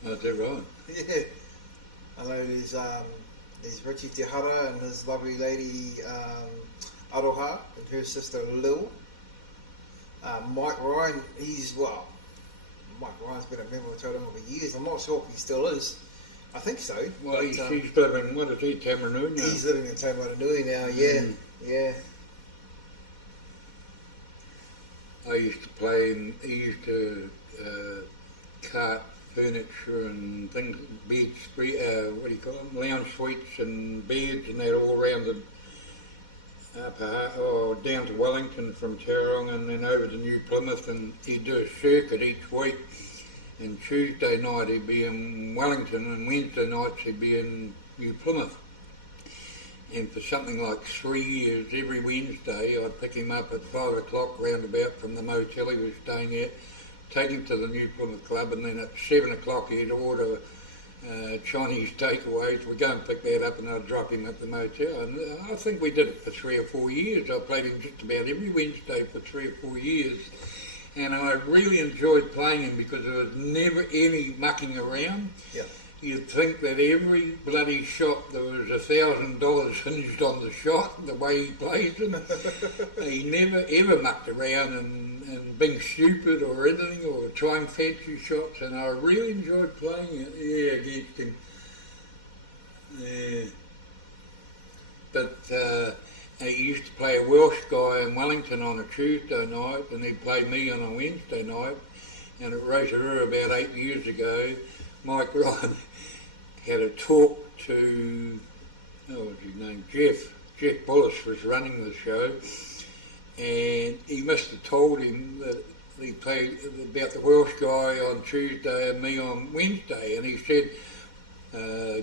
That's it, right. Yeah. I know there's Richie Tihara and his lovely lady Aroha and her sister Lil. Mike Ryan, Mike Ryan's been a member of Tauranga for years. I'm not sure if he still is. I think so. Well, but, he's living, what is he, Tamaroo now? he's living in Taumarunui now, yeah. Yeah. I used to play, he used to cart furniture and things, beds, what do you call them, lounge suites and beds and that all around the down to Wellington from Tauranga and then over to New Plymouth, and he'd do a circuit each week, and Tuesday night he'd be in Wellington and Wednesday nights he'd be in New Plymouth. And for something like 3 years, every Wednesday I'd pick him up at 5 o'clock roundabout from the motel he was staying at, take him to the New Plymouth Club, and then at 7 o'clock he'd order Chinese takeaways. We'd go and pick that up and I'd drop him at the motel. And I think we did it for 3 or 4 years. I played him just about every Wednesday for 3 or 4 years. And I really enjoyed playing him because there was never any mucking around. Yeah. You'd think that every bloody shot there was $1,000 hinged on the shot, the way he plays them. He never ever mucked around and being stupid or anything or trying fancy shots, and I really enjoyed playing it, against him. Yeah. But he used to play a Welsh guy in Wellington on a Tuesday night, and he played me on a Wednesday night. And at Rotorua about 8 years ago, Mike Ryan had a talk to, what's his name, Jeff Bullis was running the show, and he must have told him that he played about the Welsh guy on Tuesday and me on Wednesday, and he said,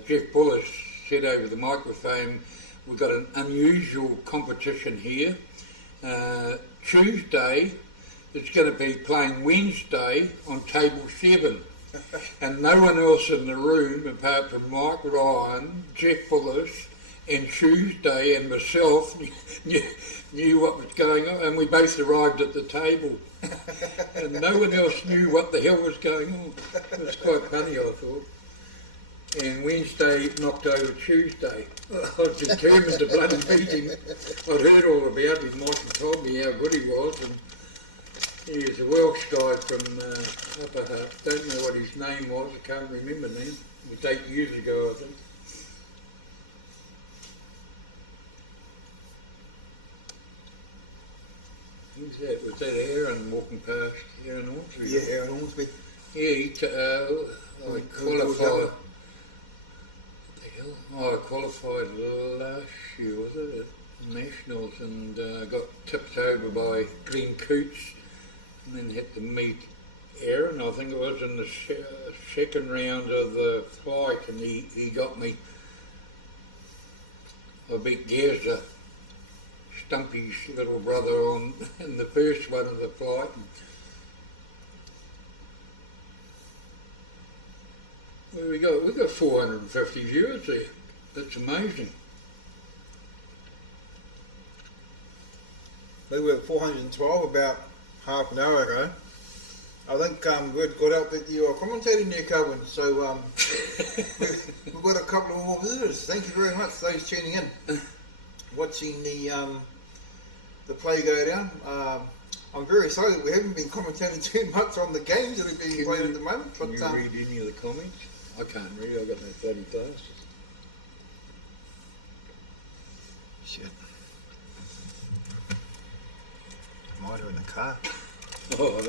Jeff Bullis said over the microphone, we've got an unusual competition here. Tuesday, it's going to be playing Wednesday on table 7. And no one else in the room, apart from Mike Ryan, Jeff Bullis, and Tuesday and myself, knew what was going on. And we both arrived at the table. And no one else knew what the hell was going on. It was quite funny, I thought. And Wednesday knocked over Tuesday. I was determined to bloody beat him. I'd heard all about him. Michael told me how good he was. And he was a Welsh guy from Upper Hutt. Don't know what his name was. I can't remember now. It was 8 years ago, I think. Who's that? Was that Aaron walking past? Aaron Ormsby? Yeah, Aaron Ormsby. Yeah, I qualified. I qualified last year, was it, at Nationals, and got tipped over by Glenn Coots, and then had to meet Aaron, I think it was in the second round of the flight, and he got me. I beat Gazza, Stumpy's little brother, on in the first one of the flight. Well, we got 450 viewers there. That's amazing. We were at 412 about half an hour ago. I think word got out that you are commentating there, Cohen. So we've got a couple of more visitors. Thank you very much, those tuning in, watching the play go down. I'm very sorry that we haven't been commentating too much on the games that are being played at the moment. Can you read any of the comments? I can't read. I've got no bloody glasses. Shit. Might have in the car. Oh,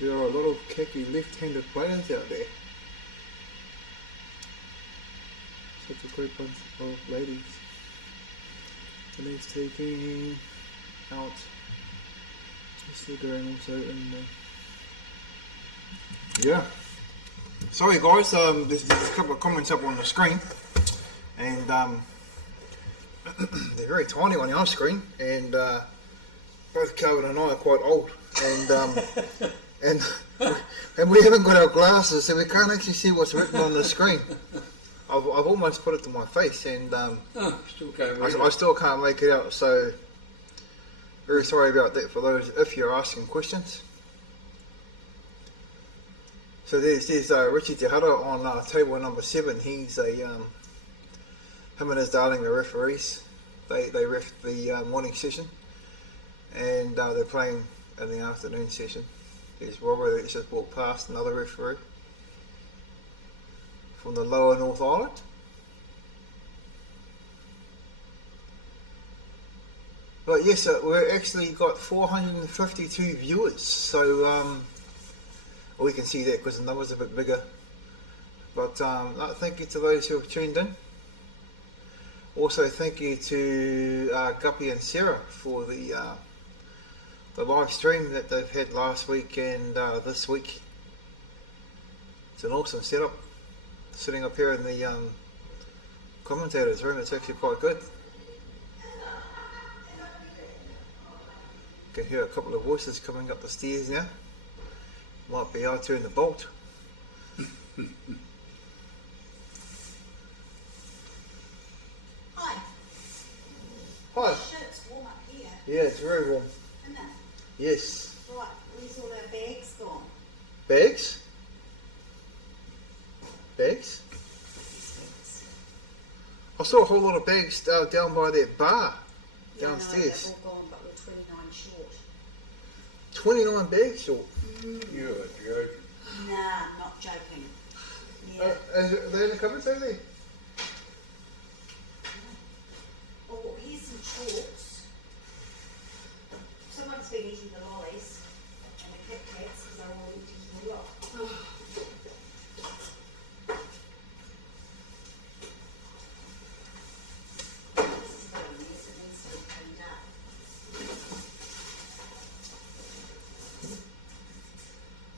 There are a lot of khaki left-handed players out there. Such a great bunch of ladies. And he's taking out Mr. Graham also in the... Yeah. Sorry guys, there's a couple of comments up on the screen. And they're very tiny on our screen. And both Cohen and I are quite old. And and we haven't got our glasses, so we can't actually see what's written on the screen. I've almost put it to my face, and I still can't make it out. So very sorry about that for those if you're asking questions. So there's Richie Tejada on table number 7. He's him and his darling are referees. They ref the morning session, and they're playing in the afternoon session. There's Robert that's just walked past, another referee from the lower North Island. But yes, we've actually got 452 viewers, so we can see that because the number's a bit bigger. But thank you to those who have tuned in. Also thank you to Guppy and Sarah for the live stream that they've had last week and this week. It's an awesome setup. Sitting up here in the commentators room, it's actually quite good. You can hear a couple of voices coming up the stairs now. Might be out turn the bolt. Hi. Hi. The shirt's warm up here. Yeah, it's very warm. Isn't it? Yes. Right, where's all our bags gone? Bags? Bags? I saw a whole lot of bags down by that bar downstairs. No, they're all gone, but we're 29 short. 29 bags short? You're joking. Nah, not joking. Yeah. Are they in the cupboards over there? Oh, here's some shorts. Someone's been eating the lollies and the Kit Kats because they're all eating the lot.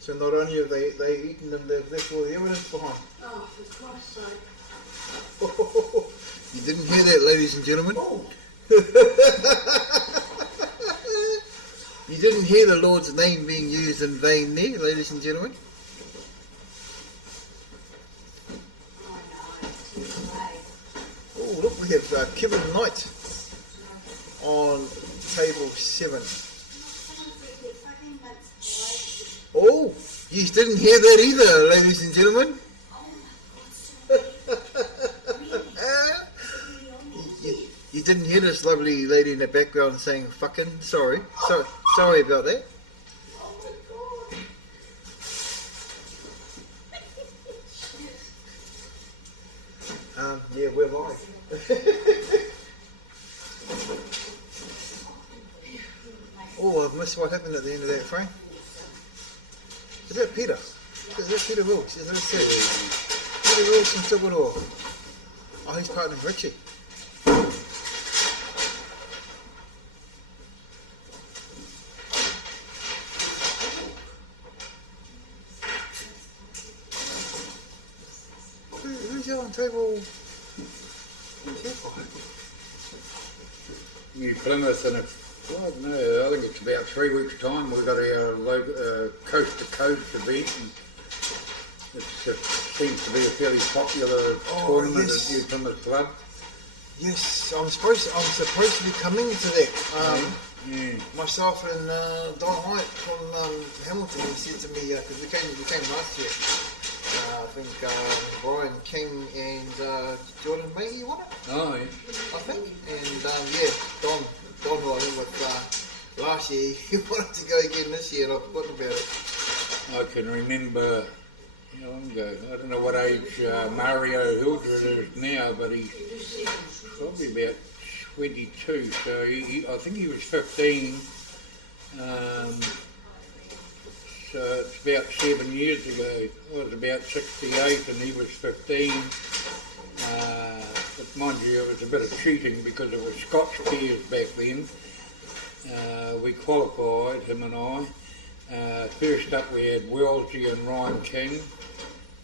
So not only have they eaten them, they've left all the evidence behind. Oh, for Christ's sake. You didn't hear that, ladies and gentlemen. Oh. You didn't hear the Lord's name being used in vain there, ladies and gentlemen. Oh no, it's too late. Oh, look, we have Kevin Knight on table 7. Oh, you didn't hear that either, ladies and gentlemen. You didn't hear this lovely lady in the background saying fucking sorry. Sorry about that. Yeah, we're live. Oh, I've missed what happened at the end of that frame. Is that Peter? Is that Peter Wilkes? Is that it? Peter Wilkes from Tupperware. Oh, his partner's Richie. Who's on table? New Plymouth in I don't know, I think it's about 3 weeks' time. We've got our coast to coast event, and it seems to be a fairly popular tournament at New Plymouth Club. Yes, I'm supposed to be coming to that. Myself and Don White from Hamilton, he said to me, because we came last year. I think Brian King and Jordan Mayhew won it. Oh, yeah. I think. And Don who I went with last year, he wanted to go again this year, and I've forgotten about it. I can remember how long ago, I don't know what age Mario Hildred is now, but he's probably about 22, so I think he was 15. So it's about 7 years ago. I was about 68 and he was 15. But mind you, it was a bit of cheating because it was Scotch pairs back then. We qualified, him and I. First up we had Wellesley and Ryan King.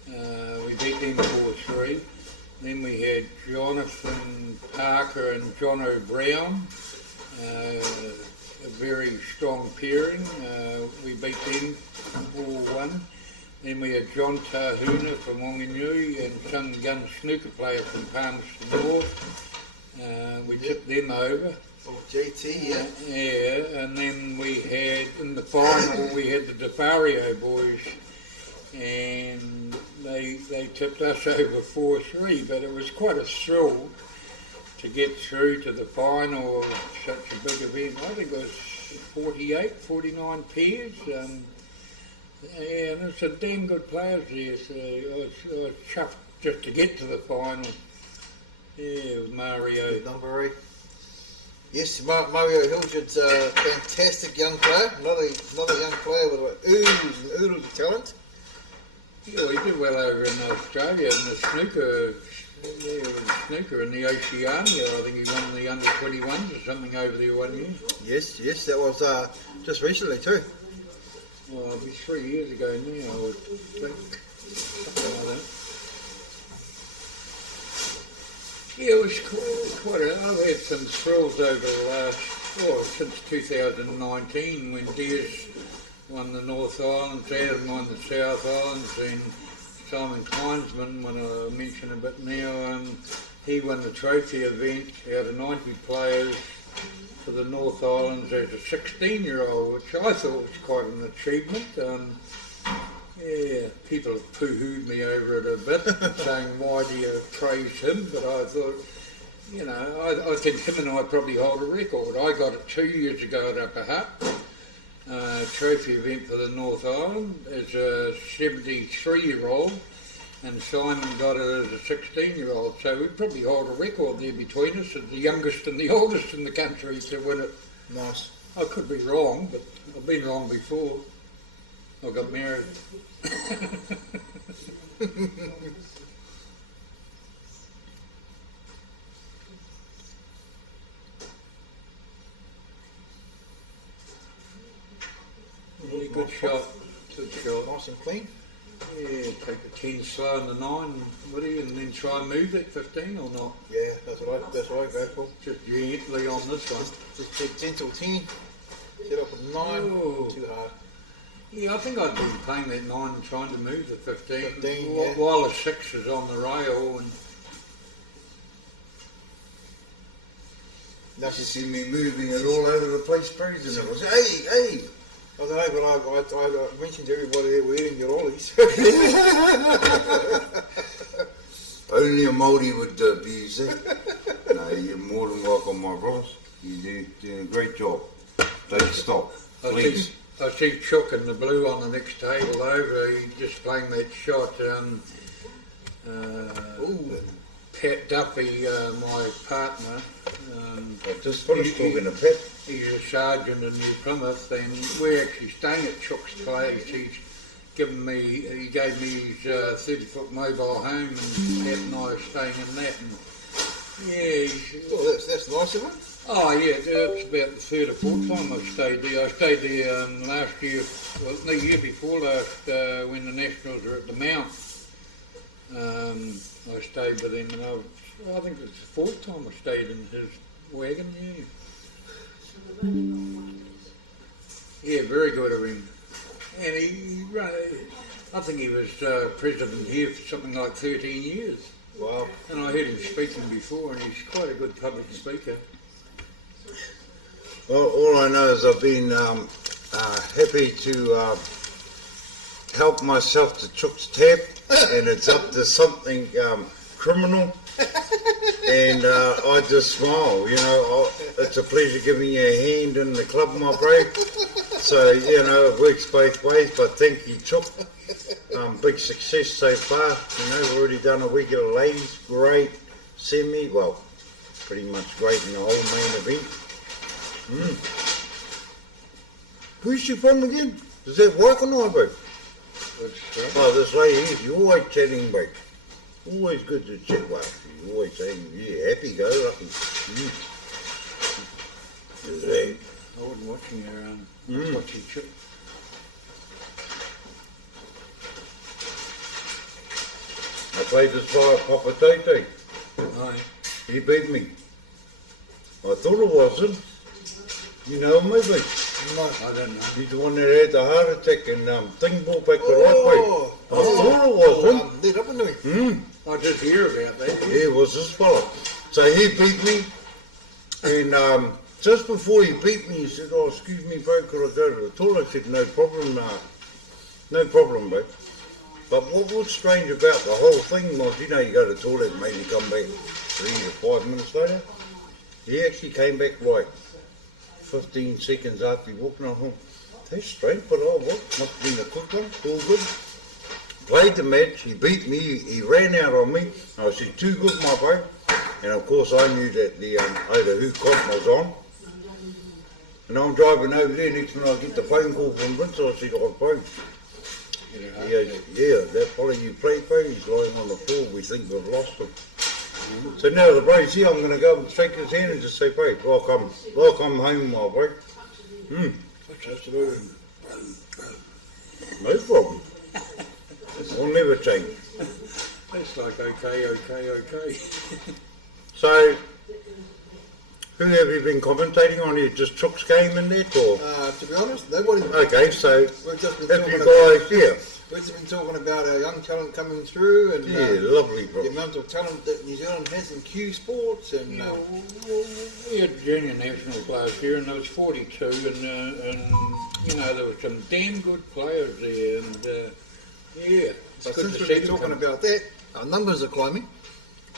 We beat them 4-3. Then we had Jonathan Parker and John O'Brown. A very strong pairing. We beat them 4-1. Then we had John Tahuna from Wanganui and some young snooker player from Palmerston North. We tipped them over. Oh, JT, yeah. Yeah, and then we had, in the final, we had the DeFario boys, and they tipped us over 4-3, but it was quite a thrill to get through to the final of such a big event. I think it was 49 pairs. And it's a damn good players there, so I was chuffed just to get to the final. Yeah, with Mario. Good number 8. Yes, Mario Hildred's a fantastic young player, another young player with oodles of talent. Yeah, he did well over in Australia in the snooker in the Oceania. I think he won the under-21s or something over there 1 year. Yes, that was just recently too. Well, it'll be 3 years ago now, I would think. Something like that. Yeah, it was quite I've had some thrills over the last, since 2019 when Des won the North Islands, Adam won the South Islands, and Simon Kleinsman, when I mention a bit now, he won the trophy event out of 90 players for the North Islands as a 16-year-old, which I thought was quite an achievement. Yeah, people have poo-hooed me over it a bit, saying, why do you praise him? But I thought, you know, I think him and I probably hold a record. I got it 2 years ago at Upper Hutt, trophy event for the North Island as a 73-year-old, and Simon got it as a 16-year-old. So we probably hold a record there between us as the youngest and the oldest in the country to win it. Nice. I could be wrong, but I've been wrong before. I got married. Really good shot. Good shot. Nice and clean. Yeah, take the 10 slow and the 9, would he, and then try and move that 15 or not? Yeah, that's what I go for. Just gently on this one. Just a gentle 10. Set up a 9. Oh. Too hard. Yeah, I think I'd been playing that 9 and trying to move the 15 yeah. while the 6 is on the rail. And That's You see me moving it all over the place, praising it. I was, hey! I don't know, but I mentioned to everybody that we're eating your ollies. Only a Māori would abuse that. No, you're more than welcome, my brothers. You're doing a great job. Don't stop, please. I see Chuck in the blue on the next table over. He's just playing that shot. Pat Duffy, my partner. I just finished talking to Pat. He's a sergeant in New Plymouth, and we're actually staying at Chook's place. He gave me his 30-foot mobile home, and Pat and I are staying in that. And Well, that's nice of him. Oh yeah, it's about the third or fourth time I've stayed there. I stayed there last year, well, the year before last, when the Nationals were at the Mount. I stayed with him, and I think it's the fourth time I stayed in his wagon. Yeah, very good of him. And I think he was president here for something like 13 years. Wow. And I heard him speaking before, and he's quite a good public speaker. Well, all I know is I've been happy to help myself to Chook's tab, and it's up to something criminal, and I just smile, you know. It's a pleasure giving you a hand in the club, my bro. So, you know, it works both ways, but thank you, Chook. Big success so far. You know, we've already done a week of the ladies, great semi, well, pretty much great in the whole main event. Who's she from again? Is that wife or not, bro? Oh, this lady here, you're always chatting, bro. Always good to chat with. You're always saying, yeah, happy go lucky. I wasn't watching her, I was watching Chook. I played this guy, Papa Tete. Oh, He beat me. I thought it wasn't. You know him, maybe? No. I don't know. He's the one that had the heart attack and thing ball back the right way. I thought it wasn't. Lit up into him. I just hear about that. Yeah, it was this fella. So he beat me, and just before he beat me, he said, "Oh, excuse me, bro, could I go to the toilet?" I said, "No problem, no problem, bro." But what was strange about the whole thing was, you know, you go to the toilet and maybe come back 3 to 5 minutes later. He actually came back like 15 seconds after he walked on home. That's strange, but oh, what? Must have been a quick one. All good. Played the match, he beat me, he ran out on me. I said, "Too good, my bro." And of course I knew that the who cop was on. And I'm driving over there, next minute I get the phone call from Vince. I said, "Oh, bro." He goes, "Yeah, that fella you played, bro, he's lying on the floor, we think we've lost him." So now the bro's here, I'm going to go and shake his hand and just say, "Bro, welcome home, my bro." No problem. I'll never change. That's like okay. So, who have you been commentating on here? Just Chook's game in that, or? To be honest, nobody. Okay, so We've just been if talking you about, guys, we've just been talking about our young talent coming through, and lovely, bro. the amount of talent that New Zealand has in Q sports, and We had junior nationals last year, and there was 42, and you know, there were some damn good players there, and yeah. but good since to we've see been them talking come. about that, our numbers are climbing.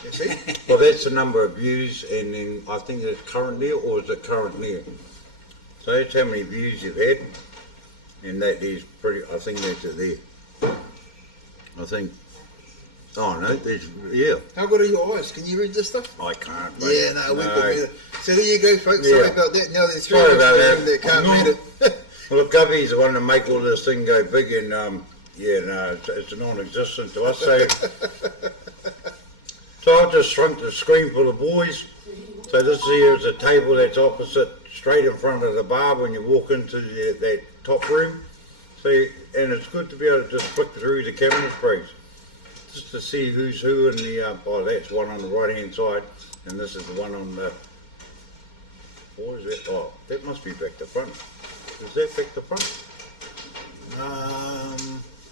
You see? Well, that's the number of views, and then I think it's current there, or is it current there? So that's how many views you've had, and that is pretty, I think that's it there. I think, oh no, there's, yeah. How good are your eyes? Can you read this stuff? I can't, mate. Yeah, no, we couldn't either. So there you go, folks. Yeah. Sorry about that. Now there's 3 Sorry of about us that. that can't read it. Well, Gubby's the one to make all this thing go big, and yeah, no, it's non-existent to us. So I just shrunk the screen for the boys. So this here is a table that's opposite, straight in front of the bar when you walk into that top room. So, and it's good to be able to just flick through the camera sprays, just to see who's who in the, oh, that's one on the right hand side, and this is the one on the, what is that? Oh, that must be back to front. Is that back to front?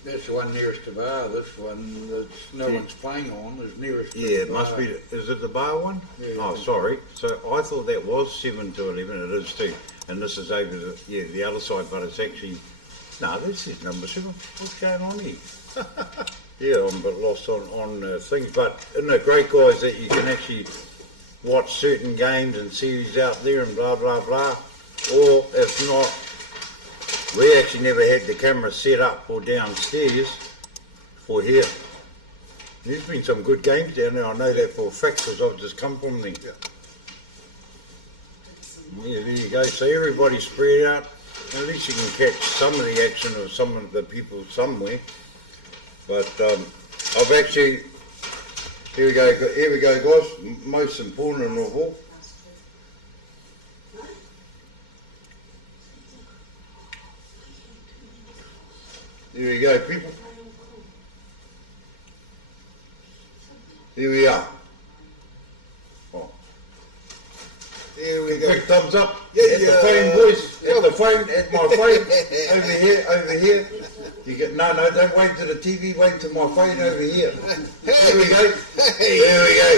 That's the one nearest the bar. This one that no one's playing on is nearest to Yeah, the it must bar. be, is it the bar one? Yeah. Oh, sorry. So I thought that was 7 to 11, it is too. And this is over the, yeah, the other side, but it's actually, no, this is number 7. What's going on here? Yeah, I'm a bit lost on things, but isn't it great, guys, that you can actually watch certain games and series out there and blah, blah, blah. Or if not, we actually never had the camera set up for downstairs for here. There's been some good games down there. I know that for a fact because I've just come from there. Yeah, there you go. So everybody's spread out. At least you can catch some of the action of some of the people somewhere. But I've actually, here we go guys, most important of all. Here we go people. Here we are. Oh. Here we go. Big thumbs up. Yeah, At the phone, boys. At the phone, at my phone. Over here. You get no, don't wait to the TV, wait to my phone over here. There we go. There we go.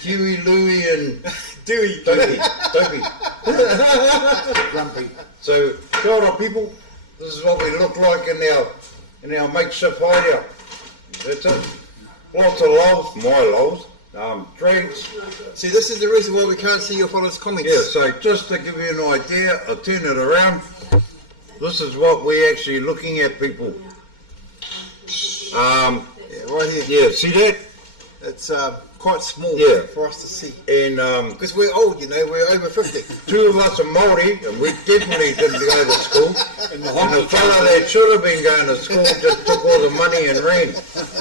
Huey, Louie and Dopey. Grumpy. So, go on people. This is what we look like in our makeshift hideout. That's it. Lots of lols, my lols. Drinks. See, this is the reason why we can't see your fellas' comments. Yeah, so just to give you an idea, I'll turn it around. This is what we're actually looking at, people. Yeah, right here. Yeah, see that? It's quite small for us to see. And because we're old, you know, we're over 50. Two of us are Māori, and we definitely didn't go to school. And the fella that should have been going to school just took all the money and ran.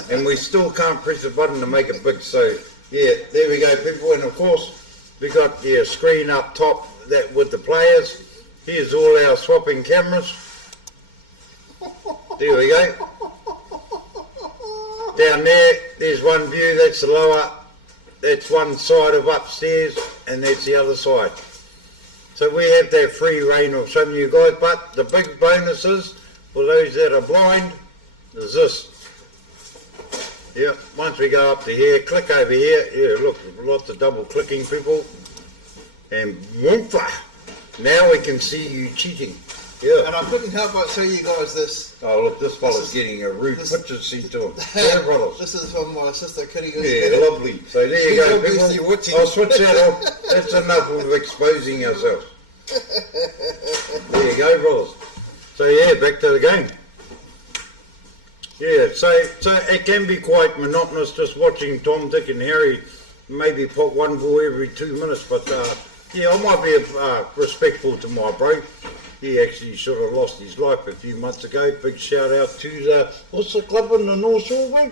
And we still can't press a button to make it big. So, yeah, there we go, people. And of course, we got the screen up top that with the players. Here's all our swapping cameras. There we go. Down there, there's one view, that's the lower, that's one side of upstairs, and that's the other side. So we have that free reign of showing you guys, but the big bonus is, for those that are blind, is this. Yeah, once we go up to here, click over here, yeah, look, lots of double clicking people, and whoompa, now we can see you cheating. Yeah. And I couldn't help but show you guys this. Oh look, this fella's getting a rude picture seat to him. Yeah, brothers. This is from my sister Kitty. Yeah, lovely. So there you go, people. I'll switch that off. That's enough of exposing ourselves. There you go, brothers. So yeah, back to the game. Yeah, so it can be quite monotonous just watching Tom, Dick and Harry maybe pop one ball every 2 minutes, but yeah, I might be respectful to my bro. He actually sort of lost his life a few months ago. Big shout out to the, what's the club in the North Shore, mate?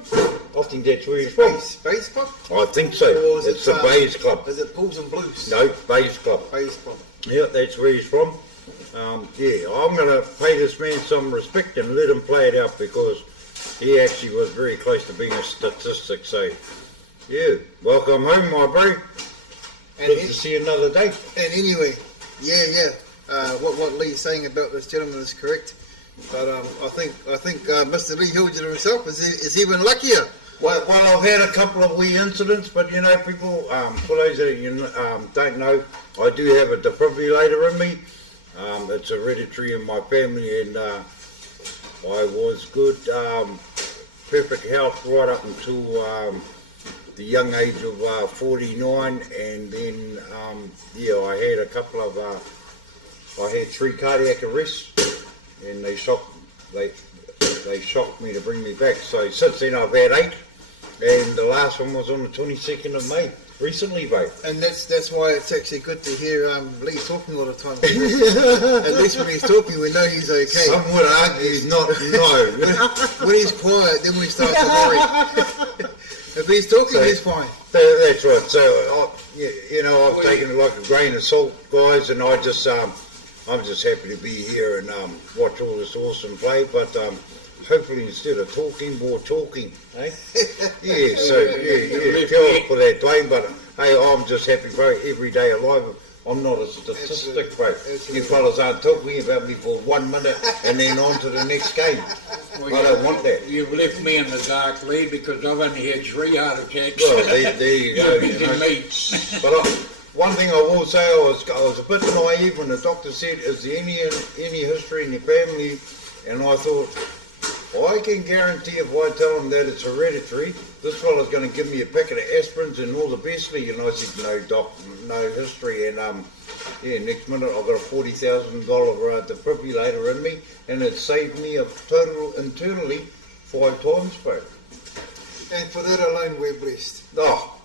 I think that's where he's from. Bays Club? I think so. It's the Bays Club. Is it Bulls and Blues? No, Bays Club. Bays Club. Yeah, that's where he's from. Yeah, I'm going to pay this man some respect and let him play it out because he actually was very close to being a statistic. So, yeah, welcome home, my bro. Good to see you another day. And anyway, yeah. What Lee's saying about this gentleman is correct, but I think Mr. Lee Hilger himself is even luckier. Well, I've had a couple of wee incidents, but you know, people, for those that don't know, I do have a defibrillator in me. It's hereditary in my family, and I was good, perfect health right up until the young age of 49, and then yeah, I had a couple of. I had 3 cardiac arrests, and they shocked me to bring me back. So since then I've had 8, and the last one was on the 22nd of May, recently, mate. And that's why it's actually good to hear Lee talking all the time. At least when he's talking, we know he's okay. Some would argue he's not. No. When he's quiet, then we start to worry. If he's talking, he's fine. That's right. So you know, I've taken it like a grain of salt, guys, and I'm just happy to be here and watch all this awesome play, but hopefully instead of talking, more talking, eh? Yeah, so yeah, kill for that Dwayne, but hey, I'm just happy, bro, every day alive. I'm not a statistic, bro. You fellas aren't talking about me for 1 minute and then on to the next game. Well, I don't want that. You've left me in the dark, Lee, because I've only had 3 heart attacks. Well, there you go. You know. Me. But one thing I will say, I was a bit naive when the doctor said, is there any history in your family? And I thought, I can guarantee if I tell them that it's hereditary, this fella's going to give me a packet of aspirins and all the best for you. And I said, no, doc, no history. And yeah, next minute I've got a $40,000 defibrillator in me, and it saved me a total internally 5 times, bro. And for that alone, we're blessed. Oh,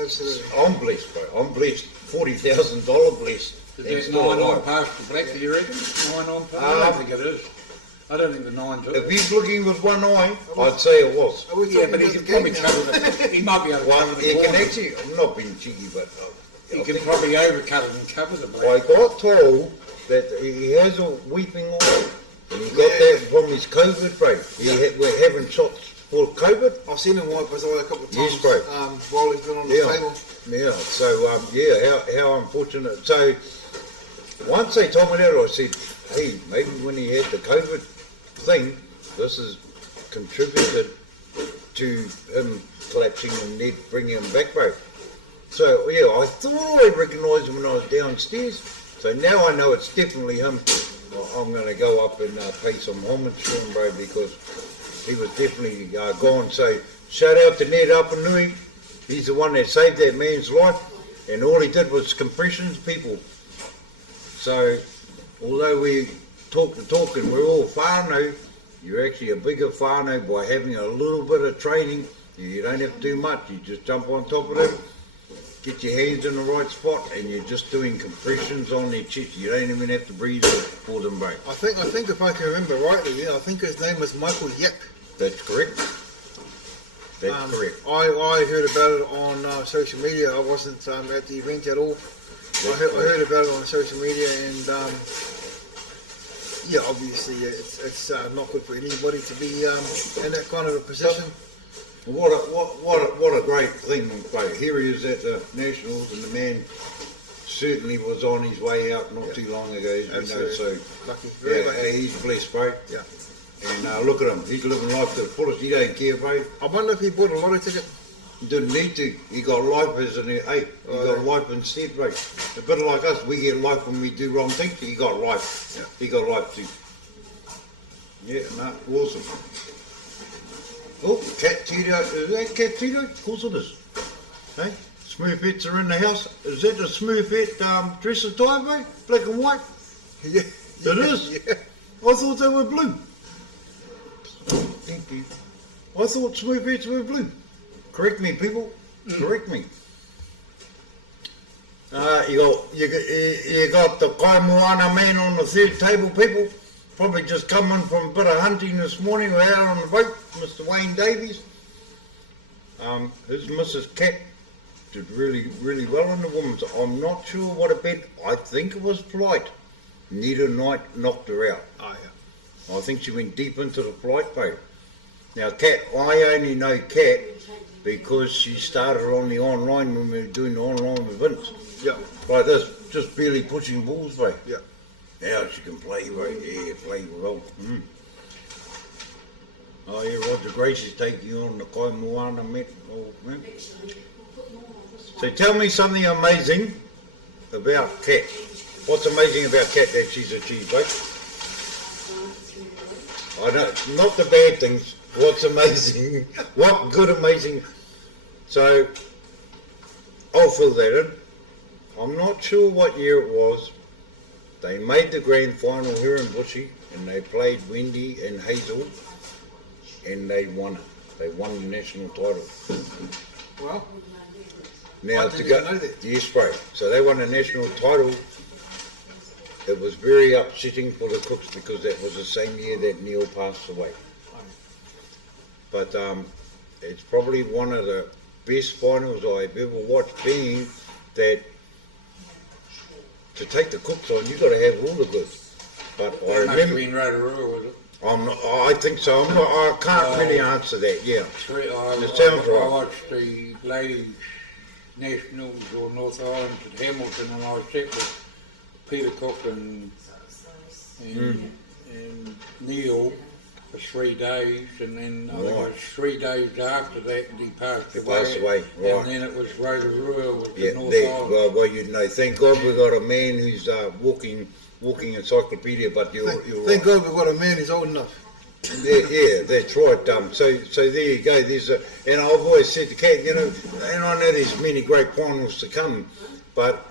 Absolutely. I'm blessed, bro. I'm blessed. $40,000 blessed. Is And that still 9 on alive. past the black, do you reckon? 9 on past? I don't think it is. I don't think the 9's on. If he's looking with one eye, I'd say it was. Are we Yeah, talking but he about can the probably game cover now? it. He might be able to Well, cover the he can corner. actually, I'm not being cheeky, but He I can think probably overcut it and cover the black. I got told that he has a weeping eye. And he got that from his COVID break. We're having shots for COVID. I've seen him wipe his eye a couple of times. Yes, bro. While he's been on the Yeah. table. Yeah, so how unfortunate. So once they told me that, I said, hey, maybe when he had the COVID thing, this has contributed to him collapsing and Ned bringing him back, bro. So yeah, I thought I recognised him when I was downstairs. So now I know it's definitely him. I'm going to go up and pay some homage to him, bro, because he was definitely gone. So shout out to Ned up in Nui. He's the one that saved that man's life, and all he did was compressions, people. So although we talk the talk and we're all whānau, you're actually a bigger whānau by having a little bit of training. You don't have to do much. You just jump on top of them, get your hands in the right spot, and you're just doing compressions on their chest. You don't even have to breathe for them, bro. I think if I can remember rightly, I think his name was Michael Yap. That's correct. That's correct. I heard about it on social media. I wasn't at the event at all. I heard about it on social media, and yeah, obviously it's not good for anybody to be in that kind of a position. What a great thing, bro. Here he is at the Nationals, and the man certainly was on his way out not too long ago, as we know. So Lucky, very yeah, lucky. he's blessed, bro. Yeah. And look at him. He's living life to the fullest. He don't care, bro. I wonder if he bought a lottery ticket. He didn't need to. He got life as an hey. He got life instead, bro. A bit like us, we get life when we do wrong things. He got life. Yeah. He got life too. Yeah, no, awesome. Oh, Cat Tito. Is that Cat Tito? Of course it is. Hey, Smooth Pets are in the house. Is that the Smooth Pet dress attire, bro? Black and white? Yeah. It is? Yeah. I thought they were blue. Thank you. I thought Smooth Pets were blue. Correct me, people. Correct me. You got the Kaimoana man on the third table, people. Probably just coming from a bit of hunting this morning. We're out on the boat, Mr. Wayne Davies. His Mrs. Cat did really, really well in the women's. I'm not sure what a bet. I think it was flight. Nita Knight knocked her out. Oh yeah. I think she went deep into the flight boat. Now, Cat, I only know Cat because she started on the online when we were doing the online events. Yeah. Like this, just barely pushing balls, bro. Yeah. Now she can play, bro. Yeah, play well. Mm. Oh, yeah, Roger Grace is taking on the Kaimoana Met. Oh, man. So tell me something amazing about Cat. What's amazing about Cat that she's achieved, bro? I know, not the bad things. What's amazing? What good amazing? So, I'll fill that in. I'm not sure what year it was. They made the grand final here in Bushy, and they played Wendy and Hazel, and they won it. They won the national title. Well, Now I to didn't go, even know that. yes, bro. So they won the national title. It was very upsetting for the Cooks because that was the same year that Neil passed away. But it's probably one of the best finals I've ever watched, being that to take the Cooks on, you've got to have all the goods. But I Must have remember, been Rotorua, was it? I think so. I can't really answer that, yeah. It sounds I right. watched the Ladies Nationals or North Island at Hamilton, and I sat with Peter Cook and Neil for 3 days, and then I think it was 3 days after that and he passed He away. passed away, right. And then it was Rotorua with Yeah, the North there, Island. well, you know, thank God we got a man who's walking encyclopedia, but you're thank right. God we've got a man who's old enough. Yeah, that's right. So there you go. And I've always said to Kat, you know, and I know there's many great finals to come, but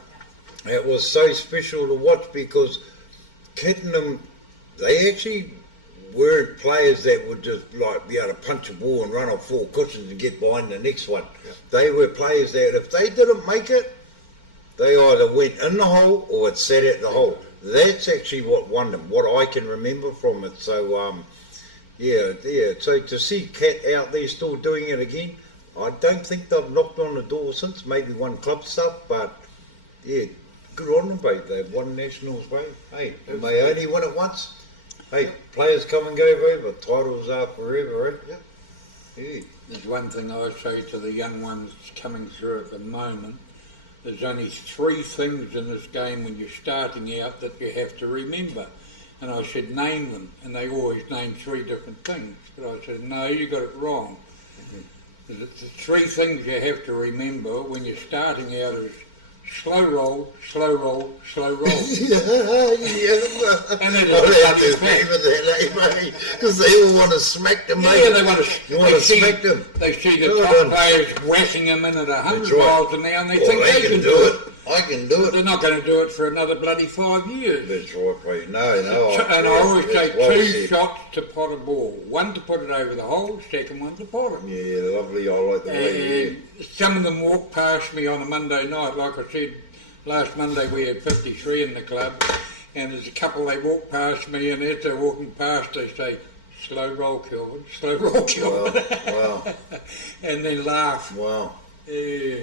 it was so special to watch because Kittenham, they actually weren't players that would just like be able to punch a ball and run on 4 cushions and get behind the next one. Yeah. They were players that if they didn't make it, they either went in the hole or it sat at the hole. That's actually what won them, what I can remember from it. So, yeah. So to see Cat out there still doing it again, I don't think they've knocked on the door since, maybe one club stuff, but yeah, good on them, mate. They've won nationals, mate. Hey, and they only win it once. Hey, players come and go, but titles are forever, right? Yep. Yeah. There's one thing I say to the young ones coming through at the moment. There's only 3 things in this game when you're starting out that you have to remember. And I said, name them. And they always name 3 different things. But I said, no, you got it wrong. The 3 things you have to remember when you're starting out is slow roll, slow roll, slow roll. Yeah. And it I have is to remember that, mate, because they all want to smack them, mate. Yeah, they want to. You want to smack them. They see the Good top on. players whacking them in at 100 That's right. miles an hour, and they Well, think they can do it. I can do it. They're not going to do it for another bloody 5 years. That's right, mate. No. And I always that's take well 2 said. shots to pot a ball. One to put it over the hole, second one to pot it. Yeah, lovely. I like the way you And some of them walk past me on a Monday night. Like I said, last Monday we had 53 in the club, and there's a couple, they walk past me, and as they're walking past, they say, slow roll, Kelvin, slow roll, Kelvin. Wow. And then laugh. Wow. Yeah.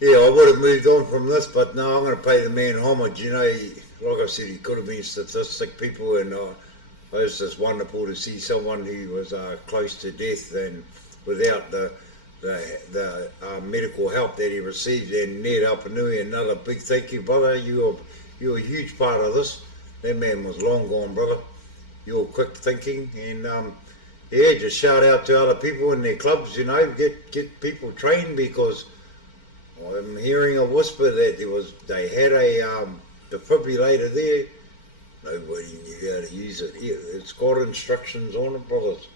Yeah, I would have moved on from this, but no, I'm going to pay the man homage. You know, like I said, he could have been statistic people, and it was just wonderful to see someone who was close to death and without the medical help that he received. And Ned Apanui, another big thank you, brother. You're a huge part of this. That man was long gone, brother. You're quick thinking, and yeah, just shout out to other people in their clubs. You know, get people trained, because I'm hearing a whisper that they had a defibrillator there. Nobody knew how to use it. It's got instructions on it, brothers.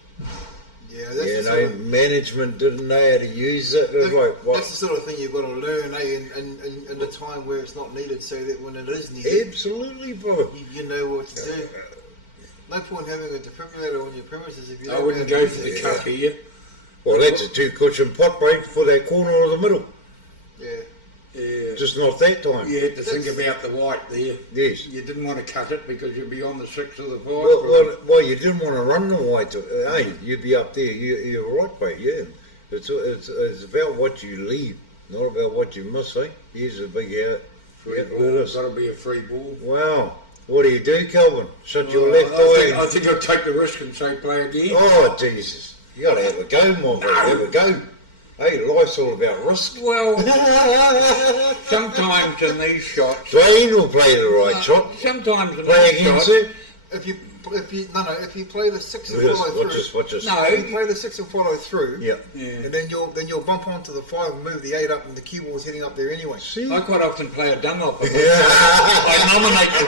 Yeah, that's You the know, sort of, management didn't know how to use it. It was like, what? that's the sort of thing you've got to learn, in the time where it's not needed, so that when it is needed, Absolutely, brother. you know what to do. No point having a defibrillator on your premises if you I don't wouldn't know how go to for use the it. cup here. Well, that's a 2-cushion pot, mate, for that corner or the middle. Yeah. Yeah. Just not that time. You had to think about the white there. Yes. You didn't want to cut it because you'd be on the 6 or the 5. Well, you didn't want to run the white. Hey, you'd be up there. You're right, mate. Yeah, it's about what you leave, not about what you miss. Eh? Here's a big Free yeah, ball, it is. got to be a free ball. Wow. What do you do, Kelvin? Shut your left eye. I think I'd take the risk and say play again. Oh, Jesus. You got to have a go, my friend. Have a go. Hey, life's all about risk. Well, sometimes in these shots... Dwayne will play the right shot. Sometimes in Play these against shots... it. If you play the 6 and follow through. Watch this. No. If you play the 6 and follow through, Yeah. and then you'll bump onto the 5 and move the 8 up, and the cue ball's heading up there anyway. See? I quite often play a Dunlop. Yeah. I nominate the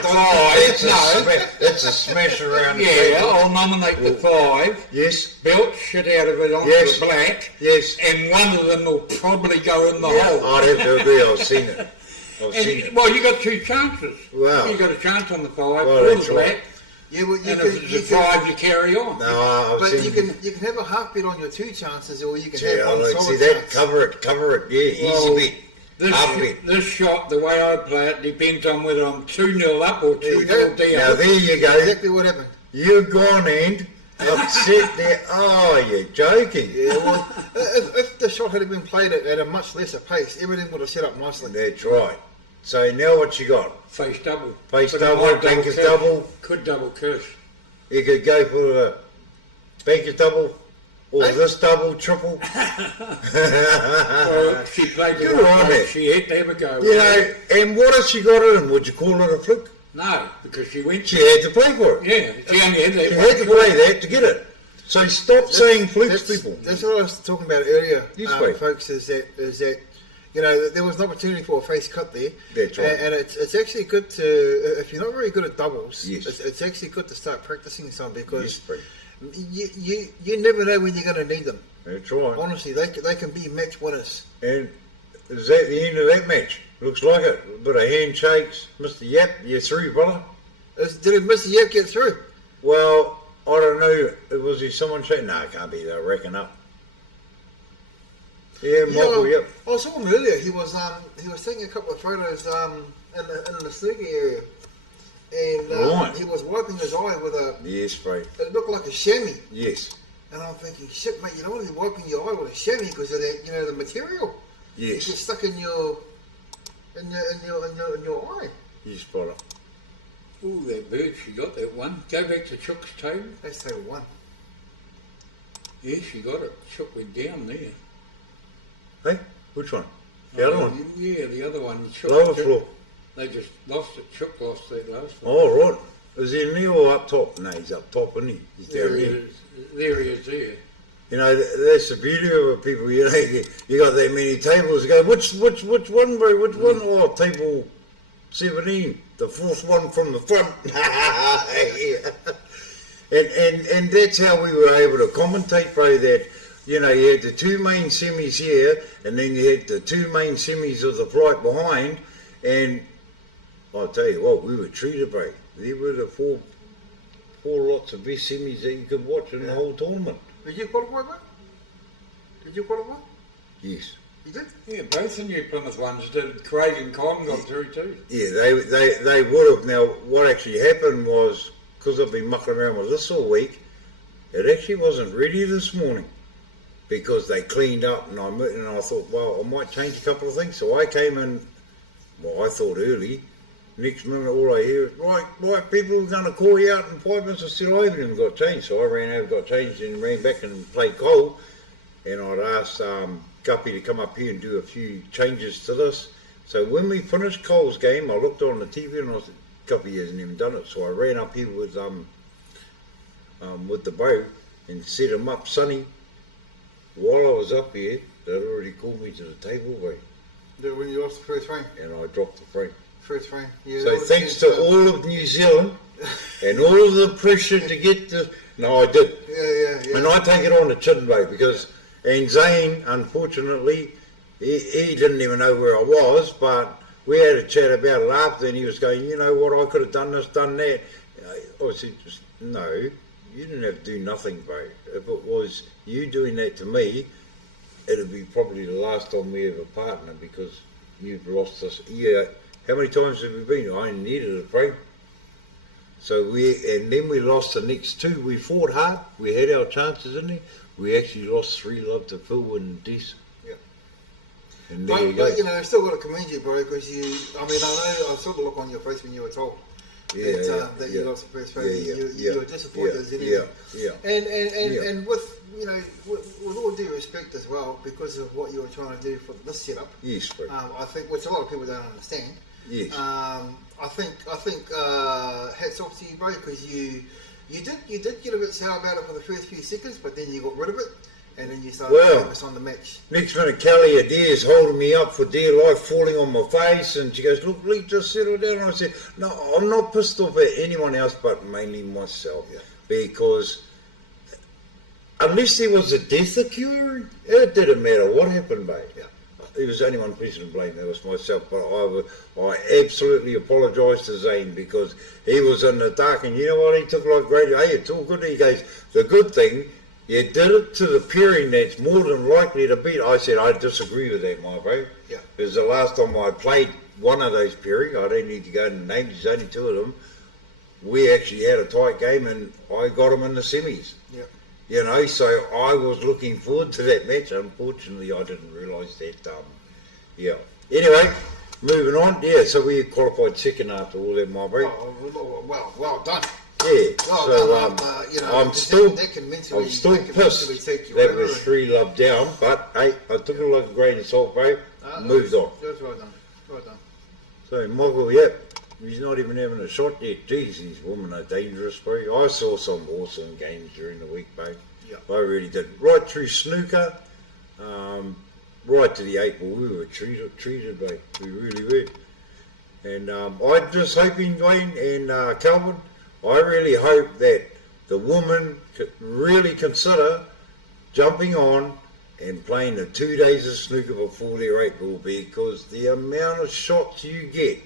5. That's a smash around the Yeah, table. I'll nominate the 5. Yes. Belt shit out of it onto Yes. the black. Yes. And one of them will probably go in the hole. I'd have to agree. I've seen it. Well, you got 2 chances. Wow. You got a chance on the 5 Well, or the that's black. right. Yeah, well, And if it's a 5, you carry on. No, I've but seen you can have a half bit on your 2 chances, or you can Yeah, have one like, solid see that? chance. Cover it. Yeah, Well, easy bit. Half bit. This shot, the way I play it, depends on whether I'm 2-0 up or There you 2-0 go. Now down. there you go. Exactly what happened. You've gone and upset there. Oh, you're joking. Yeah, well, if the shot had been played at a much lesser pace, everything would have set up nicely. That's right. So now what you got? Face double. Face But I double, might banker's curse. double. Could double curse. You could go for the banker's double or this double, triple. Well, she played the Good right on way. her. She had to have a go. You know, and what if she got it in? Would you call it a fluke? No, because she went. She had to play for it. Yeah, she only had that. She had to play that to get it. So stop saying flukes, people. That's what I was talking about earlier, Yes, mate. folks. Is that you know there was an opportunity for a face cut there. That's right. And it's actually good to, if you're not very good at doubles, Yes. it's actually good to start practicing some, because Yes, mate. you never know when you're going to need them. That's right. Honestly, they can be match winners. And is that the end of that match? Looks like it. A bit of handshakes. Mr. Yap, you're through, brother. Did Mr. Yap get through? Well, I don't know, was there someone saying, no, it can't be, they're racking up. Yeah, Michael, yep. I saw him earlier. He was taking a couple of photos in the snooker area, and Right. he was wiping his eye with a. Yes, mate. It looked like a chamois. Yes. And I'm thinking, shit, mate, you don't want to be wiping your eye with a chamois because of that, the material. Yes. It gets stuck in your eye. You spot it. Ooh, that bird, she got that one. Go back to Chook's table. That's table one. Yeah, she got it. Chook went down there. Hey, which one? The other one? Yeah, the other one. Chook, Lower floor. They just lost it. Chook lost that last one. Oh, right. Is he in there or up top? No, he's up top, isn't he? He's down There he there. is. There he is there. You know, that's the beauty of it, people. You know, you got that many tables. You go, which one, bro? Which one? Oh, table 17, the fourth one from the front. and that's how we were able to commentate, bro. That you had the two main semis here, and then you had the two main semis of the flight behind. And I'll tell you what, we were treated, bro. There were the four lots of best semis that you could watch in the whole tournament. Did you qualify, mate? Did you qualify? Yes. You did? Yeah, both the New Plymouth ones did. Craig and Con got through too. Yeah, they would have. Now, what actually happened was, because I've been mucking around with this all week, it actually wasn't ready this morning because they cleaned up, and I thought, well, I might change a couple of things. So I came in, well, I thought early. Next minute, all I hear is, right, people are going to call you out in 5 minutes. I still haven't even got changed. So I ran over, got changed, and ran back and played Cole. And I'd asked Guppy to come up here and do a few changes to this. So when we finished Cole's game, I looked on the TV and I said, Guppy hasn't even done it. So I ran up here with the boat and set him up sunny. While I was up here, they'd already called me to the table, bro. When you lost the first frame? And I dropped the frame. First frame. Yeah, So thanks to all of New Zealand and all of the pressure to get the... No, I did. Yeah. And I take it on the chin, bro, because... And Zane, unfortunately, he didn't even know where I was, but we had a chat about it after, and he was going, you know what, I could have done this, done that. I said, just, no, you didn't have to do nothing, bro. If it was you doing that to me, it'd be probably the last time we ever partnered, because you've lost us. Yeah, how many times have we been? I only needed a frame. So and then we lost the next two. We fought hard. We had our chances in there. We actually lost 3-love to Phil and Des. Yeah. And there you go. But I still got to commend you, bro, because I saw the look on your face when you were told that you lost the first frame. You were disappointed, Yeah. And with all due respect as well, because of what you were trying to do for this setup. Yes, bro. I think, which a lot of people don't understand. Yes. I think hats off to you, bro, because you did get a bit sour about it for the first few seconds, but then you got rid of it, and then you started to focus on the match. Next minute, Kelly Adair's holding me up for dear life, falling on my face, and she goes, look, Lee, just settle down. And I said, no, I'm not pissed off at anyone else, but mainly myself, because unless there was a death occurring, it didn't matter what happened, mate. Yeah. There was only one person to blame, that was myself, but I absolutely apologise to Zane because he was in the dark, and you know what, he took like great, hey, it's all good. He goes, the good thing, you did it to the pairing that's more than likely to beat. I said, I disagree with that, my bro. Yeah. Because the last time I played one of those pairing, I don't need to go into names, there's only two of them, we actually had a tight game and I got him in the semis. Yeah. You know, so I was looking forward to that match. Unfortunately, I didn't realise that. Anyway, moving on. Yeah, so we qualified second after all that, my bro. Well done. Yeah. Well so I'm still that can pissed. That was 3-love down, but hey, I took it like a grain of salt, bro. Moved on. That's well done. Well done. So Michael, he's not even having a shot yet. Jeez, these women are dangerous, bro. I saw some awesome games during the week, bro. Yeah. I really did. Right through snooker, right to the 8 ball, we were treated, bro. We really were. And I'm just hoping, Dwayne and Calvin, I really hope that the women could really consider jumping on and playing the 2 days of snooker before their 8 ball, because the amount of shots you get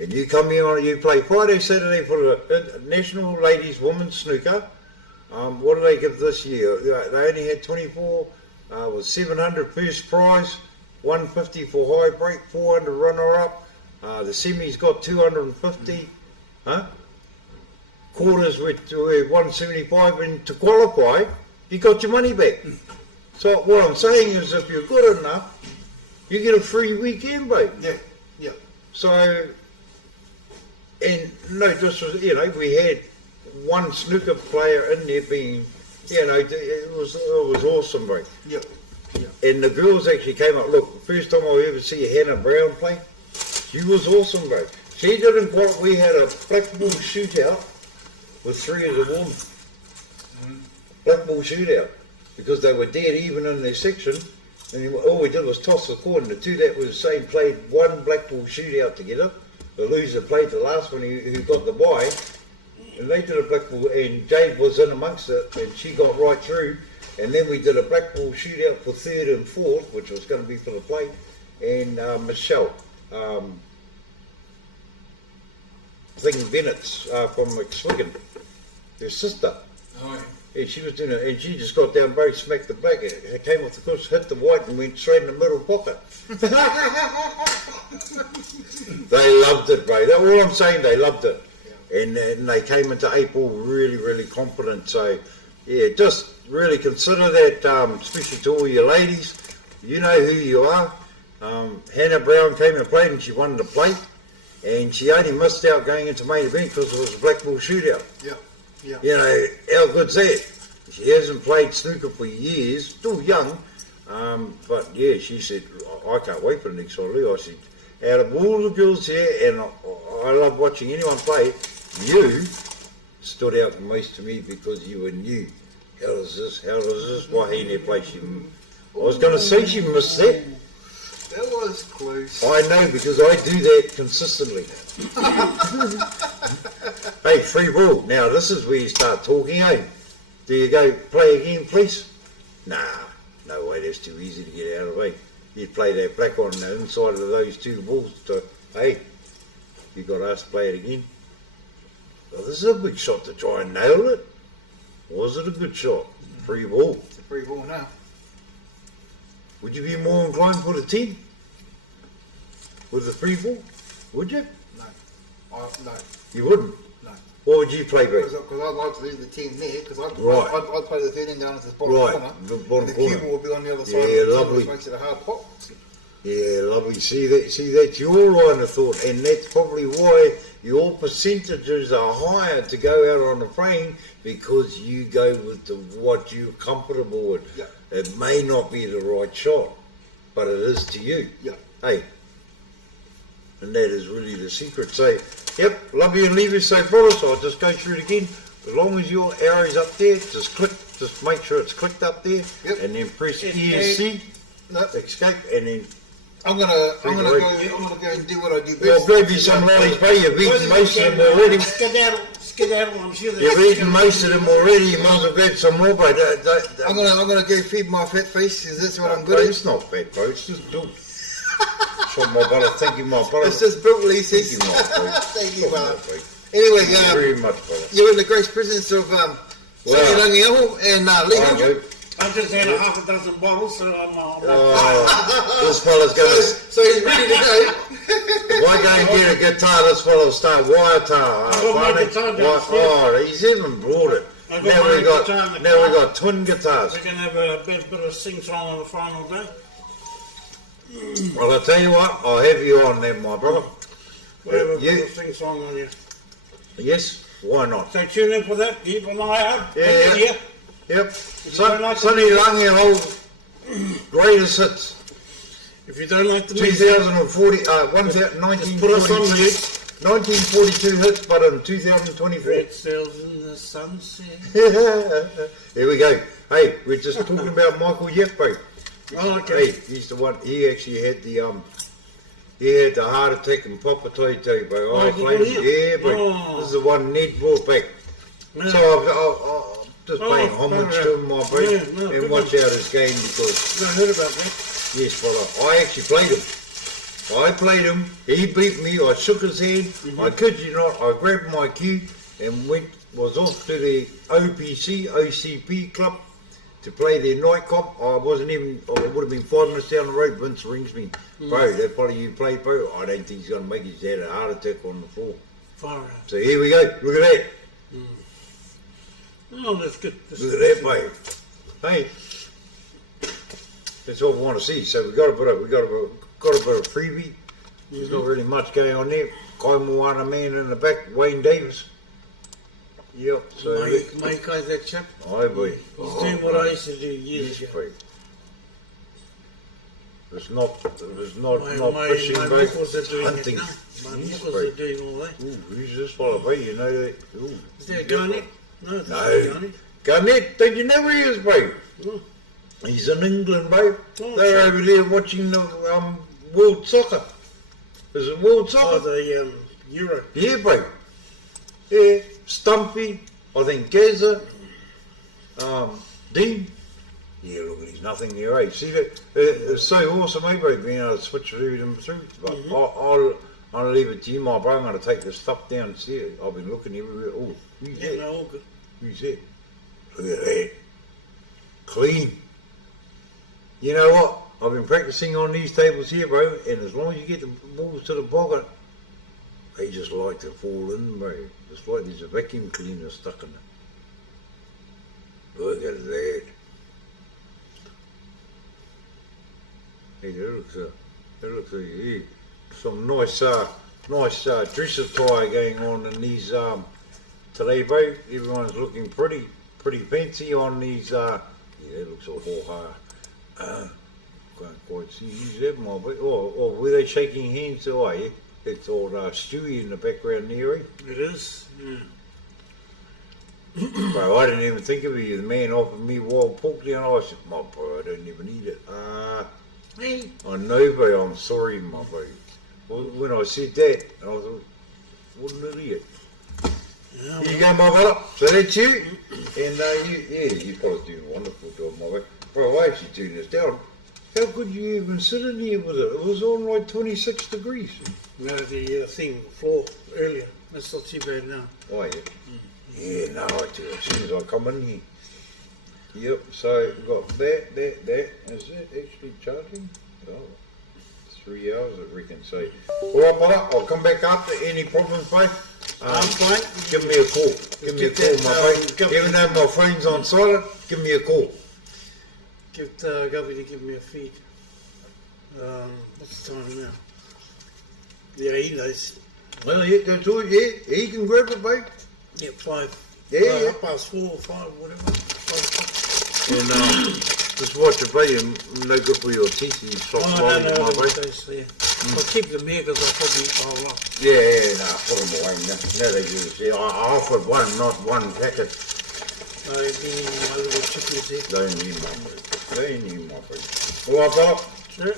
And you come here on, you play Friday, Saturday for the National Ladies Women's Snooker. What do they give this year? They only had 24, was 700 first prize, 150 for high break, 400 runner up. The semis got 250, quarters were 175, and to qualify, you got your money back. So what I'm saying is, if you're good enough, you get a free weekend, babe. Yeah. So, and no, this was, you know, we had one snooker player in there being, you know, it was awesome, bro. Yep. And the girls actually came up. Look, first time I ever see Hannah Brown play, she was awesome, bro. She didn't quite. We had a black ball shootout with 3 of the women. Black ball shootout because they were dead even in their section. And all we did was toss the coin. The two that was the same played one black ball shootout together. The loser played the last one who got the bye. And they did a black ball, and Jade was in amongst it, and she got right through. And then we did a black ball shootout for 3rd and 4th, which was going to be for the plate. And Michelle, Bennett's from McSwiggan, her sister. Oh, And she was doing it, and she just got down, bro, smacked the black. It came off the course, hit the white, and went straight in the middle pocket. They loved it, bro. That's all I'm saying. They loved it, and they came into April really, really confident. So, yeah, just really consider that, especially to all your ladies. You know who you are. Hannah Brown came and played, and she won the plate, and she only missed out going into main event because it was a black ball shootout. Yeah. You know, how good's that? She hasn't played snooker for years, still young, but yeah, she said, I can't wait for the next holiday. I said, out of all the girls here, and I love watching anyone play, you stood out the most to me because you were new. How does this Wahine play? I was going to say she missed that. That was close. I know, because I do that consistently. Hey, free ball. Now, this is where you start talking, eh? Do you go play again, please? Nah, no way, that's too easy to get out of, eh? You play that black on the inside of those 2 balls to, hey, you got us to play it again. Well, this is a big shot to try and nail it. Was it a good shot? Free ball. It's a free ball now. Would you be more inclined for the 10? With the free ball? Would you? No. No. You wouldn't? No. What would you play, Brett? Because I'd like to leave the 10 there, because I'd play the 13 down at the bottom corner. The bottom and the corner. cue ball will be on the other side Yeah, of the lovely. which makes it a hard pop. Yeah, lovely. See, that's your line of thought, and that's probably why your percentages are higher to go out on the frame, because you go with what you're comfortable with. Yeah. It may not be the right shot, but it is to you. Yeah. Hey, and that is really the secret. So, yep, love you and leave you. So, brothers, I'll just go through it again. As long as your arrow's up there, just make sure it's clicked up there, and then press ESC, escape, and then. I'm gonna go and do what I do best. Well, grab you some lollies, bro. You've eaten most of them already. Skedaddle, I'm sure You've eaten most of them already. You might as well grab some more, bro. I'm gonna go feed my fat face. Is this what I'm good at? at? It's not fat, bro. It's just built. Shot my butter. Thank you, my brother. It's just built, Lee. Thank you, my brother. Thank you, brother. Anyway, very much, brother. You're in the grace presence of Rangi Aho and Lee Hundred. I just had a half a dozen bottles, so I'm this fella's going to... So he's ready to go. If I go and get a guitar, this fella'll start wire tar. He's even brought it. Now we got twin guitars. We can have a bit of sing-song on the final day. Well, I'll tell you what, I'll have you on there, my brother. We'll have a bit of sing-song on you. Yes, why not? So tune in for that, keep an eye out. Yeah. Yep. Sonny Lange hold greatest hits. If you don't like the 2040, 1942 hits, but in 2024. Red sails in the sunset. Here we go. Hey, we're just talking about Michael Yeffe. Oh, okay. Hey, he's the one. He actually had the heart attack in Papatoetoe, bro. Yeah, bro. This is the one Ned brought back. No. So I'll just paying homage to him, my bro, and watch out his game because. I heard about that. Yes, brother. I actually played him. I played him, he beat me, I shook his hand, I kid you not, I grabbed my cue and was off to the OCP club to play their night comp. I wasn't even, it would have been 5 minutes down the road. Vince rings me, bro, that bloody you played, bro. I don't think he's going to make it. He's had a heart attack on the floor. Far out. So here we go, look at that. Oh, that's good. Look at that, mate. Hey, that's all we want to see. So we got a bit of freebie. There's not really much going on there. Kai Moana man in the back, Wayne Davis. Yep. So Mike guy's that chap. I be. He's doing what I used to do years ago. It's not My fishing, mate. uncles are doing Hunting. it now. My uncles are doing all that. Ooh, who's this fella, mate? You know that? Ooh. Is there a Garnet? No, there's No. no Garnet. Garnett, don't you know where he is, mate? No. He's in England, mate. Oh, They're sure. over there watching the World Soccer. Is it World Soccer? Oh, the Euro. Yeah, mate. Yeah, Stumpy, I think Gaza, Dean. Yeah, look, there's nothing there, eh? See that? It's so awesome, eh, bro, being able to switch them through. But I'll leave it to you, my bro. I'm going to take this stuff down and see it. I've been looking everywhere. Oh, who's Yeah, that? no, all good. Who's that? Look at that. Clean. You know what? I've been practicing on these tables here, bro, and as long as you get the balls to the pocket, they just like to fall in, bro. It's like there's a vacuum cleaner stuck in it. Look at that. Hey, that looks like yeah, some nice dress attire going on in these today, bro. Everyone's looking pretty fancy on these. Yeah, that looks all hard. Can't quite see who's that, my boy. Oh, were they shaking hands? Oh, yeah. It's all Stewie in the background there, eh? It is. Yeah. Bro, I didn't even think of it. The man offered me wild pork down. I said, my boy, I don't even eat it. Hey. I know, bro. I'm sorry, my boy. When I said that, I thought, what an idiot. Yeah, Here you go, my brother. So that's you. And you probably do a wonderful job, my boy. Bro, I actually turned this down. How could you even sit in here with it? It was on like 26 degrees. No, the floor earlier. That's not too bad now. Oh, yeah. Yeah, no, I do. As soon as I come in here. Yep, so we've got that. Is that actually charging? Oh, 3 hours, I reckon. So, all right, brother, I'll come back after. Any problems, mate? I'm fine. Give me a call. Give me a call, my mate. Even though my phone's on silent, give me a call. Give Gubby to give me a feed. What's the time now? Yeah, he knows. Well, yeah, that's all, yeah, he can grab it, mate. Yeah, 5. Yeah. Past 4 or 5, whatever. 5 And just watch it, mate. No good for your teeth. You stop swallowing them, my mate. I'll keep them here because I'll probably eat the whole lot. Yeah, no, put them away. No, they do. See, I offered one, not one packet. I've been eating my little chickies here. Don't need my food. Don't need my food. All right, brother. Sure.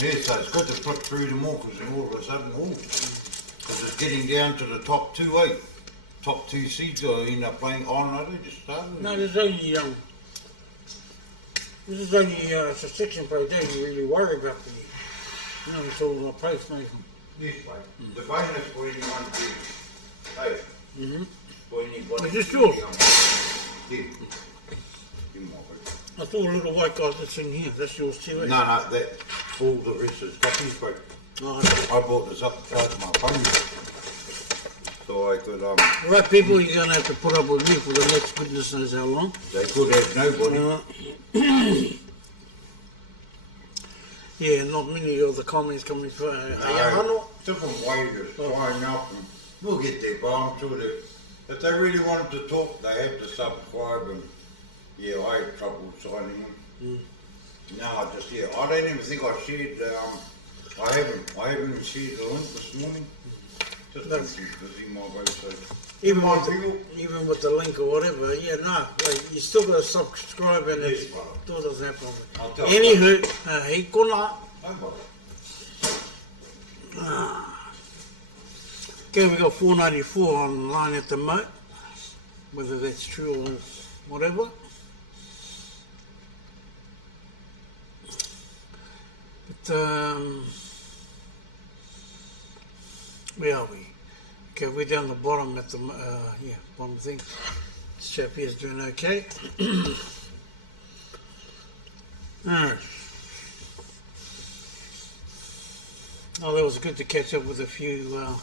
Yeah, so it's good to put through them all because then all of a sudden, because it's getting down to the top 2, eh? Top 2 seeds will end up playing. Oh no, they just started. No, there's only this is only a section play. They don't really worry about the. It's all my postmaking. Yes, mate. The bonus for anyone to, hey, for anybody. Is this yours? Yeah. Give me my food. I thought a little white guy that's in here. That's yours too, eh? No, that's all the rest is copies, bro. Oh, I bought this up to charge my phone. So I could, Right, people, you're going to have to put up with me for the next goodness knows how long. They could have nobody. Yeah, not many of the comments coming through. Different ways of trying out, and we'll get there, but I'm sure that if they really wanted to talk, they have to subscribe, and yeah, I had trouble signing in. No, I don't even think I shared, I haven't even shared the link this morning. Just been too busy, my way, so. Even with the link or whatever, you still got to subscribe and it still doesn't happen. Anywho, hey, kona. Okay, we got 494 online at the moment. Whether that's true or whatever. where are we? Okay, we're down the bottom at the bottom thing. This chap here is doing okay. Alright. Oh, that was good to catch up with a few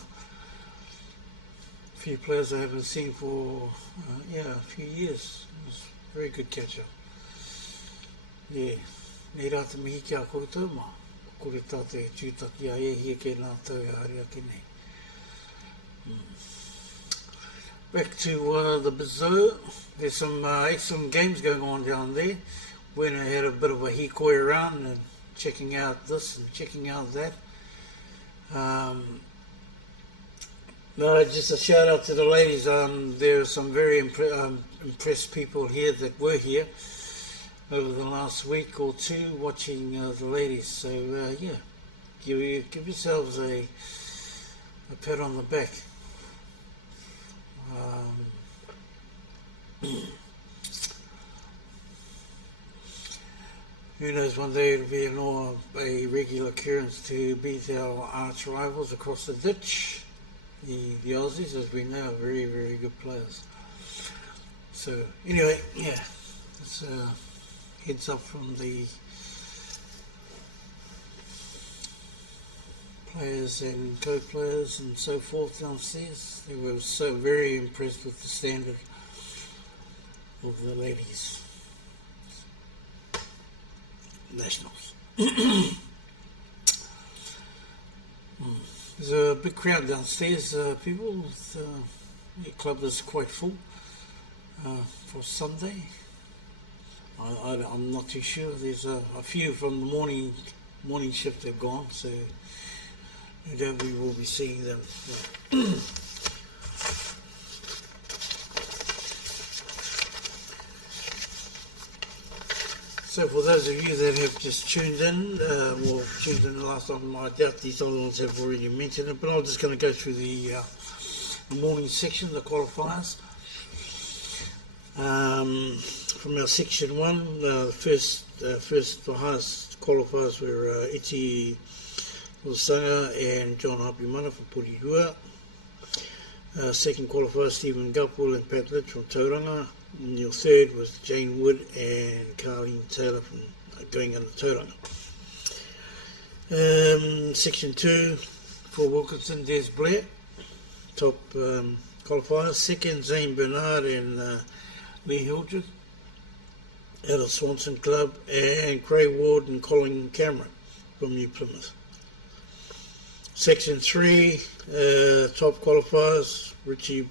players I haven't seen for a few years. It was a very good catch up. Yeah. Nei rā te mihi kia koutou ma. Kore tā te tūtaki a e hia ke nā tau e haria ki nei. Back to the bazaar. There's some excellent games going on down there. When I had a bit of a hikoi around and checking out this and checking out that. No, just a shout out to the ladies. There are some very impressed people here that were here over the last week or two watching the ladies. So yeah, give yourselves a pat on the back. Who knows, one day it'll be a regular occurrence to beat our arch rivals across the ditch. The Aussies, as we know, are very, very good players. So anyway, yeah, it's heads up from the players and co-players and so forth downstairs. They were so very impressed with the standard of the ladies. Nationals. There's a big crowd downstairs, people. The club is quite full for Sunday. I'm not too sure. There's a few from the morning shift have gone, so no doubt we will be seeing them. So for those of you that have just tuned in, tuned in the last time, I doubt these other ones have already mentioned it, but I'm just going to go through the morning section, the qualifiers. From our section 1, the first, the highest qualifiers were Iti Lusanga and John Hapimana from Porirua. Second qualifier, Stephen Gupwell and Pat Litch from Tauranga. And your third was Jane Wood and Carleen Taylor from going under Tauranga. Section 2 for Wilkinson, Des Blair, top qualifiers. Second, Zane Bernard and Lee Hildred out of Swanson Club, and Craig Ward and Colin Cameron from New Plymouth. Section 3, top qualifiers, Richard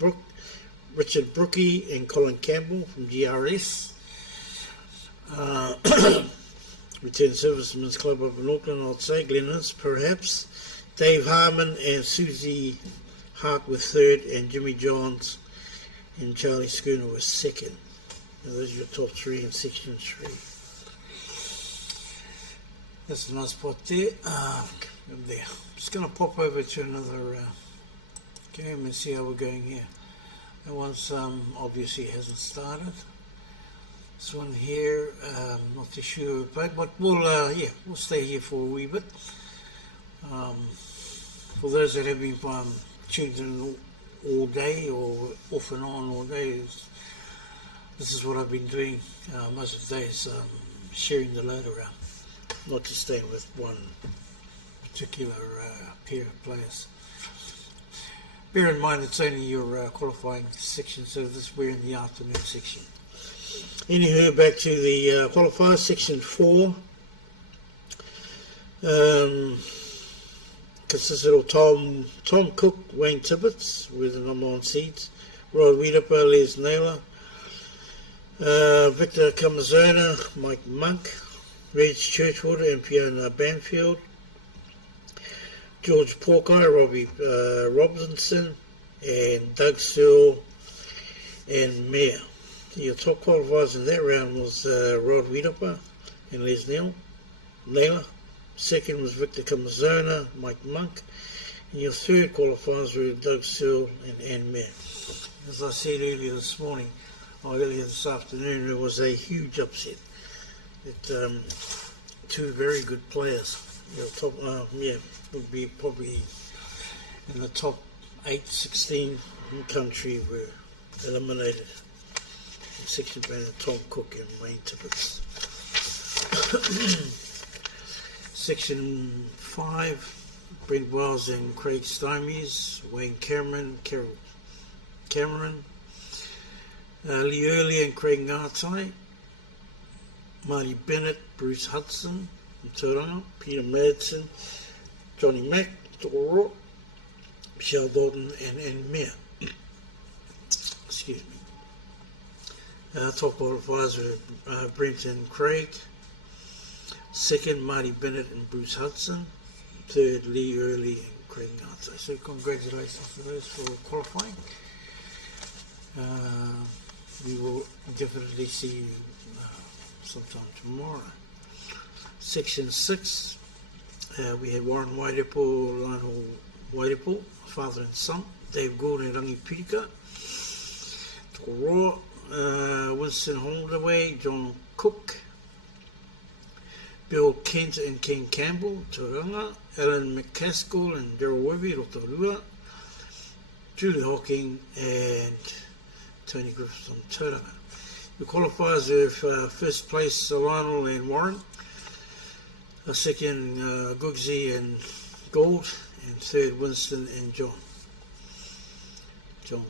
Brookie and Colin Campbell from GRS. Return Servicemen's Club up in Auckland, I'd say, Glennis perhaps. Dave Harmon and Susie Hart were third, and Jimmy Johns and Charlie Schooner were second. Now those are your top 3 in section 3. That's a nice spot there. There. I'm just going to pop over to another game and see how we're going here. That one's obviously hasn't started. This one here, not too sure about, but we'll stay here for a wee bit. For those that have been tuned in all day or off and on all day, this is what I've been doing most of the days, sharing the load around, not just staying with one particular pair of players. Bear in mind it's only your qualifying section, so we're in the afternoon section. Anywho, back to the qualifiers, section 4. Consisted of Tom Cook, Wayne Tibbetts with the number 1 seeds, Rod Wiedeper, Les Naylor, Victor Kamazona, Mike Monk, Reg Churchwater and Fiona Banfield, George Porkai, Robbie Robinson, and Doug Searle and Mayer. Your top qualifiers in that round was Rod Wiedeper and Les Naylor. Second was Victor Kamazona, Mike Monk. And your third qualifiers were Doug Searle and Ann Mayer. As I said earlier this afternoon, it was a huge upset. Two very good players top, would be probably in the top 8, 16 in the country were eliminated. In section being Tom Cook and Wayne Tippett. Section 5, Brent Wells and Craig Stymies, Wayne Cameron, Carol Cameron, Lee Early and Craig Ngatai, Marty Bennett, Bruce Hudson, Tauranga, Peter Madsen, Johnny Mack, Toro, Michelle Dalton and Anne Meyer. Excuse me. Top qualifiers were Brent and Craig. Second, Marty Bennett and Bruce Hudson. Third, Lee Early and Craig Ngatai. So congratulations to those for qualifying. We will definitely see you sometime tomorrow. Section 6, we had Warren Wairepo, Lionel Wairepo, father and son, Dave Gould and Rangi Pirika, Tokoroa, Winston Holdaway, John Cook, Bill Kent and Ken Campbell, Tauranga, Alan McCaskill and Daryl Webby, Rotorua, Julie Hawking and Tony Griffiths on Tauranga. The qualifiers are first place Lionel and Warren, second Gugsy and Gould, and third Winston and John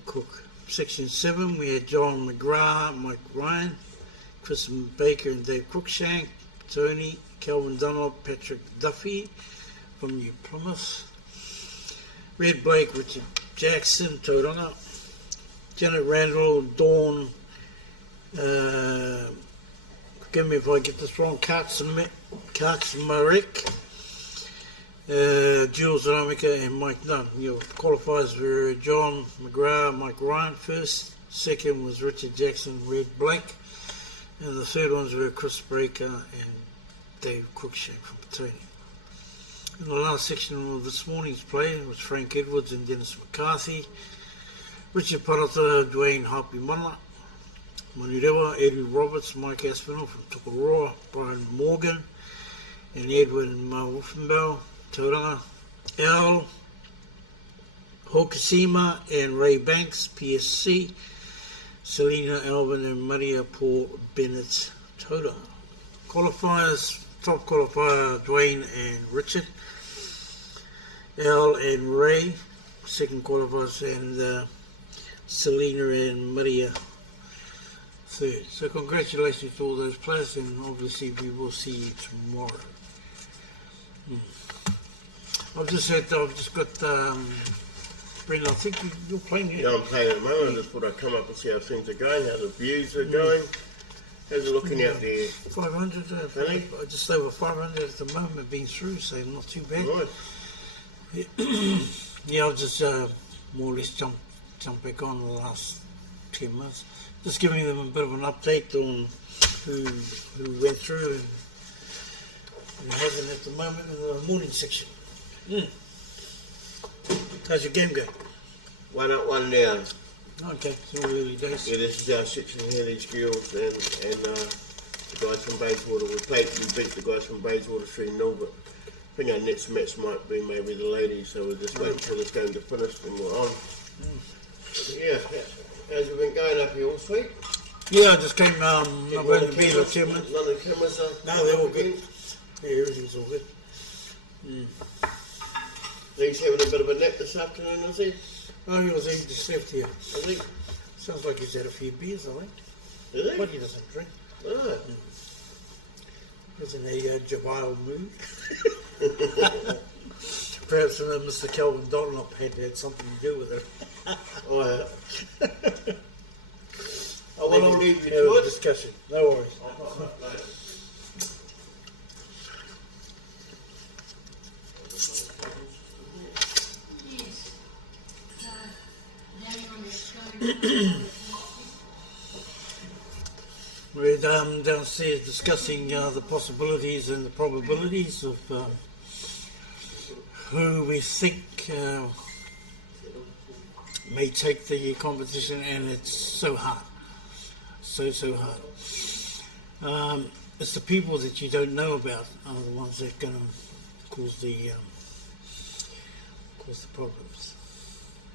Cook. Section 7 we had John McGrath, Mike Ryan, Chris Baker and Dave Cruikshank, Tony, Calvin Dunlop, Patrick Duffy from New Plymouth, Red Blake, Richard Jackson, Tauranga, Janet Randall, Dawn, forgive me if I get this wrong, Kartsmarek, Jules Ramika and Mike Nunn. Your qualifiers were John McGrath, Mike Ryan first, second was Richard Jackson, Red Blake, and the third ones were Chris Breaker and Dave Cruikshank from Petone. In the last section of this morning's play was Frank Edwards and Dennis McCarthy, Richard Parata, Dwayne Hapi Mana, Manirewa, Eddie Roberts, Mike Aspinall from Tokoroa, Brian Morgan, and Edwin Wolfenbell, Tauranga, Al Hokasima and Ray Banks, PSC, Selena Alvin and Maria Paul Bennett, Tauranga. Qualifiers, top qualifier Dwayne and Richard, Al and Ray, second qualifiers, and Selena and Maria, third. So congratulations to all those players, and obviously we will see you tomorrow. I've just got Brendan, I think you're playing here. Yeah, I'm playing at the moment. I just thought I'd come up and see how things are going, how the views are going. How's it looking out there? 500, just over 500 at the moment being through, so not too bad. Nice. Yeah, I've just more or less jumped back on the last 10 months. Just giving them a bit of an update on who went through and hasn't at the moment in the morning section. How's your game going? 1 up, 1 down. Okay, it's all early days. Yeah, this is our section here, these girls and the guys from Bayswater. We beat the guys from Bayswater 3-0, but I think our next match might be maybe the ladies, so we're just waiting for this game to finish and we're on. Yeah, how's it been going up here, all sweet? Yeah, I just came, I've only been here 10 minutes. None of the cameras are... No, they're all good. Yeah, everything's all good. He's having a bit of a nap this afternoon, is he? Oh, he just left here. Is he? Sounds like he's had a few beers, I think. Is he? But he doesn't drink. Oh. He's in a Jabile mood. Perhaps Mr. Kelvin Donlop had something to do with it. Oh, yeah. Oh, well, I'll leave you to have a it. discussion. No worries. We're downstairs discussing the possibilities and the probabilities of who we think may take the competition, and it's so hard. So hard. It's the people that you don't know about are the ones that are going to cause the problems.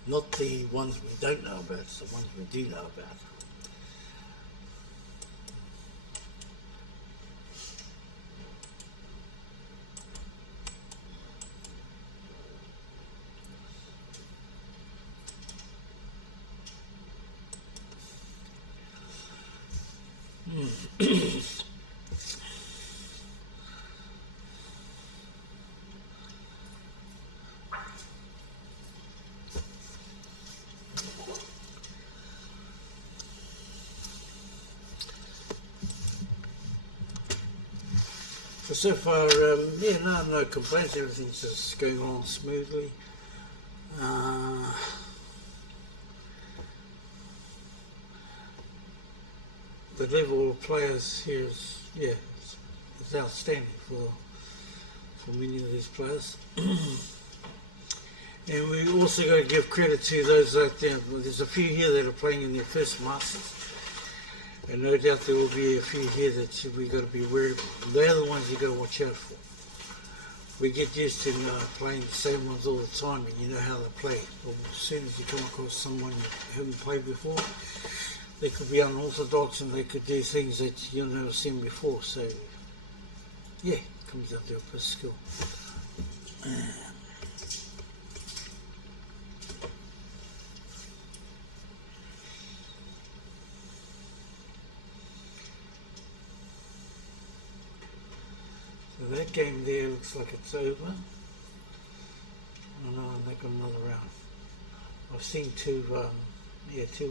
Not the ones we don't know about, it's the ones we do know about. So far, no complaints. Everything's just going on smoothly. The level of players here is, it's outstanding for many of these players. And we also got to give credit to those out there. There's a few here that are playing in their first Masters. And no doubt there will be a few here that we've got to be wary of. They're the ones you've got to watch out for. We get used to playing the same ones all the time, and you know how they play. But as soon as you come across someone you haven't played before, they could be unorthodox and they could do things that you've never seen before. So, yeah, it comes down to a bit of skill. So that game there looks like it's over. Oh no, they got another round. I've seen two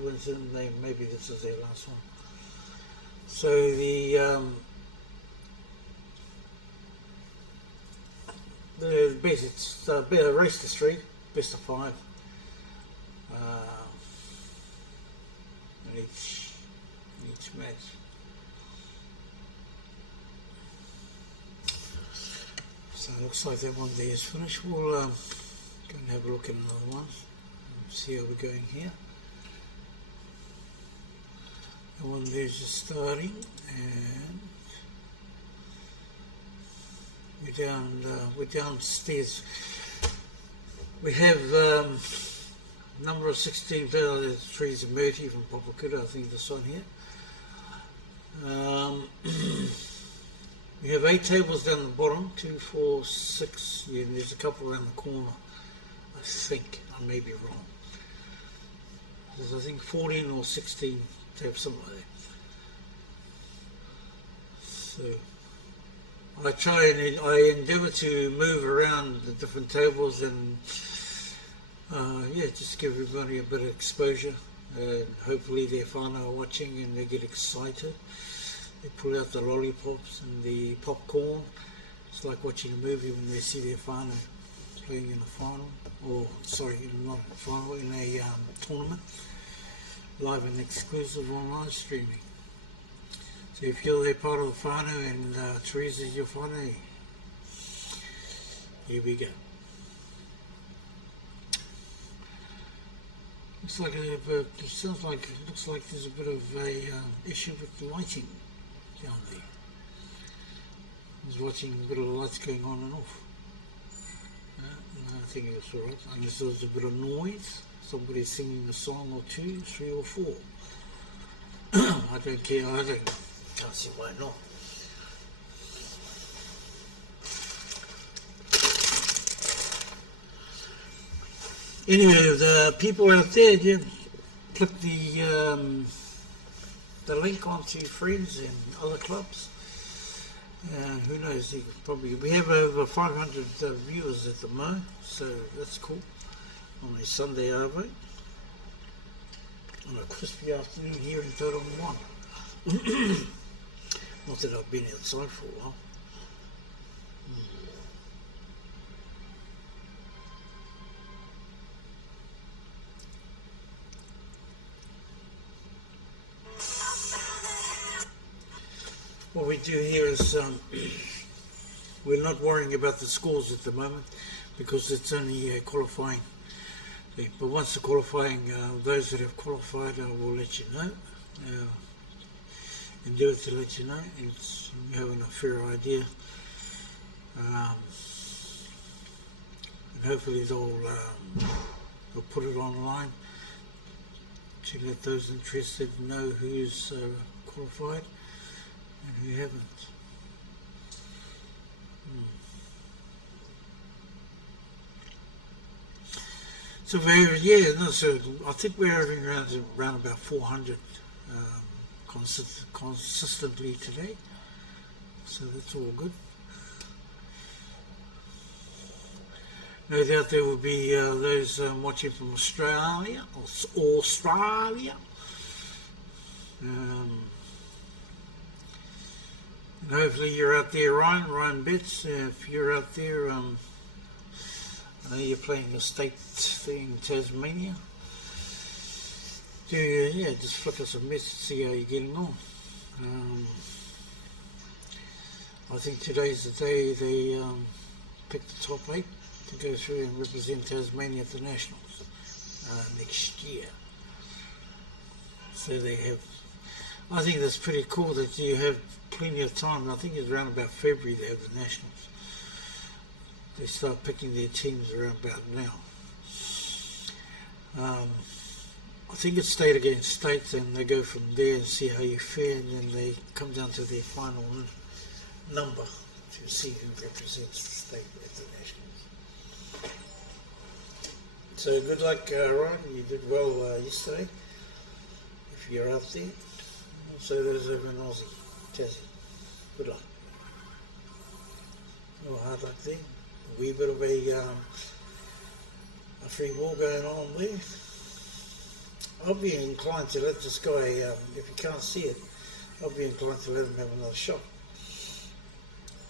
wins in. Maybe this is their last one. So the best, it's a race to three, best of 5. In each match. So it looks like that one there is finished. We'll go and have a look at another one. See how we're going here. The one there's just starting, and we're downstairs. We have number of 16 trees of Murty from Popakuta, I think this one here. We have 8 tables down the bottom, 2, 4, 6, yeah, and there's a couple around the corner, I think. I may be wrong. There's, I think, 14 or 16 tables, something like that. So, I endeavour to move around the different tables and, just give everybody a bit of exposure. Hopefully their whānau are watching and they get excited. They pull out the lollipops and the popcorn. It's like watching a movie when they see their whānau playing in a final, not a final, in a tournament, live and exclusive on live streaming. So if you're part of the whānau and Teresa's your whānau, here we go. Looks like looks like there's a bit of a issue with the lighting down there. I was watching a bit of the lights going on and off. I think it's alright, unless there was a bit of noise, somebody singing a song or 2, 3 or 4. I don't care, can't see why not. Anyway, the people out there, click the link onto friends and other clubs. Who knows? We have over 500 viewers at the moment, so that's cool. On a Sunday afternoon, on a crispy afternoon here in Tauranga 1. Not that I've been outside for a while. What we do here is we're not worrying about the scores at the moment because it's only qualifying. But once the qualifying, those that have qualified, will let you know. Endeavour to let you know. It's having a fair idea and hopefully they'll put it online to let those interested know who's qualified and who haven't. So so I think we're having around about 400 consistently today. So that's all good. No doubt there will be those watching from Australia, and hopefully you're out there, Ryan Betts. If you're out there, I know you're playing a state thing in Tasmania. Just flick us a message, see how you're getting on. I think today's the day they pick the top 8 to go through and represent Tasmania at the Nationals next year. So they have, I think that's pretty cool that you have plenty of time. I think it's around about February they have the Nationals. They start picking their teams around about now. I think it's state against state, and they go from there and see how you fare, and then they come down to their final number to see who represents the state at the Nationals. So good luck, Ryan. You did well yesterday, if you're out there. Also those over in Aussie, Tassie. Good luck. Well, hard luck there. A wee bit of a free ball going on there. I'll be inclined to let this guy, if you can't see it, I'll be inclined to let him have another shot.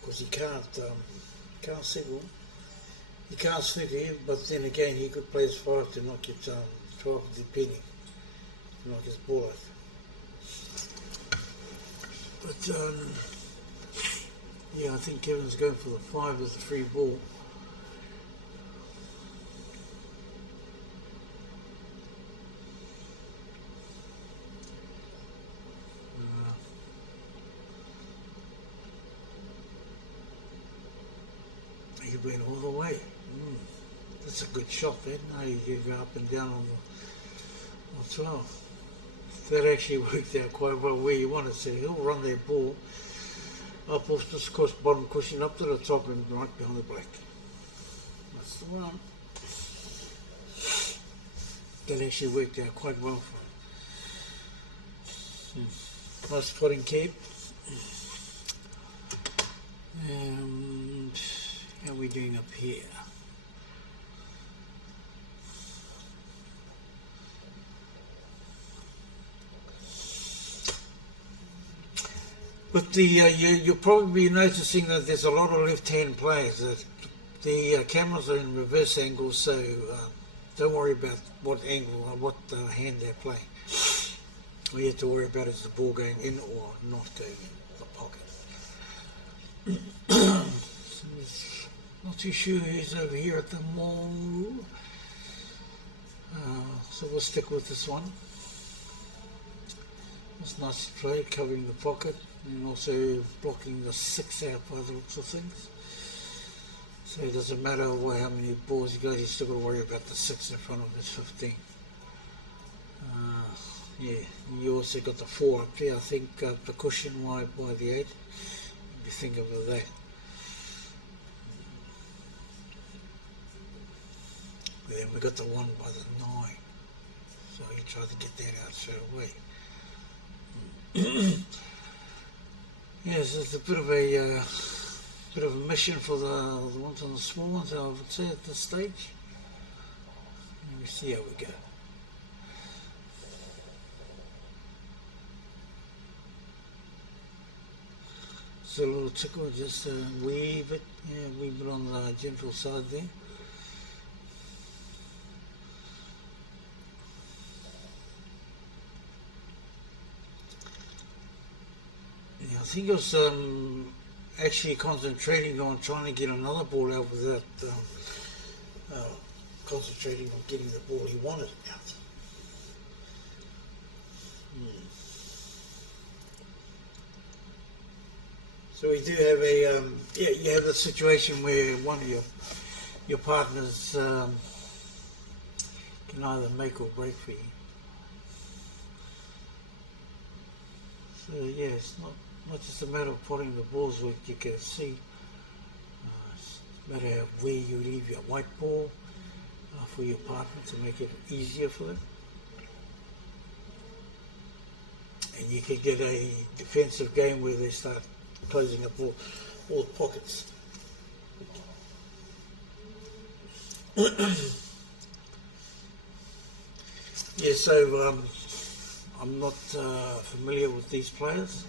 Because he can't signal. He can't sneak in, but then again he could play his 5 to knock it 12 depending. To knock his ball out. But I think Kevin's going for the 5 as the free ball. He went all the way. That's a good shot then. Now you go up and down on the 12. That actually worked out quite well where you want it. So he'll run their ball up off this course, bottom cushion up to the top and right behind the black. That's the one. That actually worked out quite well for him. Nice spotting cape. And how are we doing up here? But you'll probably be noticing that there's a lot of left-hand players. That the cameras are in reverse angle, so don't worry about what angle or what hand they're playing. All you have to worry about is the ball going in or not going in the pocket. Not too sure who's over here at the mall. So we'll stick with this one. It's nice play, covering the pocket and also blocking the 6 out by the looks of things. So it doesn't matter how many balls you got, you still got to worry about the 6 in front of his 15. You also got the 4 up there, I think the cushion wide by the 8. If you think of that. Then we got the 1 by the 9. So he tried to get that out straight away. Yes, it's a bit of a mission for the ones on the small ones, I would say, at this stage. Let me see how we go. It's a little tickle, just a wee bit on the gentle side there. I think I was actually concentrating on trying to get another ball out without concentrating on getting the ball he wanted out. So we do have you have a situation where one of your your partners can either make or break for you. So yeah, it's not just a matter of putting the balls where you can see. It's a matter of where you leave your white ball for your partner to make it easier for them. And you can get a defensive game where they start closing up all the pockets. Yeah, so I'm not familiar with these players.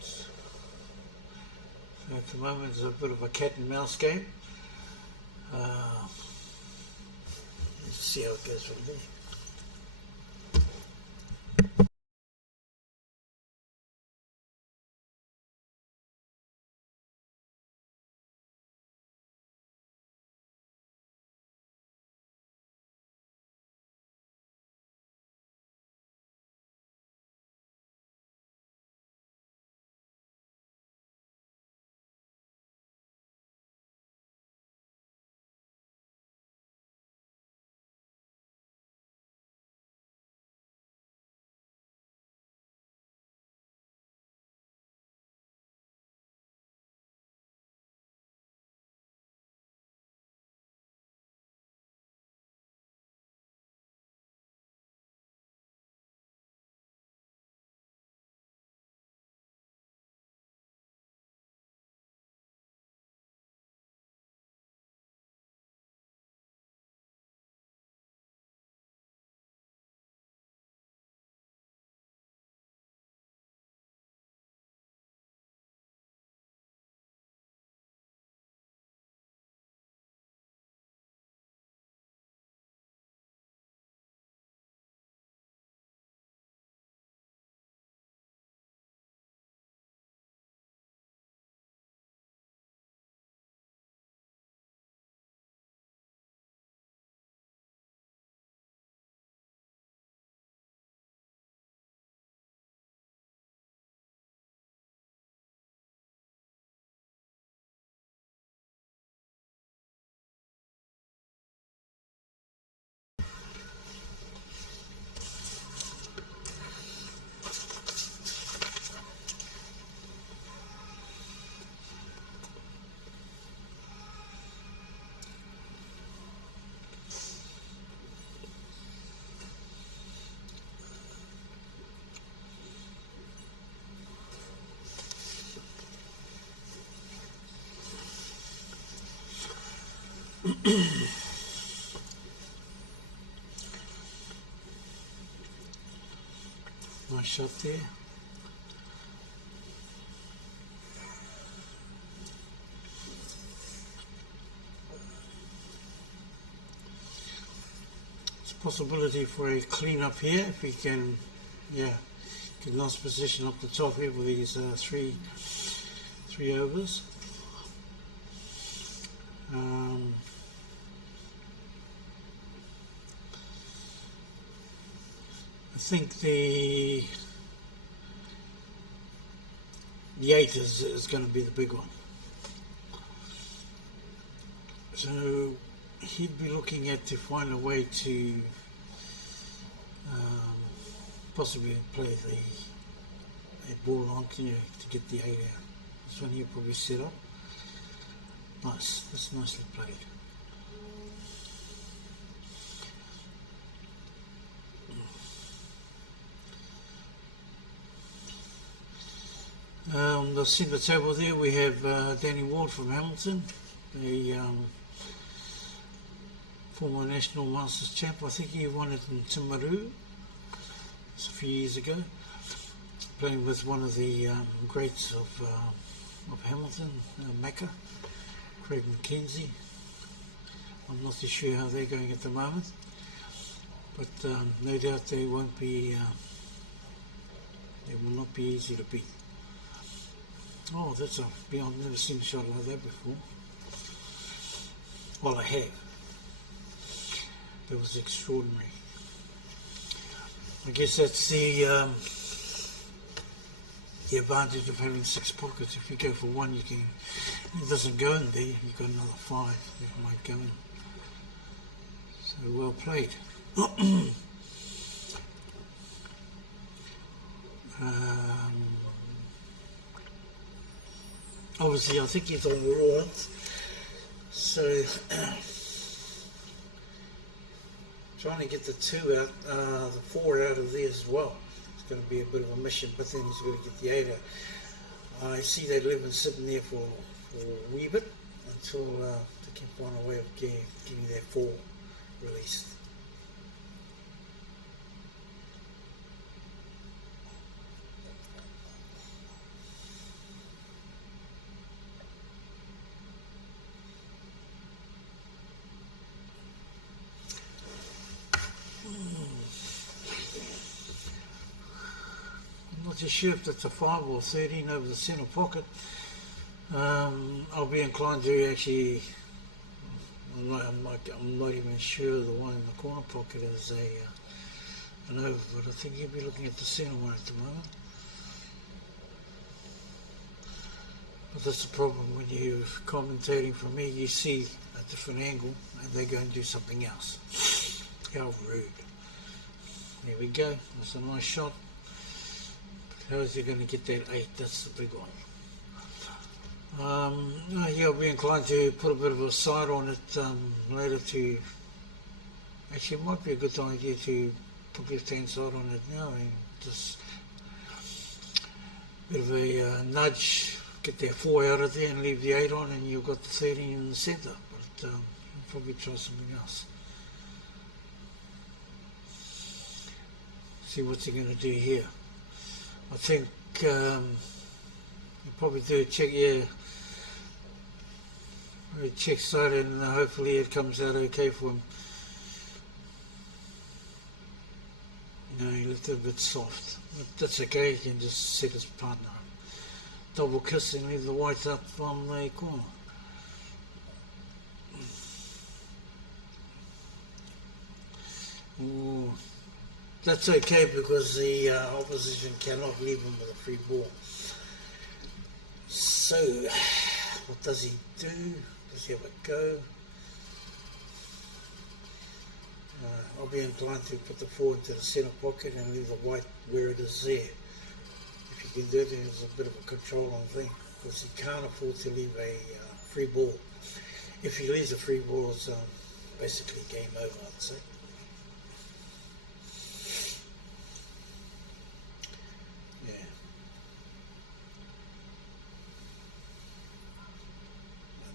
So at the moment it's a bit of a cat and mouse game. Let's see how it goes from there. Nice shot there. It's a possibility for a clean up here if we can, yeah, get a nice position up the top here with these three overs. I think the 8 is going to be the big one. So he'd be looking at to find a way to possibly play a ball on to get the 8 out. This one he'll probably set up. Nice, that's nicely played. On the centre table there we have Danny Ward from Hamilton, a former National Masters champ. I think he won it in Timaru a few years ago, playing with one of the greats of Hamilton, Macca, Craig McKenzie. I'm not too sure how they're going at the moment, but no doubt they won't be. They will not be easy to beat. Oh, that's I've never seen a shot like that before. Well, I have. That was extraordinary. I guess that's the advantage of having 6 pockets. If you go for one, you can He doesn't go in there, you've got another 5 that might go in. So well played. Obviously, I think he's on the right, so trying to get the 2 out, the 4 out of there as well. It's going to be a bit of a mission, but then he's got to get the 8 out. I see that 11 sitting there for a wee bit until they can find a way of getting that 4 released. I'm not too sure if it's a 5 or 13 over the centre pocket. I'll be inclined to actually, I'm not even sure the one in the corner pocket is an over, but I think you'll be looking at the centre one at the moment. But that's the problem when you're commentating from me, you see a different angle and they go and do something else. How rude. There we go, that's a nice shot. But how is he going to get that 8? That's the big one. Yeah, I'll be inclined to put a bit of a side on it later to... Actually, it might be a good idea to put left hand side on it now and just a bit of a nudge, get that 4 out of there and leave the 8 on, and you've got the 13 in the centre. But you'll probably try something else. See what's he going to do here. I think you probably do a check, check side, and hopefully it comes out okay for him. No, he left it a bit soft, but that's okay. He can just set his partner up. Double kiss and leave the white up on the corner. Ooh. That's okay because the opposition cannot leave him with a free ball. So, what does he do? Does he have a go? I'll be inclined to put the 4 into the centre pocket and leave the white where it is there. If you can do it, there's a bit of a control on thing because he can't afford to leave a free ball. If he leaves a free ball, it's basically game over, I'd say.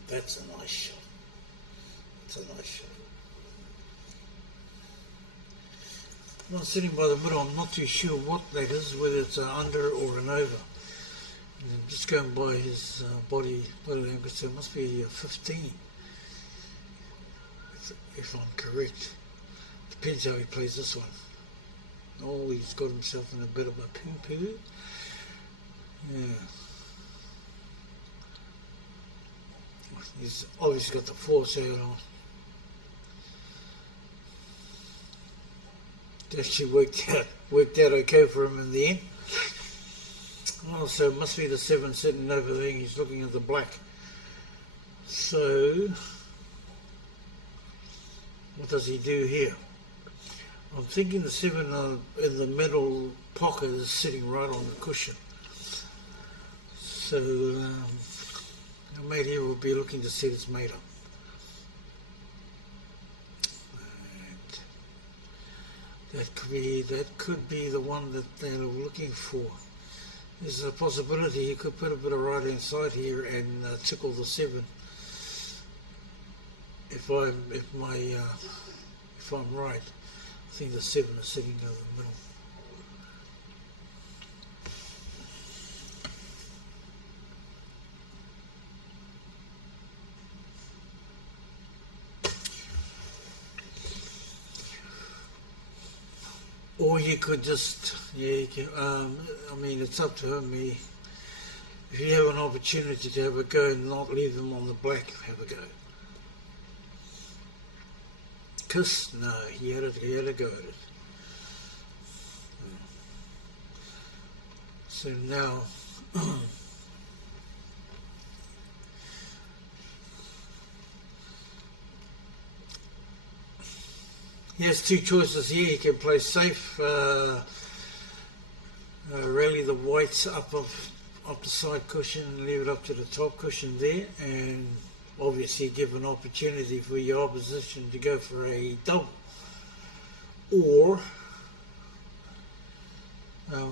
That's a nice shot. That's a nice shot. Well, sitting by the middle, I'm not too sure what that is, whether it's an under or an over. And I'm just going by his body language, so it must be a 15, if I'm correct. Depends how he plays this one. Oh, he's got himself in a bit of a poo-poo. Yeah. He's obviously got the 4, so it actually worked out okay for him in the end. Oh, so it must be the 7 sitting over there. He's looking at the black. So, what does he do here? I'm thinking the 7 in the middle pocket is sitting right on the cushion. So, the mate here will be looking to set his mate up. And that could be the one that they're looking for. There's a possibility he could put a bit of right hand side here and tickle the 7. If I'm right, I think the 7 is sitting over the middle. Or you could just, I mean, it's up to him. If you have an opportunity to have a go and not leave them on the black, have a go. Kiss? No, he had a go at it. So now, he has two choices here. He can play safe, rally the whites up the side cushion and leave it up to the top cushion there, and obviously give an opportunity for your opposition to go for a double, or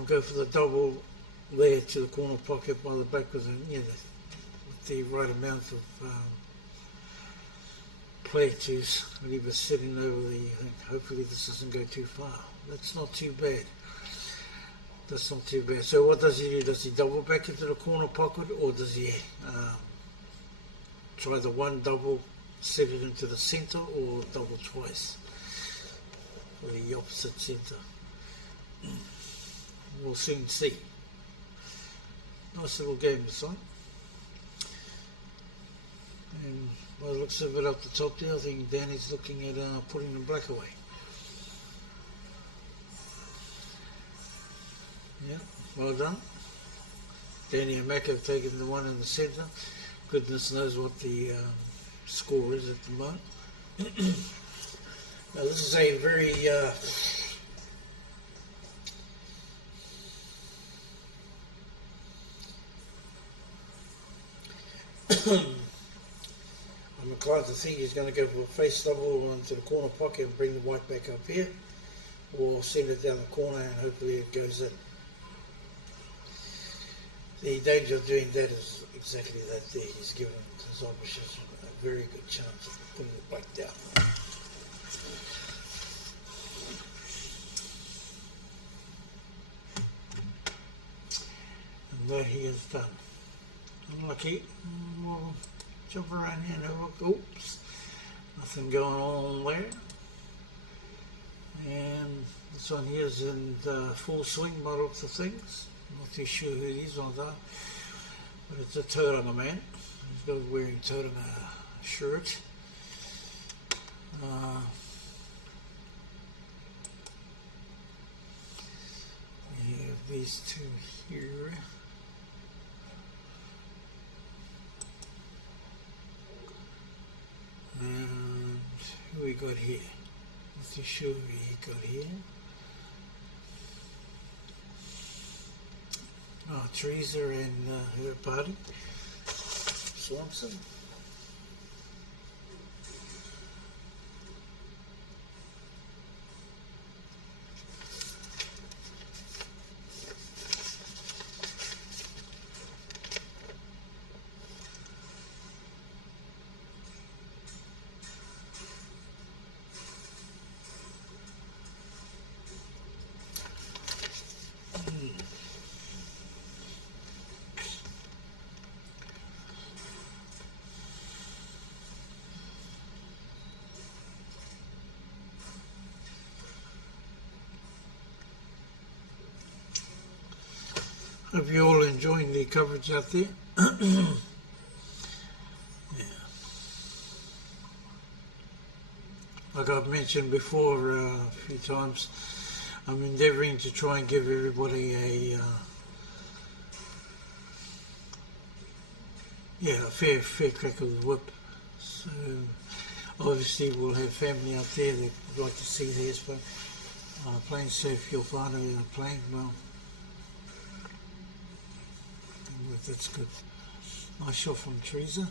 go for the double there to the corner pocket by the back with the right amount of play to leave us sitting over the. Hopefully this doesn't go too far. That's not too bad. That's not too bad. So what does he do? Does he double back into the corner pocket, or does he try the one double, set it into the centre, or double twice for the opposite centre? We'll soon see. Nice little game this one. And by the looks of it up the top there, I think Danny's looking at putting the black away. Yeah, well done. Danny and Mac have taken the one in the centre. Goodness knows what the score is at the moment. Now this is a very I'm inclined to think he's going to go for a face double onto the corner pocket and bring the white back up here, or send it down the corner and hopefully it goes in. The danger of doing that is exactly that there. He's given his opposition a very good chance of putting it back down. And that he has done. Unlucky. We'll jump around here and have a look. Oops. Nothing going on there. And this one here is in full swing by the looks of things. Not too sure who these ones are, but it's a Tauranga man. He's got wearing Tauranga shirt. We have these two here. And who we got here? Not too sure who he got here. Oh, Teresa and her party. Swanson. Hope you all enjoying the coverage out there. Yeah. Like I've mentioned before a few times, I'm endeavouring to try and give everybody a fair crack of the whip. So obviously we'll have family out there that would like to see theirs playing. So if you'll find them playing, well, that's good. Nice shot from Teresa.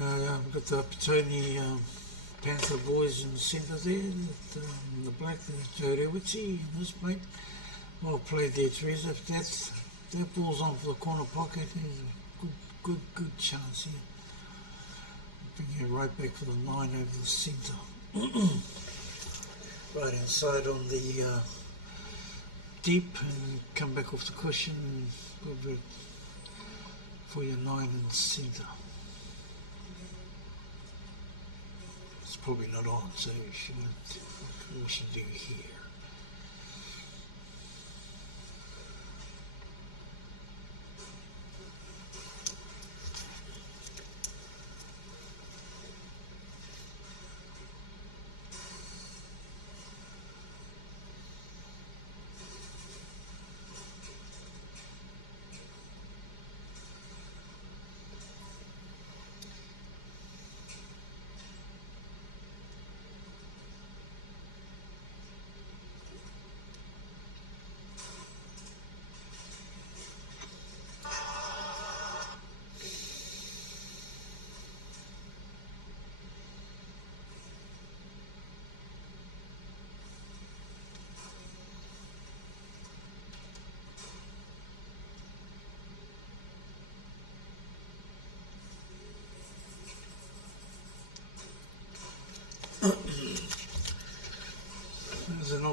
We've got the Petone Panther boys in the centre there, in the black, Joe Rewitzi and his mate. Well played there, Teresa. If that ball's on for the corner pocket, there's a good chance here. Bring it right back for the 9 over the centre. Right inside on the deep and come back off the cushion and go back for your 9 in the centre. It's probably not on, so what we should do here.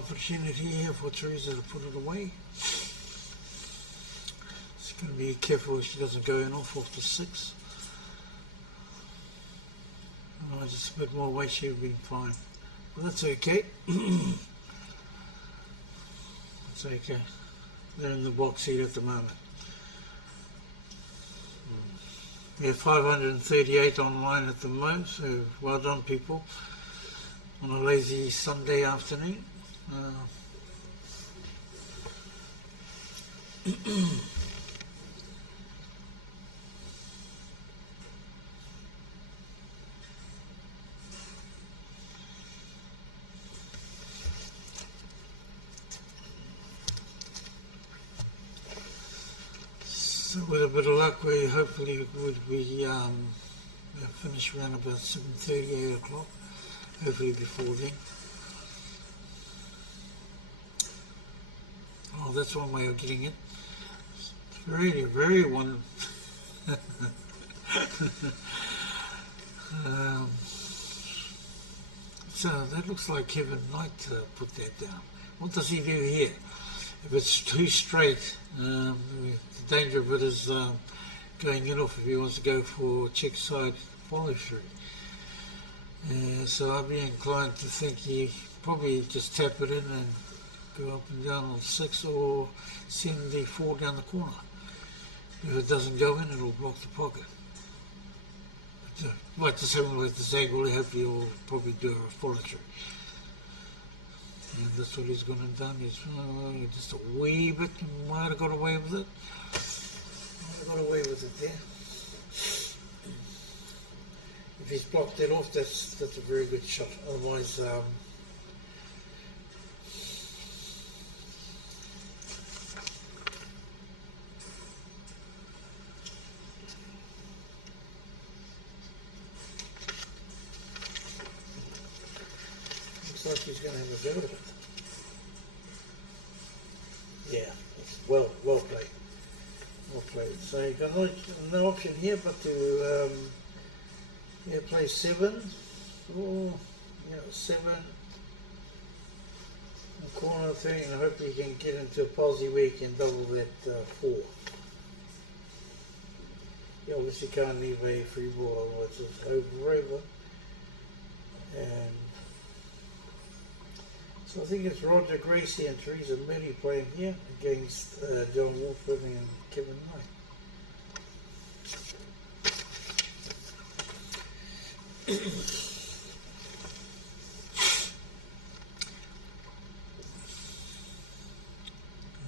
opportunity here for Teresa to put it away. She's going to be careful she doesn't go in off the 6. Oh, just a bit more weight, she would be fine. Well, that's okay. That's okay. They're in the box here at the moment. We have 538 online at the moment, so well done, people, on a lazy Sunday afternoon. So with a bit of luck, we hopefully would be finish around about 7:30, 8 o'clock. Hopefully before then. Oh, that's one way of getting it. It's really, very one. So that looks like Kevin Knight put that down. What does he do here? If it's too straight, the danger of it is going in off if he wants to go for check side follow through. So I'd be inclined to think he probably just tap it in and go up and down on 6 or send the 4 down the corner. If it doesn't go in, it'll block the pocket. Like the same with the Zagwell, hopefully he'll probably do a follow through. And that's what he's gone and done. He's just a wee bit, might have got away with it. Might have got away with it there. If he's blocked that off, that's a very good shot. Otherwise, looks like he's going to have a go at it. Yeah, it's well played. Well played. So you've got no option here but to play 7 or 7 corner thing, and hopefully you can get into a palsy where you can double that 4. You obviously can't leave a free ball, otherwise it's over. And so I think it's Roger Gracie and Teresa Moody playing here against John Wolford and Kevin Knight.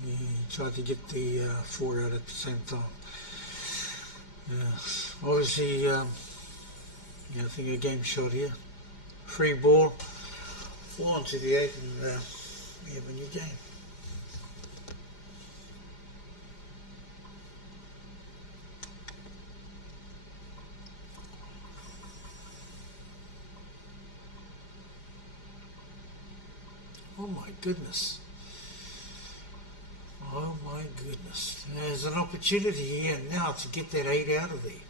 He tried to get the 4 out at the same time. Obviously, I think a game shot here. Free ball, 4 onto the 8, and we have a new game. Oh my goodness. Oh my goodness. There's an opportunity here now to get that 8 out of there.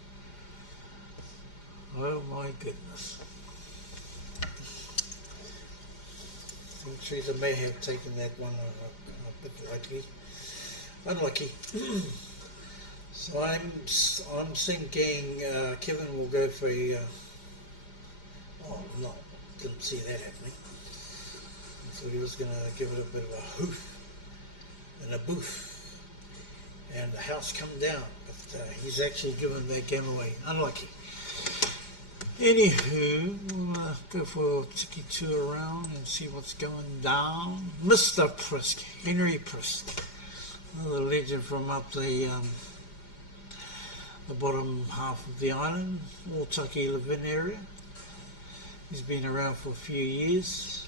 Oh my goodness. I think Teresa may have taken that one a bit lightly. Unlucky. So I'm thinking Kevin will go for a... oh no, didn't see that happening. So he was going to give it a bit of a hoof and a boof and the house come down, but he's actually given that game away. Unlucky. Anywho, we'll go for a ticky 2 around and see what's going down. Mr. Prisk, Henry Prisk, another legend from up the bottom half of the island, Wautucky Levin area. He's been around for a few years.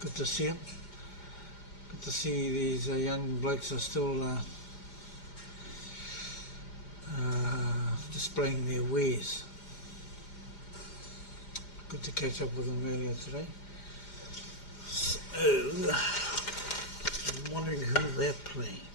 Good to see him. Good to see these young blokes are still displaying their wares. Good to catch up with them earlier today. So, I'm wondering who they're playing.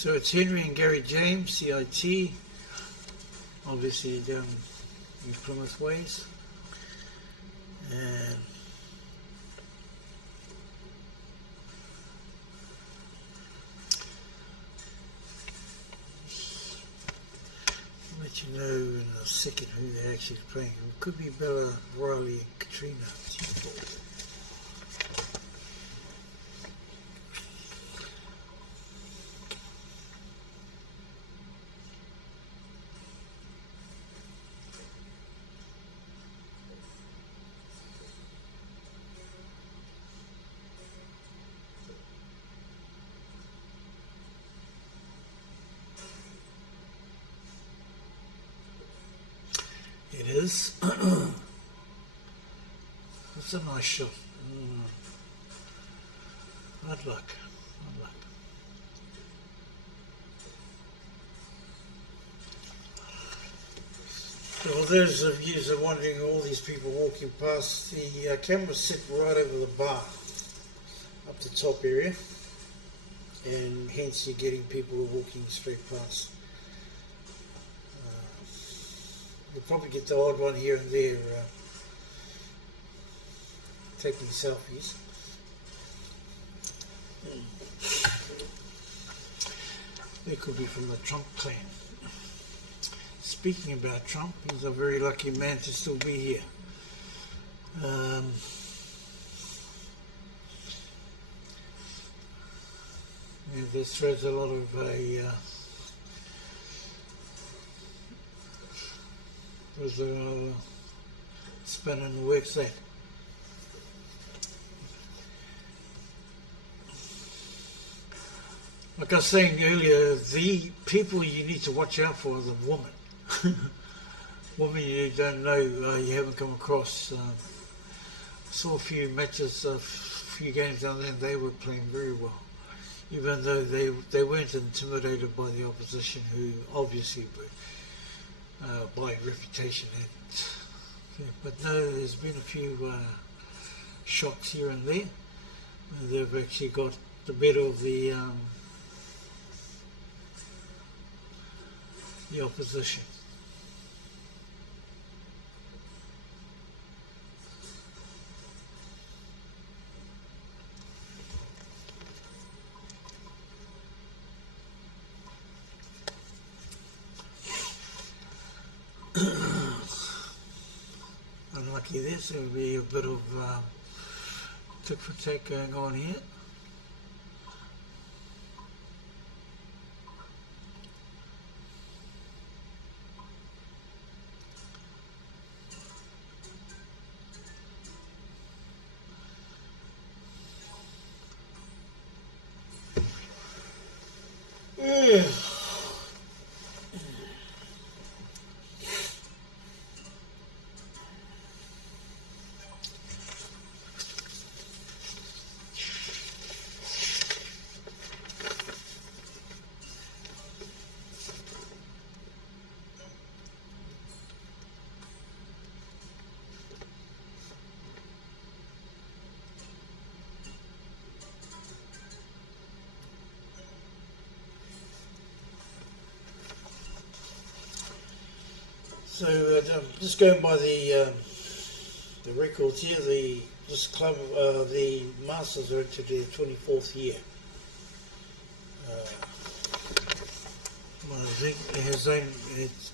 So it's Henry and Gary James, CIT, obviously down in Plymouth ways. And I'll let you know in a second who they're actually playing. It could be Bella, Riley and Katrina. It is. It's a nice shot. Bad luck. Bad luck. So for those of you that are wondering, all these people walking past, the cameras sit right over the bar, up the top area, and hence you're getting people walking straight past. You'll probably get the odd one here and there taking selfies. They could be from the Trump clan. Speaking about Trump, he's a very lucky man to still be here. And this throws a lot of was a spin in the works there. Like I was saying earlier, the people you need to watch out for are the women. Women you don't know, you haven't come across. I saw a few matches, a few games down there, and they were playing very well. Even though they weren't intimidated by the opposition, who obviously were by reputation. But no, there's been a few shots here and there. They've actually got the better of the opposition. Unlucky this, there will be a bit of tick for tack going on here. So just going by the records here, this club, the Masters are into their 24th year. I think it has it's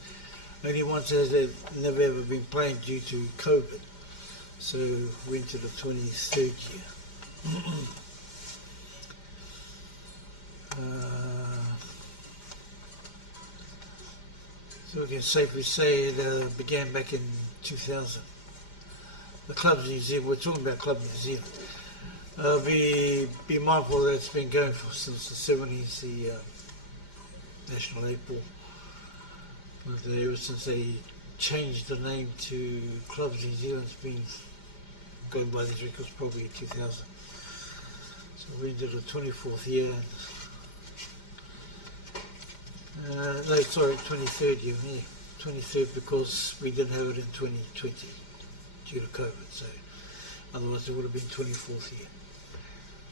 only once has it never ever been playing due to COVID. So we're into the 23rd year. So we can safely say it began back in 2000. The clubs in New Zealand, we're talking about Club New Zealand. Be mindful that it's been going for since the 70s, the National 8 Ball. Ever since they changed the name to Clubs New Zealand, it's been going by these records probably in 2000. So we're into the 24th year. No, sorry, 23rd year, yeah. 23rd because we didn't have it in 2020 due to COVID, so otherwise it would have been 24th year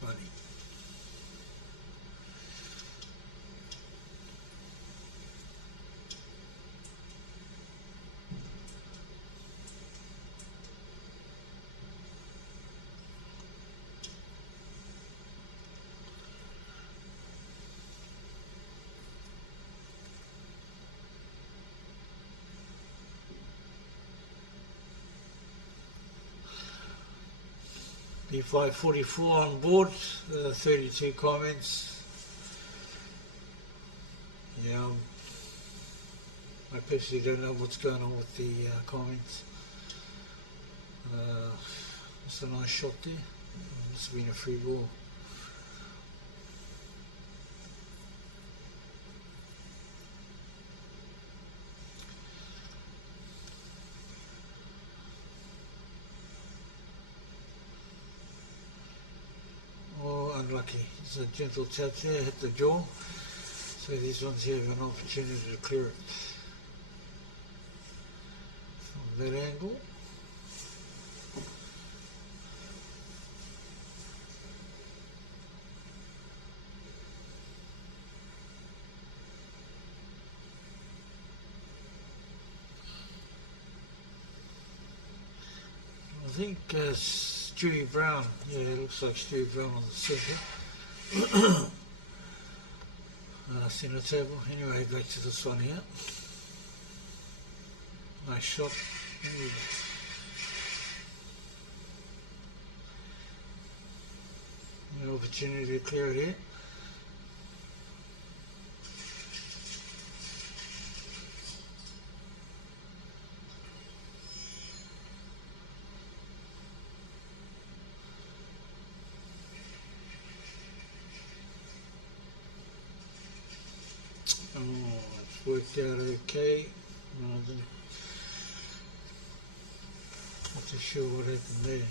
running. B5 44 on board, 32 comments. Yeah, I personally don't know what's going on with the comments. It's a nice shot there. It's been a free ball. Oh, unlucky. It's a gentle tap there, hit the jaw. So these ones here have an opportunity to clear it. From that angle. I think Stewie Brown, yeah, it looks like Stewie Brown on the centre. Centre table. Anyway, back to this one here. Nice shot. An opportunity to clear it here. Oh, it's worked out okay. I'm not too sure what happened there.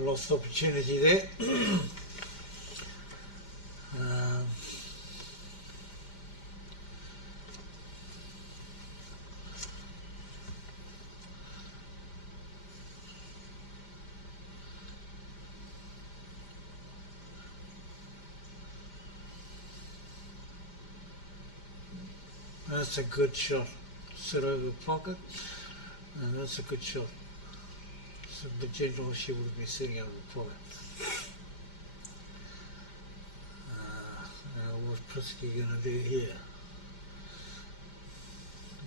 Lost opportunity there. That's a good shot. Sit over the pocket, and that's a good shot. So the general she would be sitting over the pocket. Now what's Prisky going to do here?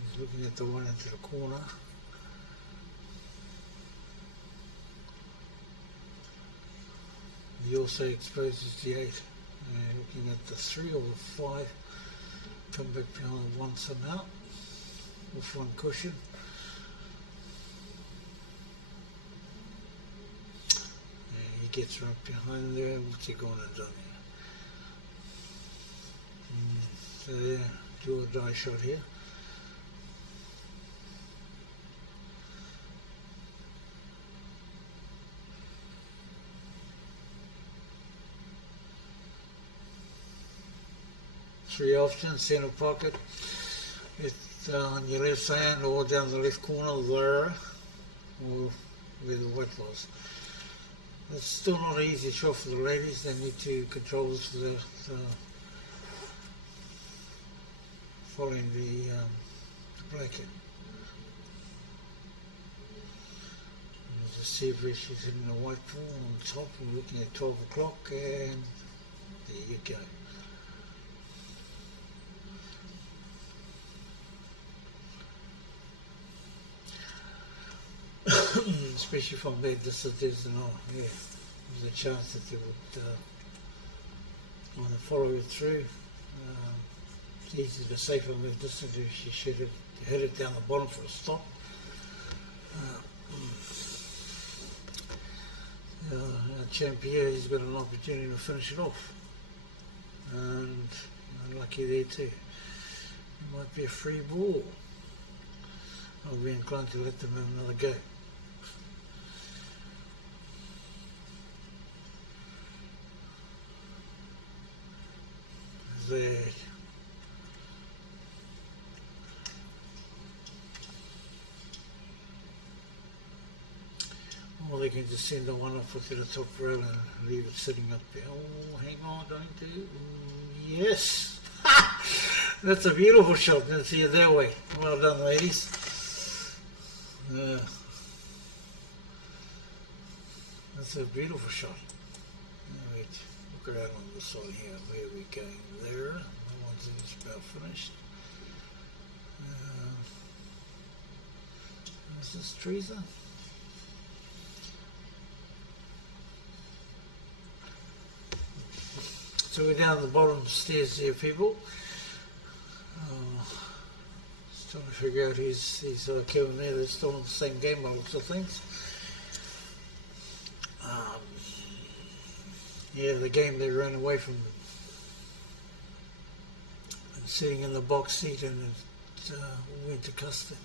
He's looking at the one into the corner. He also exposes the 8. Looking at the 3 or the 5. Come back behind one somehow with one cushion. And he gets right behind there. What's he going to do here? So there, do or die shot here. Three options: centre pocket, on your left hand or down the left corner there, or where the white was. It's still not an easy shot for the ladies. They need to control this for the following the blanket. Just see if she's hitting the white ball on top. We're looking at 12 o'clock, and there you go. Especially from there, there's a chance that they would want to follow it through. It's easy to say from that distance if she should have hit it down the bottom for a stop. Our champ here, he's got an opportunity to finish it off. And unlucky there too. It might be a free ball. I'll be inclined to let them have another go. There. Or they can just send the one up to the top rail and leave it sitting up there. Oh, hang on, don't do. Yes. That's a beautiful shot. Let's see it that way. Well done, ladies. That's a beautiful shot. Wait, look around on the side here. Where are we going? There. That one's just about finished. Is this Teresa? So we're down the bottom stairs here, people. Just trying to figure out who's Kevin there. They're still in the same game by looks of things. Yeah, the game they ran away from and sitting in the box seat and it went to custody.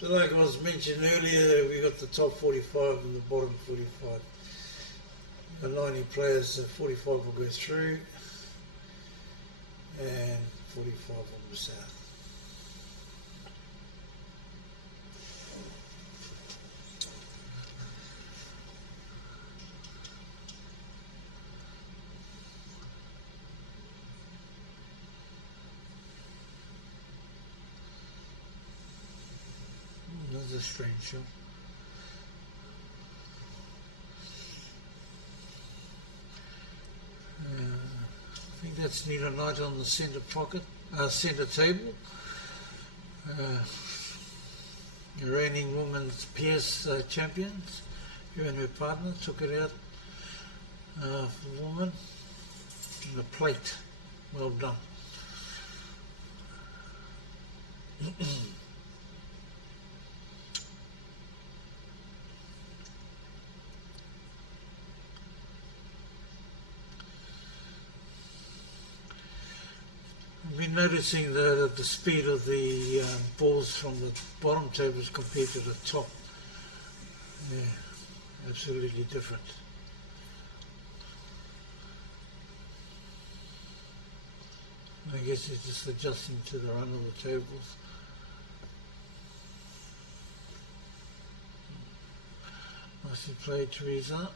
So like I was mentioned earlier, we got the top 45 and the bottom 45. The 90 players, 45 will go through and 45 will miss out. That's a strange shot. I think that's Nina Knight on the centre pocket, centre table. Reigning women's PS champions. Her and her partner took it out for the woman. And the plate. Well done. I've been noticing the speed of the balls from the bottom tables compared to the top. Yeah, absolutely different. I guess it's just adjusting to the run of the tables. Nicely played, Teresa.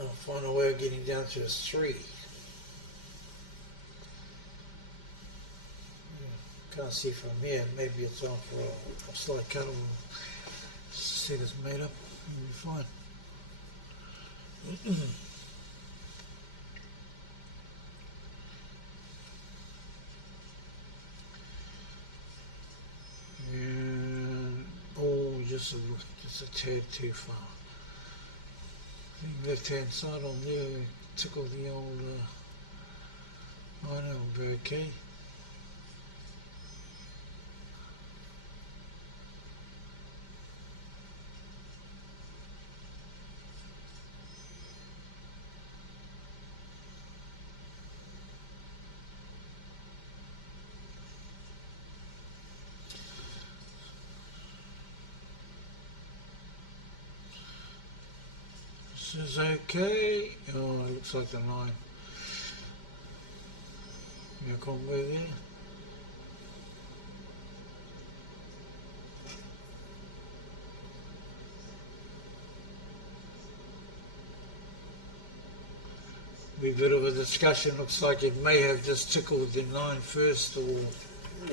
I'll find a way of getting down to a 3. Can't see from here. Maybe it's on for a slight cut and see this made up. It'll be fine. And just a tad too far. Left hand side on there, tickle the old liner, will be okay. This is okay. Oh, it looks like the 9. Yeah, combo there. Be a bit of a discussion. Looks like it may have just tickled the 9 first, or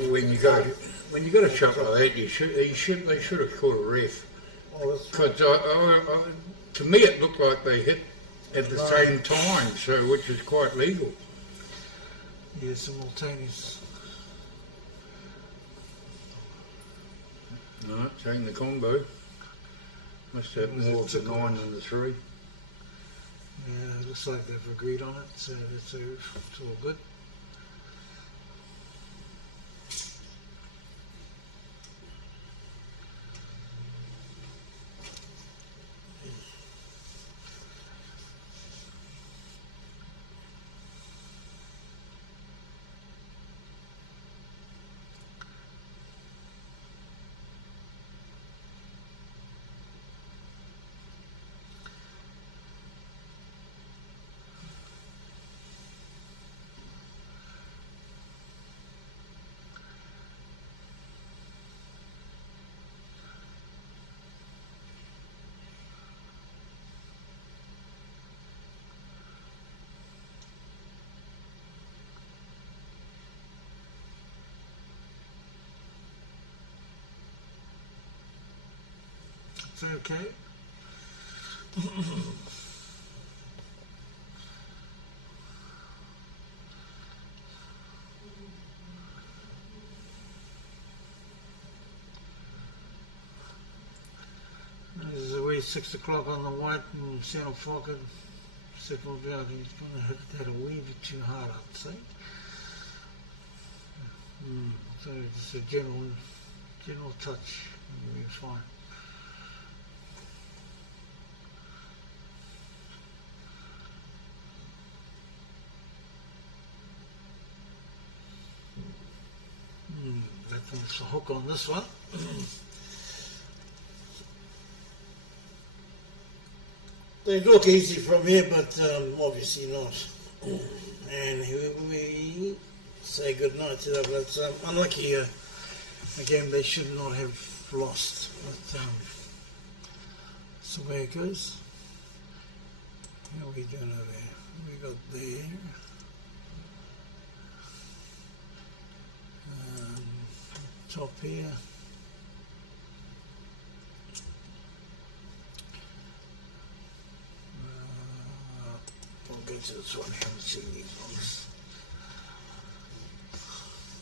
When you got a shot like that, they should have caught a ref. Because to me it looked like they hit at the same time, so which is quite legal. Yeah, simultaneous. No, saying the combo. Must have more of the 9 than the 3. Yeah, it looks like they've agreed on it, so it's all good. It's okay. There's a wee 6 o'clock on the white and Central Falcon settled out. He's going to hit that a wee bit too hard, I'd say. So it's a general touch. We'll be fine. That one's the hook on this one. They look easy from here, but obviously not. And we say good night to them. But unlucky again, they should not have lost. But that's the way it goes. How are we doing over there? We got there. Top here. We'll get to this one. I haven't seen these ones.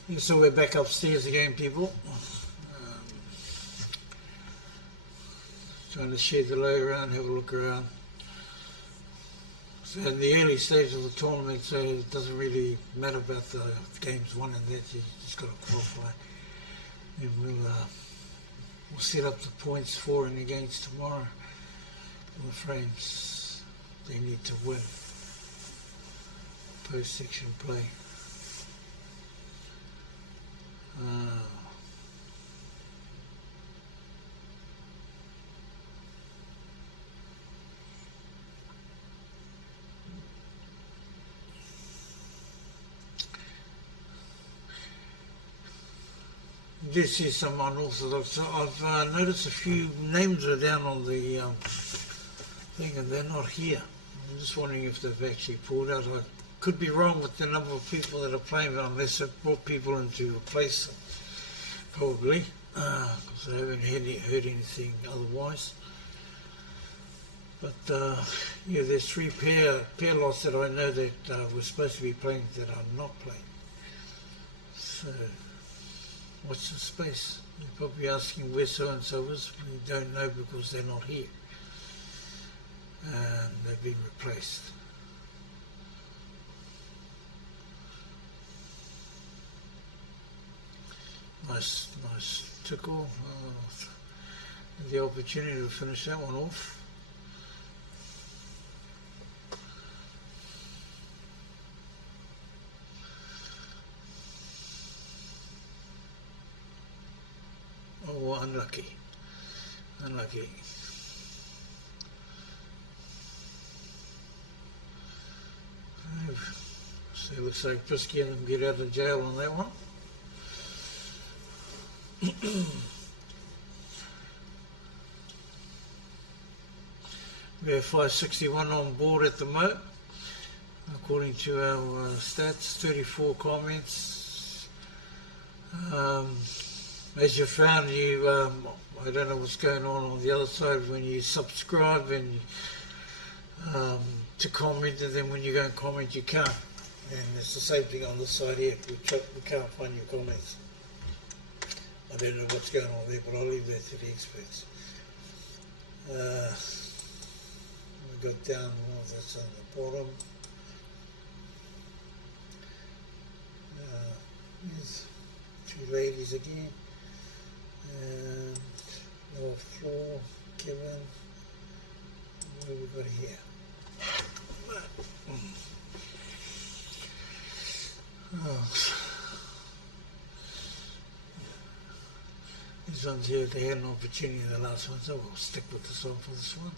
And so we're back upstairs again, people. Trying to shed the load around, have a look around. So in the early stage of the tournament, so it doesn't really matter about the games 1 and that. You just got to qualify. And we'll set up the points for and against tomorrow. On the frames they need to win. Post-section play. This is some unorthodox. I've noticed a few names are down on the thing and they're not here. I'm just wondering if they've actually pulled out. I could be wrong with the number of people that are playing, but unless they've brought people in to replace them, probably, because I haven't heard anything otherwise. But yeah, there's 3 pair lots that I know that were supposed to be playing that are not playing. So. What's the space? You're probably asking where so-and-so is. We don't know because they're not here. And they've been replaced. Nice tickle. The opportunity to finish that one off. Oh, unlucky. So it looks like Frisky and them get out of jail on that one. We have 561 on board at the moment. According to our stats, 34 comments. As you found, I don't know what's going on the other side when you subscribe and to comment, and then when you go and comment you can't. And it's the same thing on this side here. We can't find your comments. I don't know what's going on there, but I'll leave that to the experts. We got down, that's on the bottom. Here's two ladies again. And lower floor, Kevin. What have we got here? Oh. These ones here, they had an opportunity in the last one, so we'll stick with this one for this one.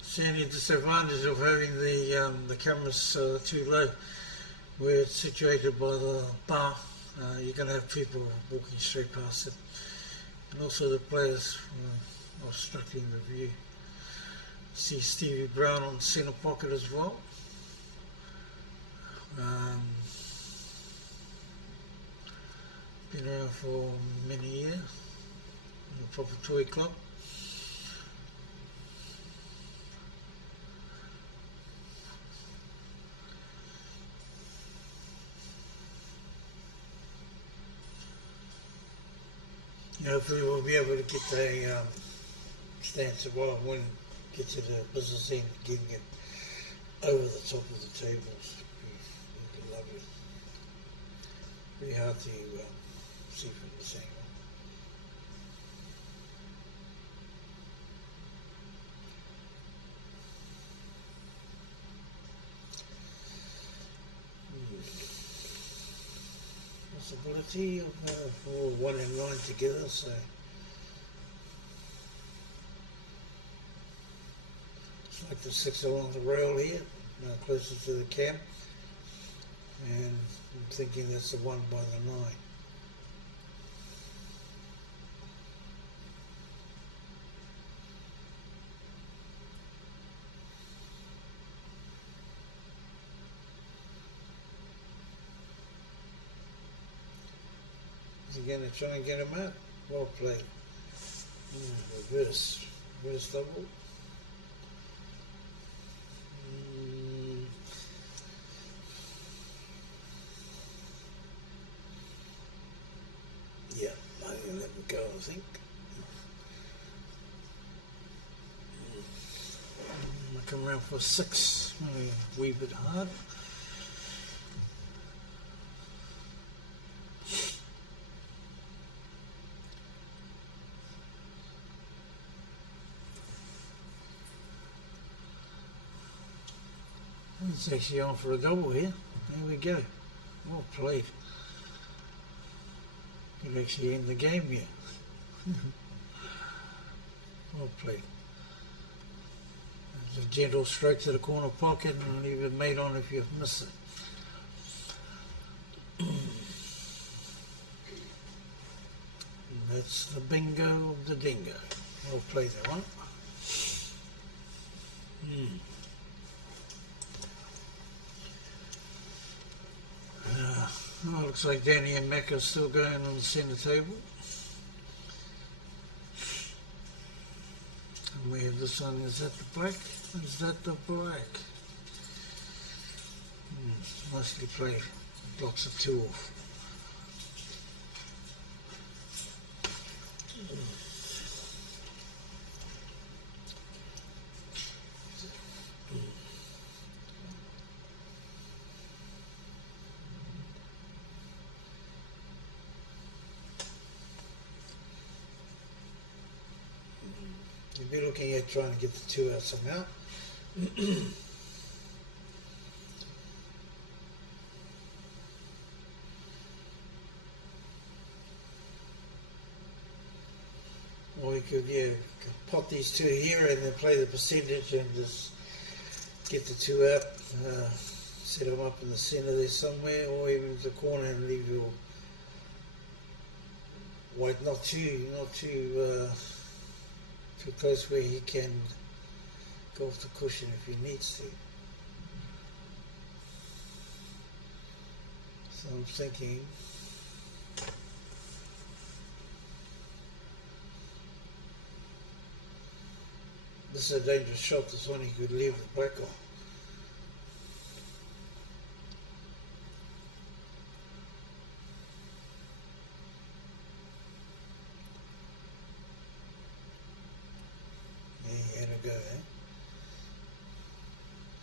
See any disadvantage of having the cameras too low? Where it's situated by the bar, you're going to have people walking straight past it, and also the players obstructing the view. See Stevie Brown on centre pocket as well. Been around for many years in a proper toy club. Hopefully we'll be able to get a stance of what I want to get to the business end, getting it over the top of the tables. It'd be lovely. Very hard to see from this angle. Possibility of all 1 and 9 together, so it's like the 6 along the rail here, closer to the camp, and I'm thinking that's the 1 by the 9. Going to try and get him out. Well played. Reverse double. Yeah, I'm going to let him go, I think. I come around for 6, maybe a wee bit hard. It's actually on for a double here. There we go. Well played. Could actually end the game here. Well played. It's a gentle stroke to the corner pocket and leave it made on if you've missed it. That's the bingo of the dingo. We'll play that one. Oh, looks like Danny and Mac are still going on the centre table. And we have this one. Is that the black? Is that the black? Nicely played. Blocks of 2 off. You'll be looking at trying to get the 2 out somehow. Or you could, could pot these 2 here and then play the percentage and just get the 2 out, set them up in the centre there somewhere, or even the corner and leave your white not too close where he can go off the cushion if he needs to. So I'm thinking this is a dangerous shot. This one he could leave the black on. Yeah, he had a go, eh?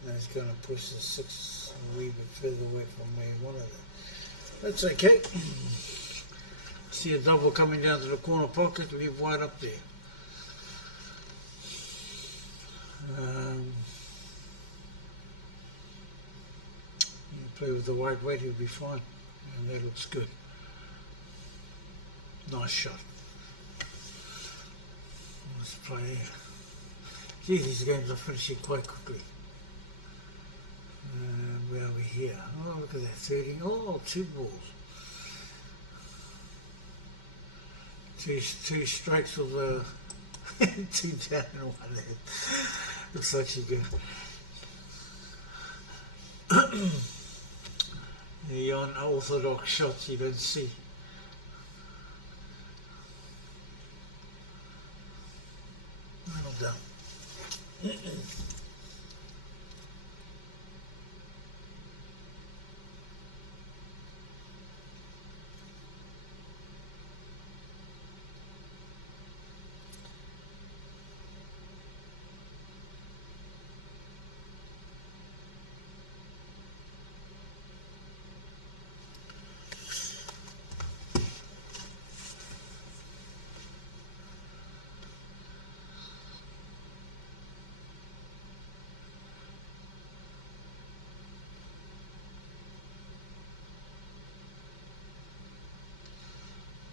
Now he's going to push the 6 a wee bit further away from where he wanted it. That's okay. See a double coming down to the corner pocket, leave white up there. You play with the white weight, he'll be fine. And that looks good. Nice shot. Let's play. Gee, these games are finishing quite quickly. Where are we here? Oh, look at that, 13. Oh, 2 balls. Two strikes with a 2 down and 1 in. Looks like she's good. The unorthodox shots you don't see. Well done.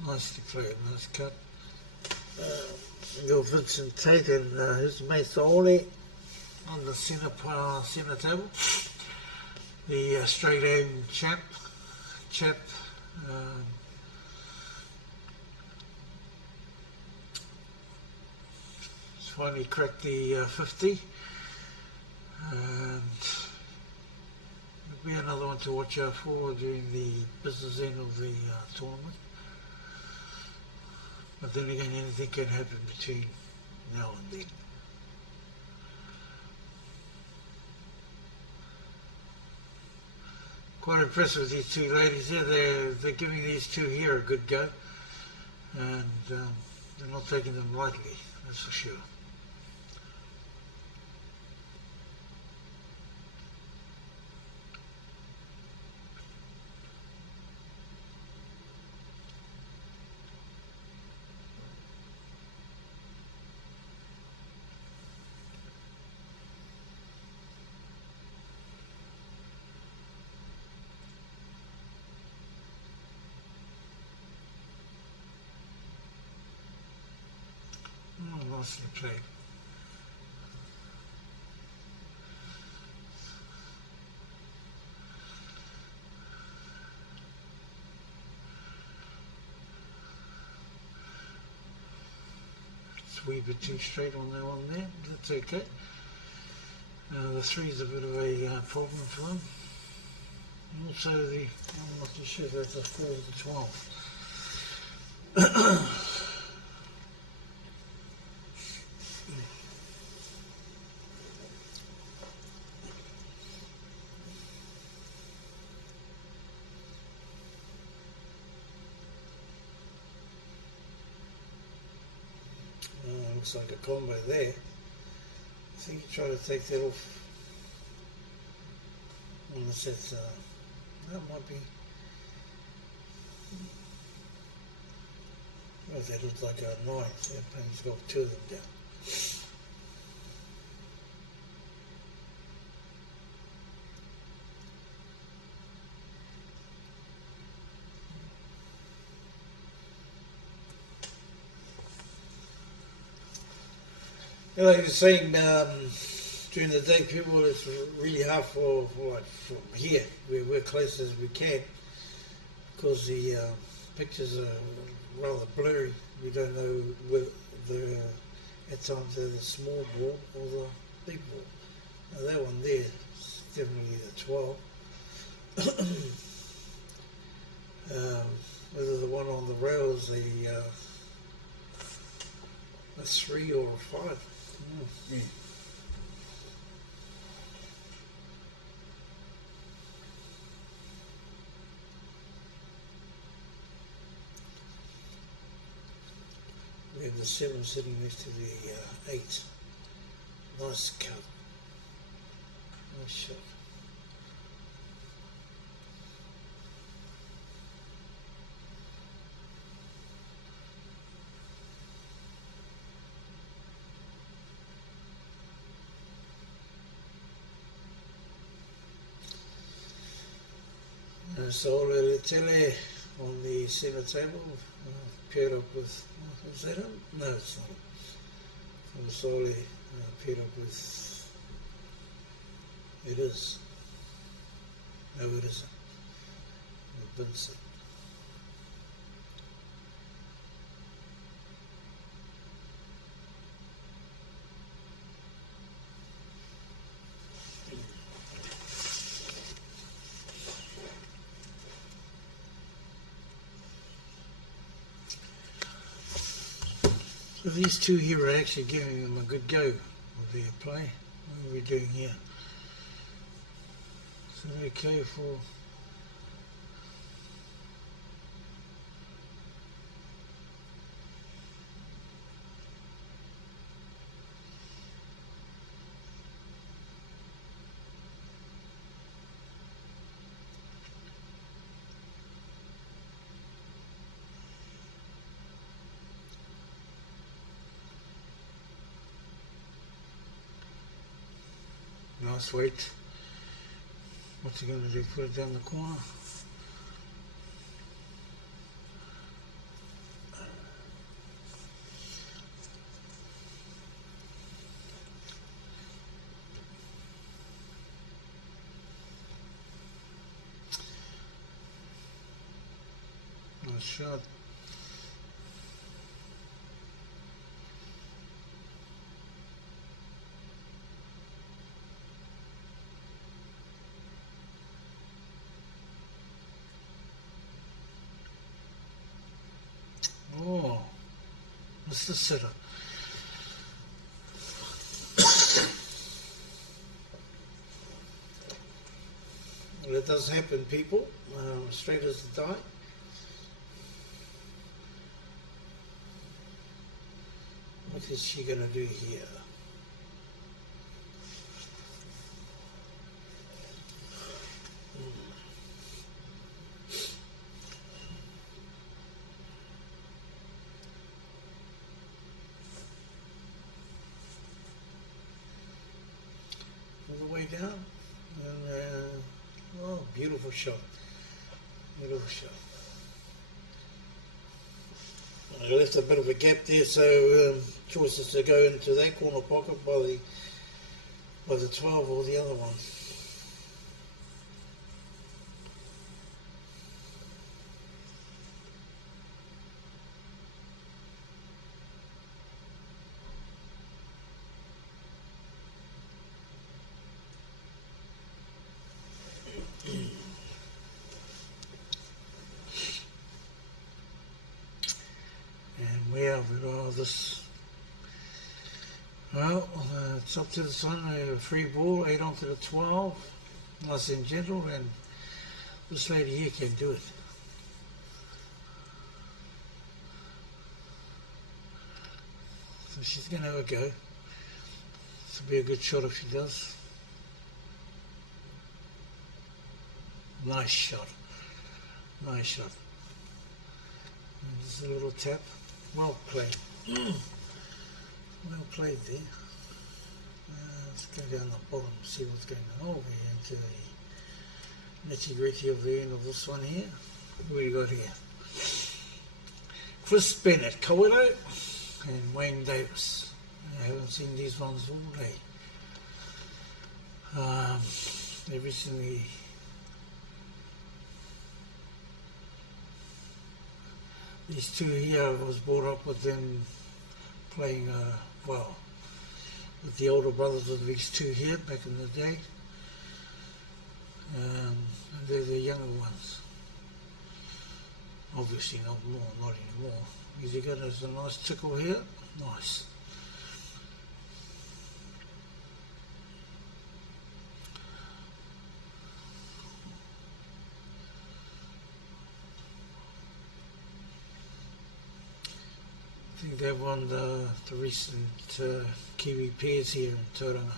Nicely played, nice cut. Your Vincent Tate and his mate Ole on the centre table. The straight aim chap he's finally cracked the 50, and there'll be another one to watch out for during the business end of the tournament. But then again, anything can happen between now and then. Quite impressed with these 2 ladies here. They're giving these 2 here a good go, and they're not taking them lightly, that's for sure. Oh, nicely played. a wee bit too straight on that one there. That's okay. The 3's a bit of a problem for them. And also I'm not too sure if that's a 4 or the 12. Looks like a combo there. I think you try to take that off. Unless it's, that might be. Oh, that looks like a 9. That pain's got 2 of them down. Like you were saying, during the day, people, it's really hard for like from here, we're close as we can, because the pictures are rather blurry. We don't know whether at times they're the small ball or the big ball. Now that one there is definitely the 12. Whether the one on the rail is a 3 or a 5. We have the 7 sitting next to the 8. Nice cut. Nice shot. So the tele on the center table paired up with, is that it? No, it's not. From Sole paired up with, it is. No, it isn't. Vincent. So these two here are actually giving them a good go with their play. What are we doing here? Is it okay for... Nice weight. What's he going to do? Put it down the corner? Nice shot. Oh, Mr. Sitter. Well, it does happen, people. Straight as the die. What is she going to do here? All the way down, and oh, beautiful shot, beautiful shot. I left a bit of a gap there, so choice is to go into that corner pocket by the 12 or the other one. this. Well, it's up to the sun, free ball, 8 onto the 12, nice and gentle, and this lady here can do it. So she's going to have a go. This will be a good shot if she does. Nice shot. Nice shot. And just a little tap. Well played. Well played there. Let's go down the bottom and see what's going on over here into the nitty gritty of the end of this one here. What do we got here? Chris Bennett, Kawelo, and Wayne Davis. I haven't seen these ones all day. They recently these two here, I was brought up with them playing well with the older brothers of these two here back in the day. And they're the younger ones. Obviously not anymore. Easy got us a nice tickle here. Nice. I think they won the recent Kiwi Pairs here in Tauranga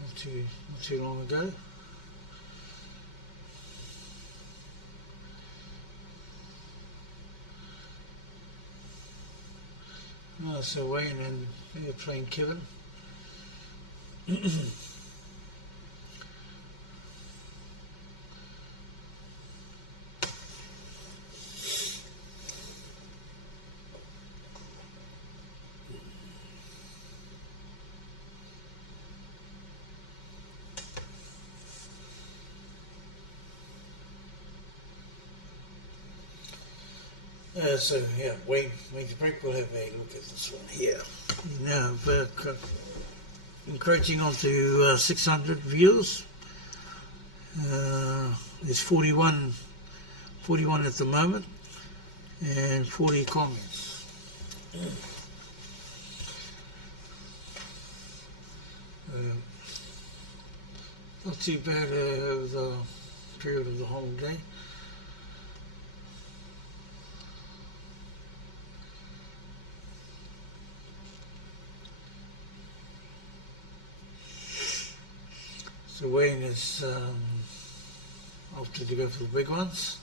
not too long ago. So Wayne and they're playing Kevin. So yeah, Wayne's break. We'll have a look at this one here. Now, encroaching onto 600 views. There's 41 at the moment, and 40 comments. Not too bad over the period of the whole day. So Wayne is opted to go for the big ones.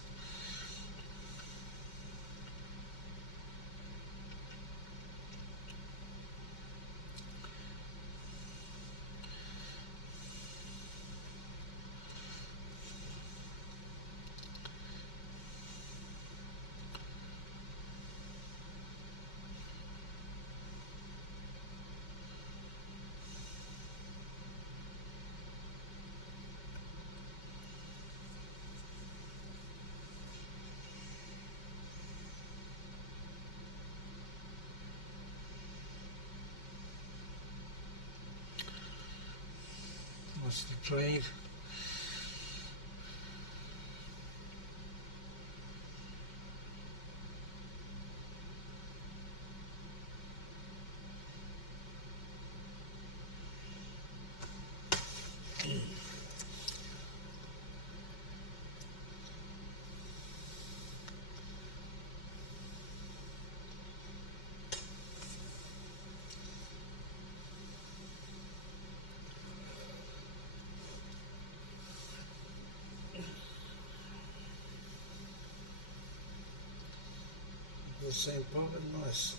Nicely played. The same pocket, nice.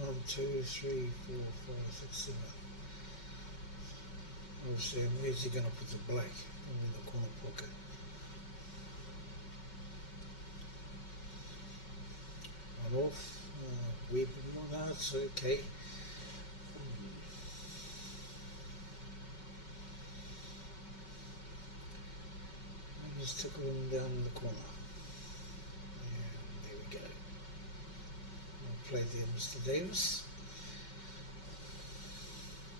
1, 2, 3, 4, 5, 6, 7. Obviously, where's he going to put the black? In the corner pocket. Not off. Weird, no, it's okay. I just took him down in the corner. Play there, Mr. Davis.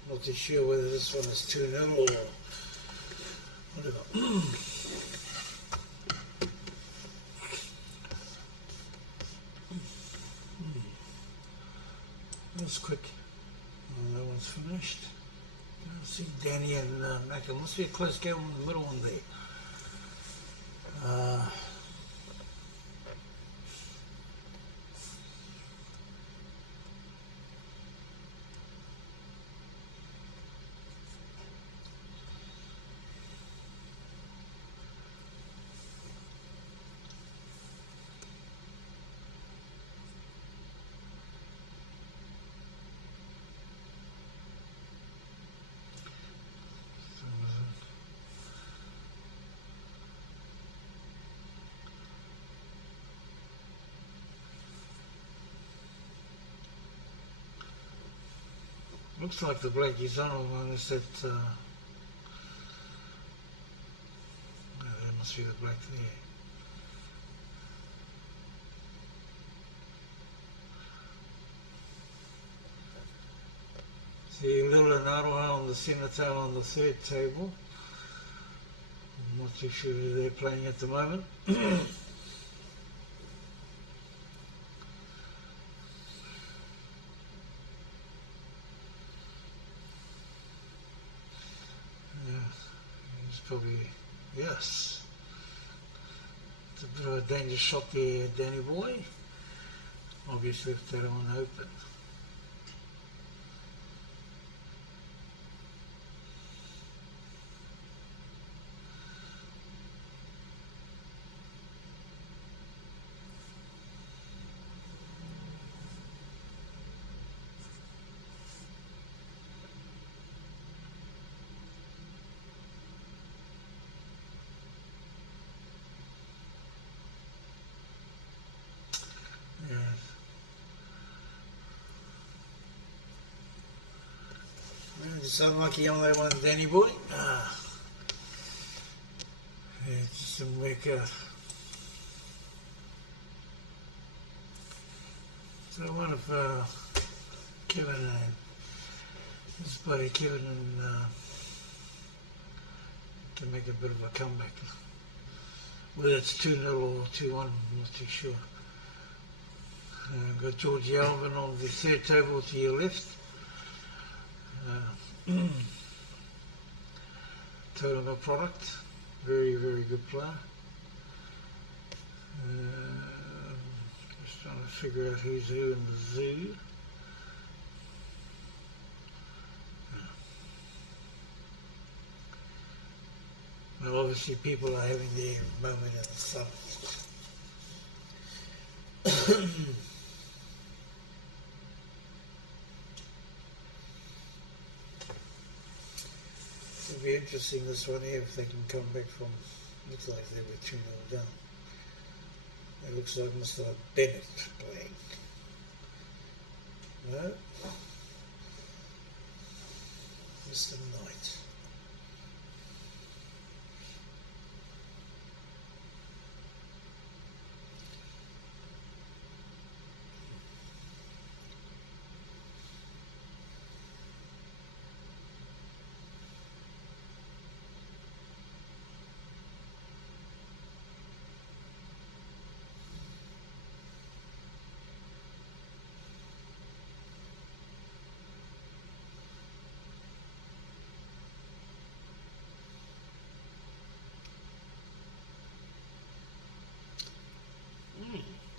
Not too sure whether this one is 2-0 or whatever. quick. That one's finished. I see Danny and Macca. Must be a close game in the middle one there. Looks like the black is on one is that there must be the black there. See Lil and Aroha on the centre table on the third table. I'm not too sure who they're playing at the moment. Probably, yes. It's a bit of a dangerous shot there, Danny boy. Obviously left that one open. Just unlucky on that one, Danny boy. Yeah, it just didn't work out. So one of Kevin and his buddy Kevin can make a bit of a comeback. Whether it's 2-0 or 2-1, I'm not too sure. Got George Alvin on the third table to your left. Total product, very, very good player. Just trying to figure out who's who in the zoo. Well, obviously people are having their moment in the sun. It'll be interesting this one here if they can come back from, looks like they were 2-0 down. It looks like Mr. Bennett playing. No? Mr. Knight.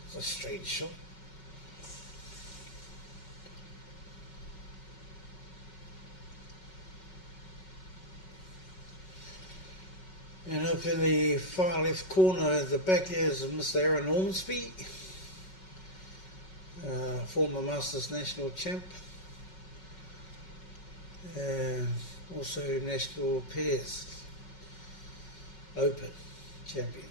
It's a strange shot. And up in the far left corner at the back there is Mr. Aaron Ormsby, former Masters National Champ, and also National Pairs Open Champion.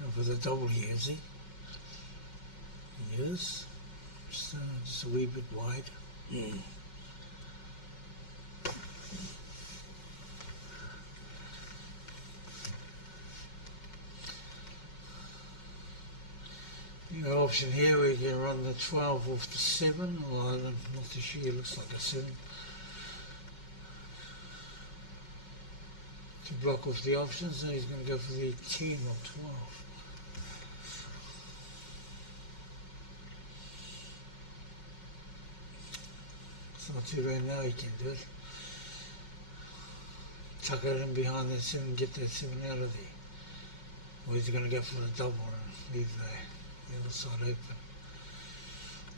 Go for the double here, is he? Yes. Just a wee bit wide. You know, option here where you can run the 12 off the 7, or I'm not too sure, it looks like a 7. To block off the options, and he's going to go for the 10 or 12. It's not too bad now, he can do it. Tuck it in behind that 7, get that 7 out of there. Or he's going to go for the double and leave the other side open.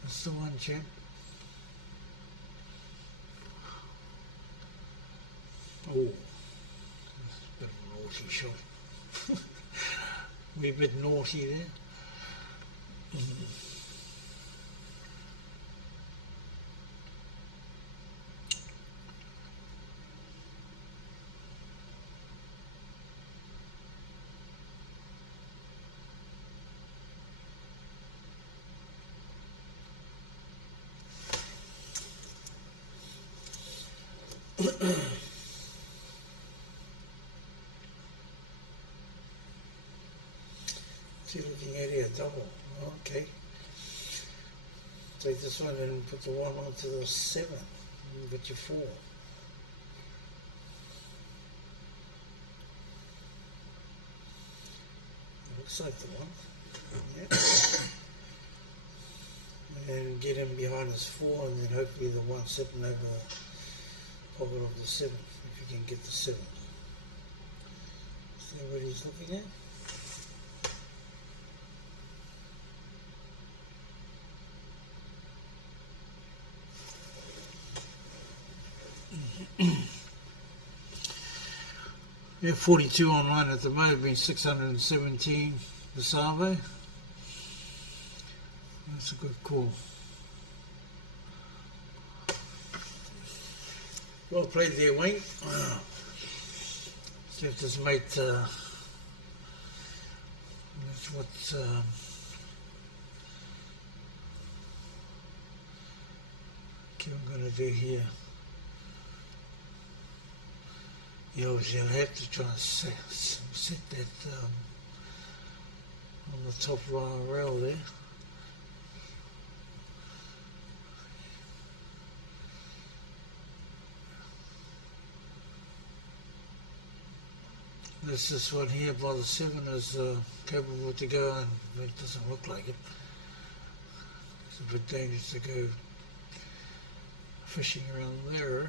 That's the one, champ. Oh, that's a bit of a naughty shot. We're a bit naughty there. See, looking at here, double. Okay. Take this one and put the 1 onto the 7. You get your 4. Looks like the one. Yeah. And get him behind his 4, and then hopefully the 1 sitting over the pocket of the 7, if you can get the 7. See what he's looking at? Yeah, 42 online at the moment, being 617 the Savo. That's a good call. Well played there, Wayne. Left his mate. That's what Kevin going to do here. You obviously have to try and set that on the top rail there. This one here by the 7 is capable to go, and it doesn't look like it. It's a bit dangerous to go fishing around there.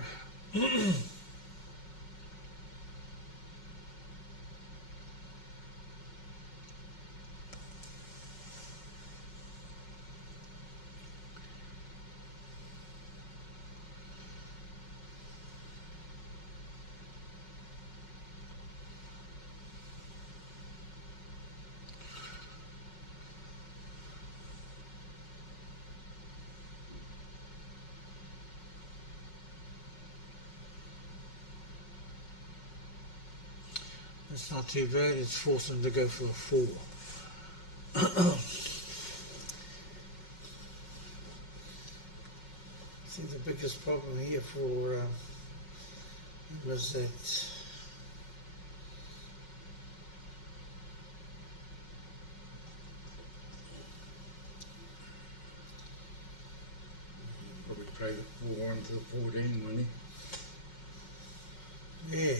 It's not too bad, it's forced them to go for a 4. I think the biggest problem here for him was that Probably played the 4 into the 14, wouldn't he? yeah.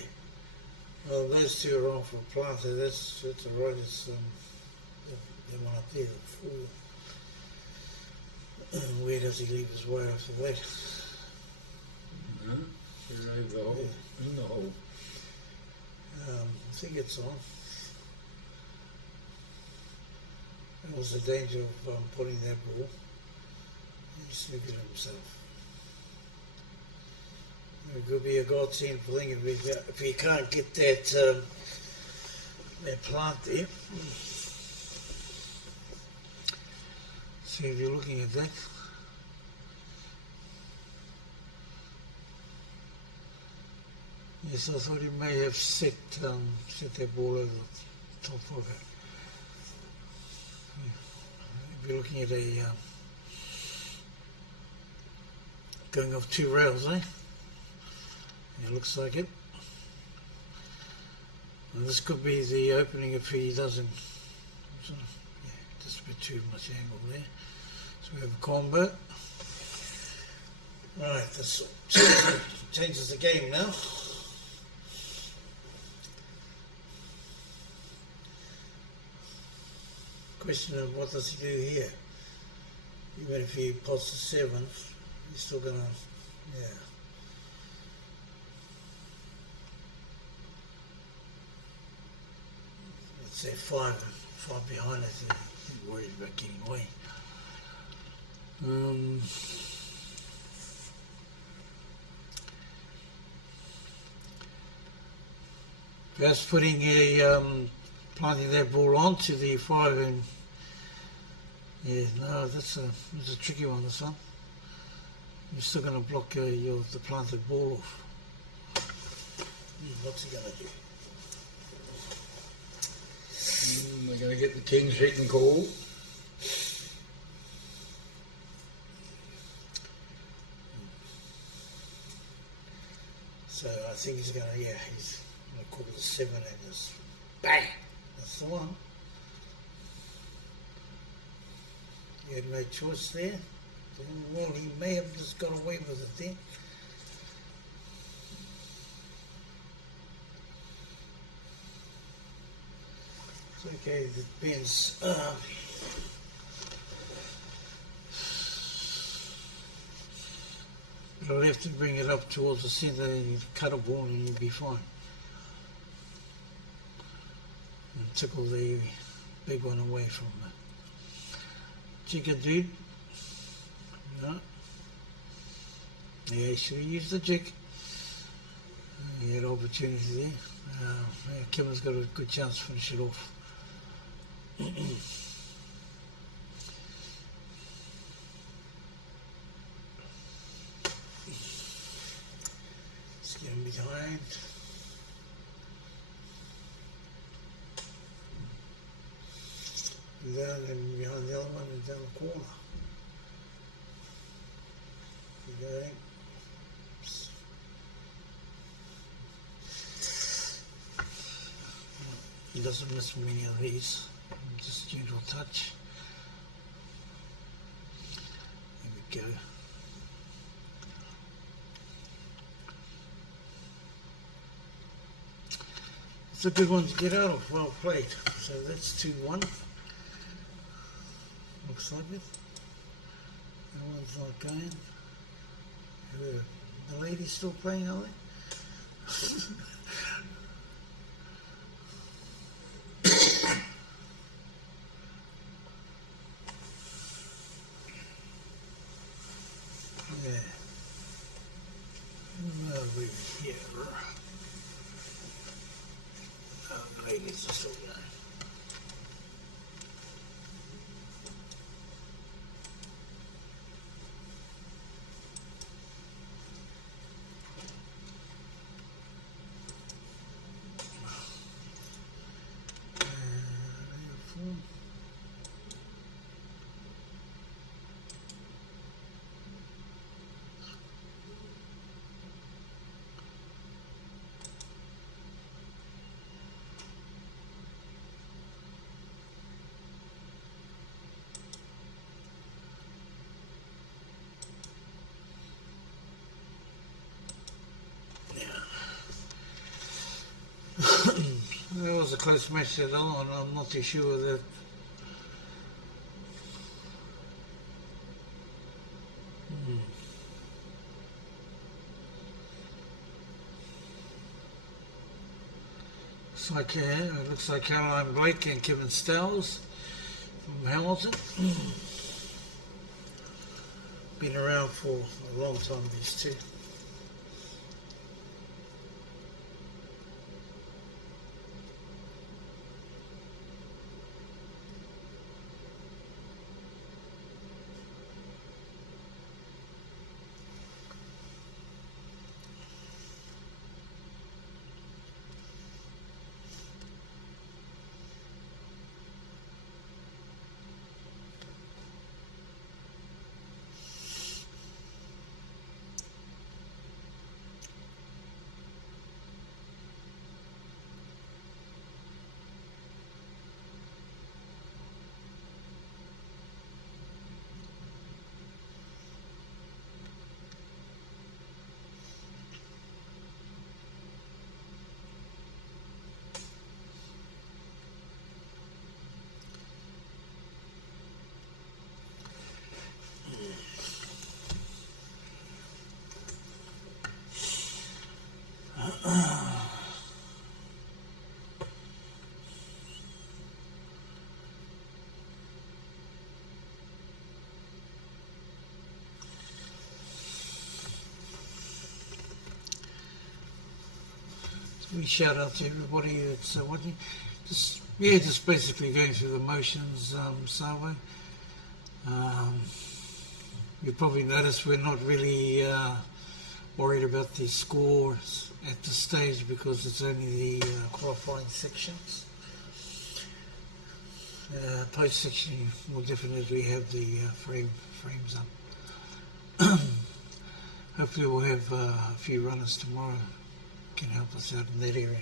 Well, those two are on for a planter. That's all right. It's they want up there, the 4. Where does he leave his way after that? No, he leave the hole, in the hole. I think it's on. That was the danger of putting that ball. He's sneaking himself. It could be a godsend for thing if he can't get that plant there. See if you're looking at that. Yes, I thought he may have set that ball over the top of it. If you're looking at a going off 2 rails, eh? It looks like it. And this could be the opening if he doesn't. So, yeah, That's a bit too much angle there. So we have a combo. Right, this changes the game now. Question of what does he do here? Even if he pots the 7, he's still gonna, yeah. Let's say 5 behind it. He's worried about getting away. Perhaps putting a planting that ball onto the 5 and yeah, no, that's a tricky one. This one, you're still going to block the planted ball off. What's he going to do? They're going to get the king's written call. So I think he's going to, yeah, he's going to call the 7 and just bang. That's the one. He had no choice there. Well, he may have just got away with it there. It's okay, it depends. You'll have to bring it up towards the centre and you cut a ball and you'll be fine. And tickle the big one away from it. Jigger dude. No. Yeah, he should have used the jig. He had opportunity there. Yeah, Kevin's got a good chance to finish it off. Let's get him behind. Down and behind the other one and down the corner. Okay. He doesn't miss many of these. Just gentle touch. There we go. It's a good one to get out of. Well played. So that's 2-1. Looks like it. That one's not going. The lady's still playing, are they? Yeah. Over here. The ladies are still going. That was a close match, that other one. I'm not too sure that. It looks like Caroline Blake and Kevin Stowers from Hamilton. Been around for a long time, these two. we shout out to everybody that's watching. Just basically going through the motions, Sawe. You probably noticed we're not really worried about the scores at this stage because it's only the qualifying sections. Post section will definitely have the frames up. Hopefully we'll have a few runners tomorrow can help us out in that area.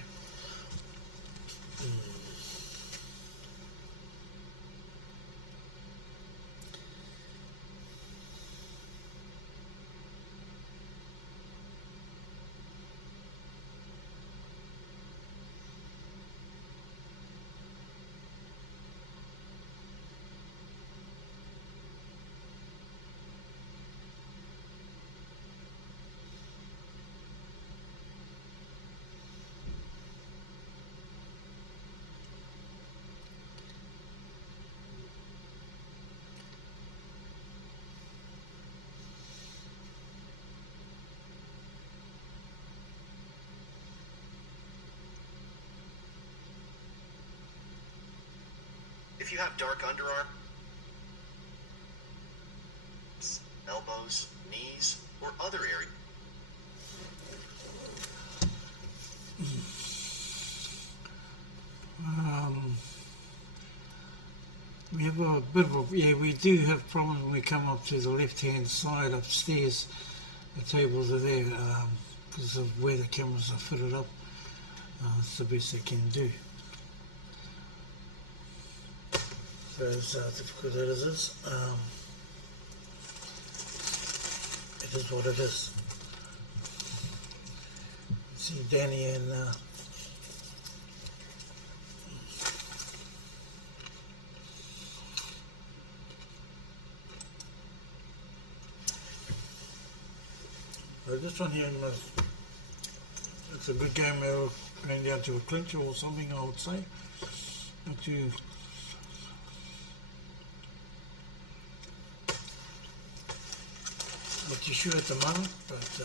If you have dark underarms, elbows, knees, or other areas, We have a bit of we do have problems when we come up to the left-hand side upstairs. The tables are there because of where the cameras are fitted up. It's the best they can do. So as difficult as it is, it is what it is. See Danny and this one here, it's a good game. We're going down to a clincher or something, I would say. Not too sure at the moment, but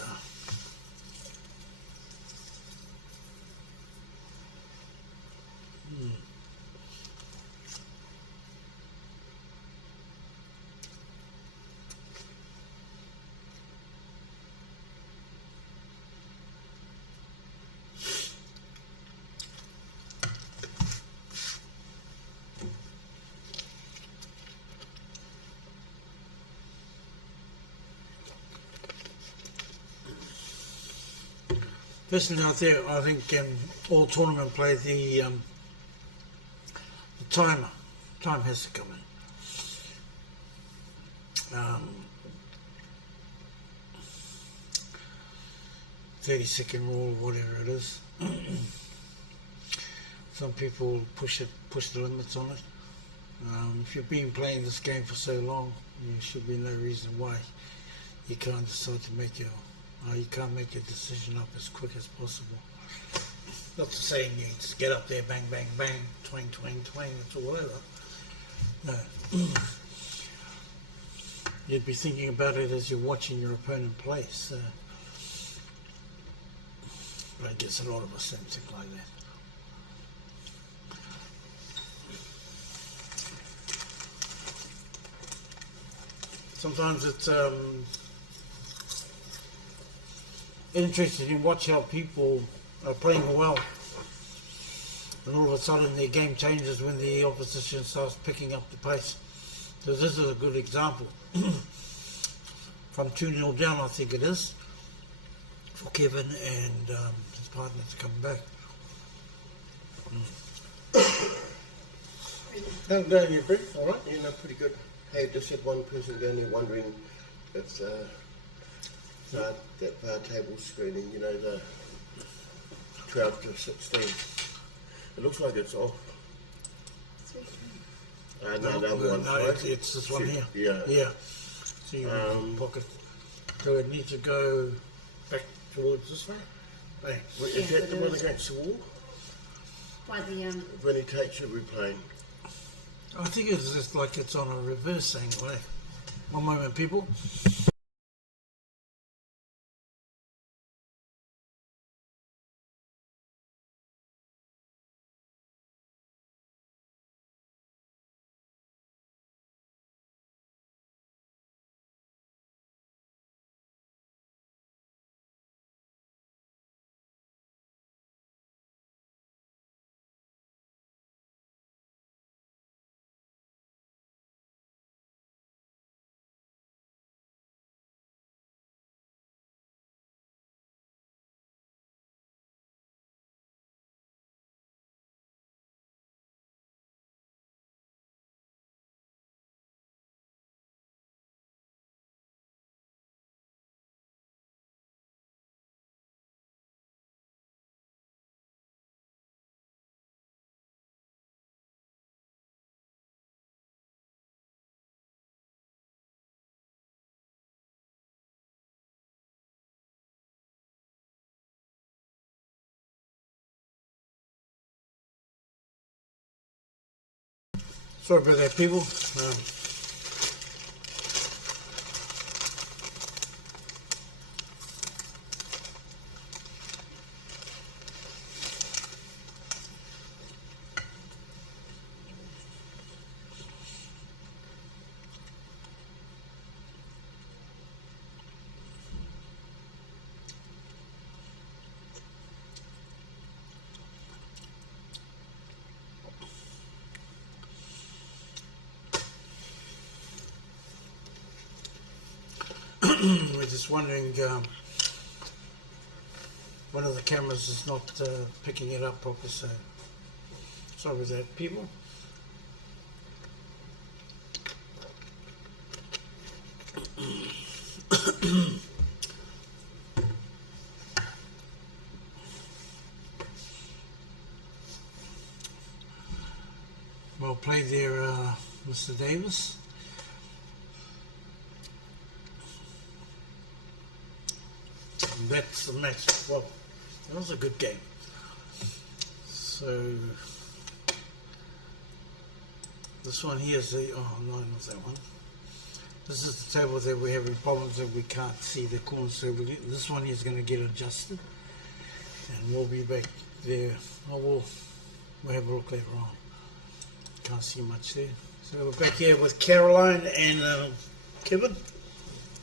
personally out there, I think all tournament play the timer. Time has to come in. 30-second rule, whatever it is. Some people push the limits on it. If you've been playing this game for so long, there should be no reason why you can't decide to make you can't make your decision up as quick as possible. Not to say you just get up there, bang, bang, bang, twang, twang, twang, it's all over. No. You'd be thinking about it as you're watching your opponent play. So. But I guess a lot of us don't think like that. Sometimes it's interesting to watch how people are playing well, and all of a sudden their game changes when the opposition starts picking up the pace. So this is a good example. From 2-0 down, I think it is, for Kevin and his partner to come back. How's it going here, Brett? All right? Yeah, no, pretty good. Hey, just had one person down there wondering if that table screening, you know, the 12 to 16. It looks like it's off. No, the other one. No, it's this one here. Yeah. Yeah. See your pocket. So it needs to go back towards this way. Bang. Is that the one against the wall? By the When he takes every plane. I think it's just like it's on a reverse angle. Eh? One moment, people. Sorry about that, people. We're just wondering, one of the cameras is not picking it up properly, so sorry about that, people. Well played there, Mr. Davis. And that's the match. Well, that was a good game. So this one here is the, oh no, not that one. This is the table that we're having problems that we can't see the corners, so this one here is going to get adjusted, and we'll be back there. Oh, we'll have a look later on. Can't see much there. So we're back here with Caroline and Kevin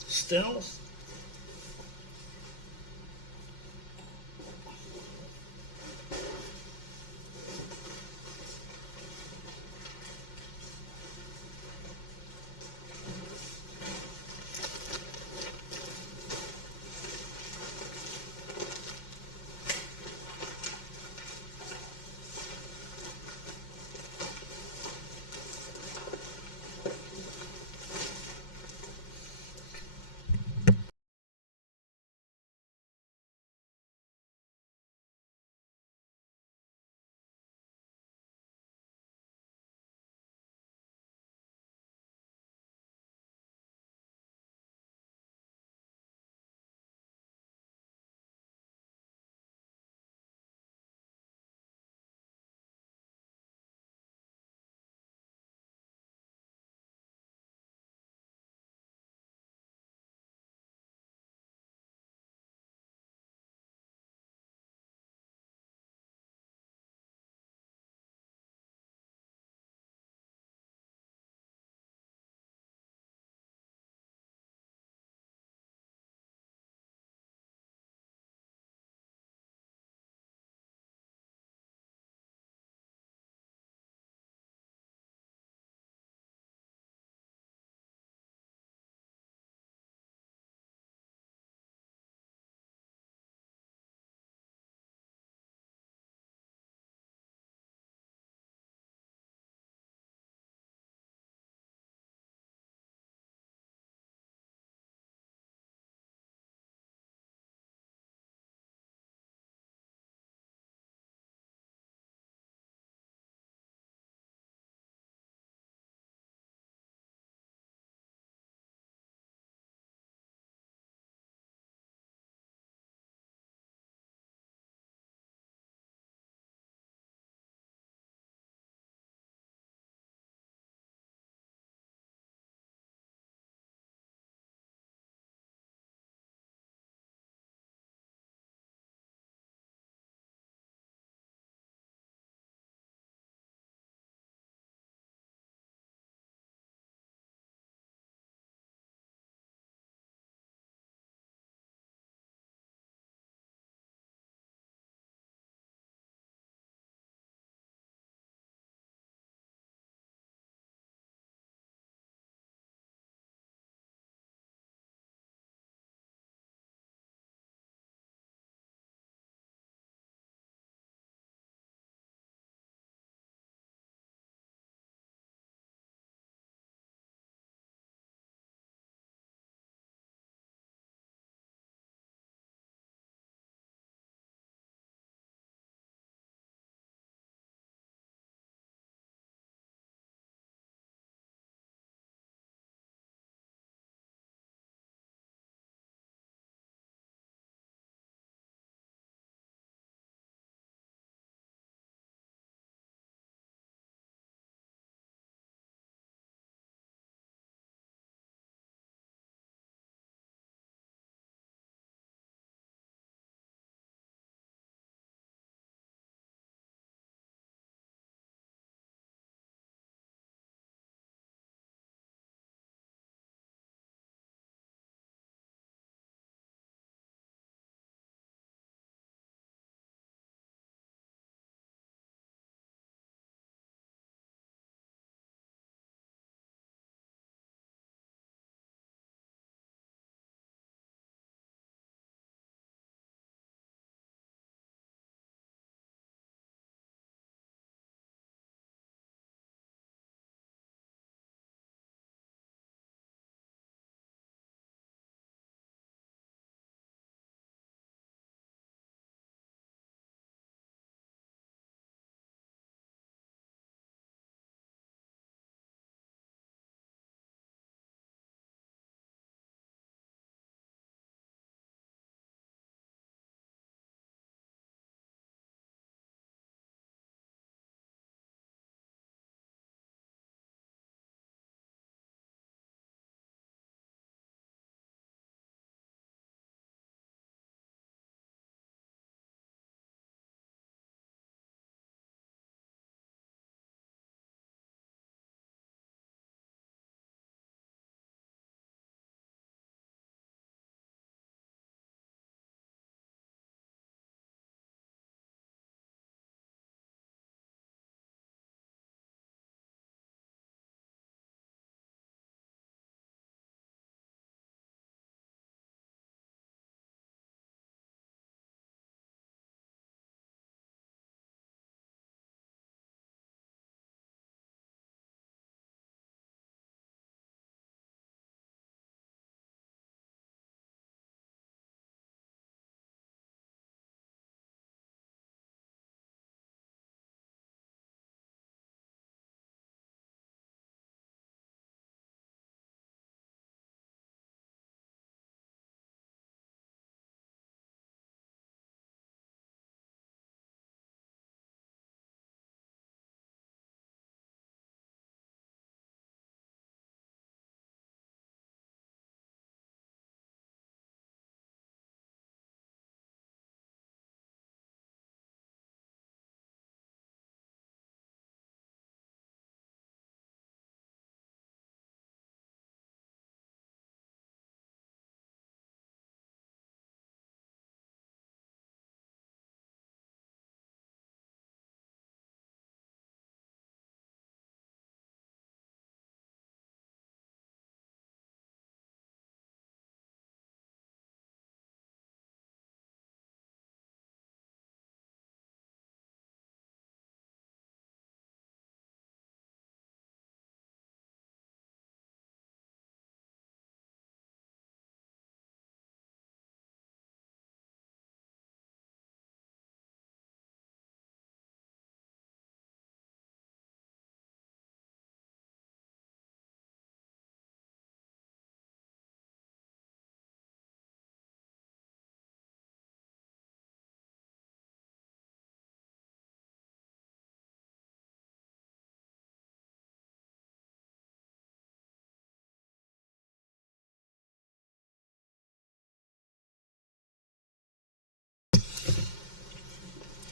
Stenels.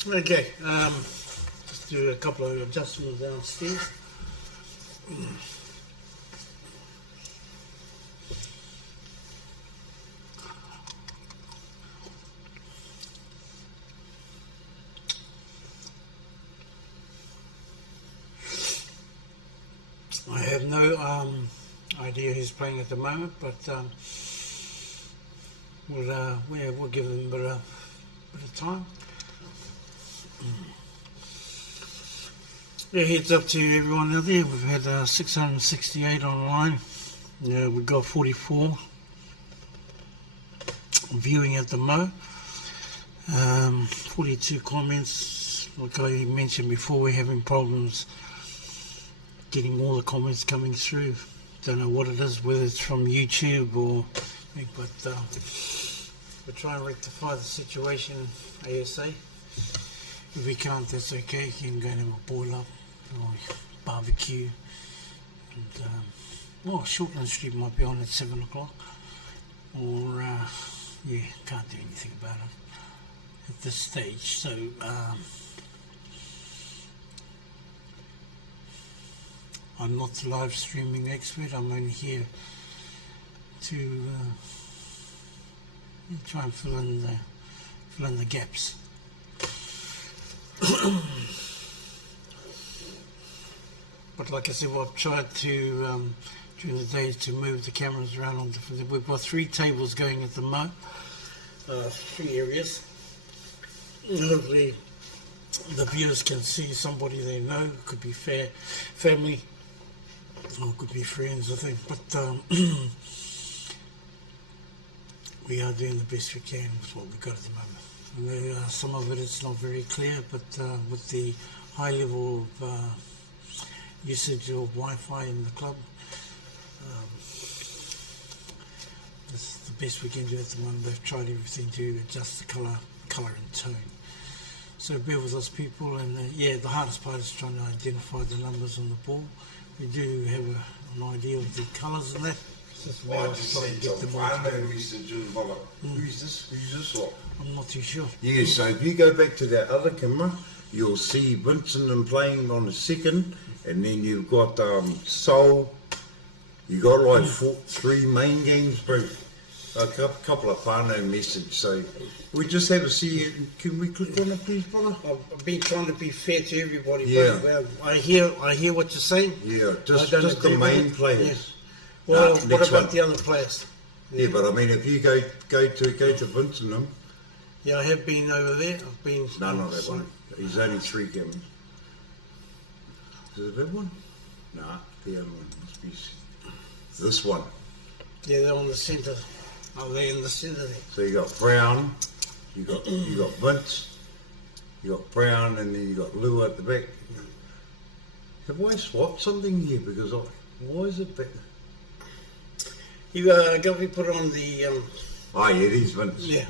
Okay, just do a couple of adjustments downstairs. I have no idea who's playing at the moment, but we'll give them a bit of time. Yeah, heads up to everyone out there. We've had 668 online. Yeah, we've got 44 viewing at the Mo. 42 comments. Like I mentioned before, we're having problems getting all the comments coming through. Don't know what it is, whether it's from YouTube or, but we'll try and rectify the situation ASA. If we can't, that's okay. You can go and have a boil up or barbecue. And Shortland Street might be on at 7 o'clock. Or yeah, can't do anything about it at this stage. So I'm not the live streaming expert. I'm only here to try and fill in the gaps. But like I said, I've tried to during the day to move the cameras around on different. We've got 3 tables going at the Mo, 3 areas. Hopefully, the viewers can see somebody they know. It could be family, or it could be friends, I think. But we are doing the best we can with what we've got at the moment. And some of it is not very clear, but with the high level of usage of Wi-Fi in the club, this is the best we can do at the moment. They've tried everything to adjust the colour and tone. So bear with us, people. And yeah, the hardest part is trying to identify the numbers on the ball. We do have an idea of the colours and that. I just sent a whānau message in, but who's this lot? I'm not too sure. Yeah, so if you go back to that other camera, you'll see Vincent and playing on the second, and then you've got Soul. You got like 3 main games, bro. A couple of whānau message. So we just have a see. Can we click on it, please, brother? I've been trying to be fair to everybody. Yeah. But, I hear what you're saying. Yeah, just the main players. Yeah. Well, what next about one. the other players? Yeah, but I mean, if you go to Vince and them. Yeah, I have been over there. I've been. No, not that one. He's only 3 cameras. Is it that one? Nah, the other one must be this one. Yeah, they're on the centre. Oh, they're in the centre there. So you got Brown, you got Vince, you got Brown, and then you got Lou at the back. Have I swapped something here? Because why is it back? You got me put on the. Oh yeah, it is Vince. Yeah.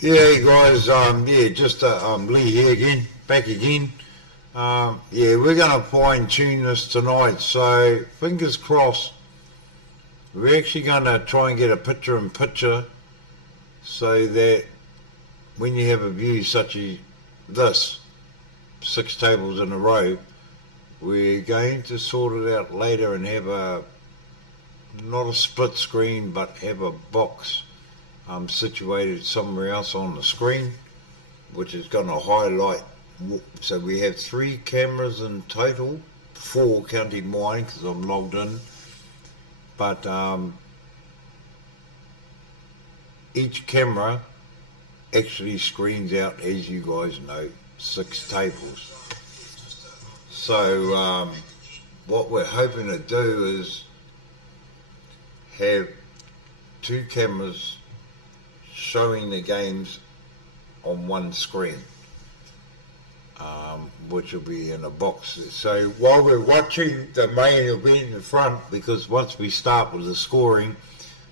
Yeah, guys, just Lee here again, back again. We're going to fine tune this tonight, so fingers crossed. We're actually going to try and get a picture-in-picture so that when you have a view such as this, 6 tables in a row, we're going to sort it out later and have not a split screen, but have a box situated somewhere else on the screen, which is going to highlight. So we have 3 cameras in total, 4 counting mine because I'm logged in, but each camera actually screens out, as you guys know, 6 tables. So what we're hoping to do is have 2 cameras showing the games on one screen, which will be in a box. So while we're watching the main event in front, because once we start with the scoring,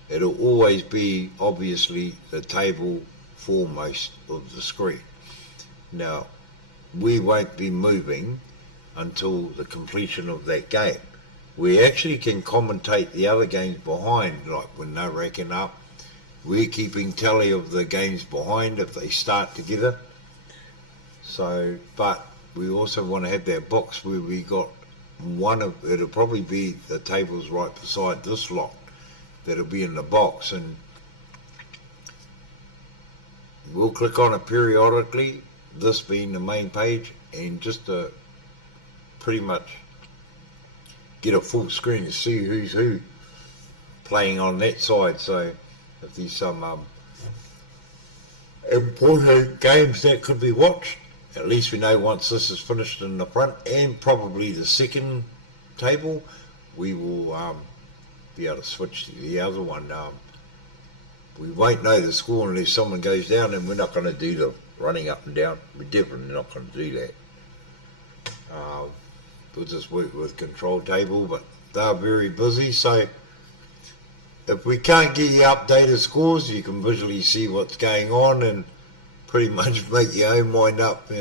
it'll always be obviously the table foremost of the screen. Now, we won't be moving until the completion of that game. We actually can commentate the other games behind, like when they're racking up. We're keeping tally of the games behind if they start together. So, but we also want to have that box where we got it'll probably be the tables right beside this lot that'll be in the box, and we'll click on it periodically, this being the main page, and just to pretty much get a full screen to see who's who playing on that side. So if there's some important games that could be watched, at least we know once this is finished in the front and probably the second table, we will be able to switch to the other one. We won't know the score unless someone goes down, and we're not going to do the running up and down. We're definitely not going to do that. We'll just work with control table, but they're very busy, so if we can't get you updated scores, you can visually see what's going on and pretty much make your own mind up.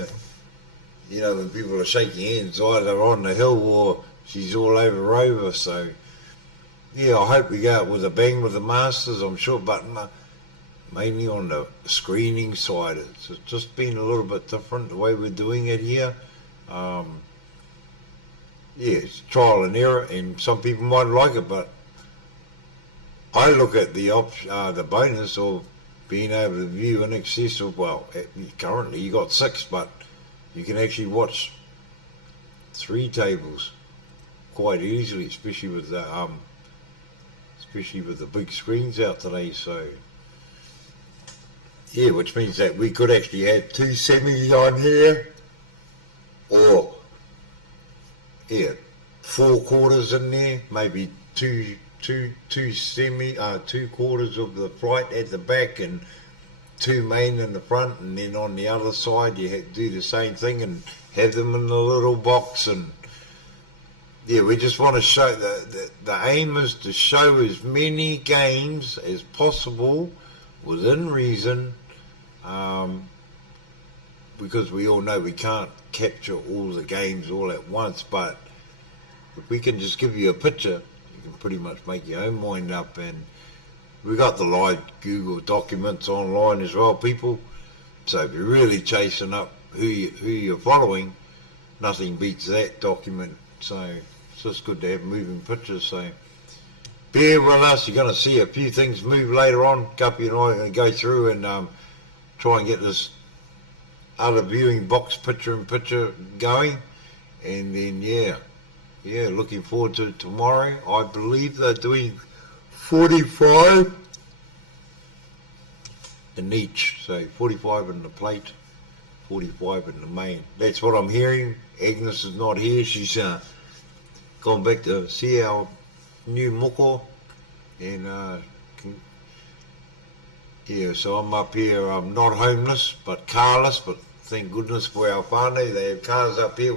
You know, when people are shaking hands, either on the hill or she's all over Rover. So, yeah, I hope we go out with a bang with the Masters, I'm sure, but mainly on the screening side. It's just been a little bit different the way we're doing it here. It's trial and error, and some people might like it, but I look at the bonus of being able to view in excess of, well, currently you got 6, but you can actually watch 3 tables quite easily, especially with the big screens out today. So yeah, which means that we could actually have 2 semis on here, or 4 quarters in there, maybe two quarters of the flight at the back and 2 main in the front, and then on the other side you do the same thing and have them in the little box. And yeah, we just want to show the aim is to show as many games as possible within reason, because we all know we can't capture all the games all at once, but if we can just give you a picture, you can pretty much make your own mind up. And we got the live Google documents online as well, people. So if you're really chasing up who you're following, nothing beats that document. So it's just good to have moving pictures. So bear with us. You're going to see a few things move later on. Guppy and I are going to go through and try and get this other viewing box picture-in-picture going. And then, yeah, looking forward to tomorrow. I believe they're doing 45 in each, so 45 in the plate, 45 in the main. That's what I'm hearing. Agnes is not here. She's gone back to see our new moko, and so I'm up here. I'm not homeless, but carless, but thank goodness for our whānau. They have cars up here.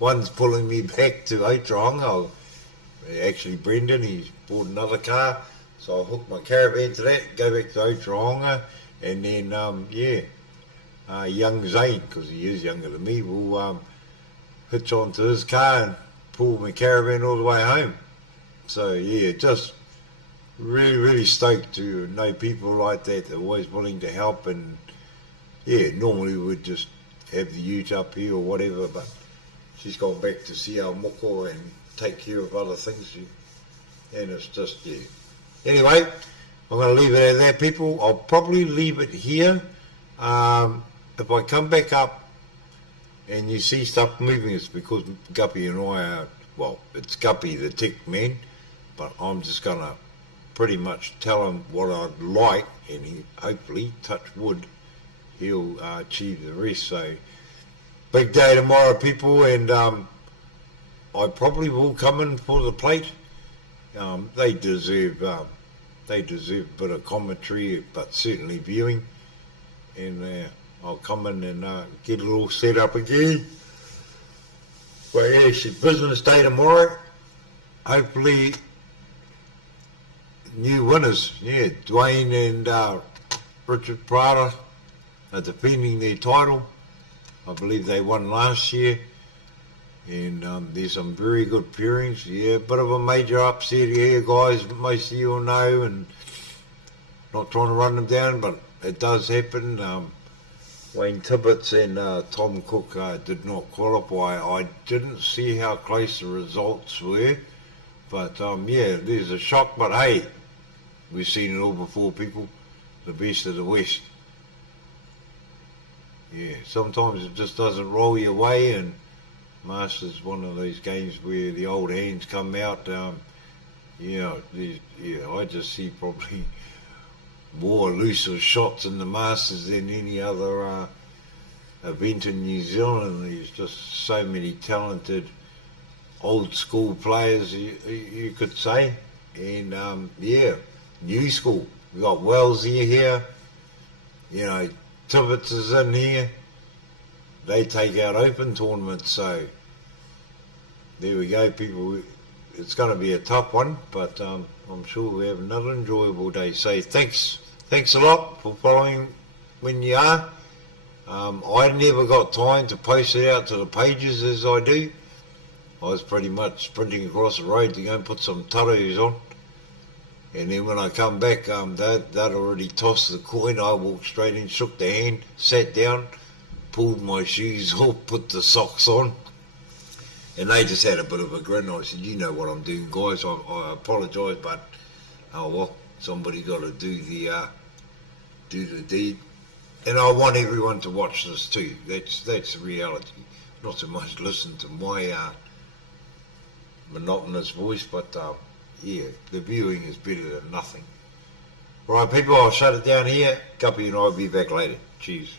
One's pulling me back to Otaronga. Actually, Brendan, he's bought another car, so I'll hook my caravan to that, go back to Otaronga, And then, young Zane, because he is younger than me, will hitch onto his car and pull my caravan all the way home. So yeah, just really, really stoked to know people like that. They're always willing to help, and yeah, normally we'd just have the ute up here or whatever, but she's gone back to see our moko and take care of other things. And it's just, yeah. Anyway, I'm going to leave it at that, people. I'll probably leave it here. If I come back up and you see stuff moving, it's because Guppy and I are, well, it's Guppy, the tech man, but I'm just going to pretty much tell him what I'd like, and he, hopefully, touch wood, he'll achieve the rest. So, big day tomorrow, people, and I probably will come in for the plate. They deserve a bit of commentary, but certainly viewing, and I'll come in and get it all set up again. But yeah, it's a business day tomorrow. Hopefully, new winners. Yeah, Dwayne and Richard Prada are defending their title. I believe they won last year. And there's some very good pairings. Yeah, a bit of a major upset here, guys. Most of you will know, and not trying to run them down, but it does happen. Wayne Tibbetts and Tom Cook did not qualify. I didn't see how close the results were, but yeah, there's a shock. But hey, we've seen it all before, people. The best of the West. Yeah, sometimes it just doesn't roll your way, and Masters one of those games where the old hands come out. I just see probably more elusive shots in the Masters than any other event in New Zealand. There's just so many talented old school players, you could say, and new school. We've got Wellesley here, Tibbetts is in here. They take out open tournaments, so there we go, people. It's going to be a tough one, but I'm sure we have another enjoyable day. So thanks a lot for following when you are. I never got time to post it out to the pages as I do. I was pretty much sprinting across the road to go and put some taros on. And then when I come back, they'd already tossed the coin. I walked straight in, shook the hand, sat down, pulled my shoes off, put the socks on, and they just had a bit of a grin. I said, you know what I'm doing, guys. I apologise, but oh well, somebody got to do the deed. And I want everyone to watch this too. That's the reality. Not so much listen to my monotonous voice, but yeah, the viewing is better than nothing. Right, people, I'll shut it down here. Guppy and I will be back later. Cheers.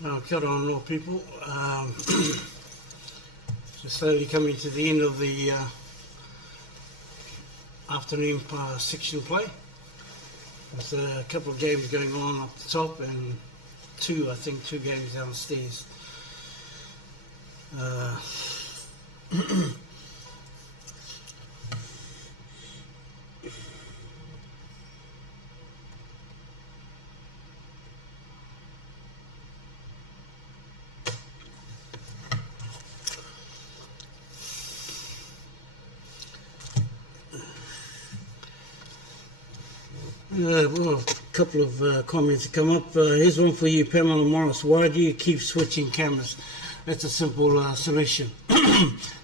Kia ora all people. Just slowly coming to the end of the afternoon section play. There's a couple of games going on up the top and two games downstairs. Well, a couple of comments to come up. Here's one for you, Pamela Morris. Why do you keep switching cameras? That's a simple solution.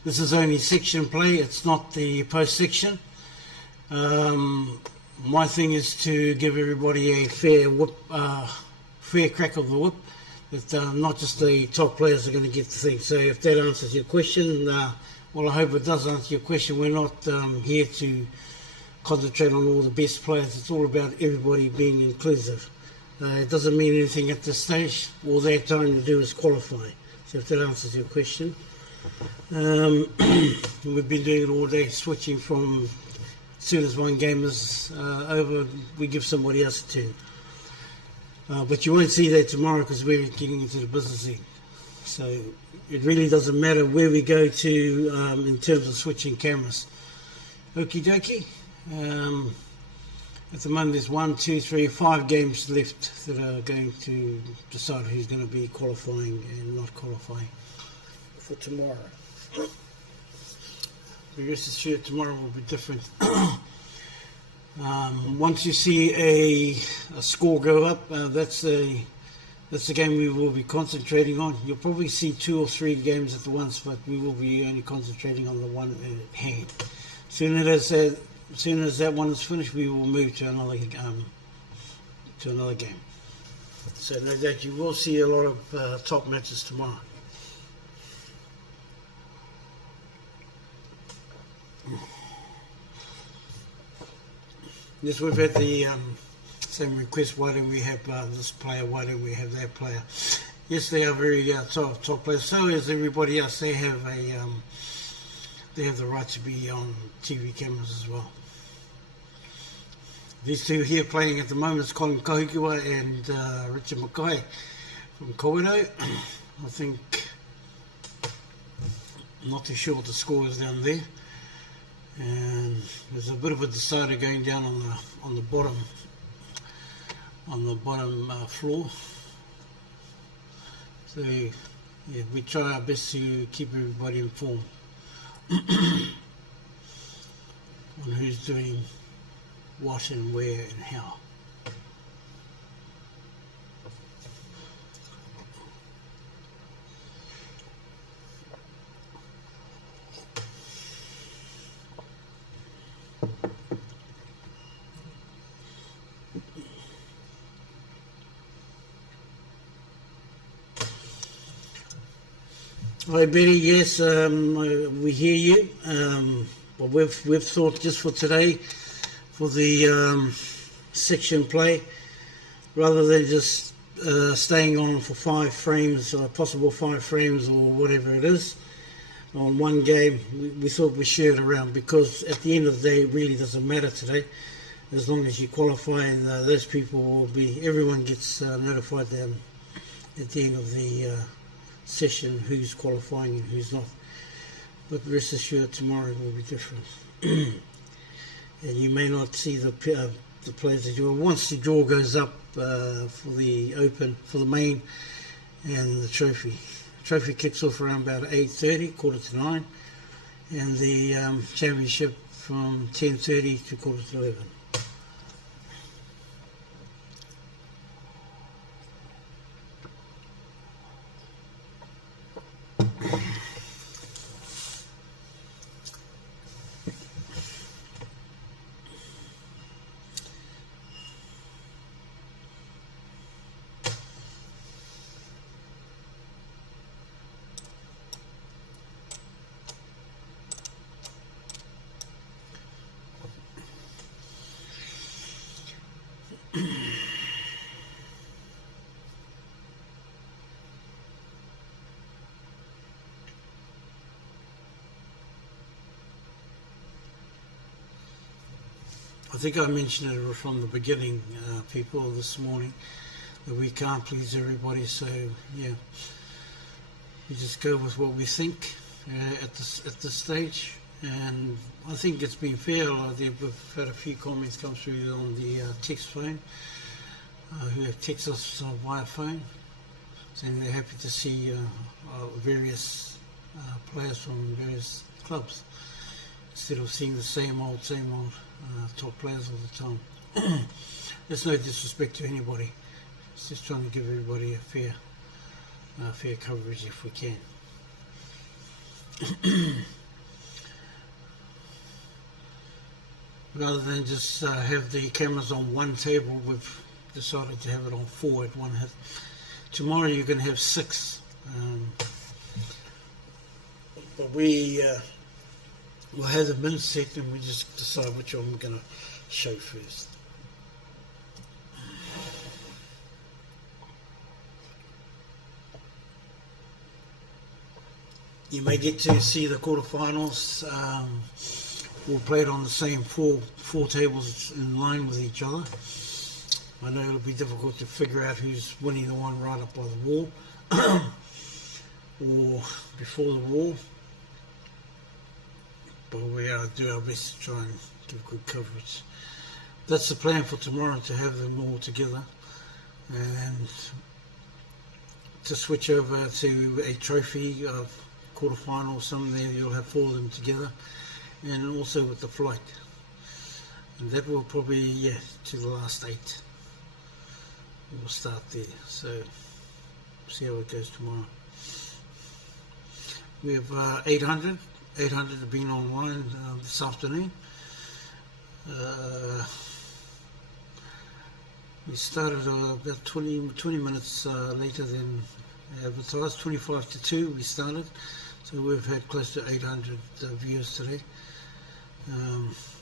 This is only section play, it's not the post section. My thing is to give everybody a fair crack of the whip, that not just the top players are going to get the thing. So if that answers your question, well, I hope it does answer your question. We're not here to concentrate on all the best players. It's all about everybody being inclusive. It doesn't mean anything at this stage. All they're trying to do is qualify. So if that answers your question. We've been doing it all day, switching from as soon as one game is over, we give somebody else a turn. But you won't see that tomorrow because we're getting into the business end. So it really doesn't matter where we go to in terms of switching cameras. Okie dokie. At the moment there's 1, 2, 3, 5 games left that are going to decide who's going to be qualifying and not qualifying for tomorrow. The rest assured tomorrow will be different. Once you see a score go up, that's the game we will be concentrating on. You'll probably see 2 or 3 games at once, but we will be only concentrating on the one at hand. As soon as that one is finished, we will move to another game. So no doubt you will see a lot of top matches tomorrow. Yes, we've had the same request. Why don't we have this player? Why don't we have that player? Yes, they are very top players. So is everybody else. They have the right to be on TV cameras as well. These two here playing at the moment is Colin Kahukua and Richard Mackay from Kawerau. I think, I'm not too sure what the score is down there. And there's a bit of a decider going down on the bottom floor. So yeah, we try our best to keep everybody informed on who's doing what and where and how. Hi Betty, yes, we hear you. But we've thought just for today, for the section play, rather than just staying on for 5 frames, or possible 5 frames or whatever it is, on one game, we thought we'd share it around, because at the end of the day it really doesn't matter today, as long as you qualify, and those people will be, everyone gets notified then at the end of the session who's qualifying and who's not. But rest assured tomorrow will be different. And you may not see the players that you will. Once the draw goes up for the open, for the main and the trophy. Trophy kicks off around about 8:30, 8:45, and the championship from 10:30 to 11:15. I think I mentioned it from the beginning, people, this morning, that we can't please everybody. So yeah, we just go with what we think at this stage. And I think it's been fair. We've had a few comments come through on the text phone, who have texted us via phone, saying they're happy to see various players from various clubs, instead of seeing the same old top players all the time. There's no disrespect to anybody. It's just trying to give everybody a fair coverage if we can. Rather than just have the cameras on one table, we've decided to have it on 4 at one hit. Tomorrow you're going to have 6. But we will have the min set, and we just decide which one we're going to show first. You may get to see the quarterfinals. We'll play it on the same four tables in line with each other. I know it'll be difficult to figure out who's winning the one right up by the wall or before the wall, but we do our best to try and give good coverage. That's the plan for tomorrow, to have them all together and to switch over to a trophy of quarterfinal. Somewhere you'll have 4 of them together, and also with the flight, and that will probably to the last 8. We'll start there, so see how it goes tomorrow. We have 800 have been online this afternoon. We started about 20 minutes later than advertised. 25 to 2 we started, so we've had close to 800 viewers today.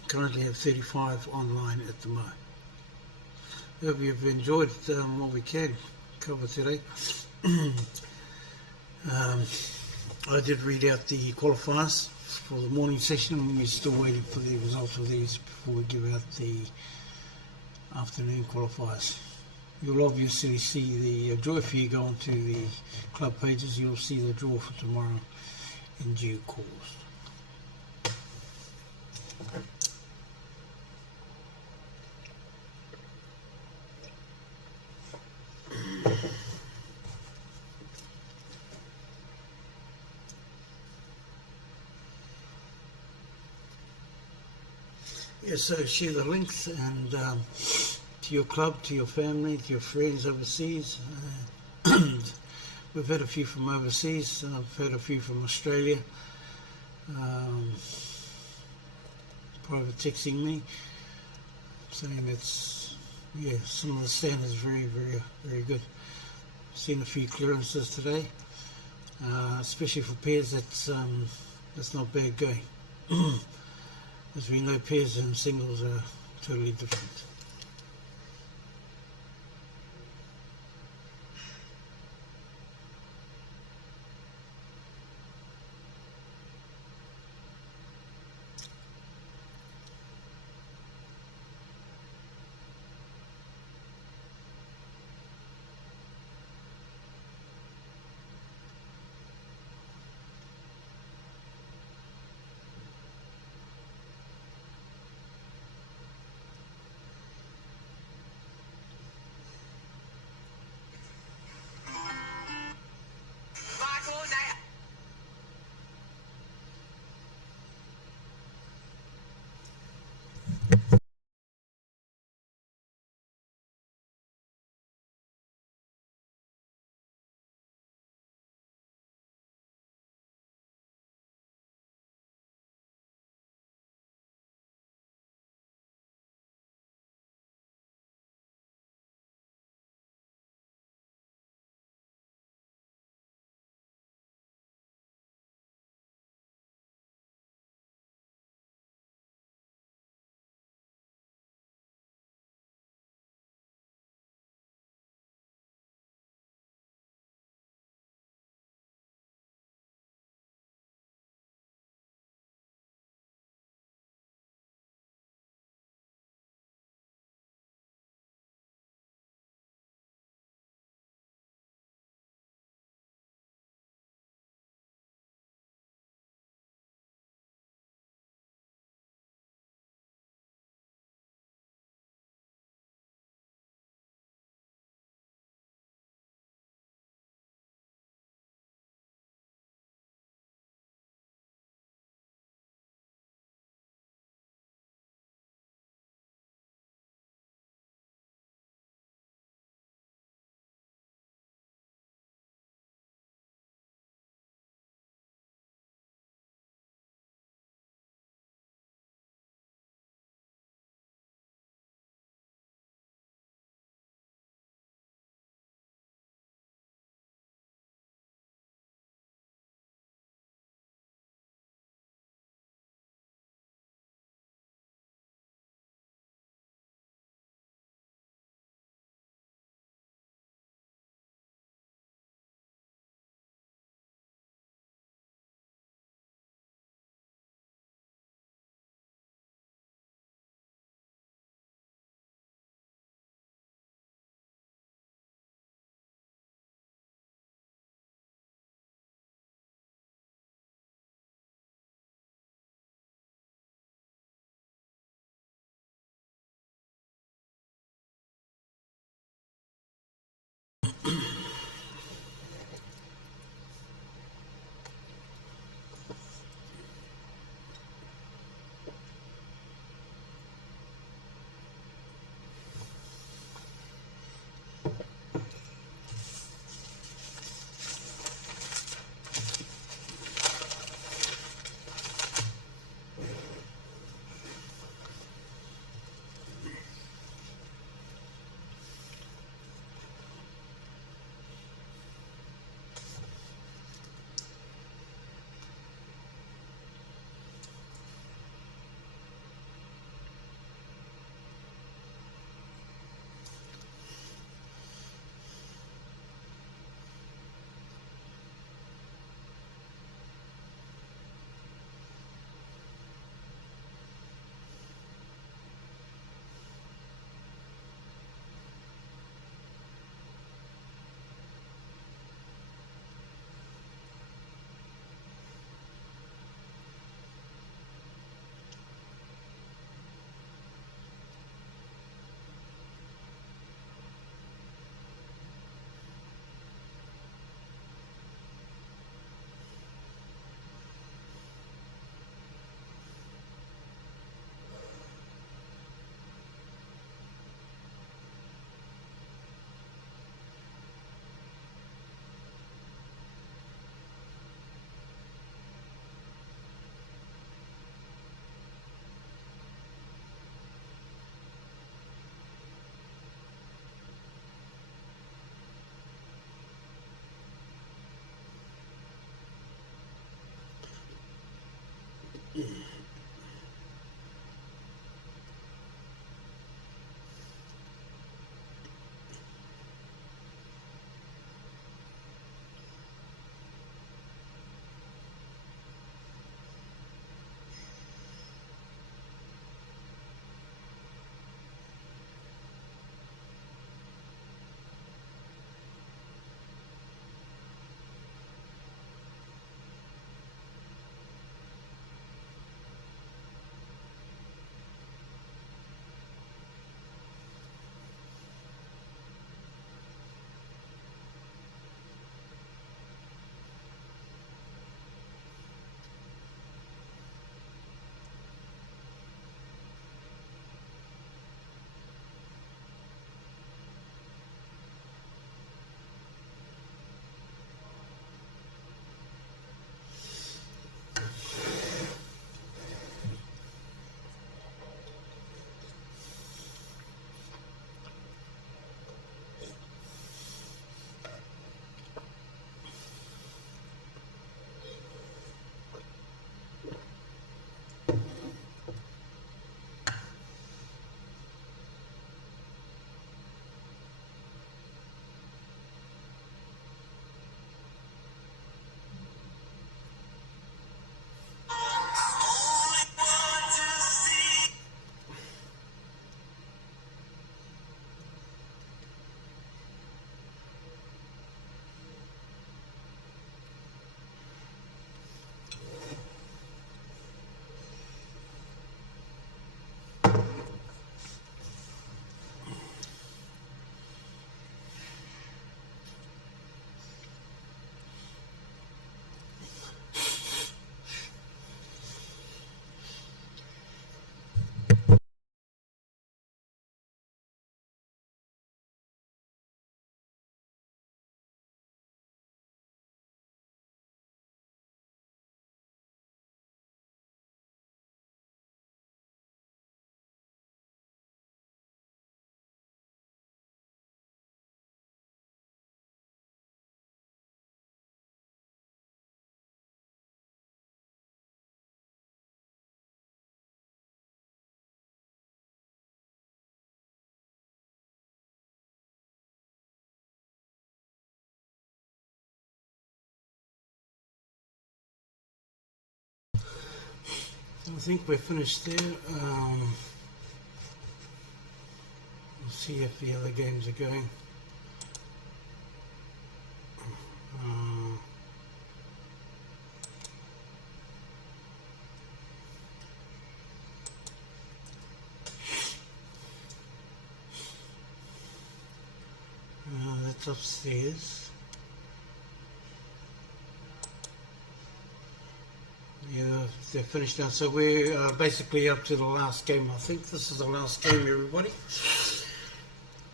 Currently have 35 online at the moment. Hope you've enjoyed what we can cover today. I did read out the qualifiers for the morning session, and we're still waiting for the results of these before we give out the afternoon qualifiers. You'll obviously see the draw. If you go onto the club pages, you'll see the draw for tomorrow in due course. So share the links and to your club, to your family, to your friends overseas. We've had a few from overseas. I've had a few from Australia. Private texting me saying it's some of the standards very, very, very good. Seen a few clearances today, especially for pairs. That's not bad going. As we know, pairs and singles are totally different. I think we're finished there. We'll see if the other games are going. That's upstairs. Yeah, they're finished now. So we're basically up to the last game. I think this is the last game, everybody.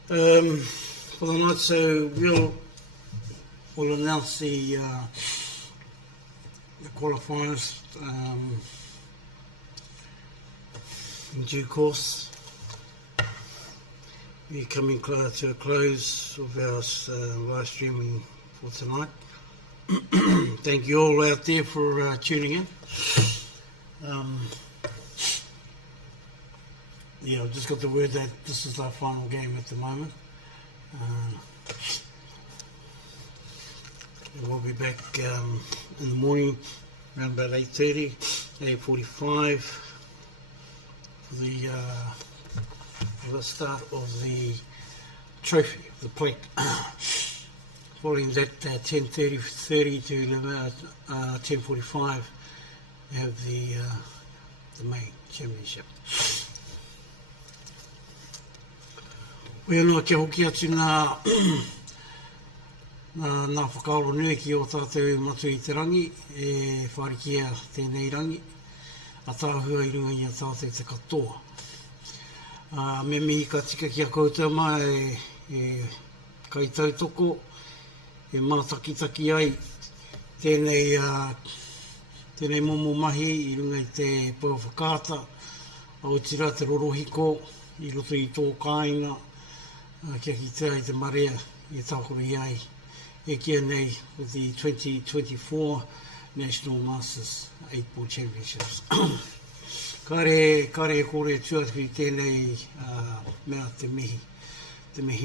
For the night, so we'll announce the qualifiers in due course. We're coming close to a close of our live streaming for tonight. Thank you all out there for tuning in. Yeah, I've just got the word that this is our final game at the moment. And we'll be back in the morning around about 8:30, 8:45 for the start of the trophy, the plate. Following that, 10:30 to 10:45, we have the main championship. Wea kia hoki atu nā whakaaro nui ki o tātou matu i te rangi, e wharikia tēnei rangi, a tāhua i runga i a tātou te katoa. Me mihi ka tika ki a koutou mai e kaitau toko, e mātakitaki ai tēnei momo mahi i runga i te pau whakaata, au tira te rorohiko, i roto i tō kāinga, kia ki te ai te marea i tākura i ai, e kia nei with the 2024 National Masters 8-Ball Championships. Kare kore tuatu i tēnei mea te mihi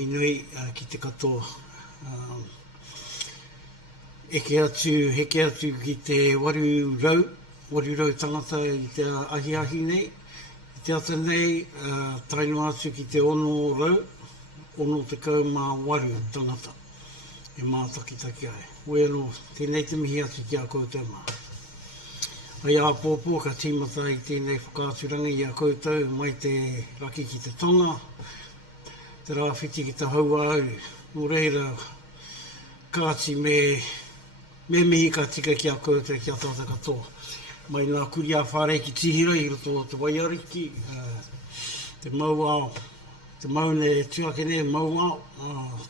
nui ki te katoa. Heke atu ki te waru rau tangata i te ahi nei. I te ata nei, tainu atu ki te ono rau, ono te kau mā waru tangata. E mātakitaki ai. Oe anō, tēnei te mihi atu ki a koutou mā. Ai a pōpō ka tīmata i tēnei whakāturanga i a koutou mai te raki ki te tonga, te rāwhiti ki te haua au. Nō reira, kāti me mihi ka tika ki a koutou ki a tātou katoa. Mai nā kuri a whare ki tihira i roto o te waiariki, te mauao, te maune tuake ne mauao,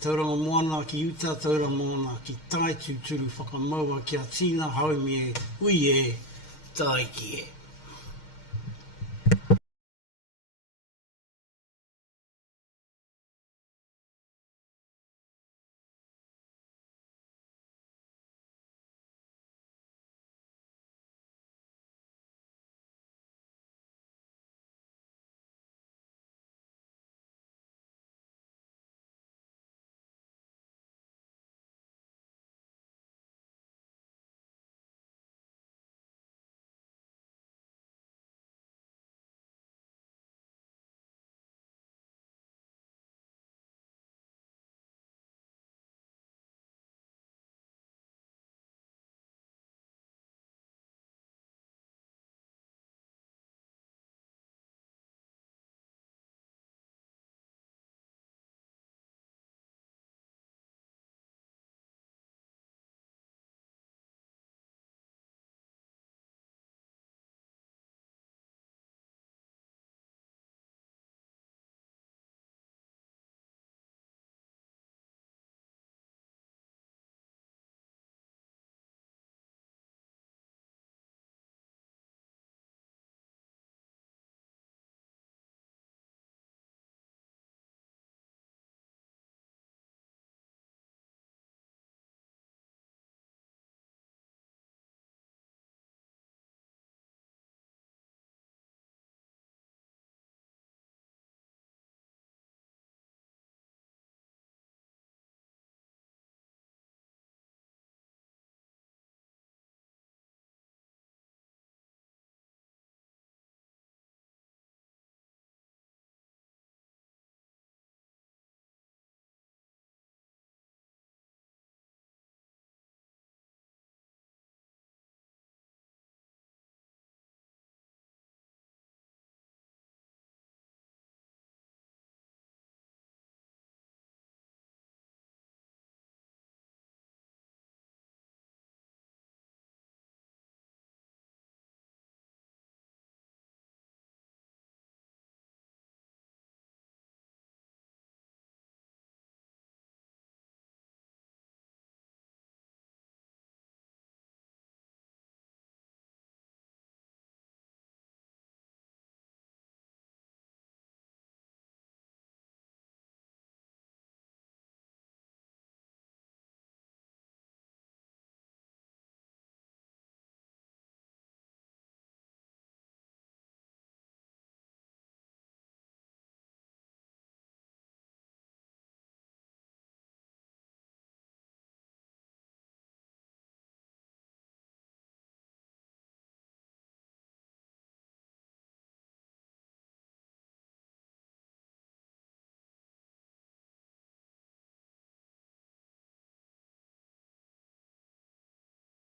tauranga moana ki uta, tauranga moana ki tai tūturu whakamaua ki a tīna haumi e ui e tai ki e.